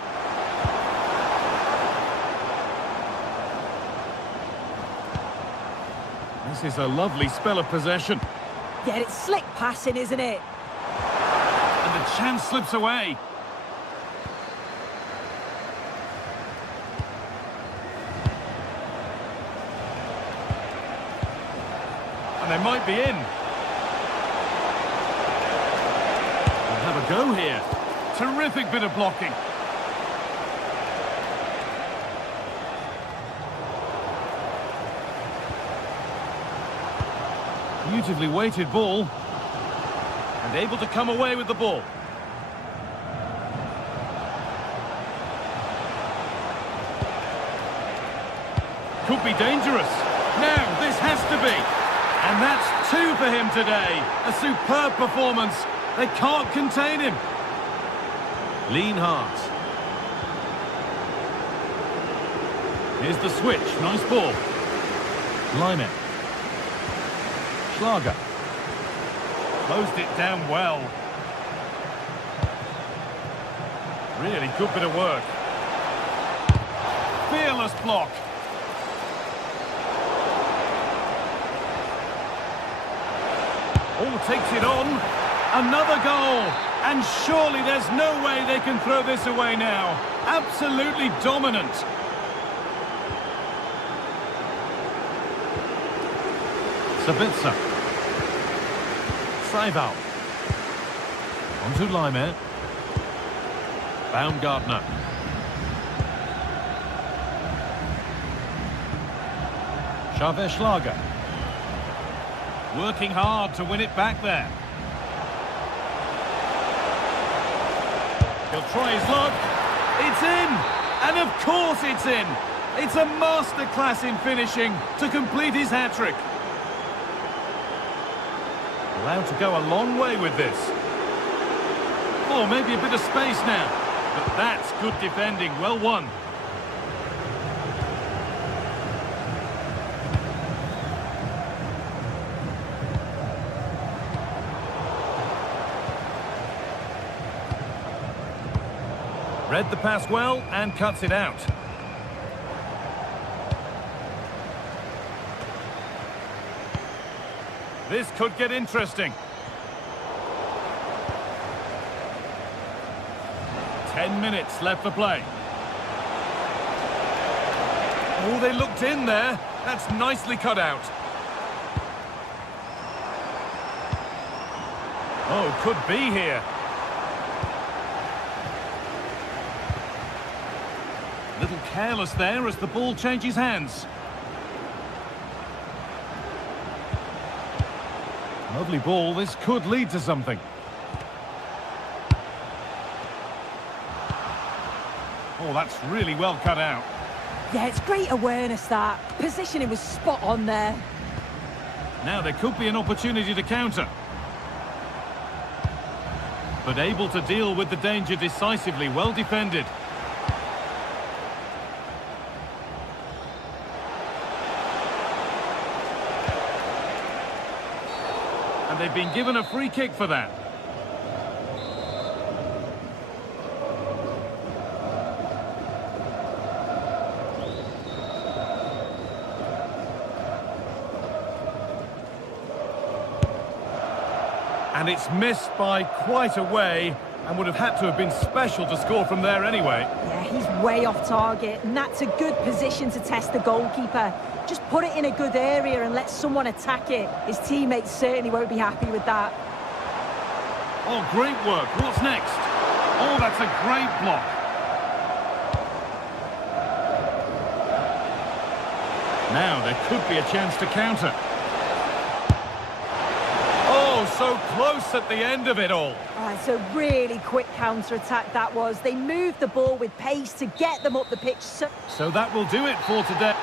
This is a lovely spell of possession. Yeah, it's slick passing, isn't it? And the chance slips away. And they might be in. We'll have a go here. Terrific bit of blocking. Beautifully weighted ball. And able to come away with the ball. Could be dangerous. Now, this has to be. And that's two for him today. A superb performance. They can't contain him. Lean hard. Here's the switch. Nice ball. Line. Schlager. Closed it down well. Really good bit of work. Fearless block. Oh, takes it on. Another goal. And surely there's no way they can throw this away now. Absolutely dominant. Sabitzer. Seiwald. On to Laimer. Baumgartner. Schlager. Working hard to win it back there. He'll try his luck. It's in! And of course it's in! It's a masterclass in finishing to complete his hat-trick. Allowed to go a long way with this. Oh, maybe a bit of space now. But that's good defending. Well won. Read the pass well and cuts it out. This could get interesting. 10 minutes left for play. Oh, they looked in there. That's nicely cut out. Oh, could be here. Little careless there as the ball changes hands. Lovely ball, this could lead to something. Oh, that's really well cut out. Yeah, it's great awareness, that. Positioning was spot on there. Now there could be an opportunity to counter. But able to deal with the danger decisively, well defended. And they've been given a free kick for that. And it's missed by quite a way and would have had to have been special to score from there anyway. Yeah, he's way off target, and that's a good position to test the goalkeeper. Just put it in a good area and let someone attack it. His teammates certainly won't be happy with that. Oh, great work. What's next? Oh, that's a great block. Now there could be a chance to counter. Oh, so close at the end of it all. Oh, it's a really quick counter-attack that was. They moved the ball with pace to get them up the pitch. So that will do it for today.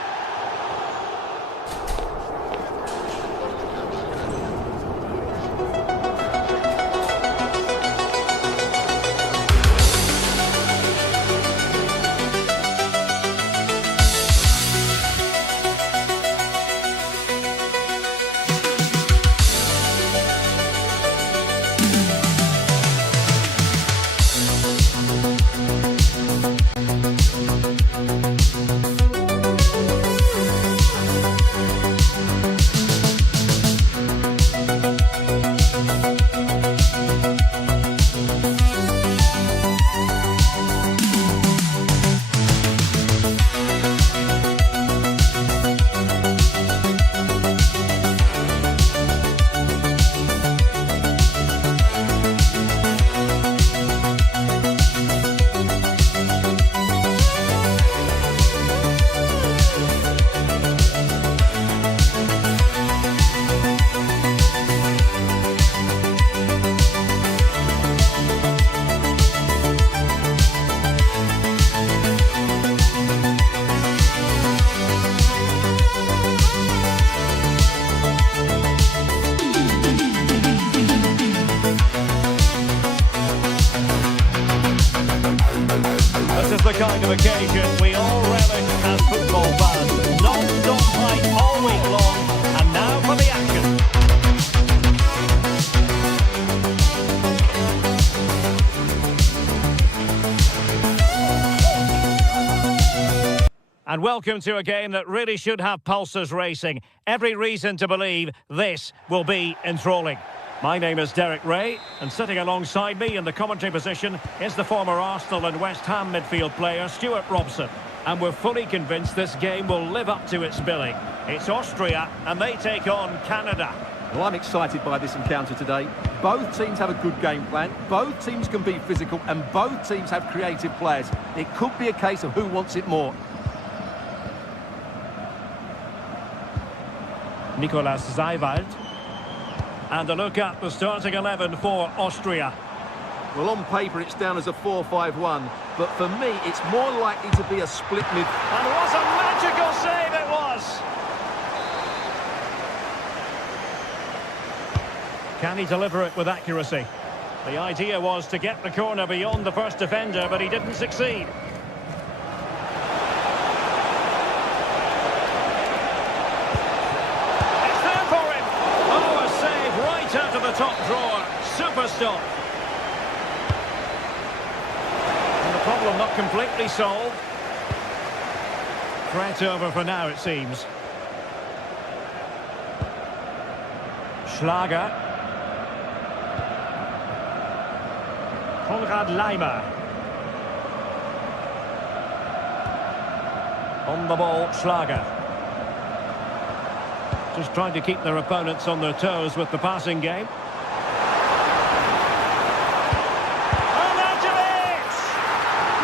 The kind of occasion we all relish as football fans. Non-stop fight all week long, and now for the action. And welcome to a game that really should have pulses racing. Every reason to believe this will be enthralling. My name is Derek Ray, and sitting alongside me in the commentary position is the former Arsenal and West Ham midfield player Stuart Robson. And we're fully convinced this game will live up to its billing. It's Austria, and they take on Canada. Well, I'm excited by this encounter today. Both teams have a good game plan, both teams can be physical, and both teams have creative players. It could be a case of who wants it more. Nicolas Seiwald. And a look at the starting 11 for Austria. Well, on paper, it's down as a 4-5-1, but for me, it's more likely to be a split mid. And what a magical save it was! Can he deliver it with accuracy? The idea was to get the corner beyond the first defender, but he didn't succeed. It's there for him! Oh, a save right out of the top drawer. Super stop. And the problem not completely solved. Threat over for now, it seems. Schlager. Konrad Laimer. On the ball, Schlager. Just trying to keep their opponents on their toes with the passing game. And out of it!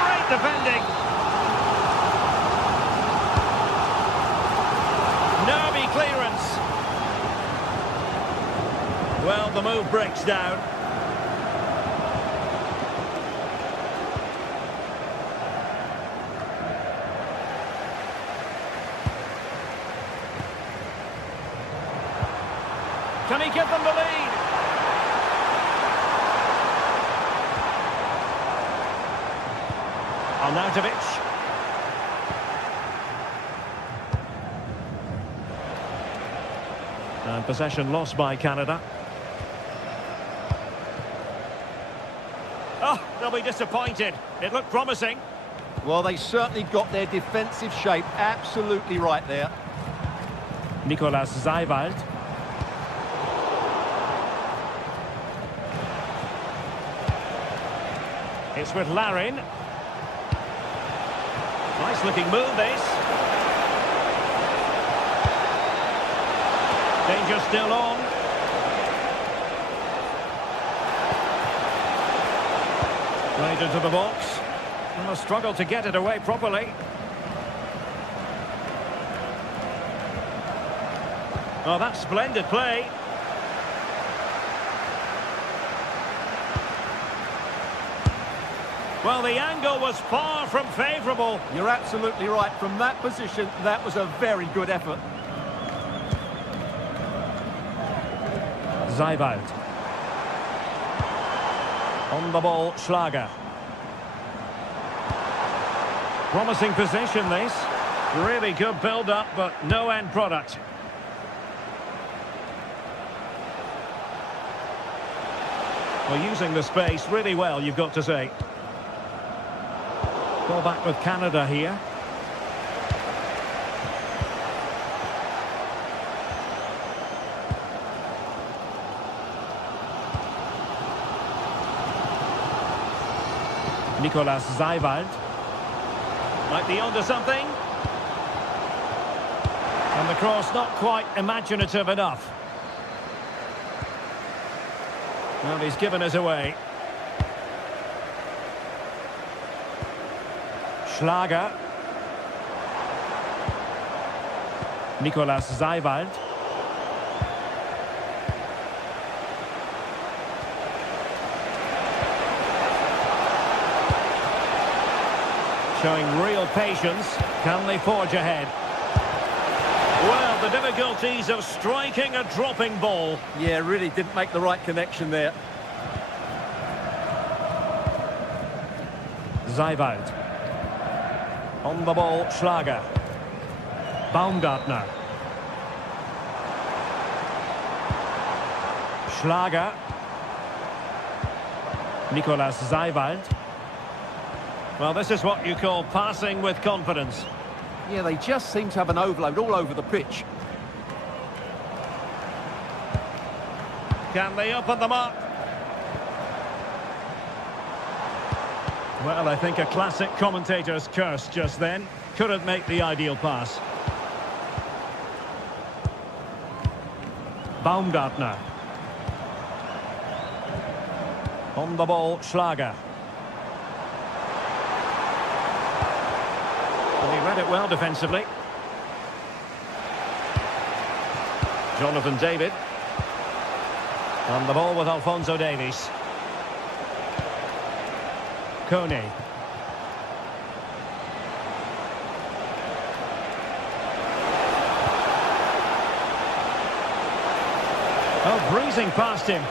Great defending. Nervy clearance. Well, the move breaks down. Can he give them the lead? Arnautovic. And possession lost by Canada. Oh, they'll be disappointed. It looked promising. Well, they certainly got their defensive shape absolutely right there. Nicolas Seiwald. It's with Larin. Nice looking move, this. Danger still on. Played into the box. And a struggle to get it away properly. Oh, that's splendid play. Well, the angle was far from favourable. You're absolutely right. From that position, that was a very good effort. Seiwald. On the ball, Schlager. Promising position, this. Really good build-up, but no end product. Well, using the space really well, you've got to say. Ball back with Canada here. Nicolas Seiwald. Might be onto something. And the cross not quite imaginative enough. Well, he's given us away. Schlager. Nicolas Seiwald. Showing real patience. Can they forge ahead? Well, the difficulties of striking a dropping ball. Yeah, really didn't make the right connection there. Seiwald. On the ball, Schlager. Baumgartner. Schlager. Nicolas Seiwald. Well, this is what you call passing with confidence. Yeah, they just seem to have an overload all over the pitch. Can they open them up? Well, I think a classic commentator's curse just then. Couldn't make the ideal pass. Baumgartner. On the ball, Schlager. And he read it well defensively. Jonathan David. On the ball with Alphonso Davies. Kone. Oh, breezing past him.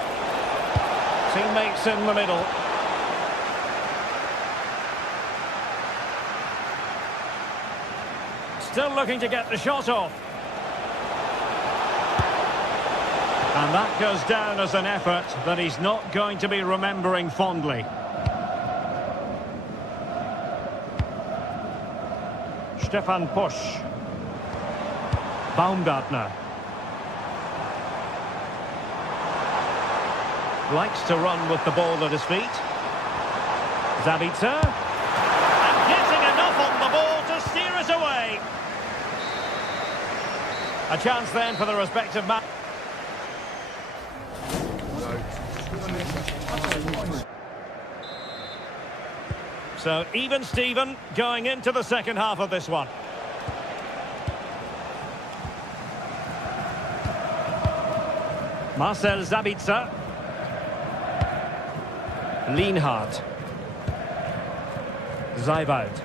Teammates in the middle. Still looking to get the shot off. And that goes down as an effort that he's not going to be remembering fondly. Stefan Pusch. Baumgartner. Likes to run with the ball at his feet. Zabitzer. And getting enough on the ball to steer it away. A chance then for the respective man. So even Steven going into the second half of this one. Marcel Zabitzer. Lienhardt. Seiwald.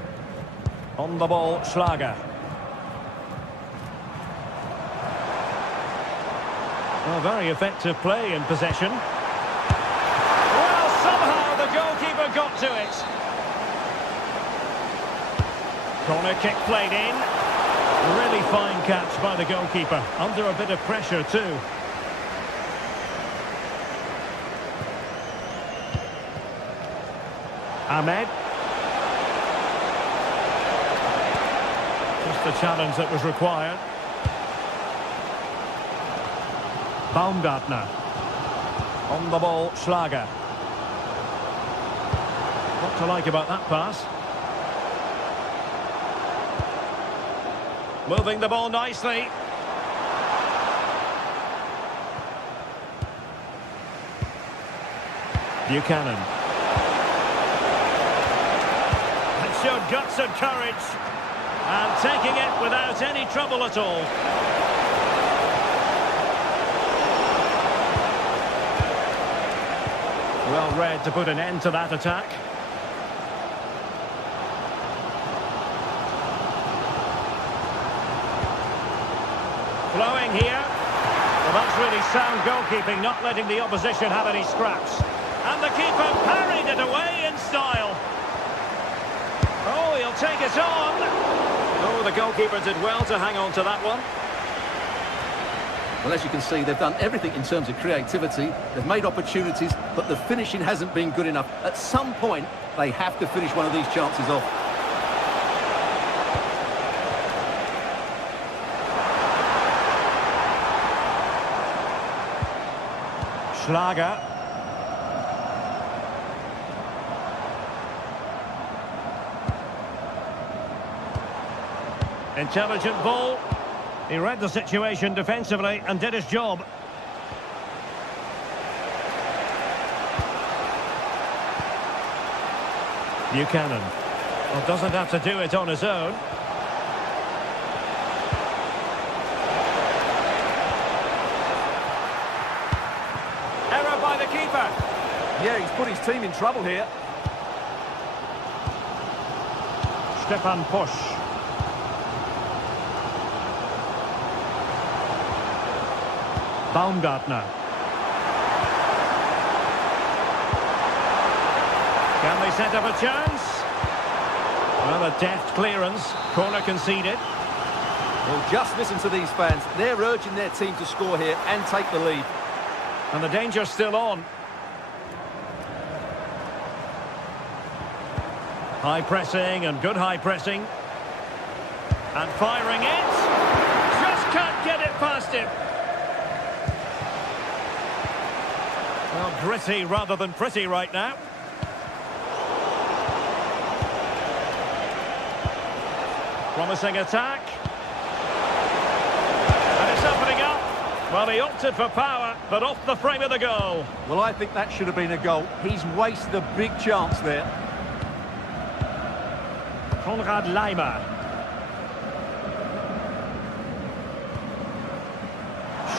On the ball, Schlager. Well, very effective play in possession. Well, somehow the goalkeeper got to it. Corner kick played in. Really fine catch by the goalkeeper. Under a bit of pressure too. Ahmed. Just the challenge that was required. Baumgartner. On the ball, Schlager. What to like about that pass? Moving the ball nicely. Buchanan. And showed guts and courage. And taking it without any trouble at all. Well read to put an end to that attack. Flowing here. Well, that's really sound goalkeeping, not letting the opposition have any scraps. And the keeper parried it away in style. Oh, he'll take it on. Oh, the goalkeeper did well to hang on to that one. Well, as you can see, they've done everything in terms of creativity. They've made opportunities, but the finishing hasn't been good enough. At some point, they have to finish one of these chances off. Schlager. Intelligent ball. He read the situation defensively and did his job. Buchanan. Well, doesn't have to do it on his own. Error by the keeper. Yeah, he's put his team in trouble here. Stefan Pusch. Baumgartner. Can they set up a chance? Well, a deft clearance. Corner conceded. Well, just listen to these fans. They're urging their team to score here and take the lead. And the danger's still on. High pressing and good high pressing. And firing it. Just can't get it past him. Well, gritty rather than pretty right now. Promising attack. And it's opening up. Well, he opted for power, but off the frame of the goal. Well, I think that should have been a goal. He's wasted a big chance there. Konrad Laimer.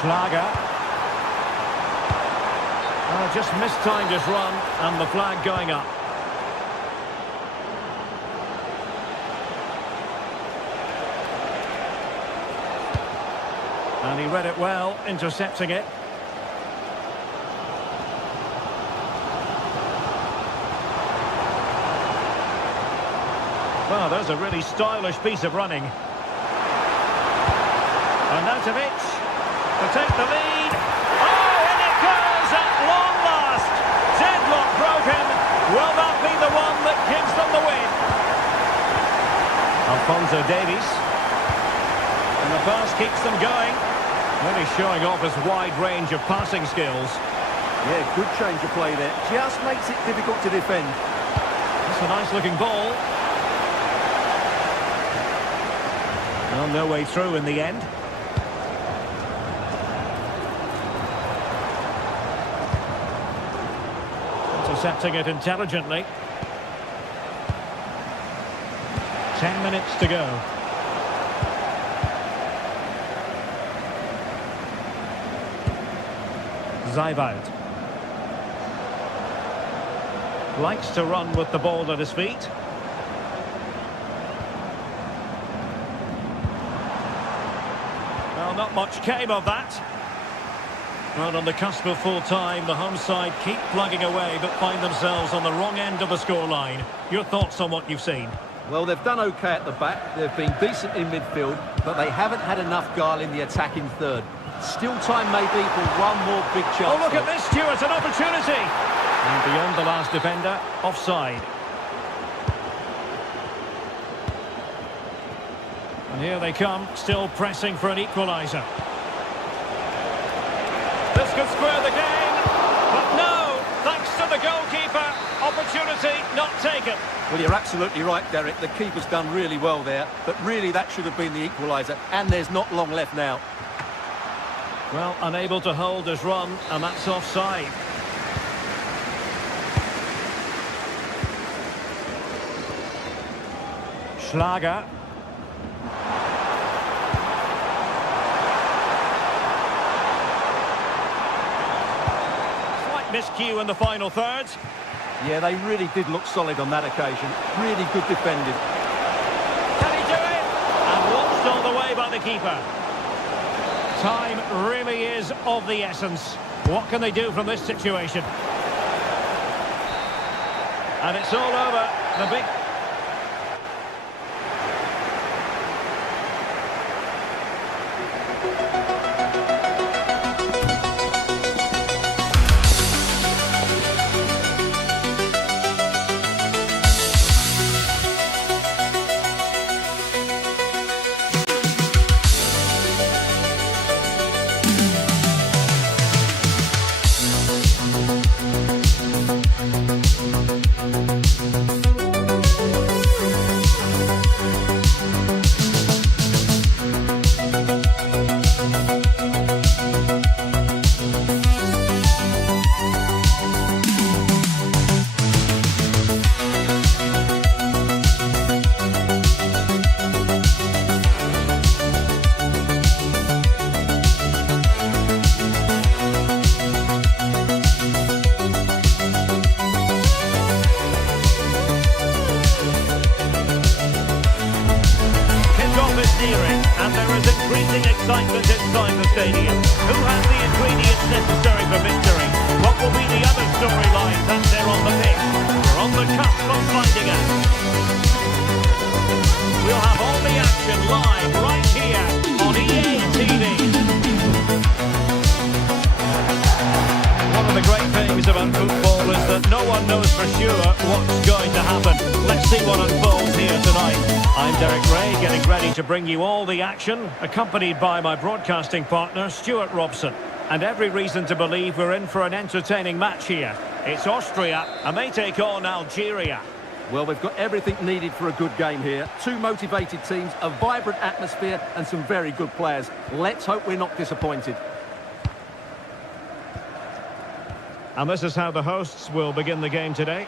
Schlager. Just mistimed his run, and the flag going up. And he read it well, intercepting it. Well, there's a really stylish piece of running. Arnautovic to take the lead. Oh, and it goes at long last. Deadlock broken. Will that be the one that gives them the win? Alphonso Davies. And the pass keeps them going. Really showing off his wide range of passing skills. Yeah, good change of play there. Just makes it difficult to defend. That's a nice looking ball. Well, no way through in the end. Intercepting it intelligently. 10 minutes to go. Zijvoud. Likes to run with the ball at his feet. Well, not much came of that. Well, on the cusp of full time, the home side keep plugging away but find themselves on the wrong end of the scoreline. Your thoughts on what you've seen? Well, they've done okay at the back. They've been decent in midfield, but they haven't had enough guile in the attacking third. Still time maybe for one more big chance. Oh, look at this, Stuart, an opportunity! And beyond the last defender, offside. And here they come, still pressing for an equaliser. This could square the game, but no, thanks to the goalkeeper, opportunity not taken. Well, you're absolutely right, Derek. The keeper's done really well there, but really that should have been the equaliser, and there's not long left now. Well, unable to hold his run, and that's offside. Schlager. Slight miscue in the final third. Yeah, they really did look solid on that occasion. Really good defending. Can he do it? And launched all the way by the keeper. Time really is of the essence. What can they do from this situation? And it's all over. The big... And there is increasing excitement inside the stadium. Who has the ingredients necessary for victory? What will be the other storylines as they're on the pitch? We're on the cusp of finding out. We'll have all the action live right here on EA TV. One of the great things about football is that no one knows for sure what's going to happen. Let's see what unfolds here tonight. I'm Derek Ray, getting ready to bring you all the action, accompanied by my broadcasting partner, Stuart Robson. And every reason to believe we're in for an entertaining match here. It's Austria, and they take on Algeria. Well, we've got everything needed for a good game here. Two motivated teams, a vibrant atmosphere, and some very good players. Let's hope we're not disappointed. And this is how the hosts will begin the game today.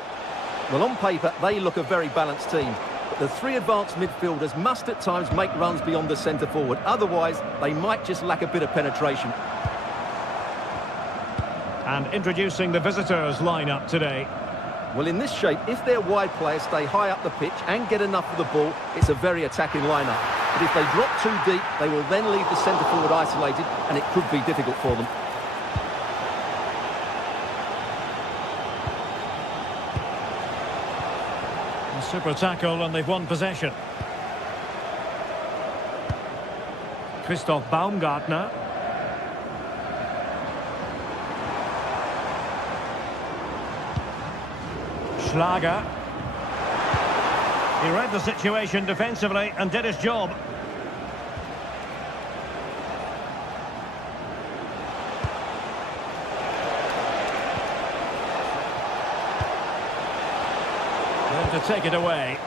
Well, on paper, they look a very balanced team. But the three advanced midfielders must at times make runs beyond the centre forward. Otherwise, they might just lack a bit of penetration. And introducing the visitors lineup today. Well, in this shape, if their wide players stay high up the pitch and get enough of the ball, it's a very attacking lineup. But if they drop too deep, they will then leave the centre-forward isolated, and it could be difficult for them. A super tackle, and they've won possession. Christoph Baumgartner. Schlager. He read the situation defensively and did his job. Going to take it away.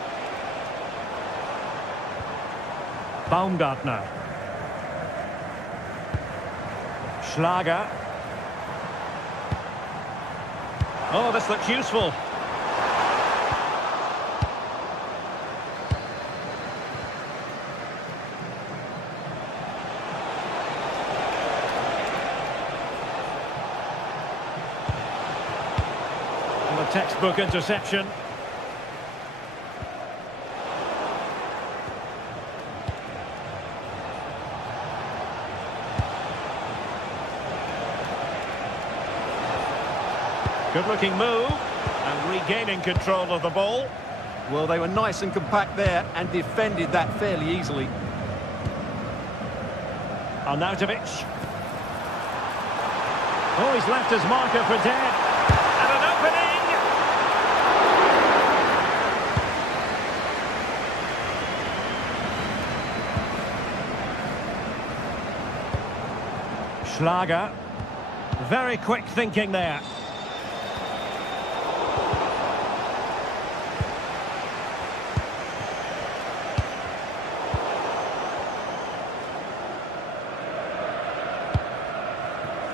Baumgartner. Schlager. Oh, this looks useful. Textbook interception. Good looking move and regaining control of the ball. Well, they were nice and compact there and defended that fairly easily. Arnautovic. Oh, he's left his marker for dead. And an opening. Schlager. Very quick thinking there.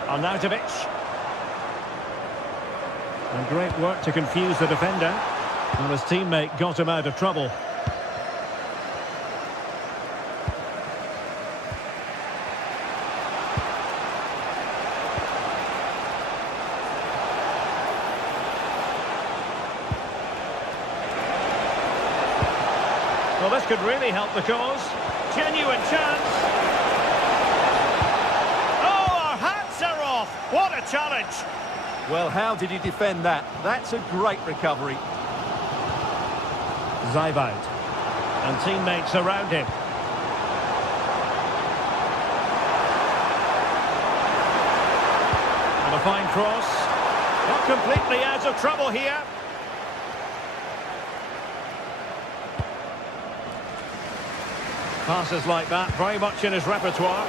Arnautovic. And great work to confuse the defender. And his teammate got him out of trouble. Well, this could really help the cause. Genuine chance. Oh, our hats are off. What a challenge. Well, how did he defend that? That's a great recovery. Zaibout. And teammates around him. And a fine cross. Not completely out of trouble here. Passes like that, very much in his repertoire.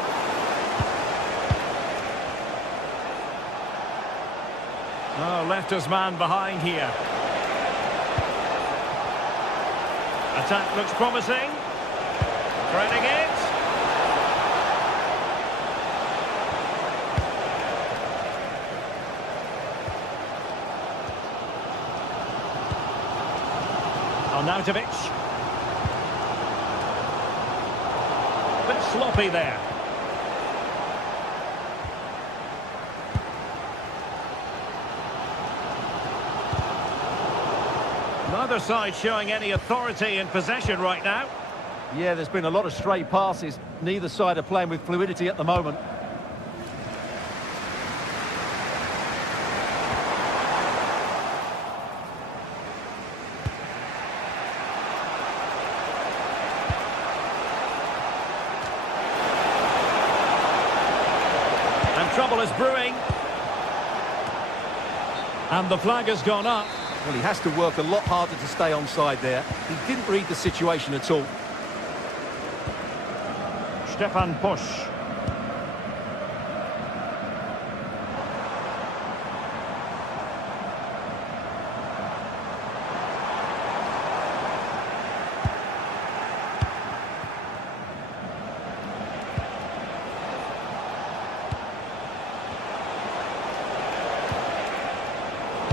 Oh, left his man behind here. Attack looks promising. Threading it. Arnautovic. Bit sloppy there. Neither side showing any authority in possession right now. Yeah, there's been a lot of stray passes. Neither side are playing with fluidity at the moment. And trouble is brewing. And the flag has gone up. Well, he has to work a lot harder to stay onside there. He didn't read the situation at all. Stefan Pusch.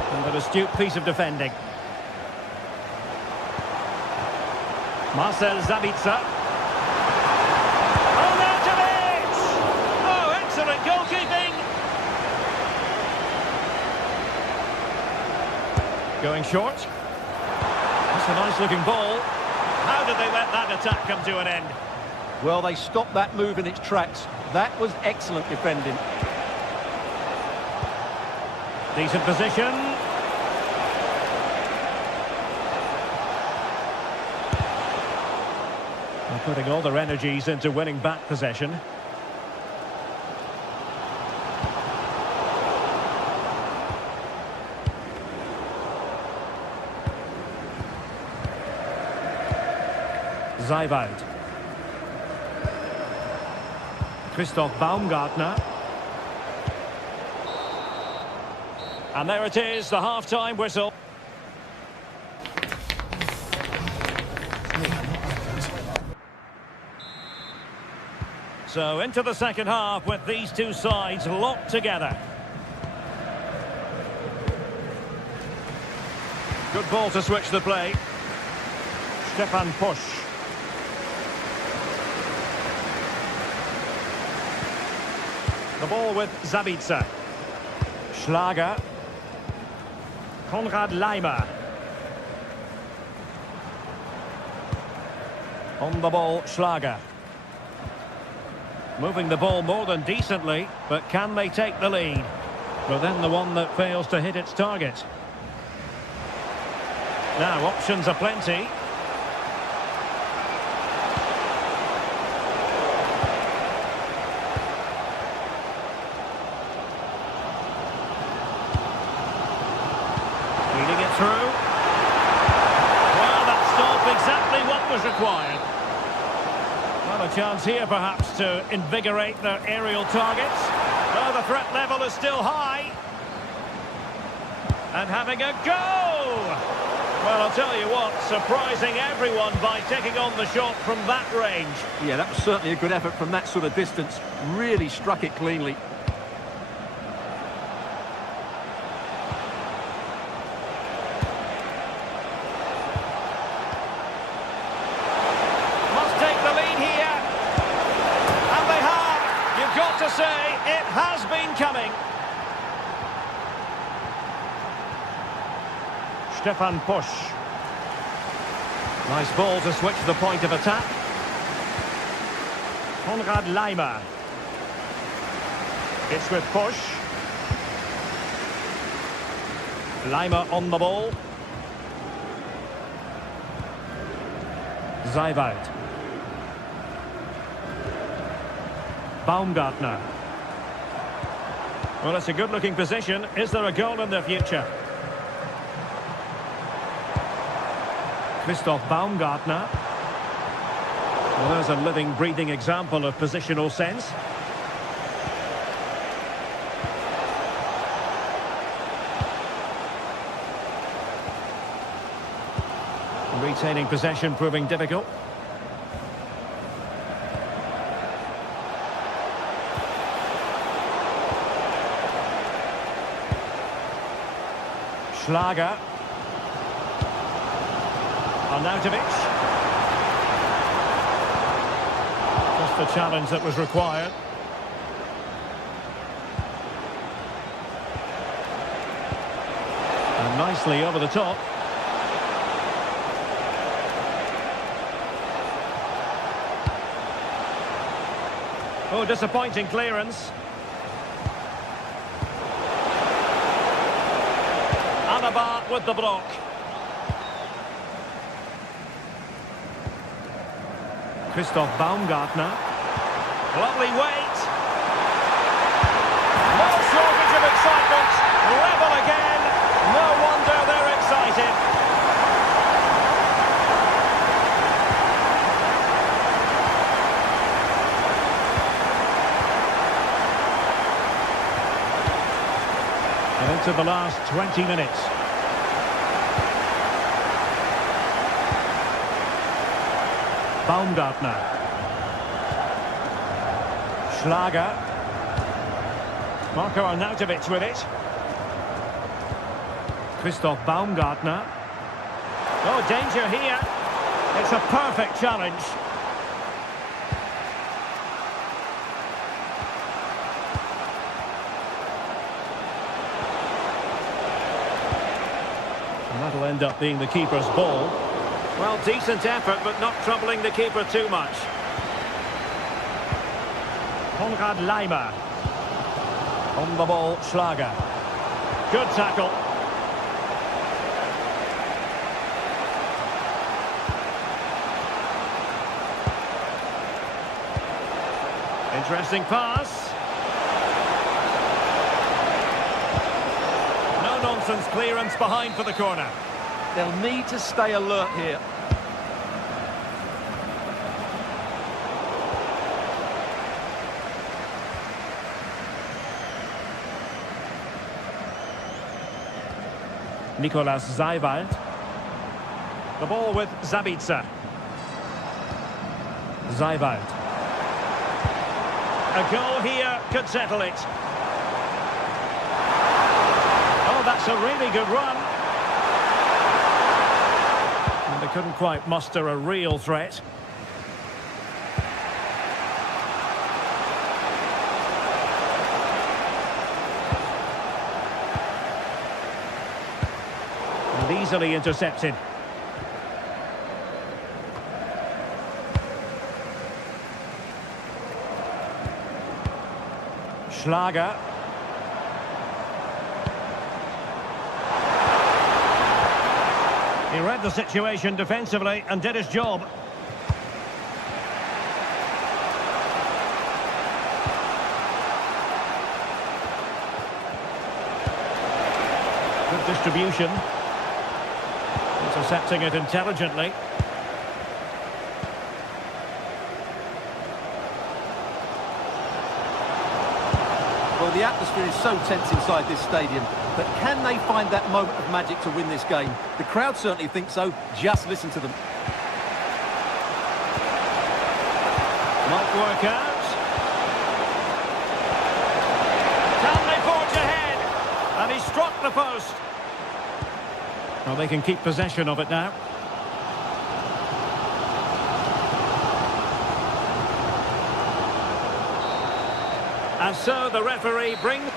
And an astute piece of defending. Marcel Sabitzer. Arnautovic! Oh, excellent goalkeeping! Going short. That's a nice-looking ball. How did they let that attack come to an end? Well, they stopped that move in its tracks. That was excellent defending. Decent position. They're putting all their energies into winning back possession. Zijwoud. Christoph Baumgartner. And there it is, the half-time whistle. So into the second half with these two sides locked together. Good ball to switch the play. Stefan Pusch. The ball with Zabitzer. Schlager. Konrad Laimer. On the ball, Schlager. Moving the ball more than decently, but can they take the lead? Well, then the one that fails to hit its target. Now, options are plenty. Feeding it through. Well, that stop exactly what was required. Well, a chance here perhaps to invigorate their aerial targets. Oh, the threat level is still high. And having a go! Well, I'll tell you what, surprising everyone by taking on the shot from that range. Yeah, that was certainly a good effort from that sort of distance. Really struck it cleanly. To say it has been coming. Stefan Pusch. Nice ball to switch the point of attack. Konrad Laimer. It's with Pusch. Laimer on the ball. Zijwoud. Baumgartner. Well, it's a good-looking position. Is there a goal in the future? Christoph Baumgartner. Well, there's a living, breathing example of positional sense. Retaining possession proving difficult. Schlager. Arnautovic. Just the challenge that was required. And nicely over the top. Oh, disappointing clearance. Anabar with the block. Christoph Baumgartner. Lovely weight. No shortage of excitement. Level again. No wonder they're excited. And into the last 20 minutes. Baumgartner. Schlager. Marco Arnautovic with it. Christoph Baumgartner. Oh, danger here. It's a perfect challenge. And It'll end up being the keeper's ball. Well, decent effort, but not troubling the keeper too much. Konrad Leimer. On the ball, Schlager. Good tackle. Interesting pass. No-nonsense clearance behind for the corner. They'll need to stay alert here. Nicolas Seiwald. The ball with Zabitzer. Seiwald. A goal here could settle it. Oh, that's a really good run. And they couldn't quite muster a real threat. And easily intercepted. Schlager. He read the situation defensively and did his job. Good distribution. Intercepting it intelligently. Well, the atmosphere is so tense inside this stadium, but can they find that moment of magic to win this game? The crowd certainly think so. Just listen to them. Might work out. Can they forge ahead? And he struck the post. Well, they can keep possession of it now. And so the referee brings...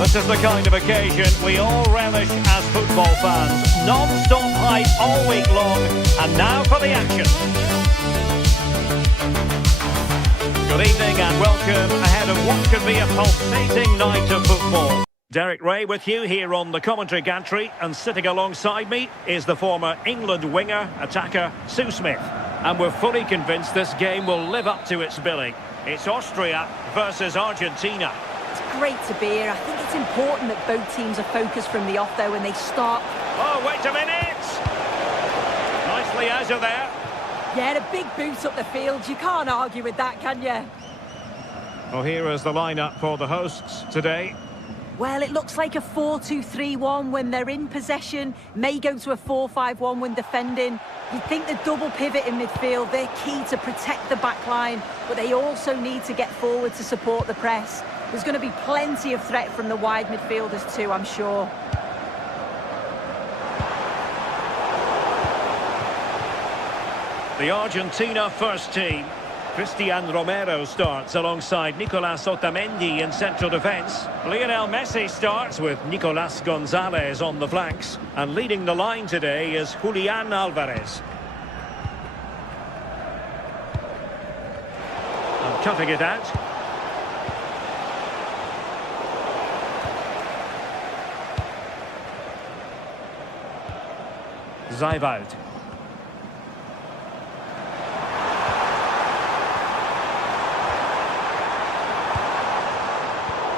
This is the kind of occasion we all relish as football fans. Non-stop hype all week long, and now for the action. Good evening and welcome ahead of what could be a pulsating night of football. Derek Ray with you here on the commentary gantry, and sitting alongside me is the former England winger, attacker, Sue Smith. And we're fully convinced this game will live up to its billing. It's Austria versus Argentina. Great to be here. I think it's important that both teams are focused from the off though when they start. Oh, wait a minute! Nicely out of there. Yeah, a big boot up the field. You can't argue with that, can you? Well, here is the lineup for the hosts today. Well, it looks like a 4-2-3-1 when they're in possession, may go to a 4-5-1 when defending. You'd think the double pivot in midfield, they're key to protect the back line, but they also need to get forward to support the press. There's going to be plenty of threat from the wide midfielders too, I'm sure. The Argentina first team. Cristian Romero starts alongside Nicolas Otamendi in central defence. Lionel Messi starts with Nicolas Gonzalez on the flanks. And leading the line today is Julian Alvarez. And cutting it out. Zijveld.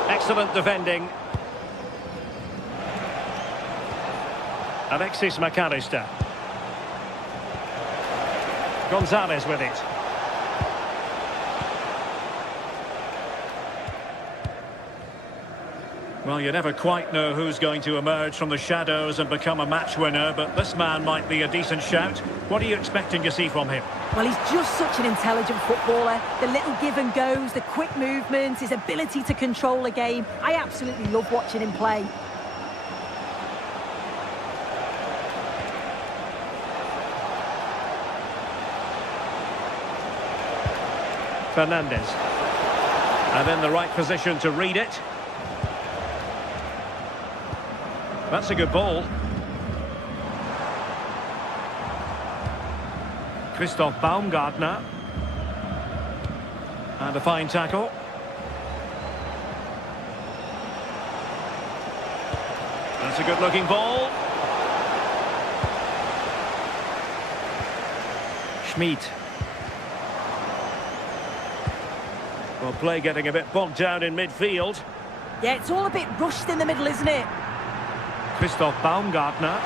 Excellent defending. Alexis McAllister. Gonzalez with it. Well, you never quite know who's going to emerge from the shadows and become a match winner, but this man might be a decent shout. What are you expecting to see from him? Well, he's just such an intelligent footballer. The little give and goes, the quick movements, his ability to control a game. I absolutely love watching him play. Fernandez. And in the right position to read it. That's a good ball. Christoph Baumgartner. And a fine tackle. That's a good-looking ball. Schmidt. Well, play getting a bit bogged down in midfield. Yeah, it's all a bit rushed in the middle, isn't it? Christoph Baumgartner.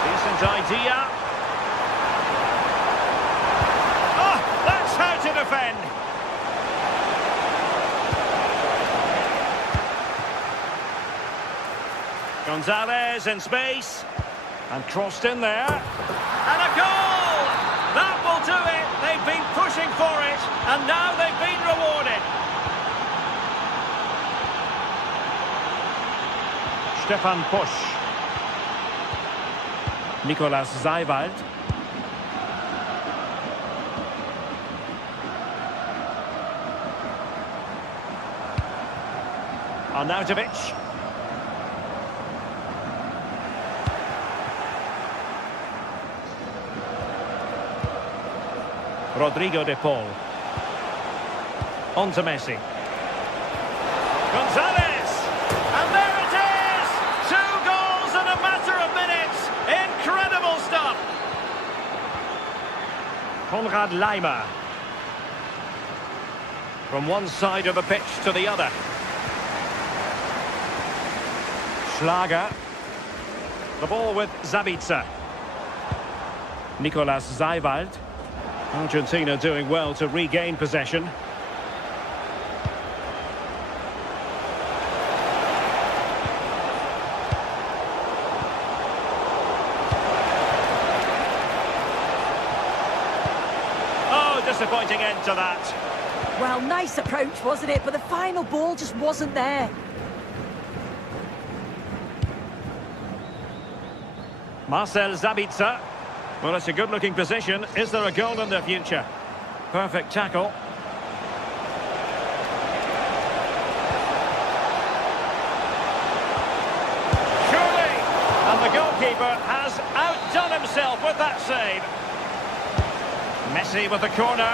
Decent idea. Oh, that's how to defend. Gonzalez in space. And crossed in there. And a goal! That will do it. They've been pushing for it. And now they've been rewarded. Stefan Posch. Nicolas Zijveld. Arnautovic. Rodrigo de Paul. On to Messi. Gonzalez! And there it is! 2 goals in a matter of minutes! Incredible stuff! Konrad Laimer. From one side of the pitch to the other. Schlager. The ball with Zabitzer. Nicolas Zijveld. Argentina doing well to regain possession. Oh, disappointing end to that. Well, nice approach, wasn't it? But the final ball just wasn't there. Marcel Zabitzer. Well, it's a good-looking position. Is there a goal in the future? Perfect tackle. Surely! And the goalkeeper has outdone himself with that save. Messi with the corner.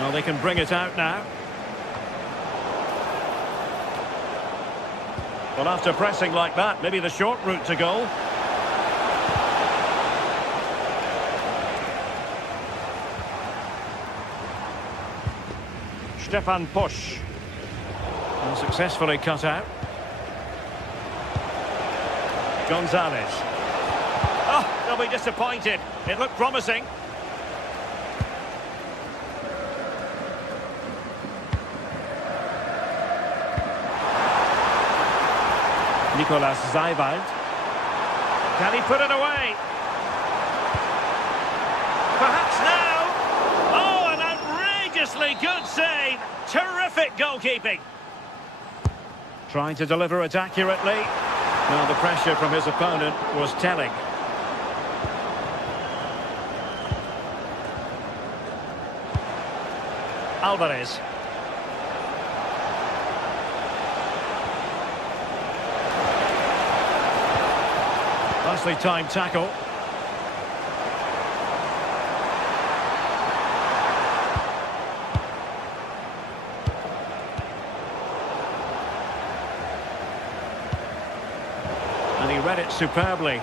Well, they can bring it out now. Well, after pressing like that, maybe the short route to goal. Stefan Posch. And successfully cut out. Gonzalez. Oh, they'll be disappointed. It looked promising. Nicolas Zaiwald. Can he put it away? Perhaps now. Oh, an outrageously good save. Terrific goalkeeping. Trying to deliver it accurately. Well, the pressure from his opponent was telling. Alvarez. Nicely timed tackle. And he read it superbly.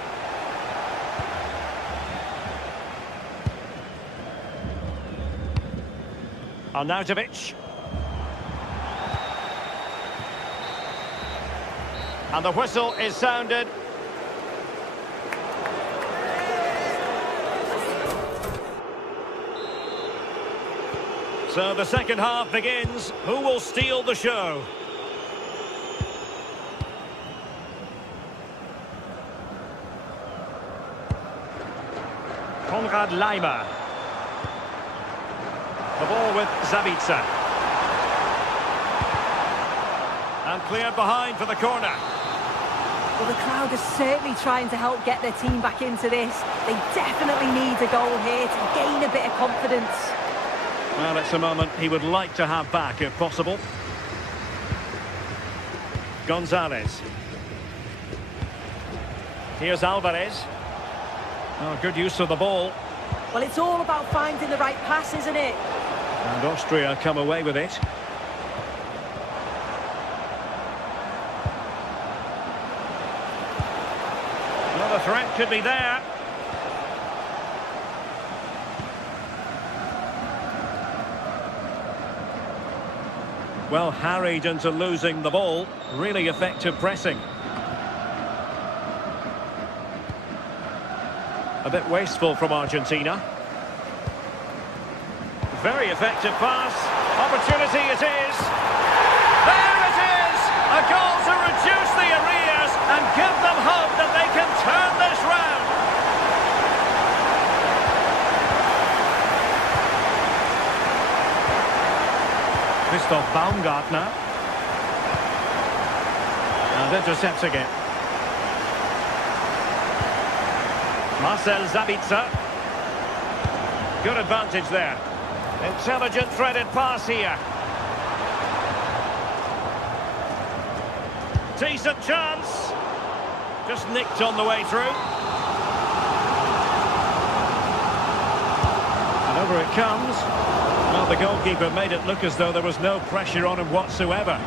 Arnautovic. And the whistle is sounded. So the second half begins. Who will steal the show? Konrad Laimer. The ball with Zabitzer. And cleared behind for the corner. Well, the crowd is certainly trying to help get their team back into this. They definitely need a goal here to gain a bit of confidence. Well, it's a moment he would like to have back if possible. Gonzalez. Here's Alvarez. Oh, good use of the ball. Well, it's all about finding the right pass, isn't it? And Austria come away with it. Well, the threat could be there. Well, harried into losing the ball. Really effective pressing. A bit wasteful from Argentina. Very effective pass. Opportunity it is. There it is! A goal to reduce the arrears and give them hope that they can turn this round. Christoph Baumgartner. And intercepting it. Marcel Zabitzer. Good advantage there. Intelligent threaded pass here. Decent chance. Just nicked on the way through. And over it comes. Well, the goalkeeper made it look as though there was no pressure on him whatsoever.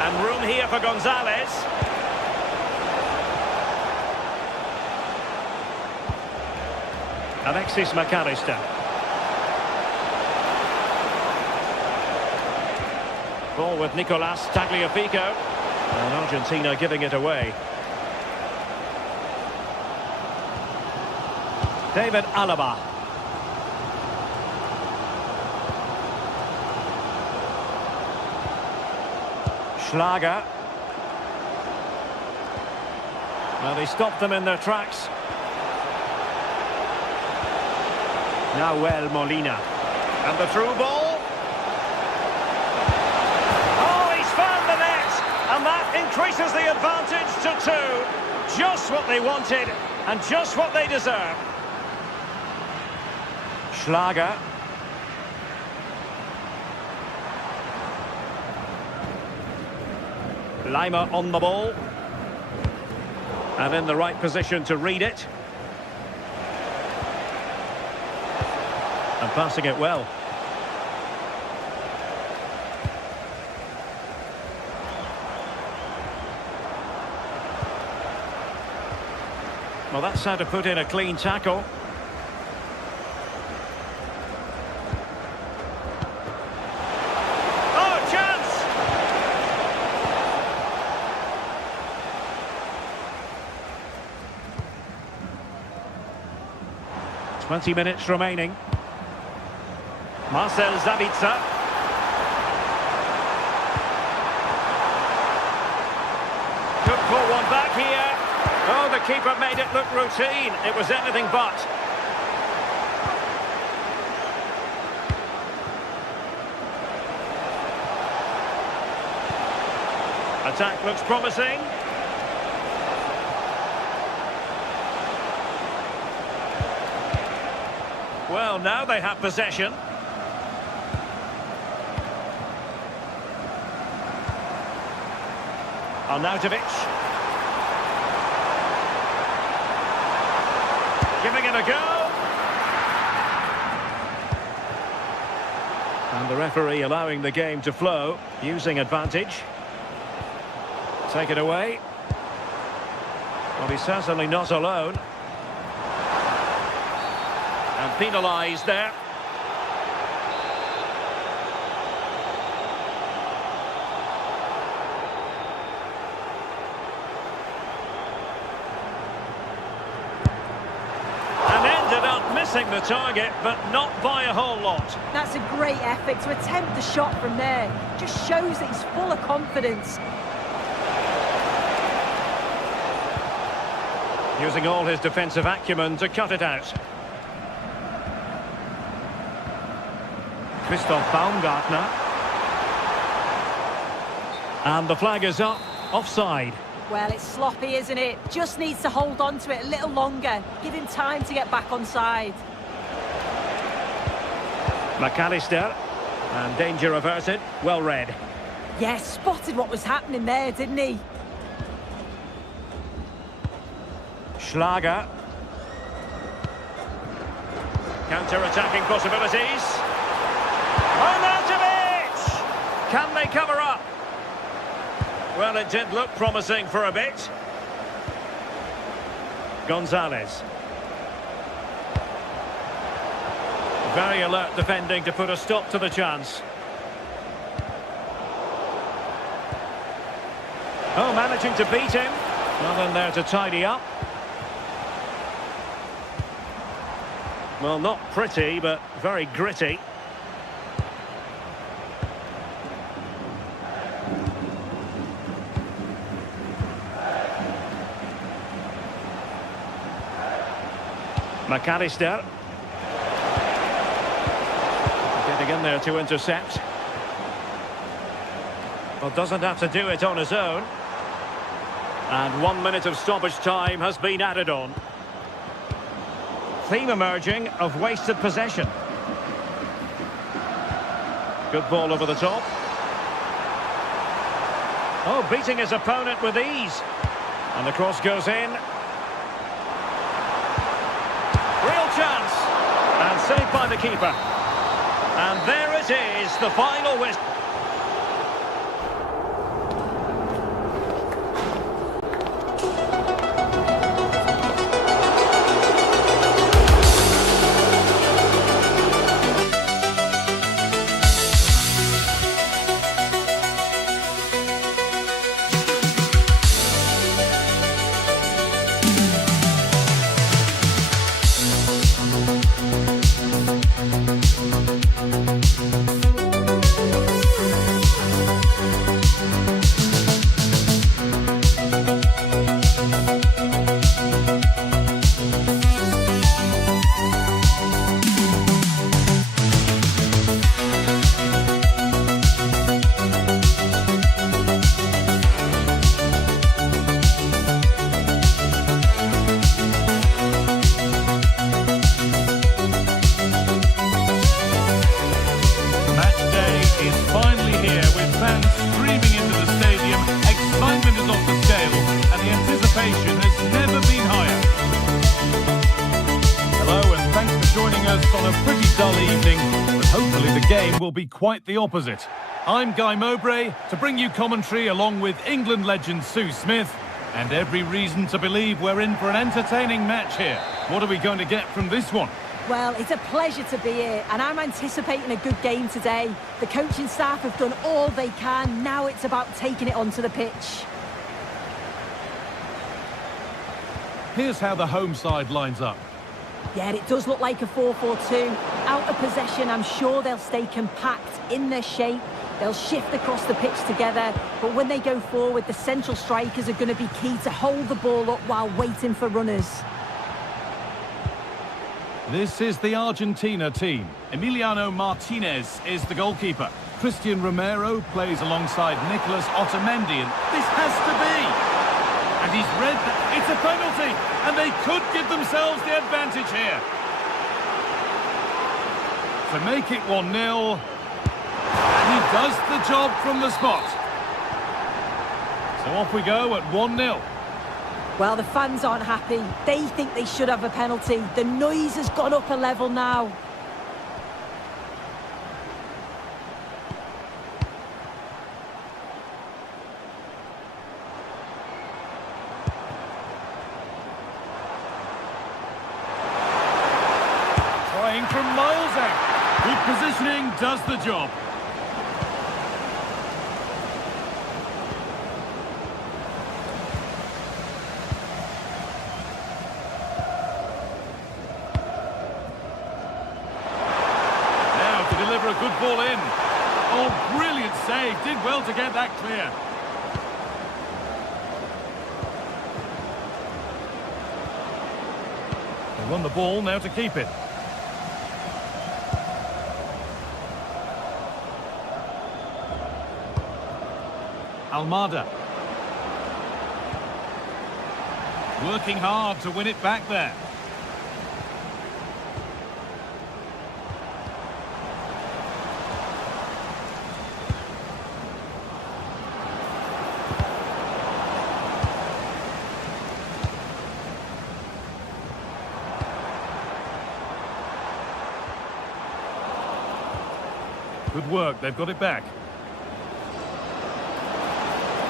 And room here for Gonzalez. Alexis McAllister. Ball with Nicolas Tagliafico. And Argentina giving it away. David Alaba. Schlager. Well, they stopped them in their tracks. Nahuel Molina. And the through ball. Oh, he's found the net. And that increases the advantage to 2. Just what they wanted and just what they deserve. Schlager. Laimer on the ball. And in the right position to read it. And passing it well. Well, that's how to put in a clean tackle. Oh, chance! 20 minutes remaining. Marcel Zabitzer. pull one back here. Oh, the keeper made it look routine. It was anything but. Attack looks promising. Well, now they have possession. Arnautovic. Giving it a go. And the referee allowing the game to flow, using advantage. Take it away. Well, he's certainly not alone. And penalised there. And ended up missing the target, but not by a whole lot. That's a great effort to attempt the shot from there. Just shows that he's full of confidence. Using all his defensive acumen to cut it out. Christoph Baumgartner. And the flag is up, offside. Well, it's sloppy, isn't it? Just needs to hold on to it a little longer. Give him time to get back on side. McAllister. And danger averted. Well read. Yes, spotted what was happening there, didn't he? Schlager. Counter-attacking possibilities. Arnautovic! Can they cover up? Well, it did look promising for a bit. Gonzalez. Very alert defending to put a stop to the chance. Oh, managing to beat him. Nothing there to tidy up. Well, not pretty, but very gritty. McAllister. Getting in there to intercept. Well, doesn't have to do it on his own. And 1 minute of stoppage time has been added on. Theme emerging of wasted possession. Good ball over the top. Oh, beating his opponent with ease. And the cross goes in. Real chance. And saved by the keeper. And there it is, the final whistle. On a pretty dull evening, but hopefully the game will be quite the opposite. I'm Guy Mowbray to bring you commentary along with England legend Sue Smith, and every reason to believe we're in for an entertaining match here. What are we going to get from this one? Well, it's a pleasure to be here, and I'm anticipating a good game today. The coaching staff have done all they can. Now it's about taking it onto the pitch. Here's how the home side lines up. Yeah, it does look like a 4-4-2. Out of possession, I'm sure they'll stay compact in their shape. They'll shift across the pitch together, but when they go forward, the central strikers are going to be key to hold the ball up while waiting for runners. This is the Argentina team. Emiliano Martinez is the goalkeeper. Christian Romero plays alongside Nicolas Otamendi, and this has to be. And he's read that it's a penalty, and they could give themselves the advantage here. To make it 1-0, and he does the job from the spot. So off we go at 1-0. Well, the fans aren't happy. They think they should have a penalty. The noise has gone up a level now. Trying from miles out. Good positioning does the job. Deliver a good ball in. Oh, brilliant save. Did well to get that clear. They won the ball, now to keep it. Almada. Working hard to win it back there. Good work, they've got it back.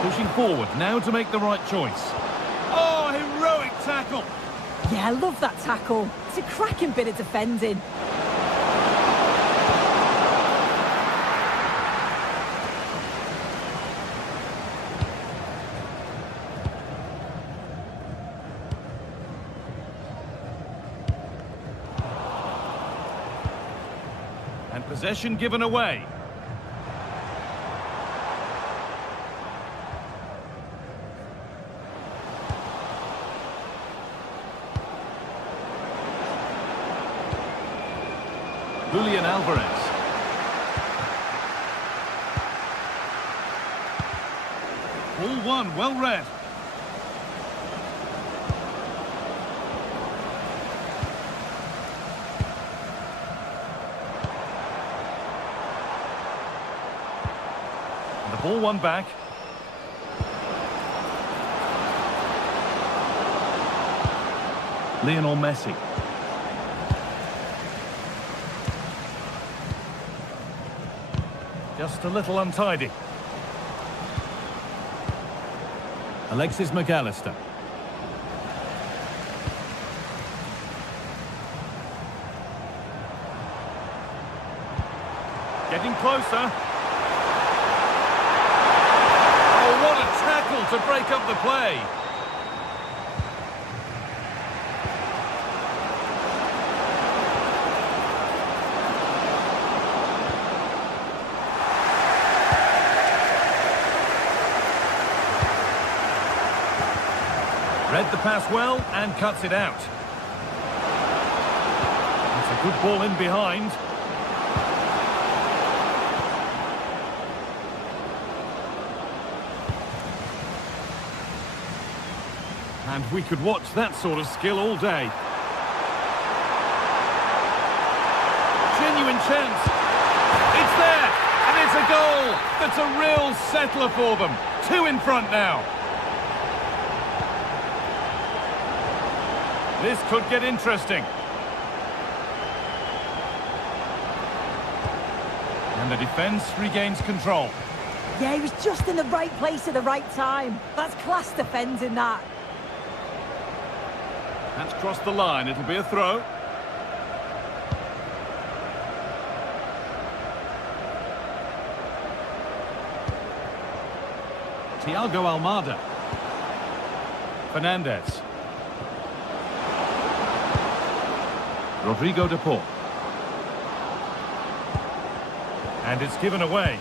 Pushing forward, now to make the right choice. Oh, heroic tackle! Yeah, I love that tackle. It's a cracking bit of defending. And possession given away. Julian Alvarez. Ball one, well read. And the ball won back. Lionel Messi. Just a little untidy. Alexis McAllister. Getting closer. Oh, what a tackle to break up the play. Read the pass well and cuts it out. It's a good ball in behind. And we could watch that sort of skill all day. Genuine chance. It's there, and it's a goal. That's a real settler for them. 2 in front now. This could get interesting. And the defence regains control. Yeah, he was just in the right place at the right time. That's class defending, that. That's crossed the line. It'll be a throw. Thiago Almada. Fernandez. Rodrigo de Paul. And it's given away.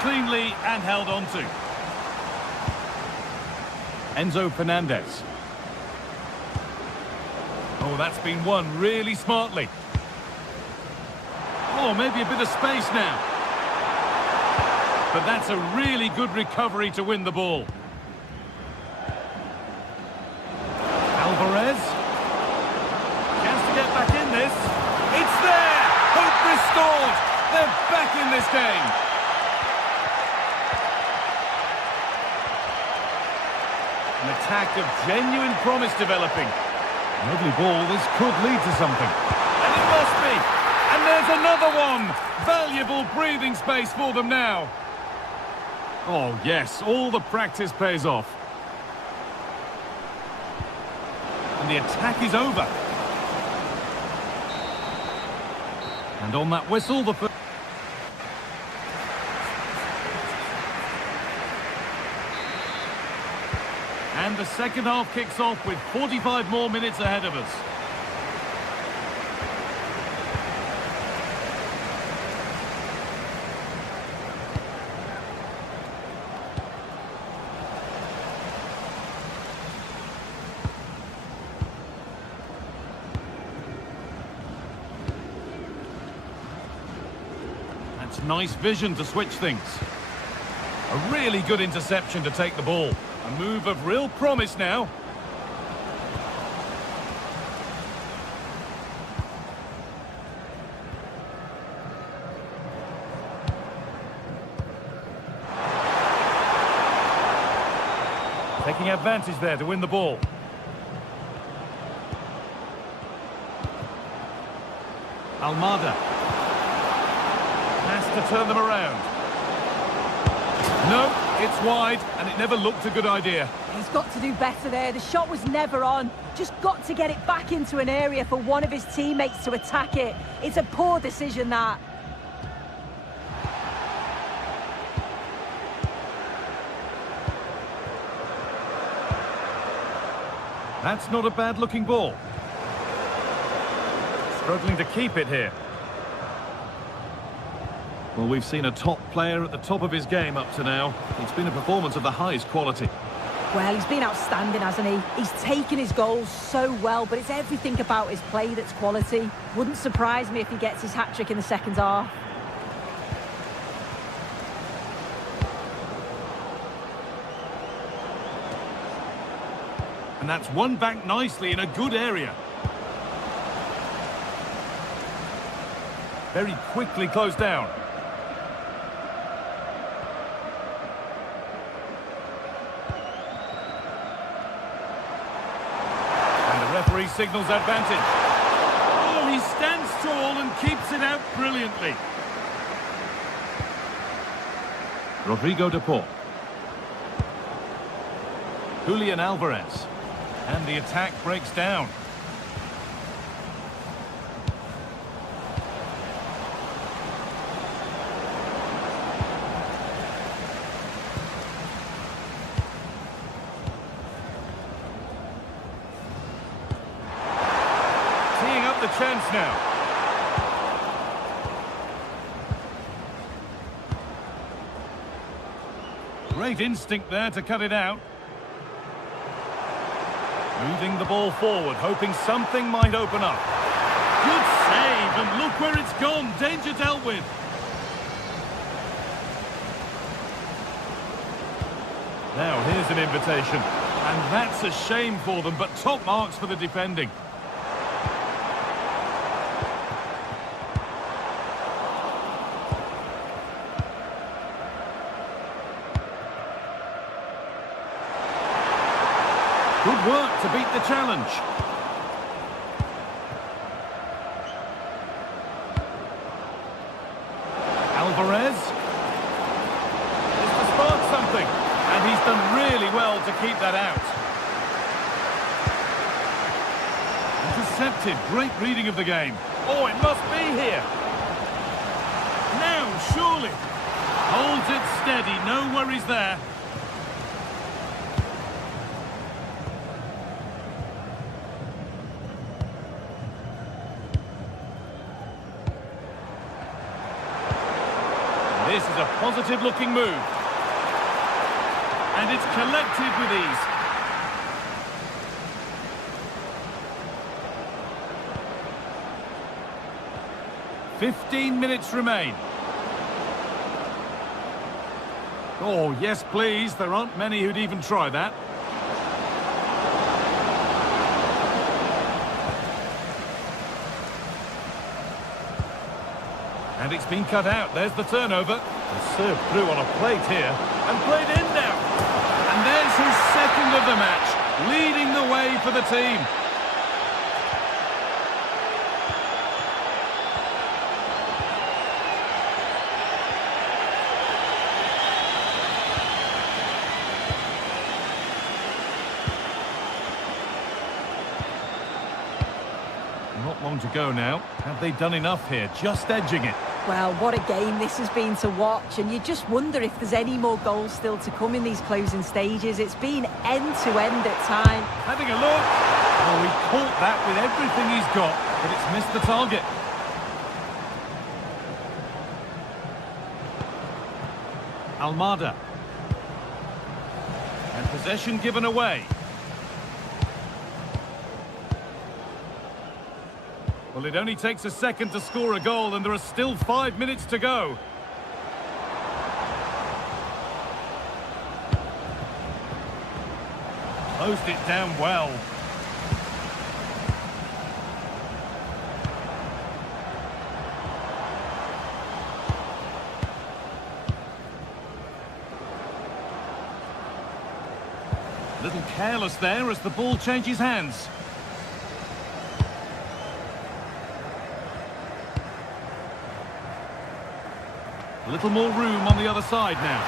cleanly and held on to. Enzo Fernandez. Oh, that's been won really smartly. Oh, maybe a bit of space now. But that's a really good recovery to win the ball. Alvarez. Chance to get back in this. It's there! Hope restored! They're back in this game. An attack of genuine promise developing. Lovely ball, this could lead to something. And it must be! And there's another one! Valuable breathing space for them now. Oh yes, all the practice pays off. And the attack is over. And on that whistle, the first... And the second half kicks off with 45 more minutes ahead of us. That's nice vision to switch things. A really good interception to take the ball. A move of real promise now. Taking advantage there to win the ball. Almada. Has to turn them around. No, it's wide, and it never looked a good idea. He's got to do better there. The shot was never on. Just got to get it back into an area for one of his teammates to attack it. It's a poor decision, that. That's not a bad-looking ball. Struggling to keep it here. Well, we've seen a top player at the top of his game up to now. It's been a performance of the highest quality. Well, he's been outstanding, hasn't he? He's taken his goals so well, but it's everything about his play that's quality. Wouldn't surprise me if he gets his hat-trick in the second half. And that's won back nicely in a good area. Very quickly closed down. Referee signals advantage. Oh, he stands tall and keeps it out brilliantly. Rodrigo de Paul. Julian Alvarez. And the attack breaks down. The chance now. Great instinct there to cut it out. Moving the ball forward, hoping something might open up. Good save, and look where it's gone. Danger dealt with. Now here's an invitation. And that's a shame for them, but top marks for the defending. Good work to beat the challenge. Alvarez. Is to spark something. And he's done really well to keep that out. Intercepted. Great reading of the game. Oh, it must be here. Now, surely. Holds it steady. No worries there. This is a positive-looking move. And it's collected with ease. "15 minutes remain. Oh, yes, please. There aren't many who'd even try that. And it's been cut out. There's the turnover. And served through on a plate here. And played in now. And there's his second of the match, leading the way for the team. Not long to go now. Have they done enough here? Just edging it. Well, what a game this has been to watch, and you just wonder if there's any more goals still to come in these closing stages. It's been end-to-end at time. Having a look. Oh, he caught that with everything he's got, but it's missed the target. Almada. And possession given away. Well, it only takes a second to score a goal, and there are still 5 minutes to go. Closed it down well. A little careless there as the ball changes hands. A little more room on the other side now.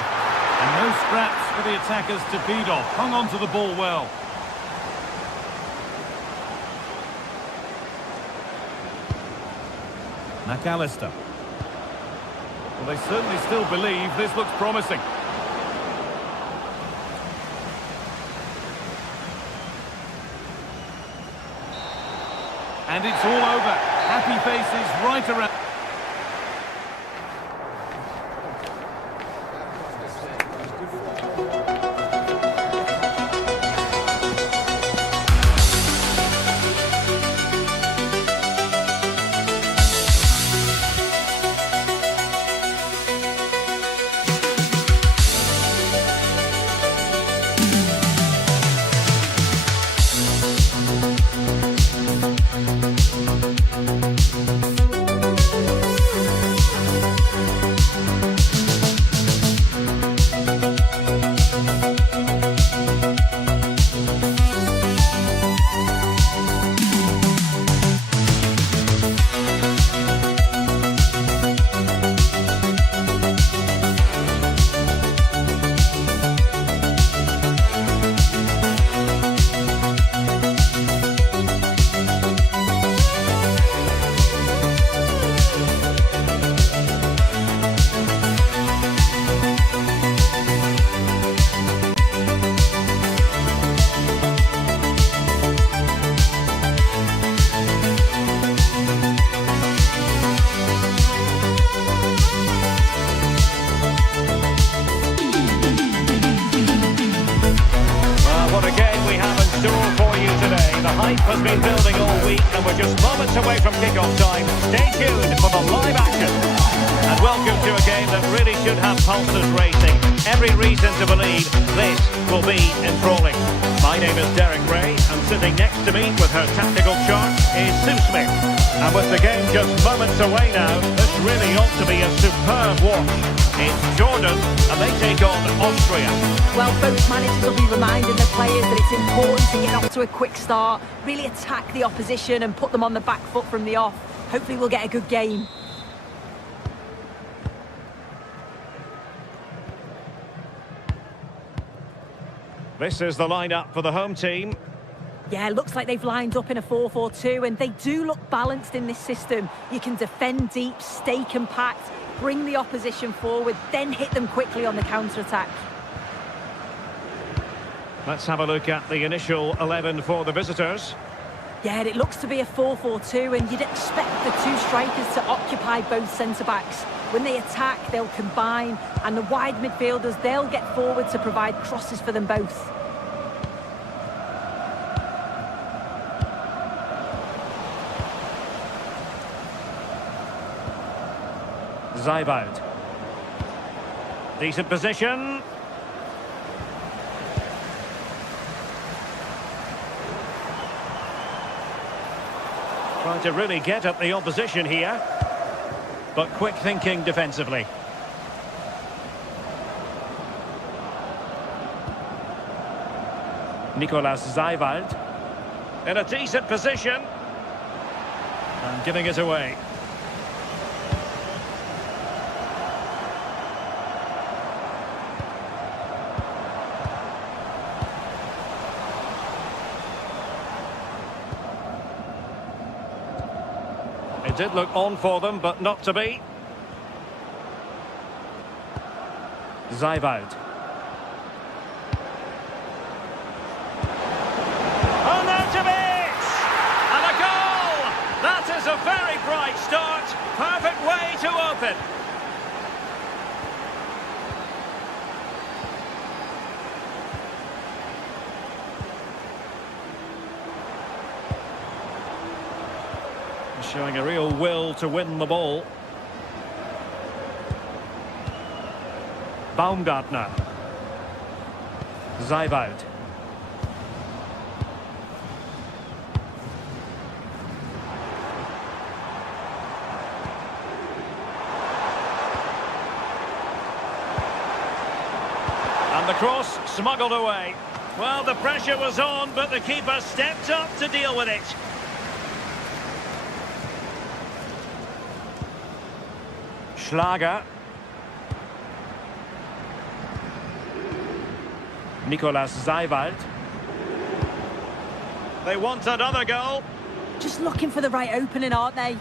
And no scraps for the attackers to feed off. Hung on to the ball well. McAllister. Well, they certainly still believe this looks promising. And it's all over. Happy faces right around. Has been building all week, and we're just moments away from kick-off time. Stay tuned for the live action. And welcome to a game that really should have pulses racing. Every reason to believe this will be enthralling. My name is Derek Ray, and sitting next to me with her tactical chart is Sue Smith. And with the game just moments away now, this really ought to be a superb watch. It's Jordan, and they take on Austria. Well, both managers will be reminding their players that it's important to get off to a quick start, really attack the opposition and put them on the back foot from the off. Hopefully we'll get a good game. This is the lineup for the home team. Yeah, looks like they've lined up in a 4-4-2, and they do look balanced in this system. You can defend deep, stay compact, bring the opposition forward, then hit them quickly on the counter-attack. Let's have a look at the initial 11 for the visitors. Yeah, it looks to be a 4-4-2, and you'd expect the two strikers to occupy both centre-backs. When they attack, they'll combine, and the wide midfielders, they'll get forward to provide crosses for them both. Zijboud. Decent position. Trying to really get at the opposition here, but quick thinking defensively. Nicolas Zijboud in a decent position and giving it away. It did look on for them, but not to be. Zijboud. Oh, now to it! And a goal! That is a very bright start. Perfect way to open. Showing a real will to win the ball. Baumgartner. Zijboud. And the cross smuggled away. Well, the pressure was on, but the keeper stepped up to deal with it. Schlager. Nicolas Zijboud. They want another goal. Just looking for the right opening, aren't they?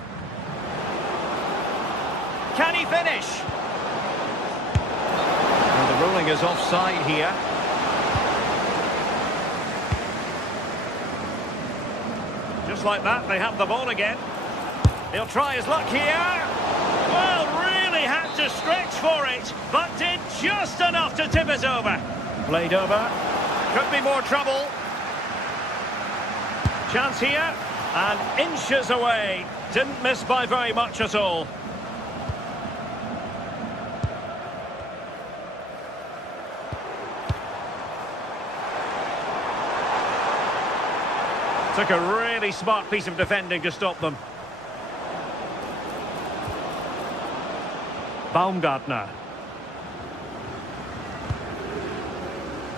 Can he finish? And the ruling is offside here. Just like that, they have the ball again. He'll try his luck here. Well, really had to stretch for it, but did just enough to tip it over. Played over. Could be more trouble. Chance here, and inches away. Didn't miss by very much at all. Took a really smart piece of defending to stop them. Baumgartner.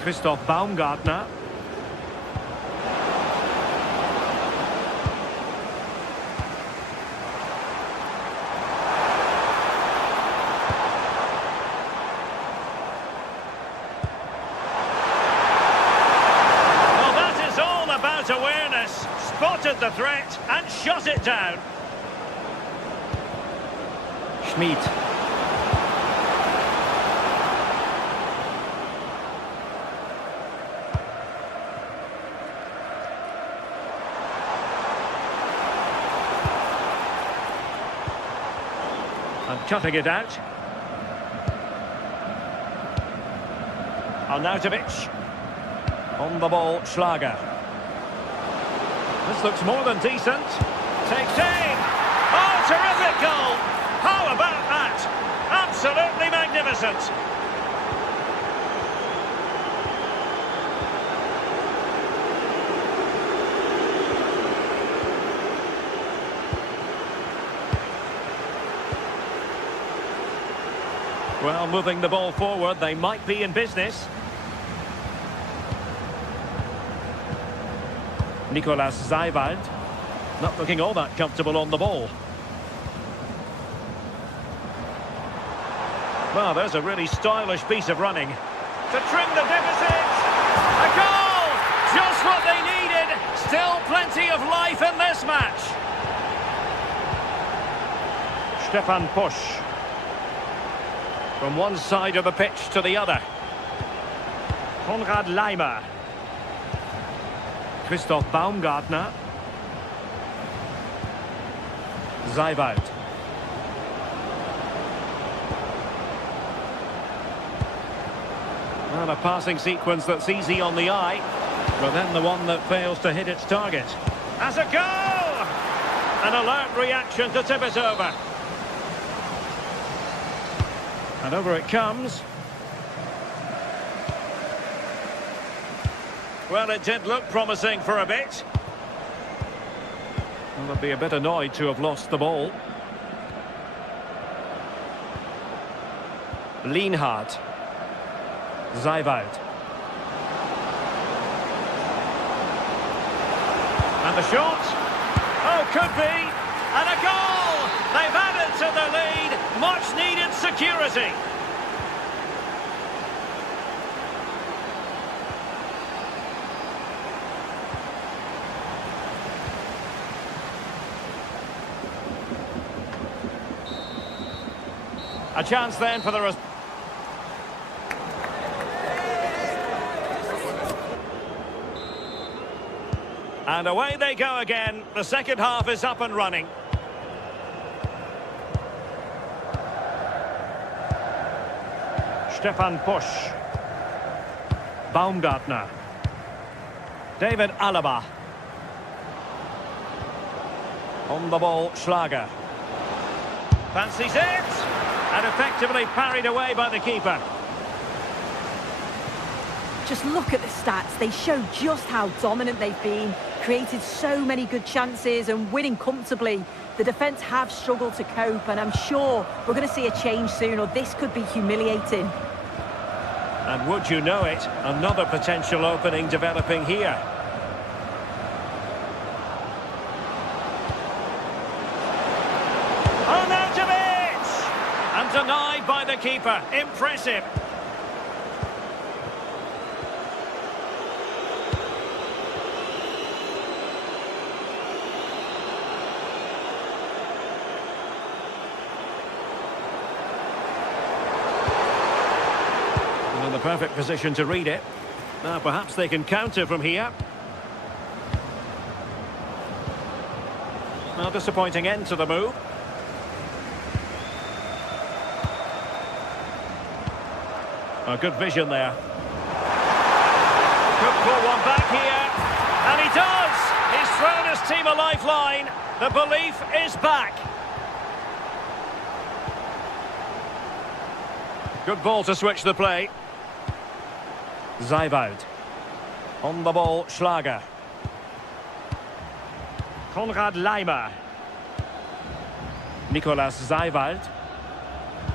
Christoph Baumgartner. Well, that is all about awareness. Spotted the threat and shut it down. Schmid. And cutting it out. Arnautovic. On the ball, Schlager. This looks more than decent. Takes aim. Oh, terrific goal. How about that? Absolutely magnificent. Well, moving the ball forward, they might be in business. Nicolas Zijboud, not looking all that comfortable on the ball. Well, there's a really stylish piece of running. To trim the deficit! A goal! Just what they needed! Still plenty of life in this match. Stefan Pusch. From one side of the pitch to the other. Konrad Laimer. Christoph Baumgartner. Zeibold. And a passing sequence that's easy on the eye, but then the one that fails to hit its target. As a goal! An alert reaction to tip it over. And over it comes. Well, it did look promising for a bit. Well, they'll be a bit annoyed to have lost the ball. Lienhard. Zeibold. And the shot. Oh, could be. And a goal! They've added to the lead. Much needed security. A chance then for the... And away they go again. The second half is up and running. Stefan Pusch. Baumgartner. David Alaba. On the ball, Schlager. Fancies it! And effectively parried away by the keeper. Just look at the stats. They show just how dominant they've been. Created so many good chances and winning comfortably. The defence have struggled to cope, and I'm sure we're going to see a change soon, or this could be humiliating. And would you know it, another potential opening developing here. On out of it! And denied by the keeper. Impressive. In the perfect position to read it. Now perhaps they can counter from here. Well, disappointing end to the move. A good vision there. Could pull one back here. And he does! He's thrown his team a lifeline. The belief is back. Good ball to switch the play. Zeibold. On the ball, Schlager. Konrad Laimer. Nicolas Zeibold.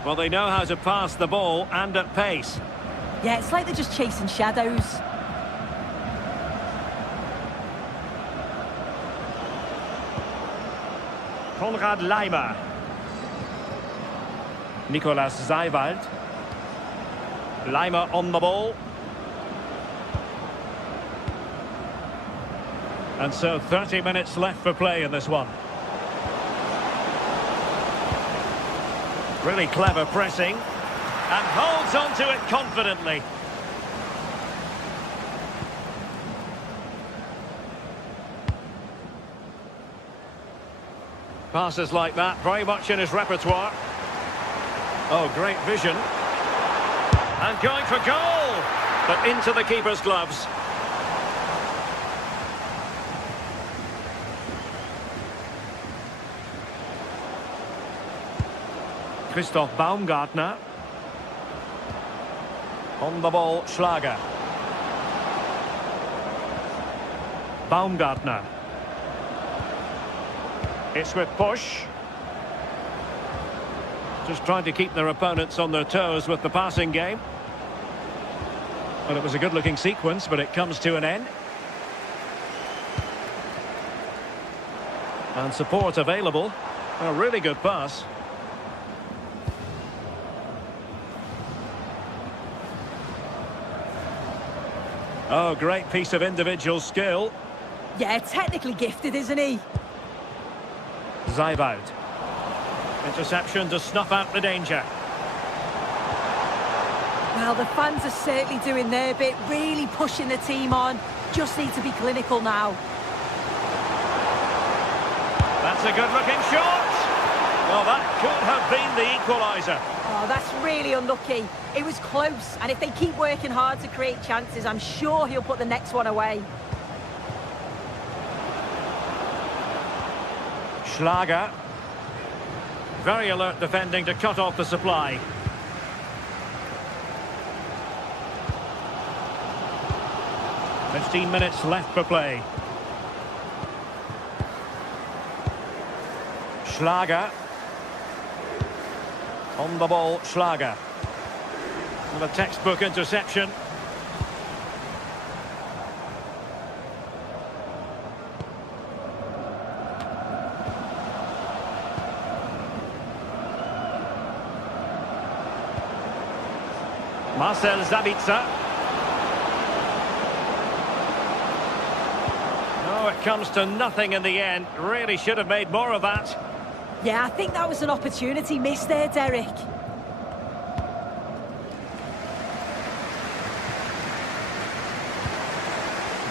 Well, they know how to pass the ball and at pace. Yeah, it's like they're just chasing shadows. Konrad Laimer. Nicolas Zeibold. Laimer on the ball. And so 30 minutes left for play in this one. Really clever pressing. And holds on to it confidently. Passes like that, very much in his repertoire. Oh, great vision. And going for goal. But into the keeper's gloves. Christoph Baumgartner. On the ball, Schlager. Baumgartner. It's with Pusch. Just trying to keep their opponents on their toes with the passing game. Well, it was a good-looking sequence, but it comes to an end. And support available. A really good pass. Oh, great piece of individual skill. Yeah, technically gifted, isn't he? Zeibold. Interception to snuff out the danger. Well, the fans are certainly doing their bit, really pushing the team on. Just need to be clinical now. That's a good-looking shot. Well, that could have been the equaliser. Oh, that's really unlucky. It was close, and if they keep working hard to create chances, I'm sure he'll put the next one away. Schlager. Very alert defending to cut off the supply. "15 minutes left for play. Schlager. On the ball, Schlager. With a textbook interception. Marcel Sabitzer. No, it comes to nothing in the end. Really should have made more of that. Yeah, I think that was an opportunity missed there, Derek.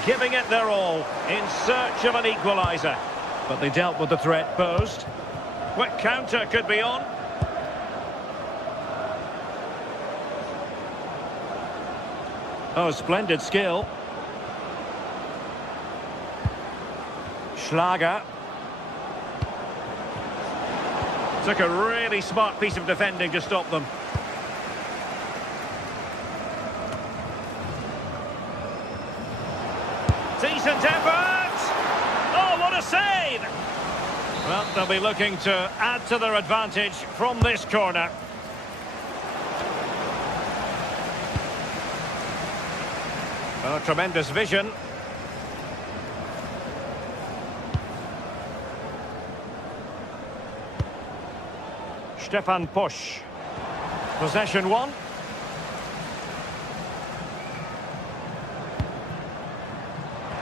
Giving it their all in search of an equaliser. But they dealt with the threat posed. Quick counter could be on. Oh, splendid skill. Schlager. Took a really smart piece of defending to stop them. Decent effort! Oh, what a save! Well, they'll be looking to add to their advantage from this corner. Oh, tremendous vision. Stefan Posch. Possession one.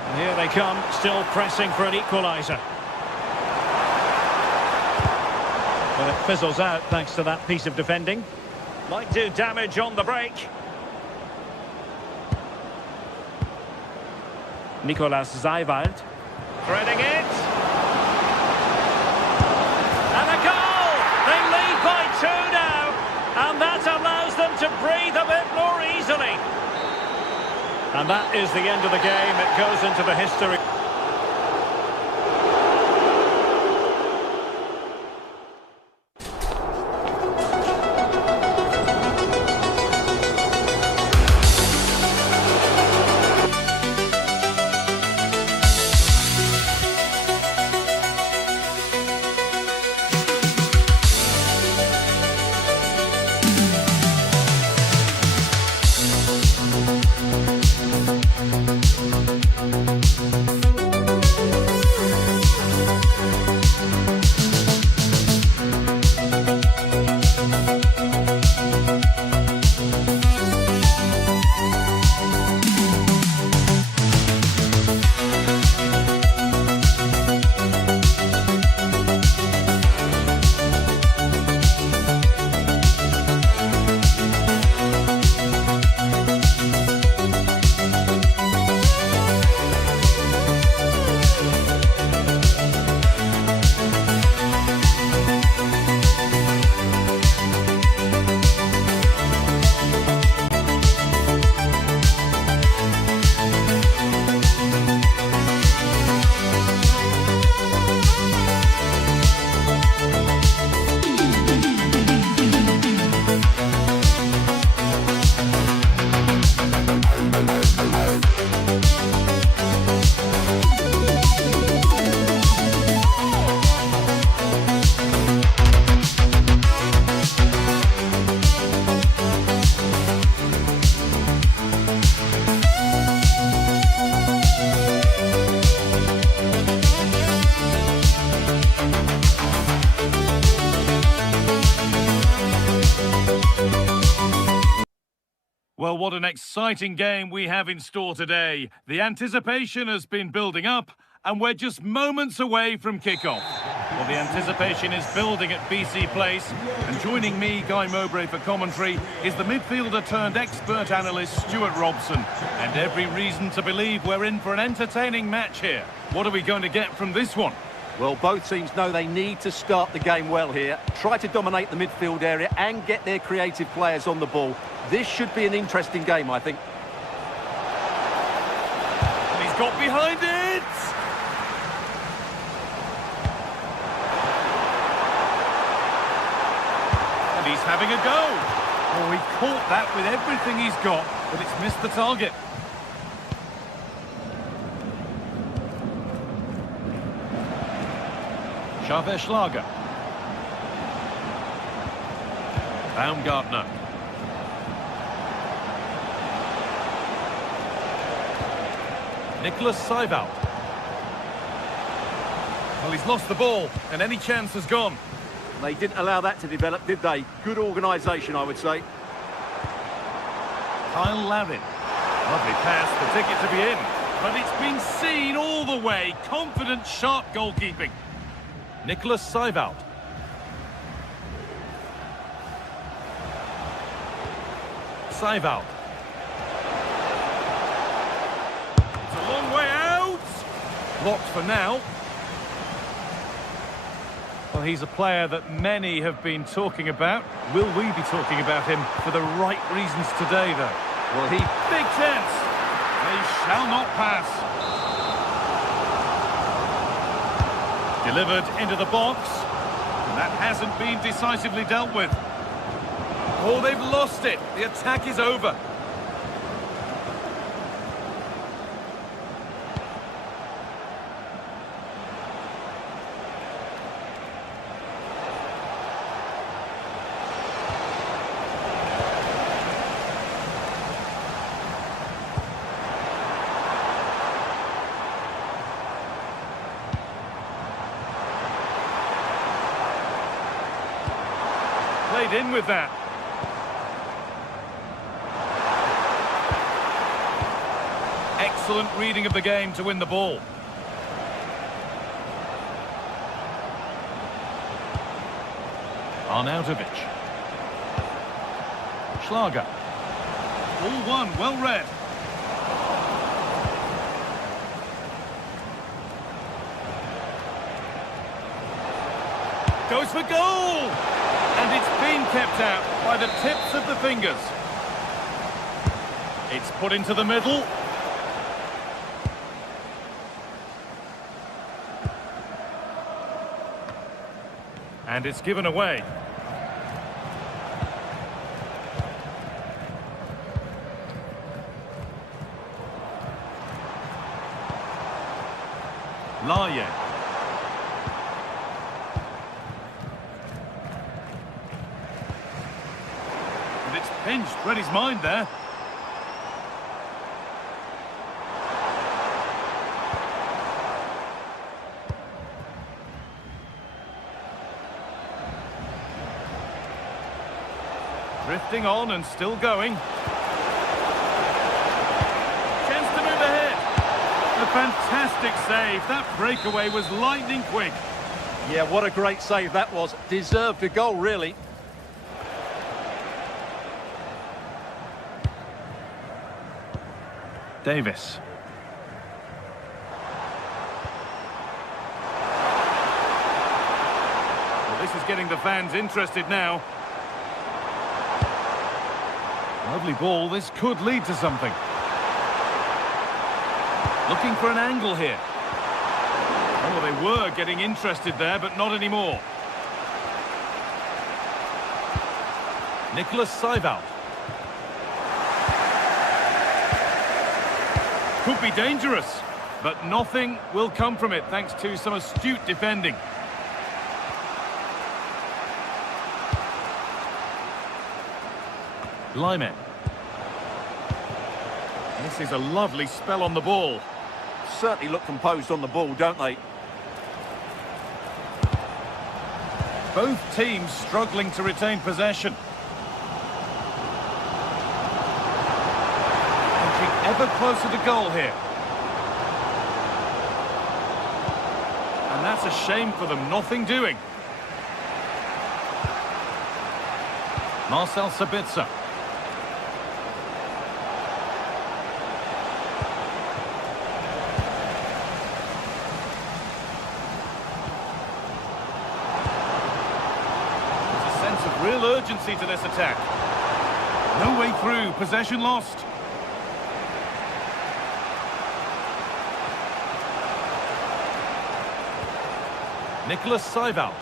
And here they come, still pressing for an equaliser. But it fizzles out thanks to that piece of defending. Might do damage on the break. Nicolas Zeiwald. Threading it. And a goal! They lead by 2 now. And that allows them to breathe a bit more easily. And that is the end of the game. It goes into the history. Well, what an exciting game we have in store today. The anticipation has been building up, and we're just moments away from kickoff. Well, the anticipation is building at BC Place, and joining me, Guy Mowbray, for commentary is the midfielder-turned-expert analyst Stuart Robson. And every reason to believe we're in for an entertaining match here. What are we going to get from this one? Well, both teams know they need to start the game well here. Try to dominate the midfield area and get their creative players on the ball. This should be an interesting game, I think. And he's got behind it! And he's having a go. Oh, he caught that with everything he's got, but it's missed the target. Schlager. Baumgartner. Nicholas Seibold. Well, he's lost the ball, and any chance has gone. They didn't allow that to develop, did they? Good organisation, I would say. Kyle Lavin. Lovely pass, the ticket to be in. But it's been seen all the way. Confident, sharp goalkeeping. Nicholas Seibold. Seibold. It's a long way out. Blocked for now. Well, he's a player that many have been talking about. Will we be talking about him for the right reasons today, though? Well, Big chance. They shall not pass. Delivered into the box. And that hasn't been decisively dealt with. Oh, they've lost it. The attack is over. Played in with that. Excellent reading of the game to win the ball. Arnautovic. Schlager. All one, well read. Goes for goal! And it's been kept out by the tips of the fingers. It's put into the middle. And it's given away. Laye. And it's pinched, read his mind there. Drifting on and still going. Chance to move ahead. A fantastic save. That breakaway was lightning quick. Yeah, what a great save that was. Deserved a goal, really. Davis. Well, this is getting the fans interested now. Lovely ball, this could lead to something. Looking for an angle here. Oh, they were getting interested there, but not anymore. Nicholas Seibold. Could be dangerous, but nothing will come from it thanks to some astute defending. Lyman. This is a lovely spell on the ball. Certainly look composed on the ball, don't they? Both teams struggling to retain possession. Inching ever closer to goal here. And that's a shame for them, nothing doing. Marcel Sabitzer. real urgency to this attack. No way through, possession lost. Nicholas Seivald.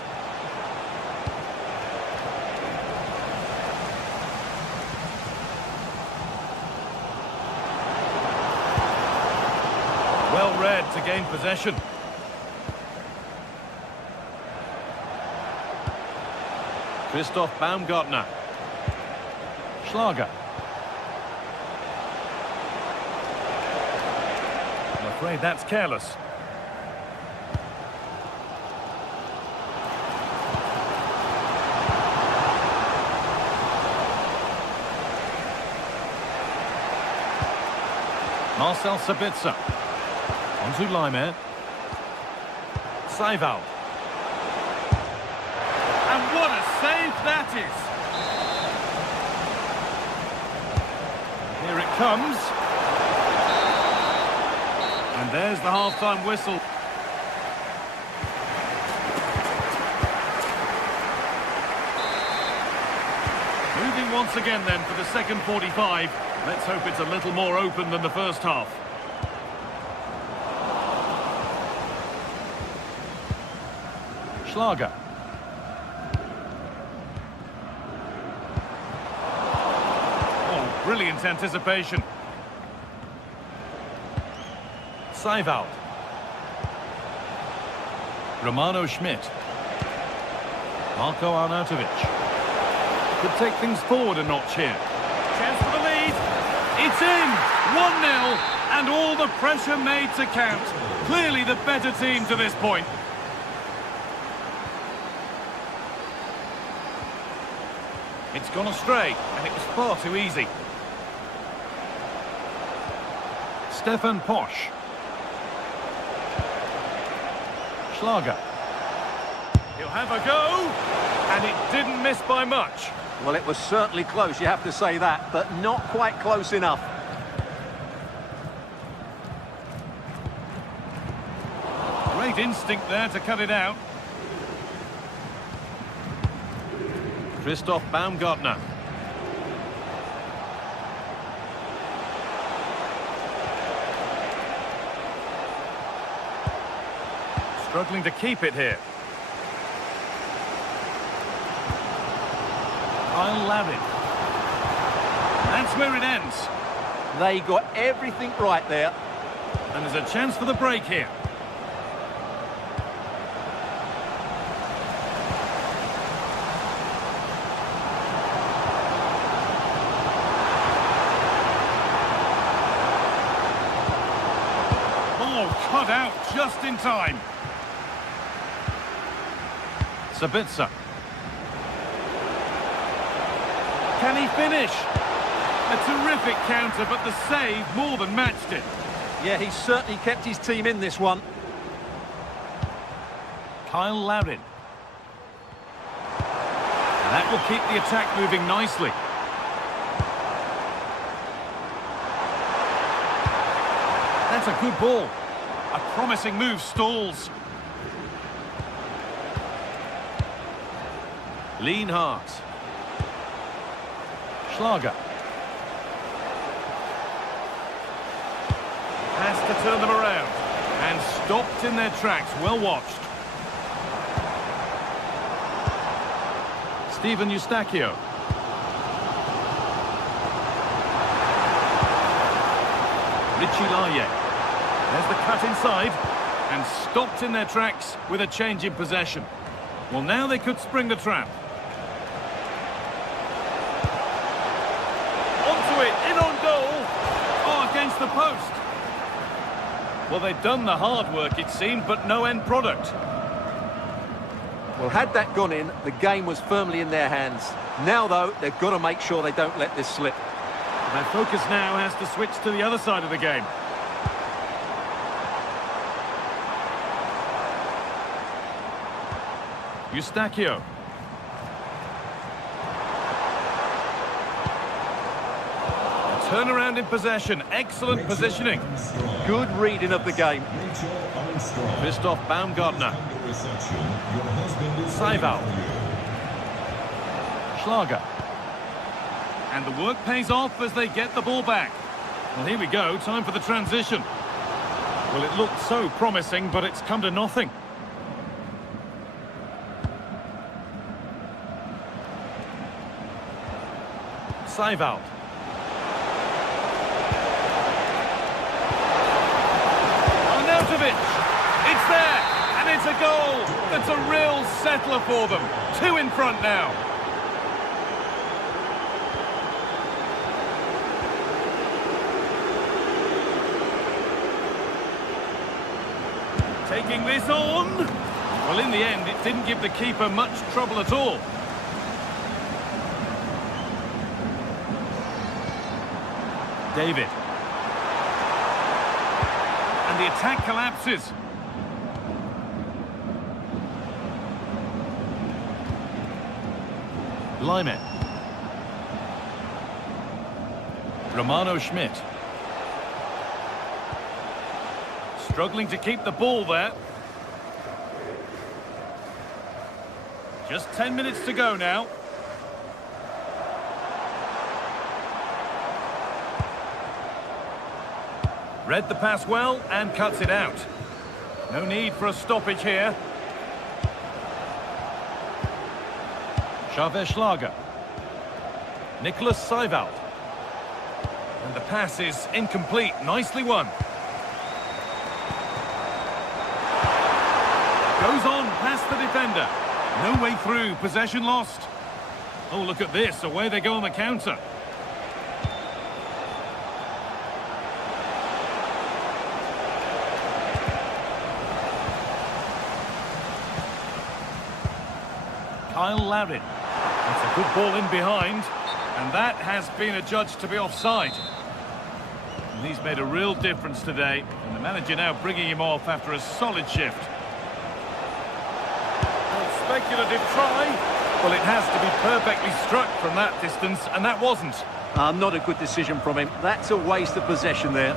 Well read to gain possession. Christoph Baumgartner. Schlager. I'm afraid that's careless. Marcel Sabitzer. Onto Laimer. Seivald. And what a save that is! Here it comes. And there's the half-time whistle. Moving once again then for the second 45. Let's hope it's a little more open than the first half. Schlager. Oh, brilliant anticipation. Seivald. Romano Schmidt. Marko Arnautovic. Could take things forward a notch here. Chance for the lead. It's in! 1-0, and all the pressure made to count. Clearly the better team to this point. It's gone astray, and it was far too easy. Stefan Posch. Schlager. He'll have a go, and it didn't miss by much. Well, it was certainly close, you have to say that, but not quite close enough. Great instinct there to cut it out. Christoph Baumgartner. Struggling to keep it here. Kyle Larin. That's where it ends. They got everything right there. And there's a chance for the break here. Oh, cut out just in time. Sabitzer. Can he finish? A terrific counter, but the save more than matched it. Yeah, he certainly kept his team in this one. Kyle Larin. That will keep the attack moving nicely. That's a good ball. A promising move stalls. Lienhardt. Schlager. Has to turn them around. And stopped in their tracks. Well watched. Steven Eustachio. Richie Laye. There's the cut inside. And stopped in their tracks with a change in possession. Well, now they could spring the trap. In on goal. Oh, against the post. Well, they've done the hard work, it seemed, but no end product. Well, had that gone in, the game was firmly in their hands. Now, though, they've got to make sure they don't let this slip. Their focus now has to switch to the other side of the game. Eustachio. Turnaround in possession, excellent positioning. Good reading of the game. Christoph Baumgartner. Seivald. Schlager. And the work pays off as they get the ball back. Well, here we go, time for the transition. Well, it looked so promising, but it's come to nothing. Seiwald. Arnautovic. It's there, and it's a goal. That's a real settler for them. 2 in front now. Taking this on. Well, in the end, it didn't give the keeper much trouble at all. David. And the attack collapses. Lyman. Romano Schmidt. Struggling to keep the ball there. Just 10 minutes to go now. Read the pass well and cuts it out. No need for a stoppage here. Xaver Schlager. Nicholas Seiwald. And the pass is incomplete. Nicely won. Goes on past the defender. No way through. Possession lost. Oh, look at this. Away they go on the counter. Kyle Larin. That's a good ball in behind. And that has been adjudged to be offside. And he's made a real difference today. And the manager now bringing him off after a solid shift. Speculative try. Well, it has to be perfectly struck from that distance, and that wasn't. Not a good decision from him. That's a waste of possession there.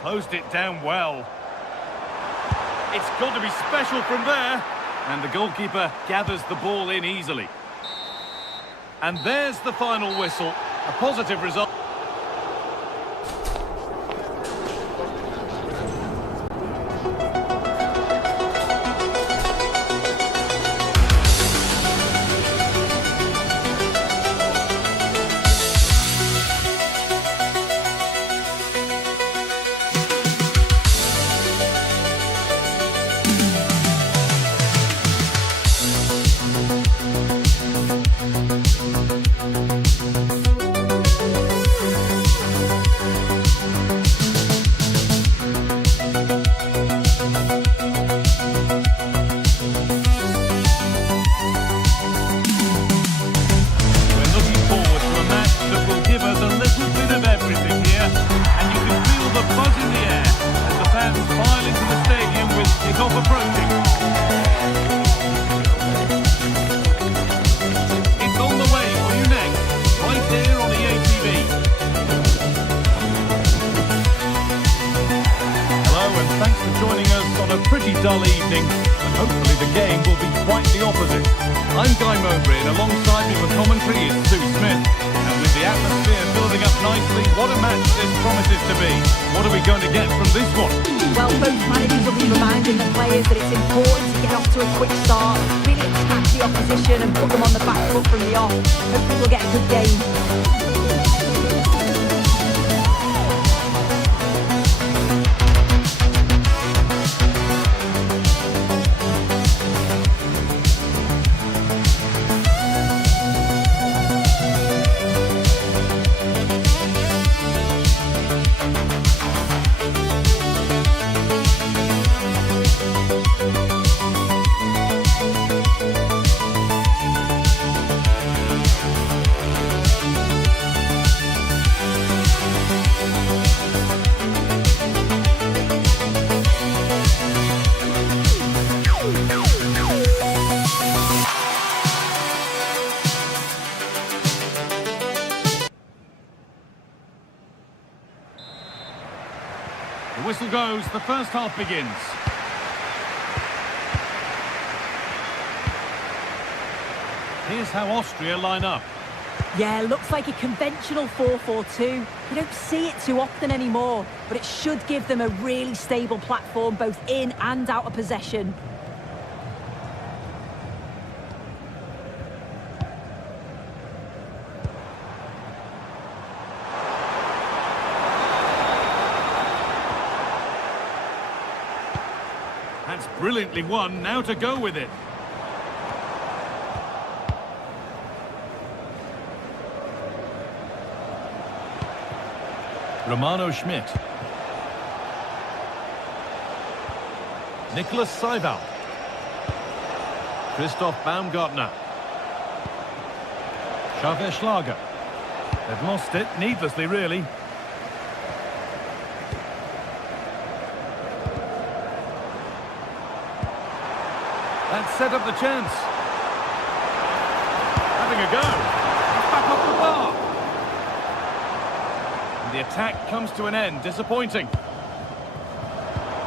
Closed it down well. It's got to be special from there. And the goalkeeper gathers the ball in easily. And there's the final whistle. A positive result. Dull evening, and hopefully the game will be quite the opposite. I'm Guy Mowbray, and alongside me for commentary is Sue Smith. And with the atmosphere building up nicely, what a match this promises to be. What are we going to get from this one? Well, both managers will be reminding the players that it's important to get off to a quick start, really attack the opposition and put them on the back foot from the off. Hopefully we'll get a good game. goes, the first half begins. Here's how Austria line up. Yeah, looks like a conventional 4-4-2. You don't see it too often anymore, but it should give them a really stable platform both in and out of possession. That's brilliantly won, now to go with it. Romano Schmidt. Nicholas Seival. Christoph Baumgartner. Xavier Schlager. They've lost it, needlessly really. That set up the chance. Having a go. It's back off the bar. And the attack comes to an end. Disappointing.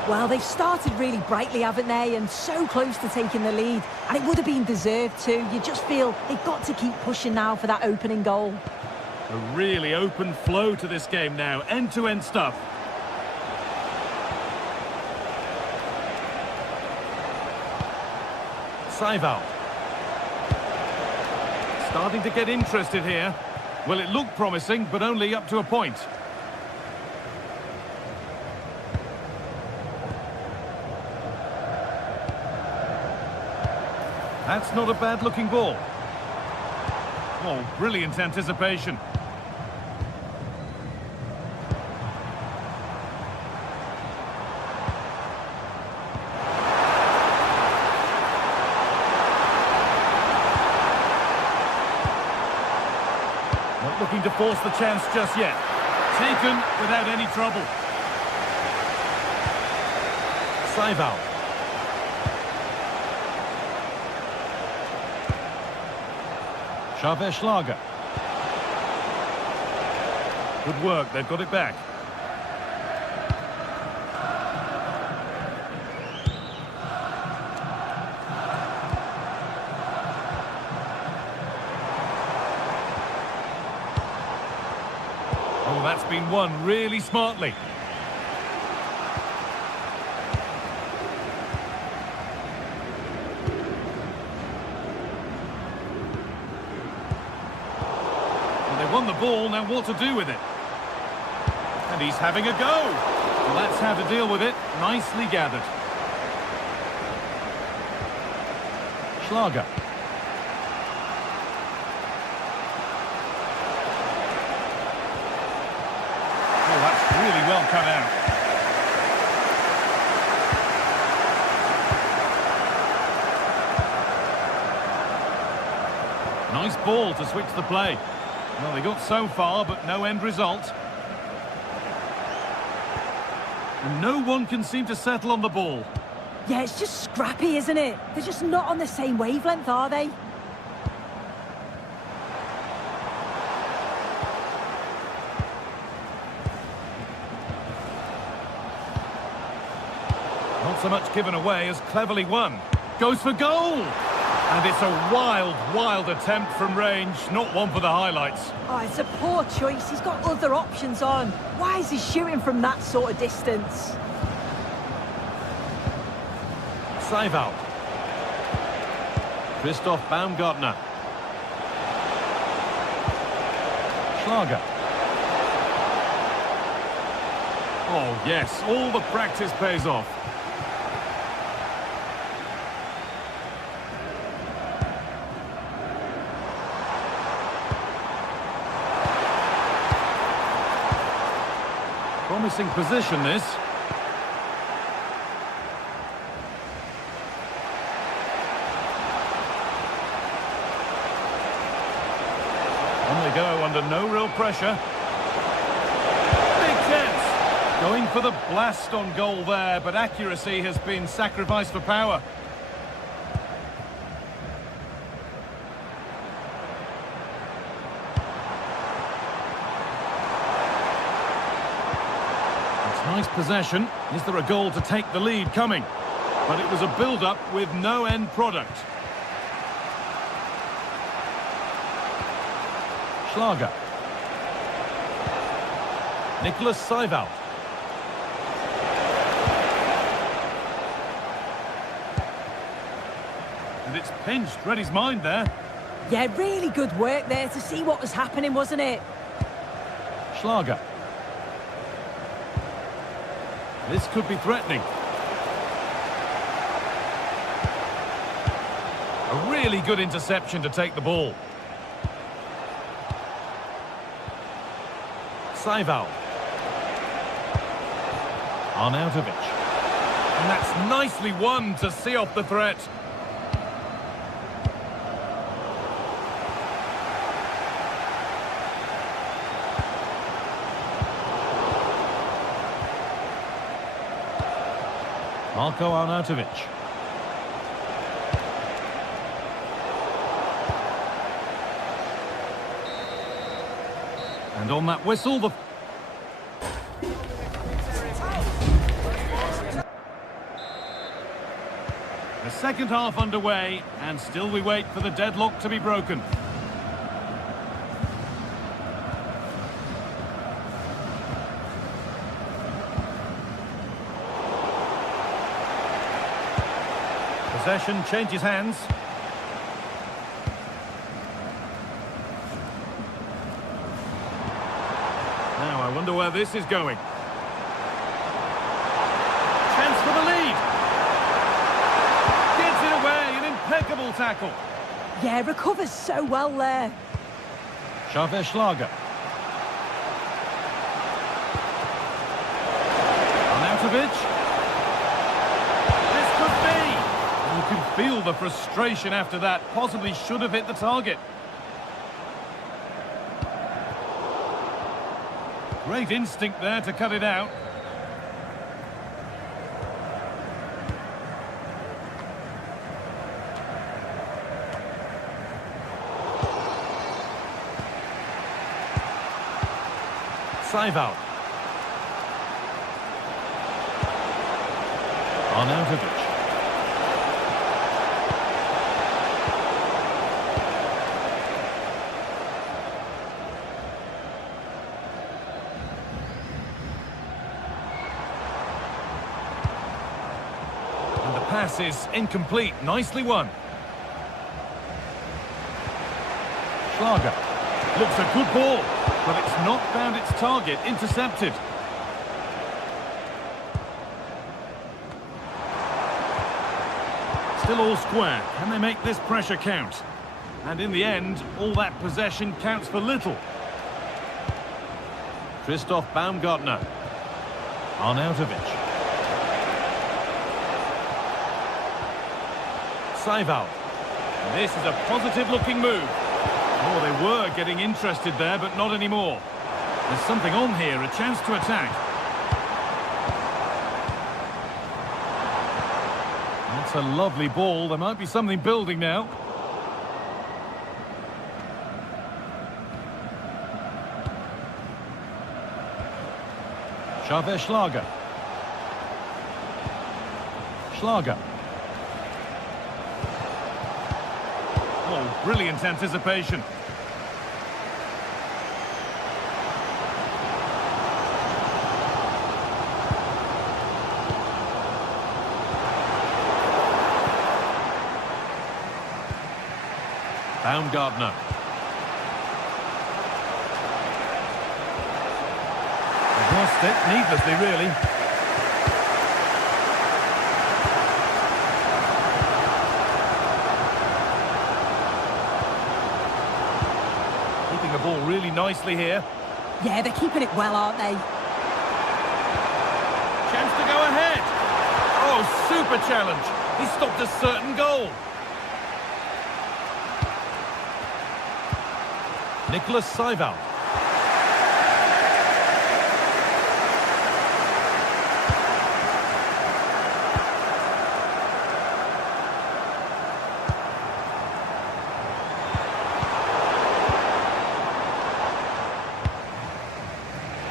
Well, they've started really brightly, haven't they? And so close to taking the lead. And it would have been deserved too. You just feel they've got to keep pushing now for that opening goal. A really open flow to this game now. End-to-end stuff. Seival. Starting to get interested here. Well, it looked promising, but only up to a point. That's not a bad-looking ball. Oh, brilliant anticipation. Not looking to force the chance just yet. Taken without any trouble. Seival. Xavier Schlager. Good work, they've got it back. Oh, that's been won really smartly. Won the ball, now what to do with it? And he's having a go. Well, that's how to deal with it. Nicely gathered. Schlager. Oh, that's really well cut out. Nice ball to switch the play. Well, they got so far, but no end result. And no one can seem to settle on the ball. Yeah, it's just scrappy, isn't it? They're just not on the same wavelength, are they? Not so much given away as cleverly won. Goes for goal! And it's a wild, wild attempt from range, not one for the highlights. Oh, it's a poor choice. He's got other options on. Why is he shooting from that sort of distance? Seival. Christoph Baumgartner. Schlager. Oh, yes, all the practice pays off. Promising position, this. On they go under no real pressure. Big chance. Going for the blast on goal there, but accuracy has been sacrificed for power. Nice possession. Is there a goal to take the lead coming? But it was a build-up with no end product. Schlager. Nicholas Seiwald. And it's pinched. Read his mind there. Yeah, really good work there to see what was happening, wasn't it? Schlager. This could be threatening. A really good interception to take the ball. Seiwald. Arnautovic. And that's nicely won to see off the threat. Marko Arnautovic. And on that whistle, the second half underway, and still we wait for the deadlock to be broken. Possession changes hands. Now I wonder where this is going. Chance for the lead. Gets it away, an impeccable tackle. Yeah, recovers so well there. Xaver Schlager. Arnautovic. You can feel the frustration after that. Possibly should have hit the target. Great instinct there to cut it out. Seiwald. Arnautovic. Pass is incomplete. Nicely won. Schlager. Looks a good ball, but it's not found its target. Intercepted. Still all square. Can they make this pressure count? And in the end, all that possession counts for little. Christoph Baumgartner. Arnautovic. Seiwald. This is a positive-looking move. Oh, they were getting interested there, but not anymore. There's something on here, a chance to attack. That's a lovely ball. There might be something building now. Xaver Schlager. Schlager. Oh, brilliant anticipation. Baumgartner. They've lost it needlessly, really. The ball really nicely here. Yeah, they're keeping it well, aren't they? Chance to go ahead. Oh, super challenge. He stopped a certain goal. Nicholas Seiwald.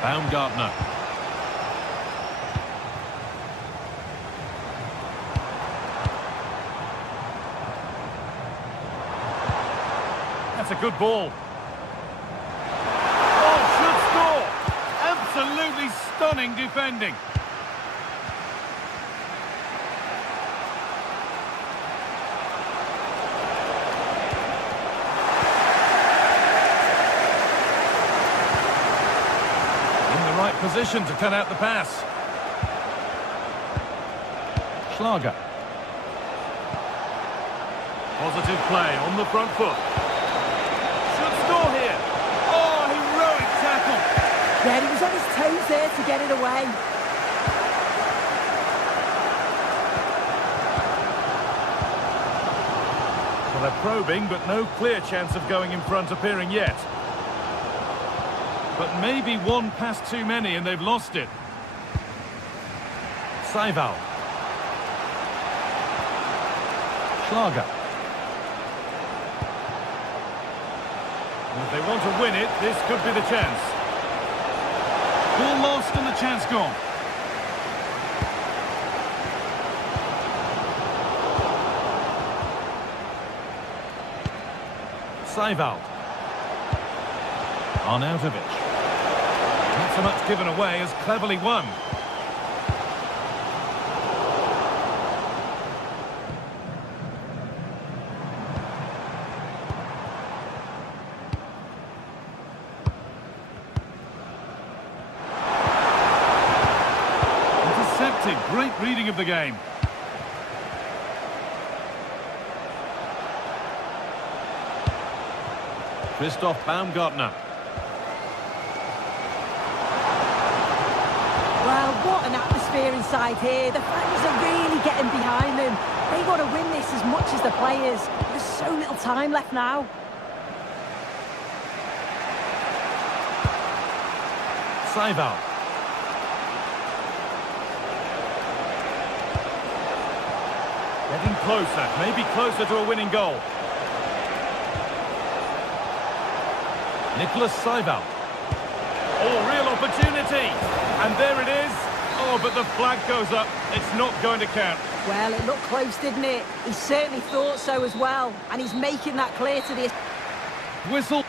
Baumgartner. that's a good ball. Oh, should score! Absolutely stunning defending. In the right position to cut out the pass. Schlager. Positive play on the front foot. Should score here. Oh, heroic tackle. Yeah, he was on his toes there to get it away. Well, they're probing, but no clear chance of going in front appearing yet. But maybe one pass too many and they've lost it. Seival. Schlager. If they want to win it, this could be the chance. Ball lost and the chance gone. Seival. Arnautovic. Not so much given away as cleverly won. Great reading of the game. Christoph Baumgartner. Well, what an atmosphere inside here. The fans are really getting behind them. They want to win this as much as the players. There's so little time left now. Seival. Getting closer, maybe closer to a winning goal. Nicholas Seival. Oh, real opportunity. And there it is. Oh, but the flag goes up. It's not going to count. Well, it looked close, didn't it? He certainly thought so as well. And he's making that clear to the... Whistle.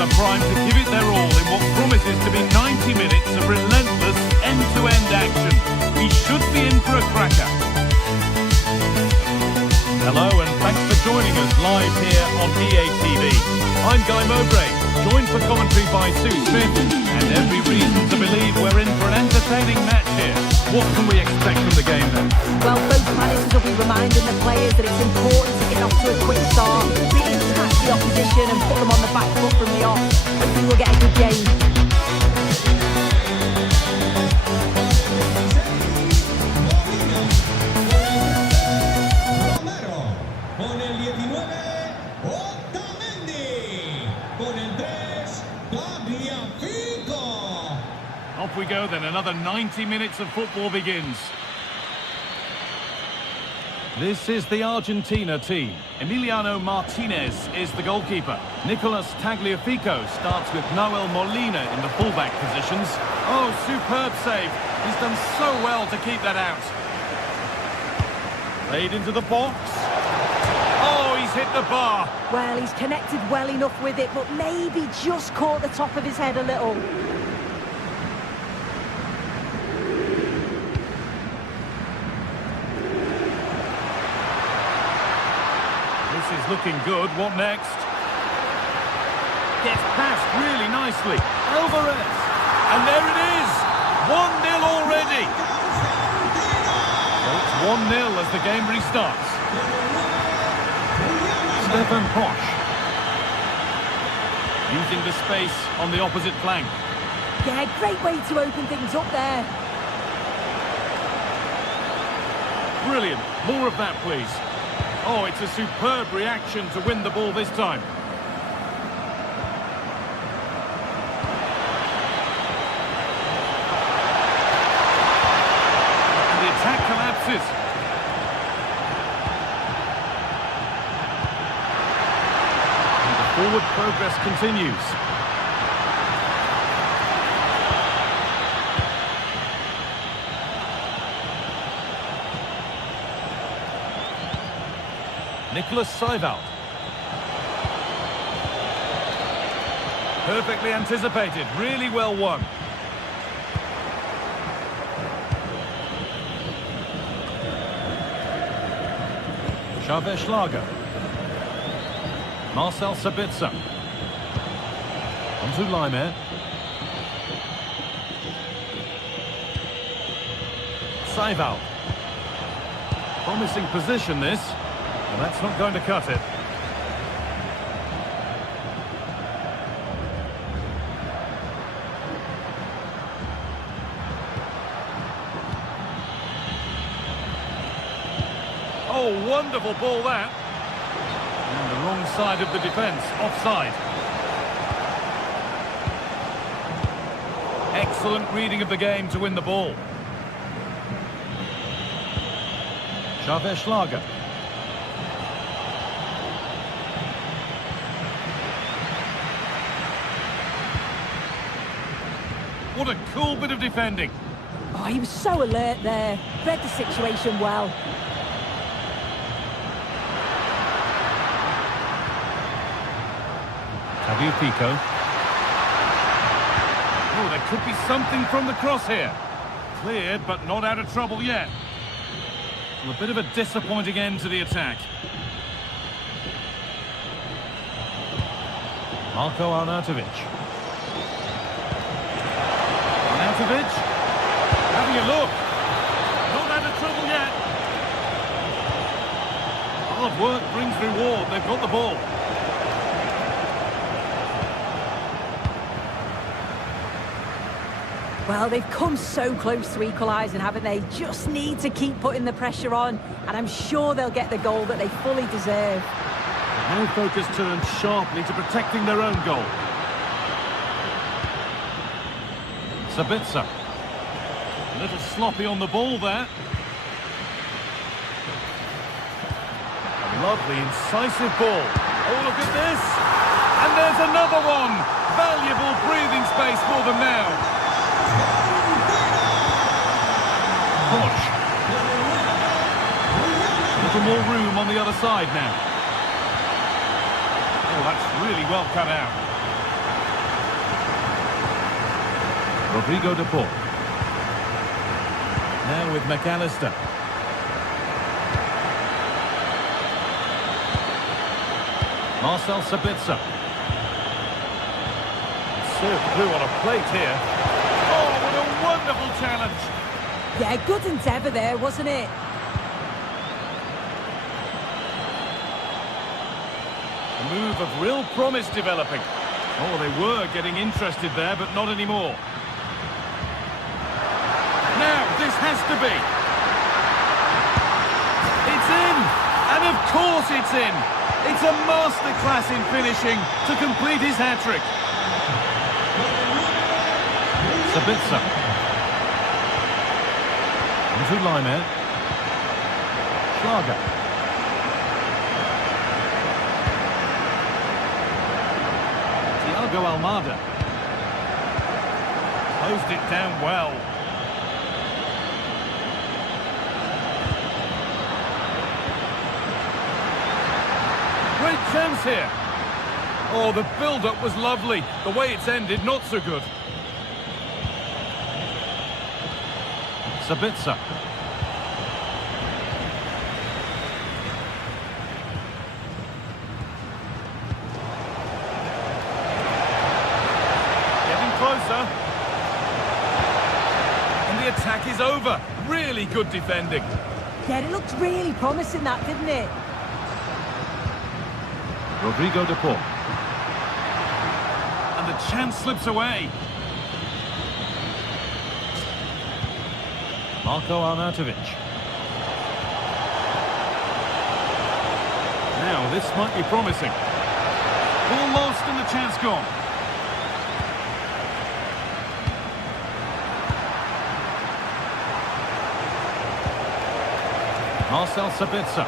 Are primed to give it their all in what promises to be 90 minutes of relentless end-to-end action. We should be in for a cracker. Hello and thanks for joining us live here on EA TV. I'm Guy Mowbray, joined for commentary by Sue Smith, and every reason to believe we're in for an entertaining match here. What can we expect from the game then? Well, both managers will be reminding the players that it's important to get off to a quick start, really attack the opposition and put them on the back foot from the off. Hopefully we'll get a good game. Con el 19, Otamendi. Con el 3, Tagliafico. Off we go then, another 90 minutes of football begins. This is the Argentina team. Emiliano Martinez is the goalkeeper. Nicolas Tagliafico starts with Noel Molina in the fullback positions. Oh, superb save. He's done so well to keep that out. Played into the box. Oh, he's hit the bar. Well, he's connected well enough with it, but maybe just caught the top of his head a little. This is looking good. What next? Gets past really nicely. Alvarez. And there it is. 1-0 already. Well, it's 1-0 as the game restarts. Stefan Posch. Using the space on the opposite flank. Yeah, great way to open things up there. Brilliant. More of that, please. Oh, it's a superb reaction to win the ball this time. And the attack collapses. And the forward progress continues. Nicholas Seiwald. Perfectly anticipated, really well won. Xavier Schlager. Marcel Sabitzer. Onto Laimer. Seiwald. Promising position this. Well, that's not going to cut it. Oh, wonderful ball that. And the wrong side of the defence, offside. Excellent reading of the game to win the ball. Xavier Schlager. What a cool bit of defending. Oh, he was so alert there. Read the situation well. Fabio Pico. Oh, there could be something from the cross here. Cleared, but not out of trouble yet. Well, a bit of a disappointing end to the attack. Marko Arnautovic. Arnautovic. Having a look. Not out of trouble yet. Hard work brings reward. They've got the ball. Well, they've come so close to equalising, haven't they? Just need to keep putting the pressure on, and I'm sure they'll get the goal that they fully deserve. Now focus turns sharply to protecting their own goal. Sabitzer. A little sloppy on the ball there. A lovely, incisive ball. Oh, look at this. And there's another one. Valuable breathing space for them now. Posch. A little more room on the other side now. Oh, that's really well cut out. Rodrigo de Paul. Now with McAllister. Marcel Sabitzer. Served through on a plate here. Oh, what a wonderful challenge. Yeah, good endeavour there, wasn't it? A move of real promise developing. Oh, they were getting interested there, but not anymore. Now, this has to be. It's in! And of course it's in! It's a masterclass in finishing to complete his hat-trick. Sabitzer. Onto Laimer. Schlager. Thiago Almada. Closed it down well. Great chance here. Oh, the build-up was lovely. The way it's ended, not so good. Sabitzer. Sabitzer. And the attack is over. Really good defending. Yeah, it looked really promising, that, didn't it? Rodrigo de Paul. And the chance slips away. Marko Arnautovic. Now, this might be promising. Ball lost and the chance gone. Marcel Sabitzer.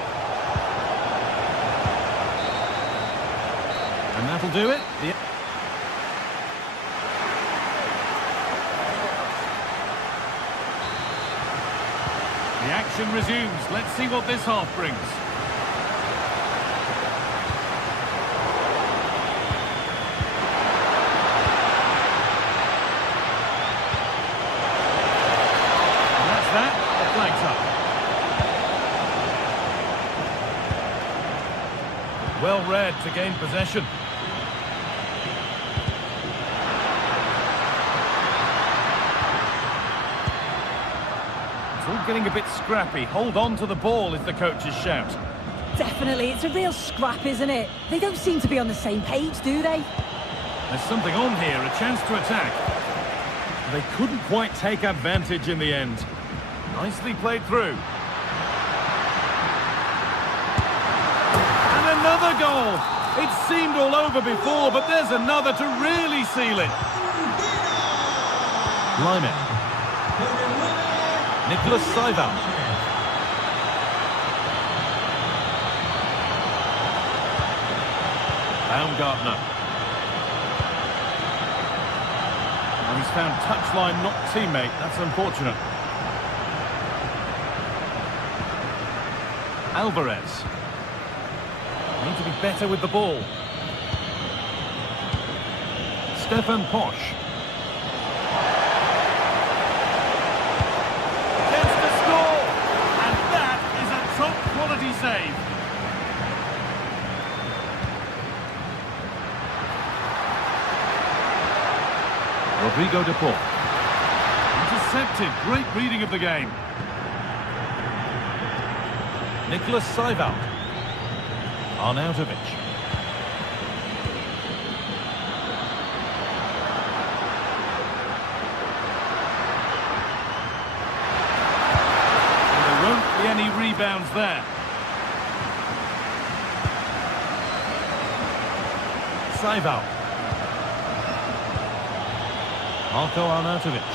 And that'll do it. The action resumes. Let's see what this half brings. And that's that. The flag's up. Well read to gain possession. It's all getting a bit scrappy. Hold on to the ball is the coach's shout. Definitely, it's a real scrap, isn't it? They don't seem to be on the same page, do they? There's something on here, a chance to attack. They couldn't quite take advantage in the end. Nicely played through. And another goal! It seemed all over before, but there's another to really seal it. Lyman. Nicholas Seival. Baumgartner. And he's found touchline, not teammate. That's unfortunate. Alvarez. Need to be better with the ball. Stefan Posch. Gets the score! And that is a top quality save. Rodrigo de Paul. Intercepted. Great reading of the game. Nicholas Seival. Arnautovic. And there won't be any rebounds there. Seival. Marko Arnautovic.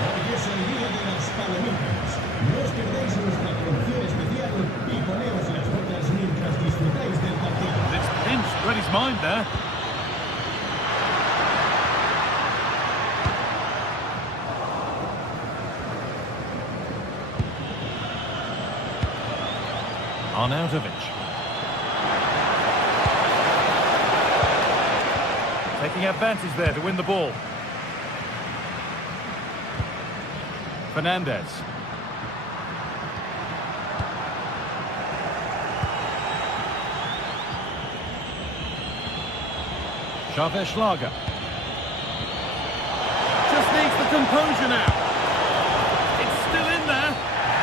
Hoy es el día de las palomitas. No os perdáis nuestra promoción especial y poneos las botas mientras disfrutáis del partido. It's pinched, read his mind there. Arnautovic. Taking advantage there to win the ball. Fernandez. Schlager. Just needs the composure now. It's still in there.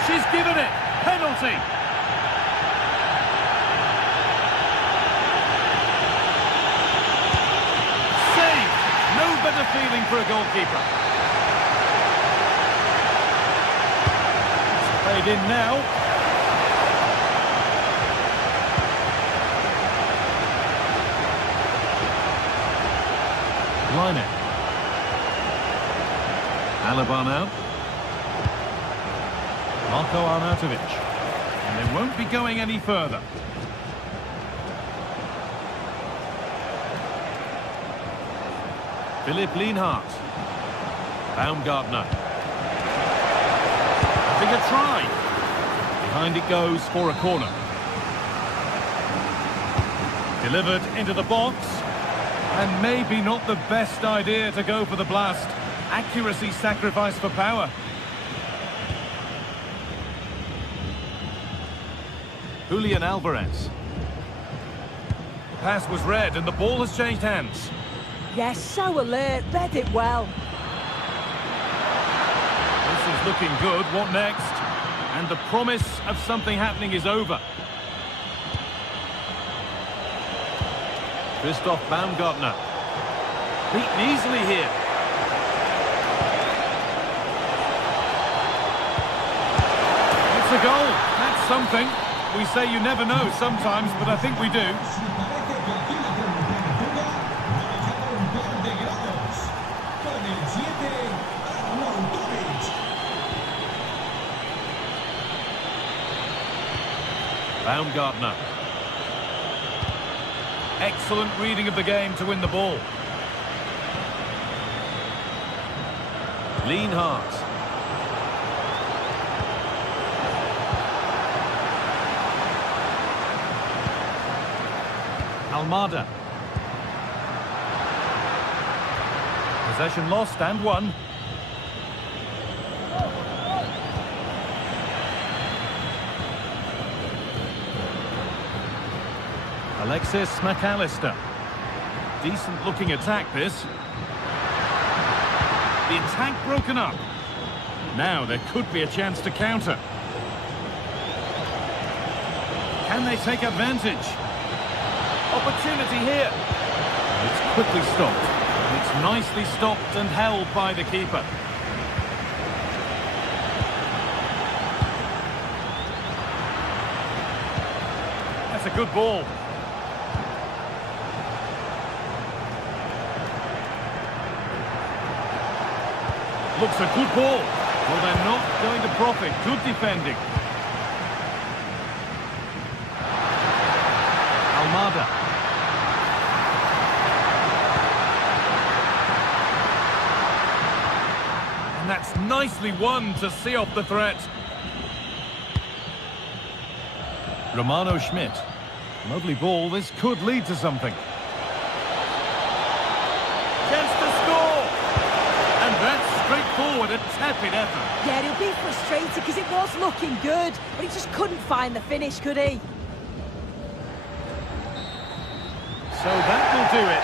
She's given it. Penalty. Save. No better feeling for a goalkeeper. It's played in now. Lyman. Alaba now. Marko Arnautovic. And they won't be going any further. Philipp Lienhardt. Baumgartner. Having a try. Behind it goes for a corner. Delivered into the box. And maybe not the best idea to go for the blast. Accuracy sacrificed for power. Julian Alvarez. pass was read and the ball has changed hands. Yes, so alert, read it well. This is looking good. What next? And the promise of something happening is over. Christoph Baumgartner. Beaten easily here. It's a goal. That's something. We say you never know sometimes, but I think we do. Baumgartner. Excellent reading of the game to win the ball. Lienhardt. Almada. Possession lost and won. Alexis McAllister. Decent looking attack this. The attack broken up. Now there could be a chance to counter. Can they take advantage? Opportunity here. It's quickly stopped. It's nicely stopped and held by the keeper. That's a good ball. Looks a good ball. Well, they're not going to profit. Good defending. Almada. And that's nicely won to see off the threat. Romano Schmidt. Lovely ball. This could lead to something. Chance to score. And that's straightforward, a tepid effort. Yeah, he'll be frustrated because it was looking good, but he just couldn't find the finish, could he? So that will do it.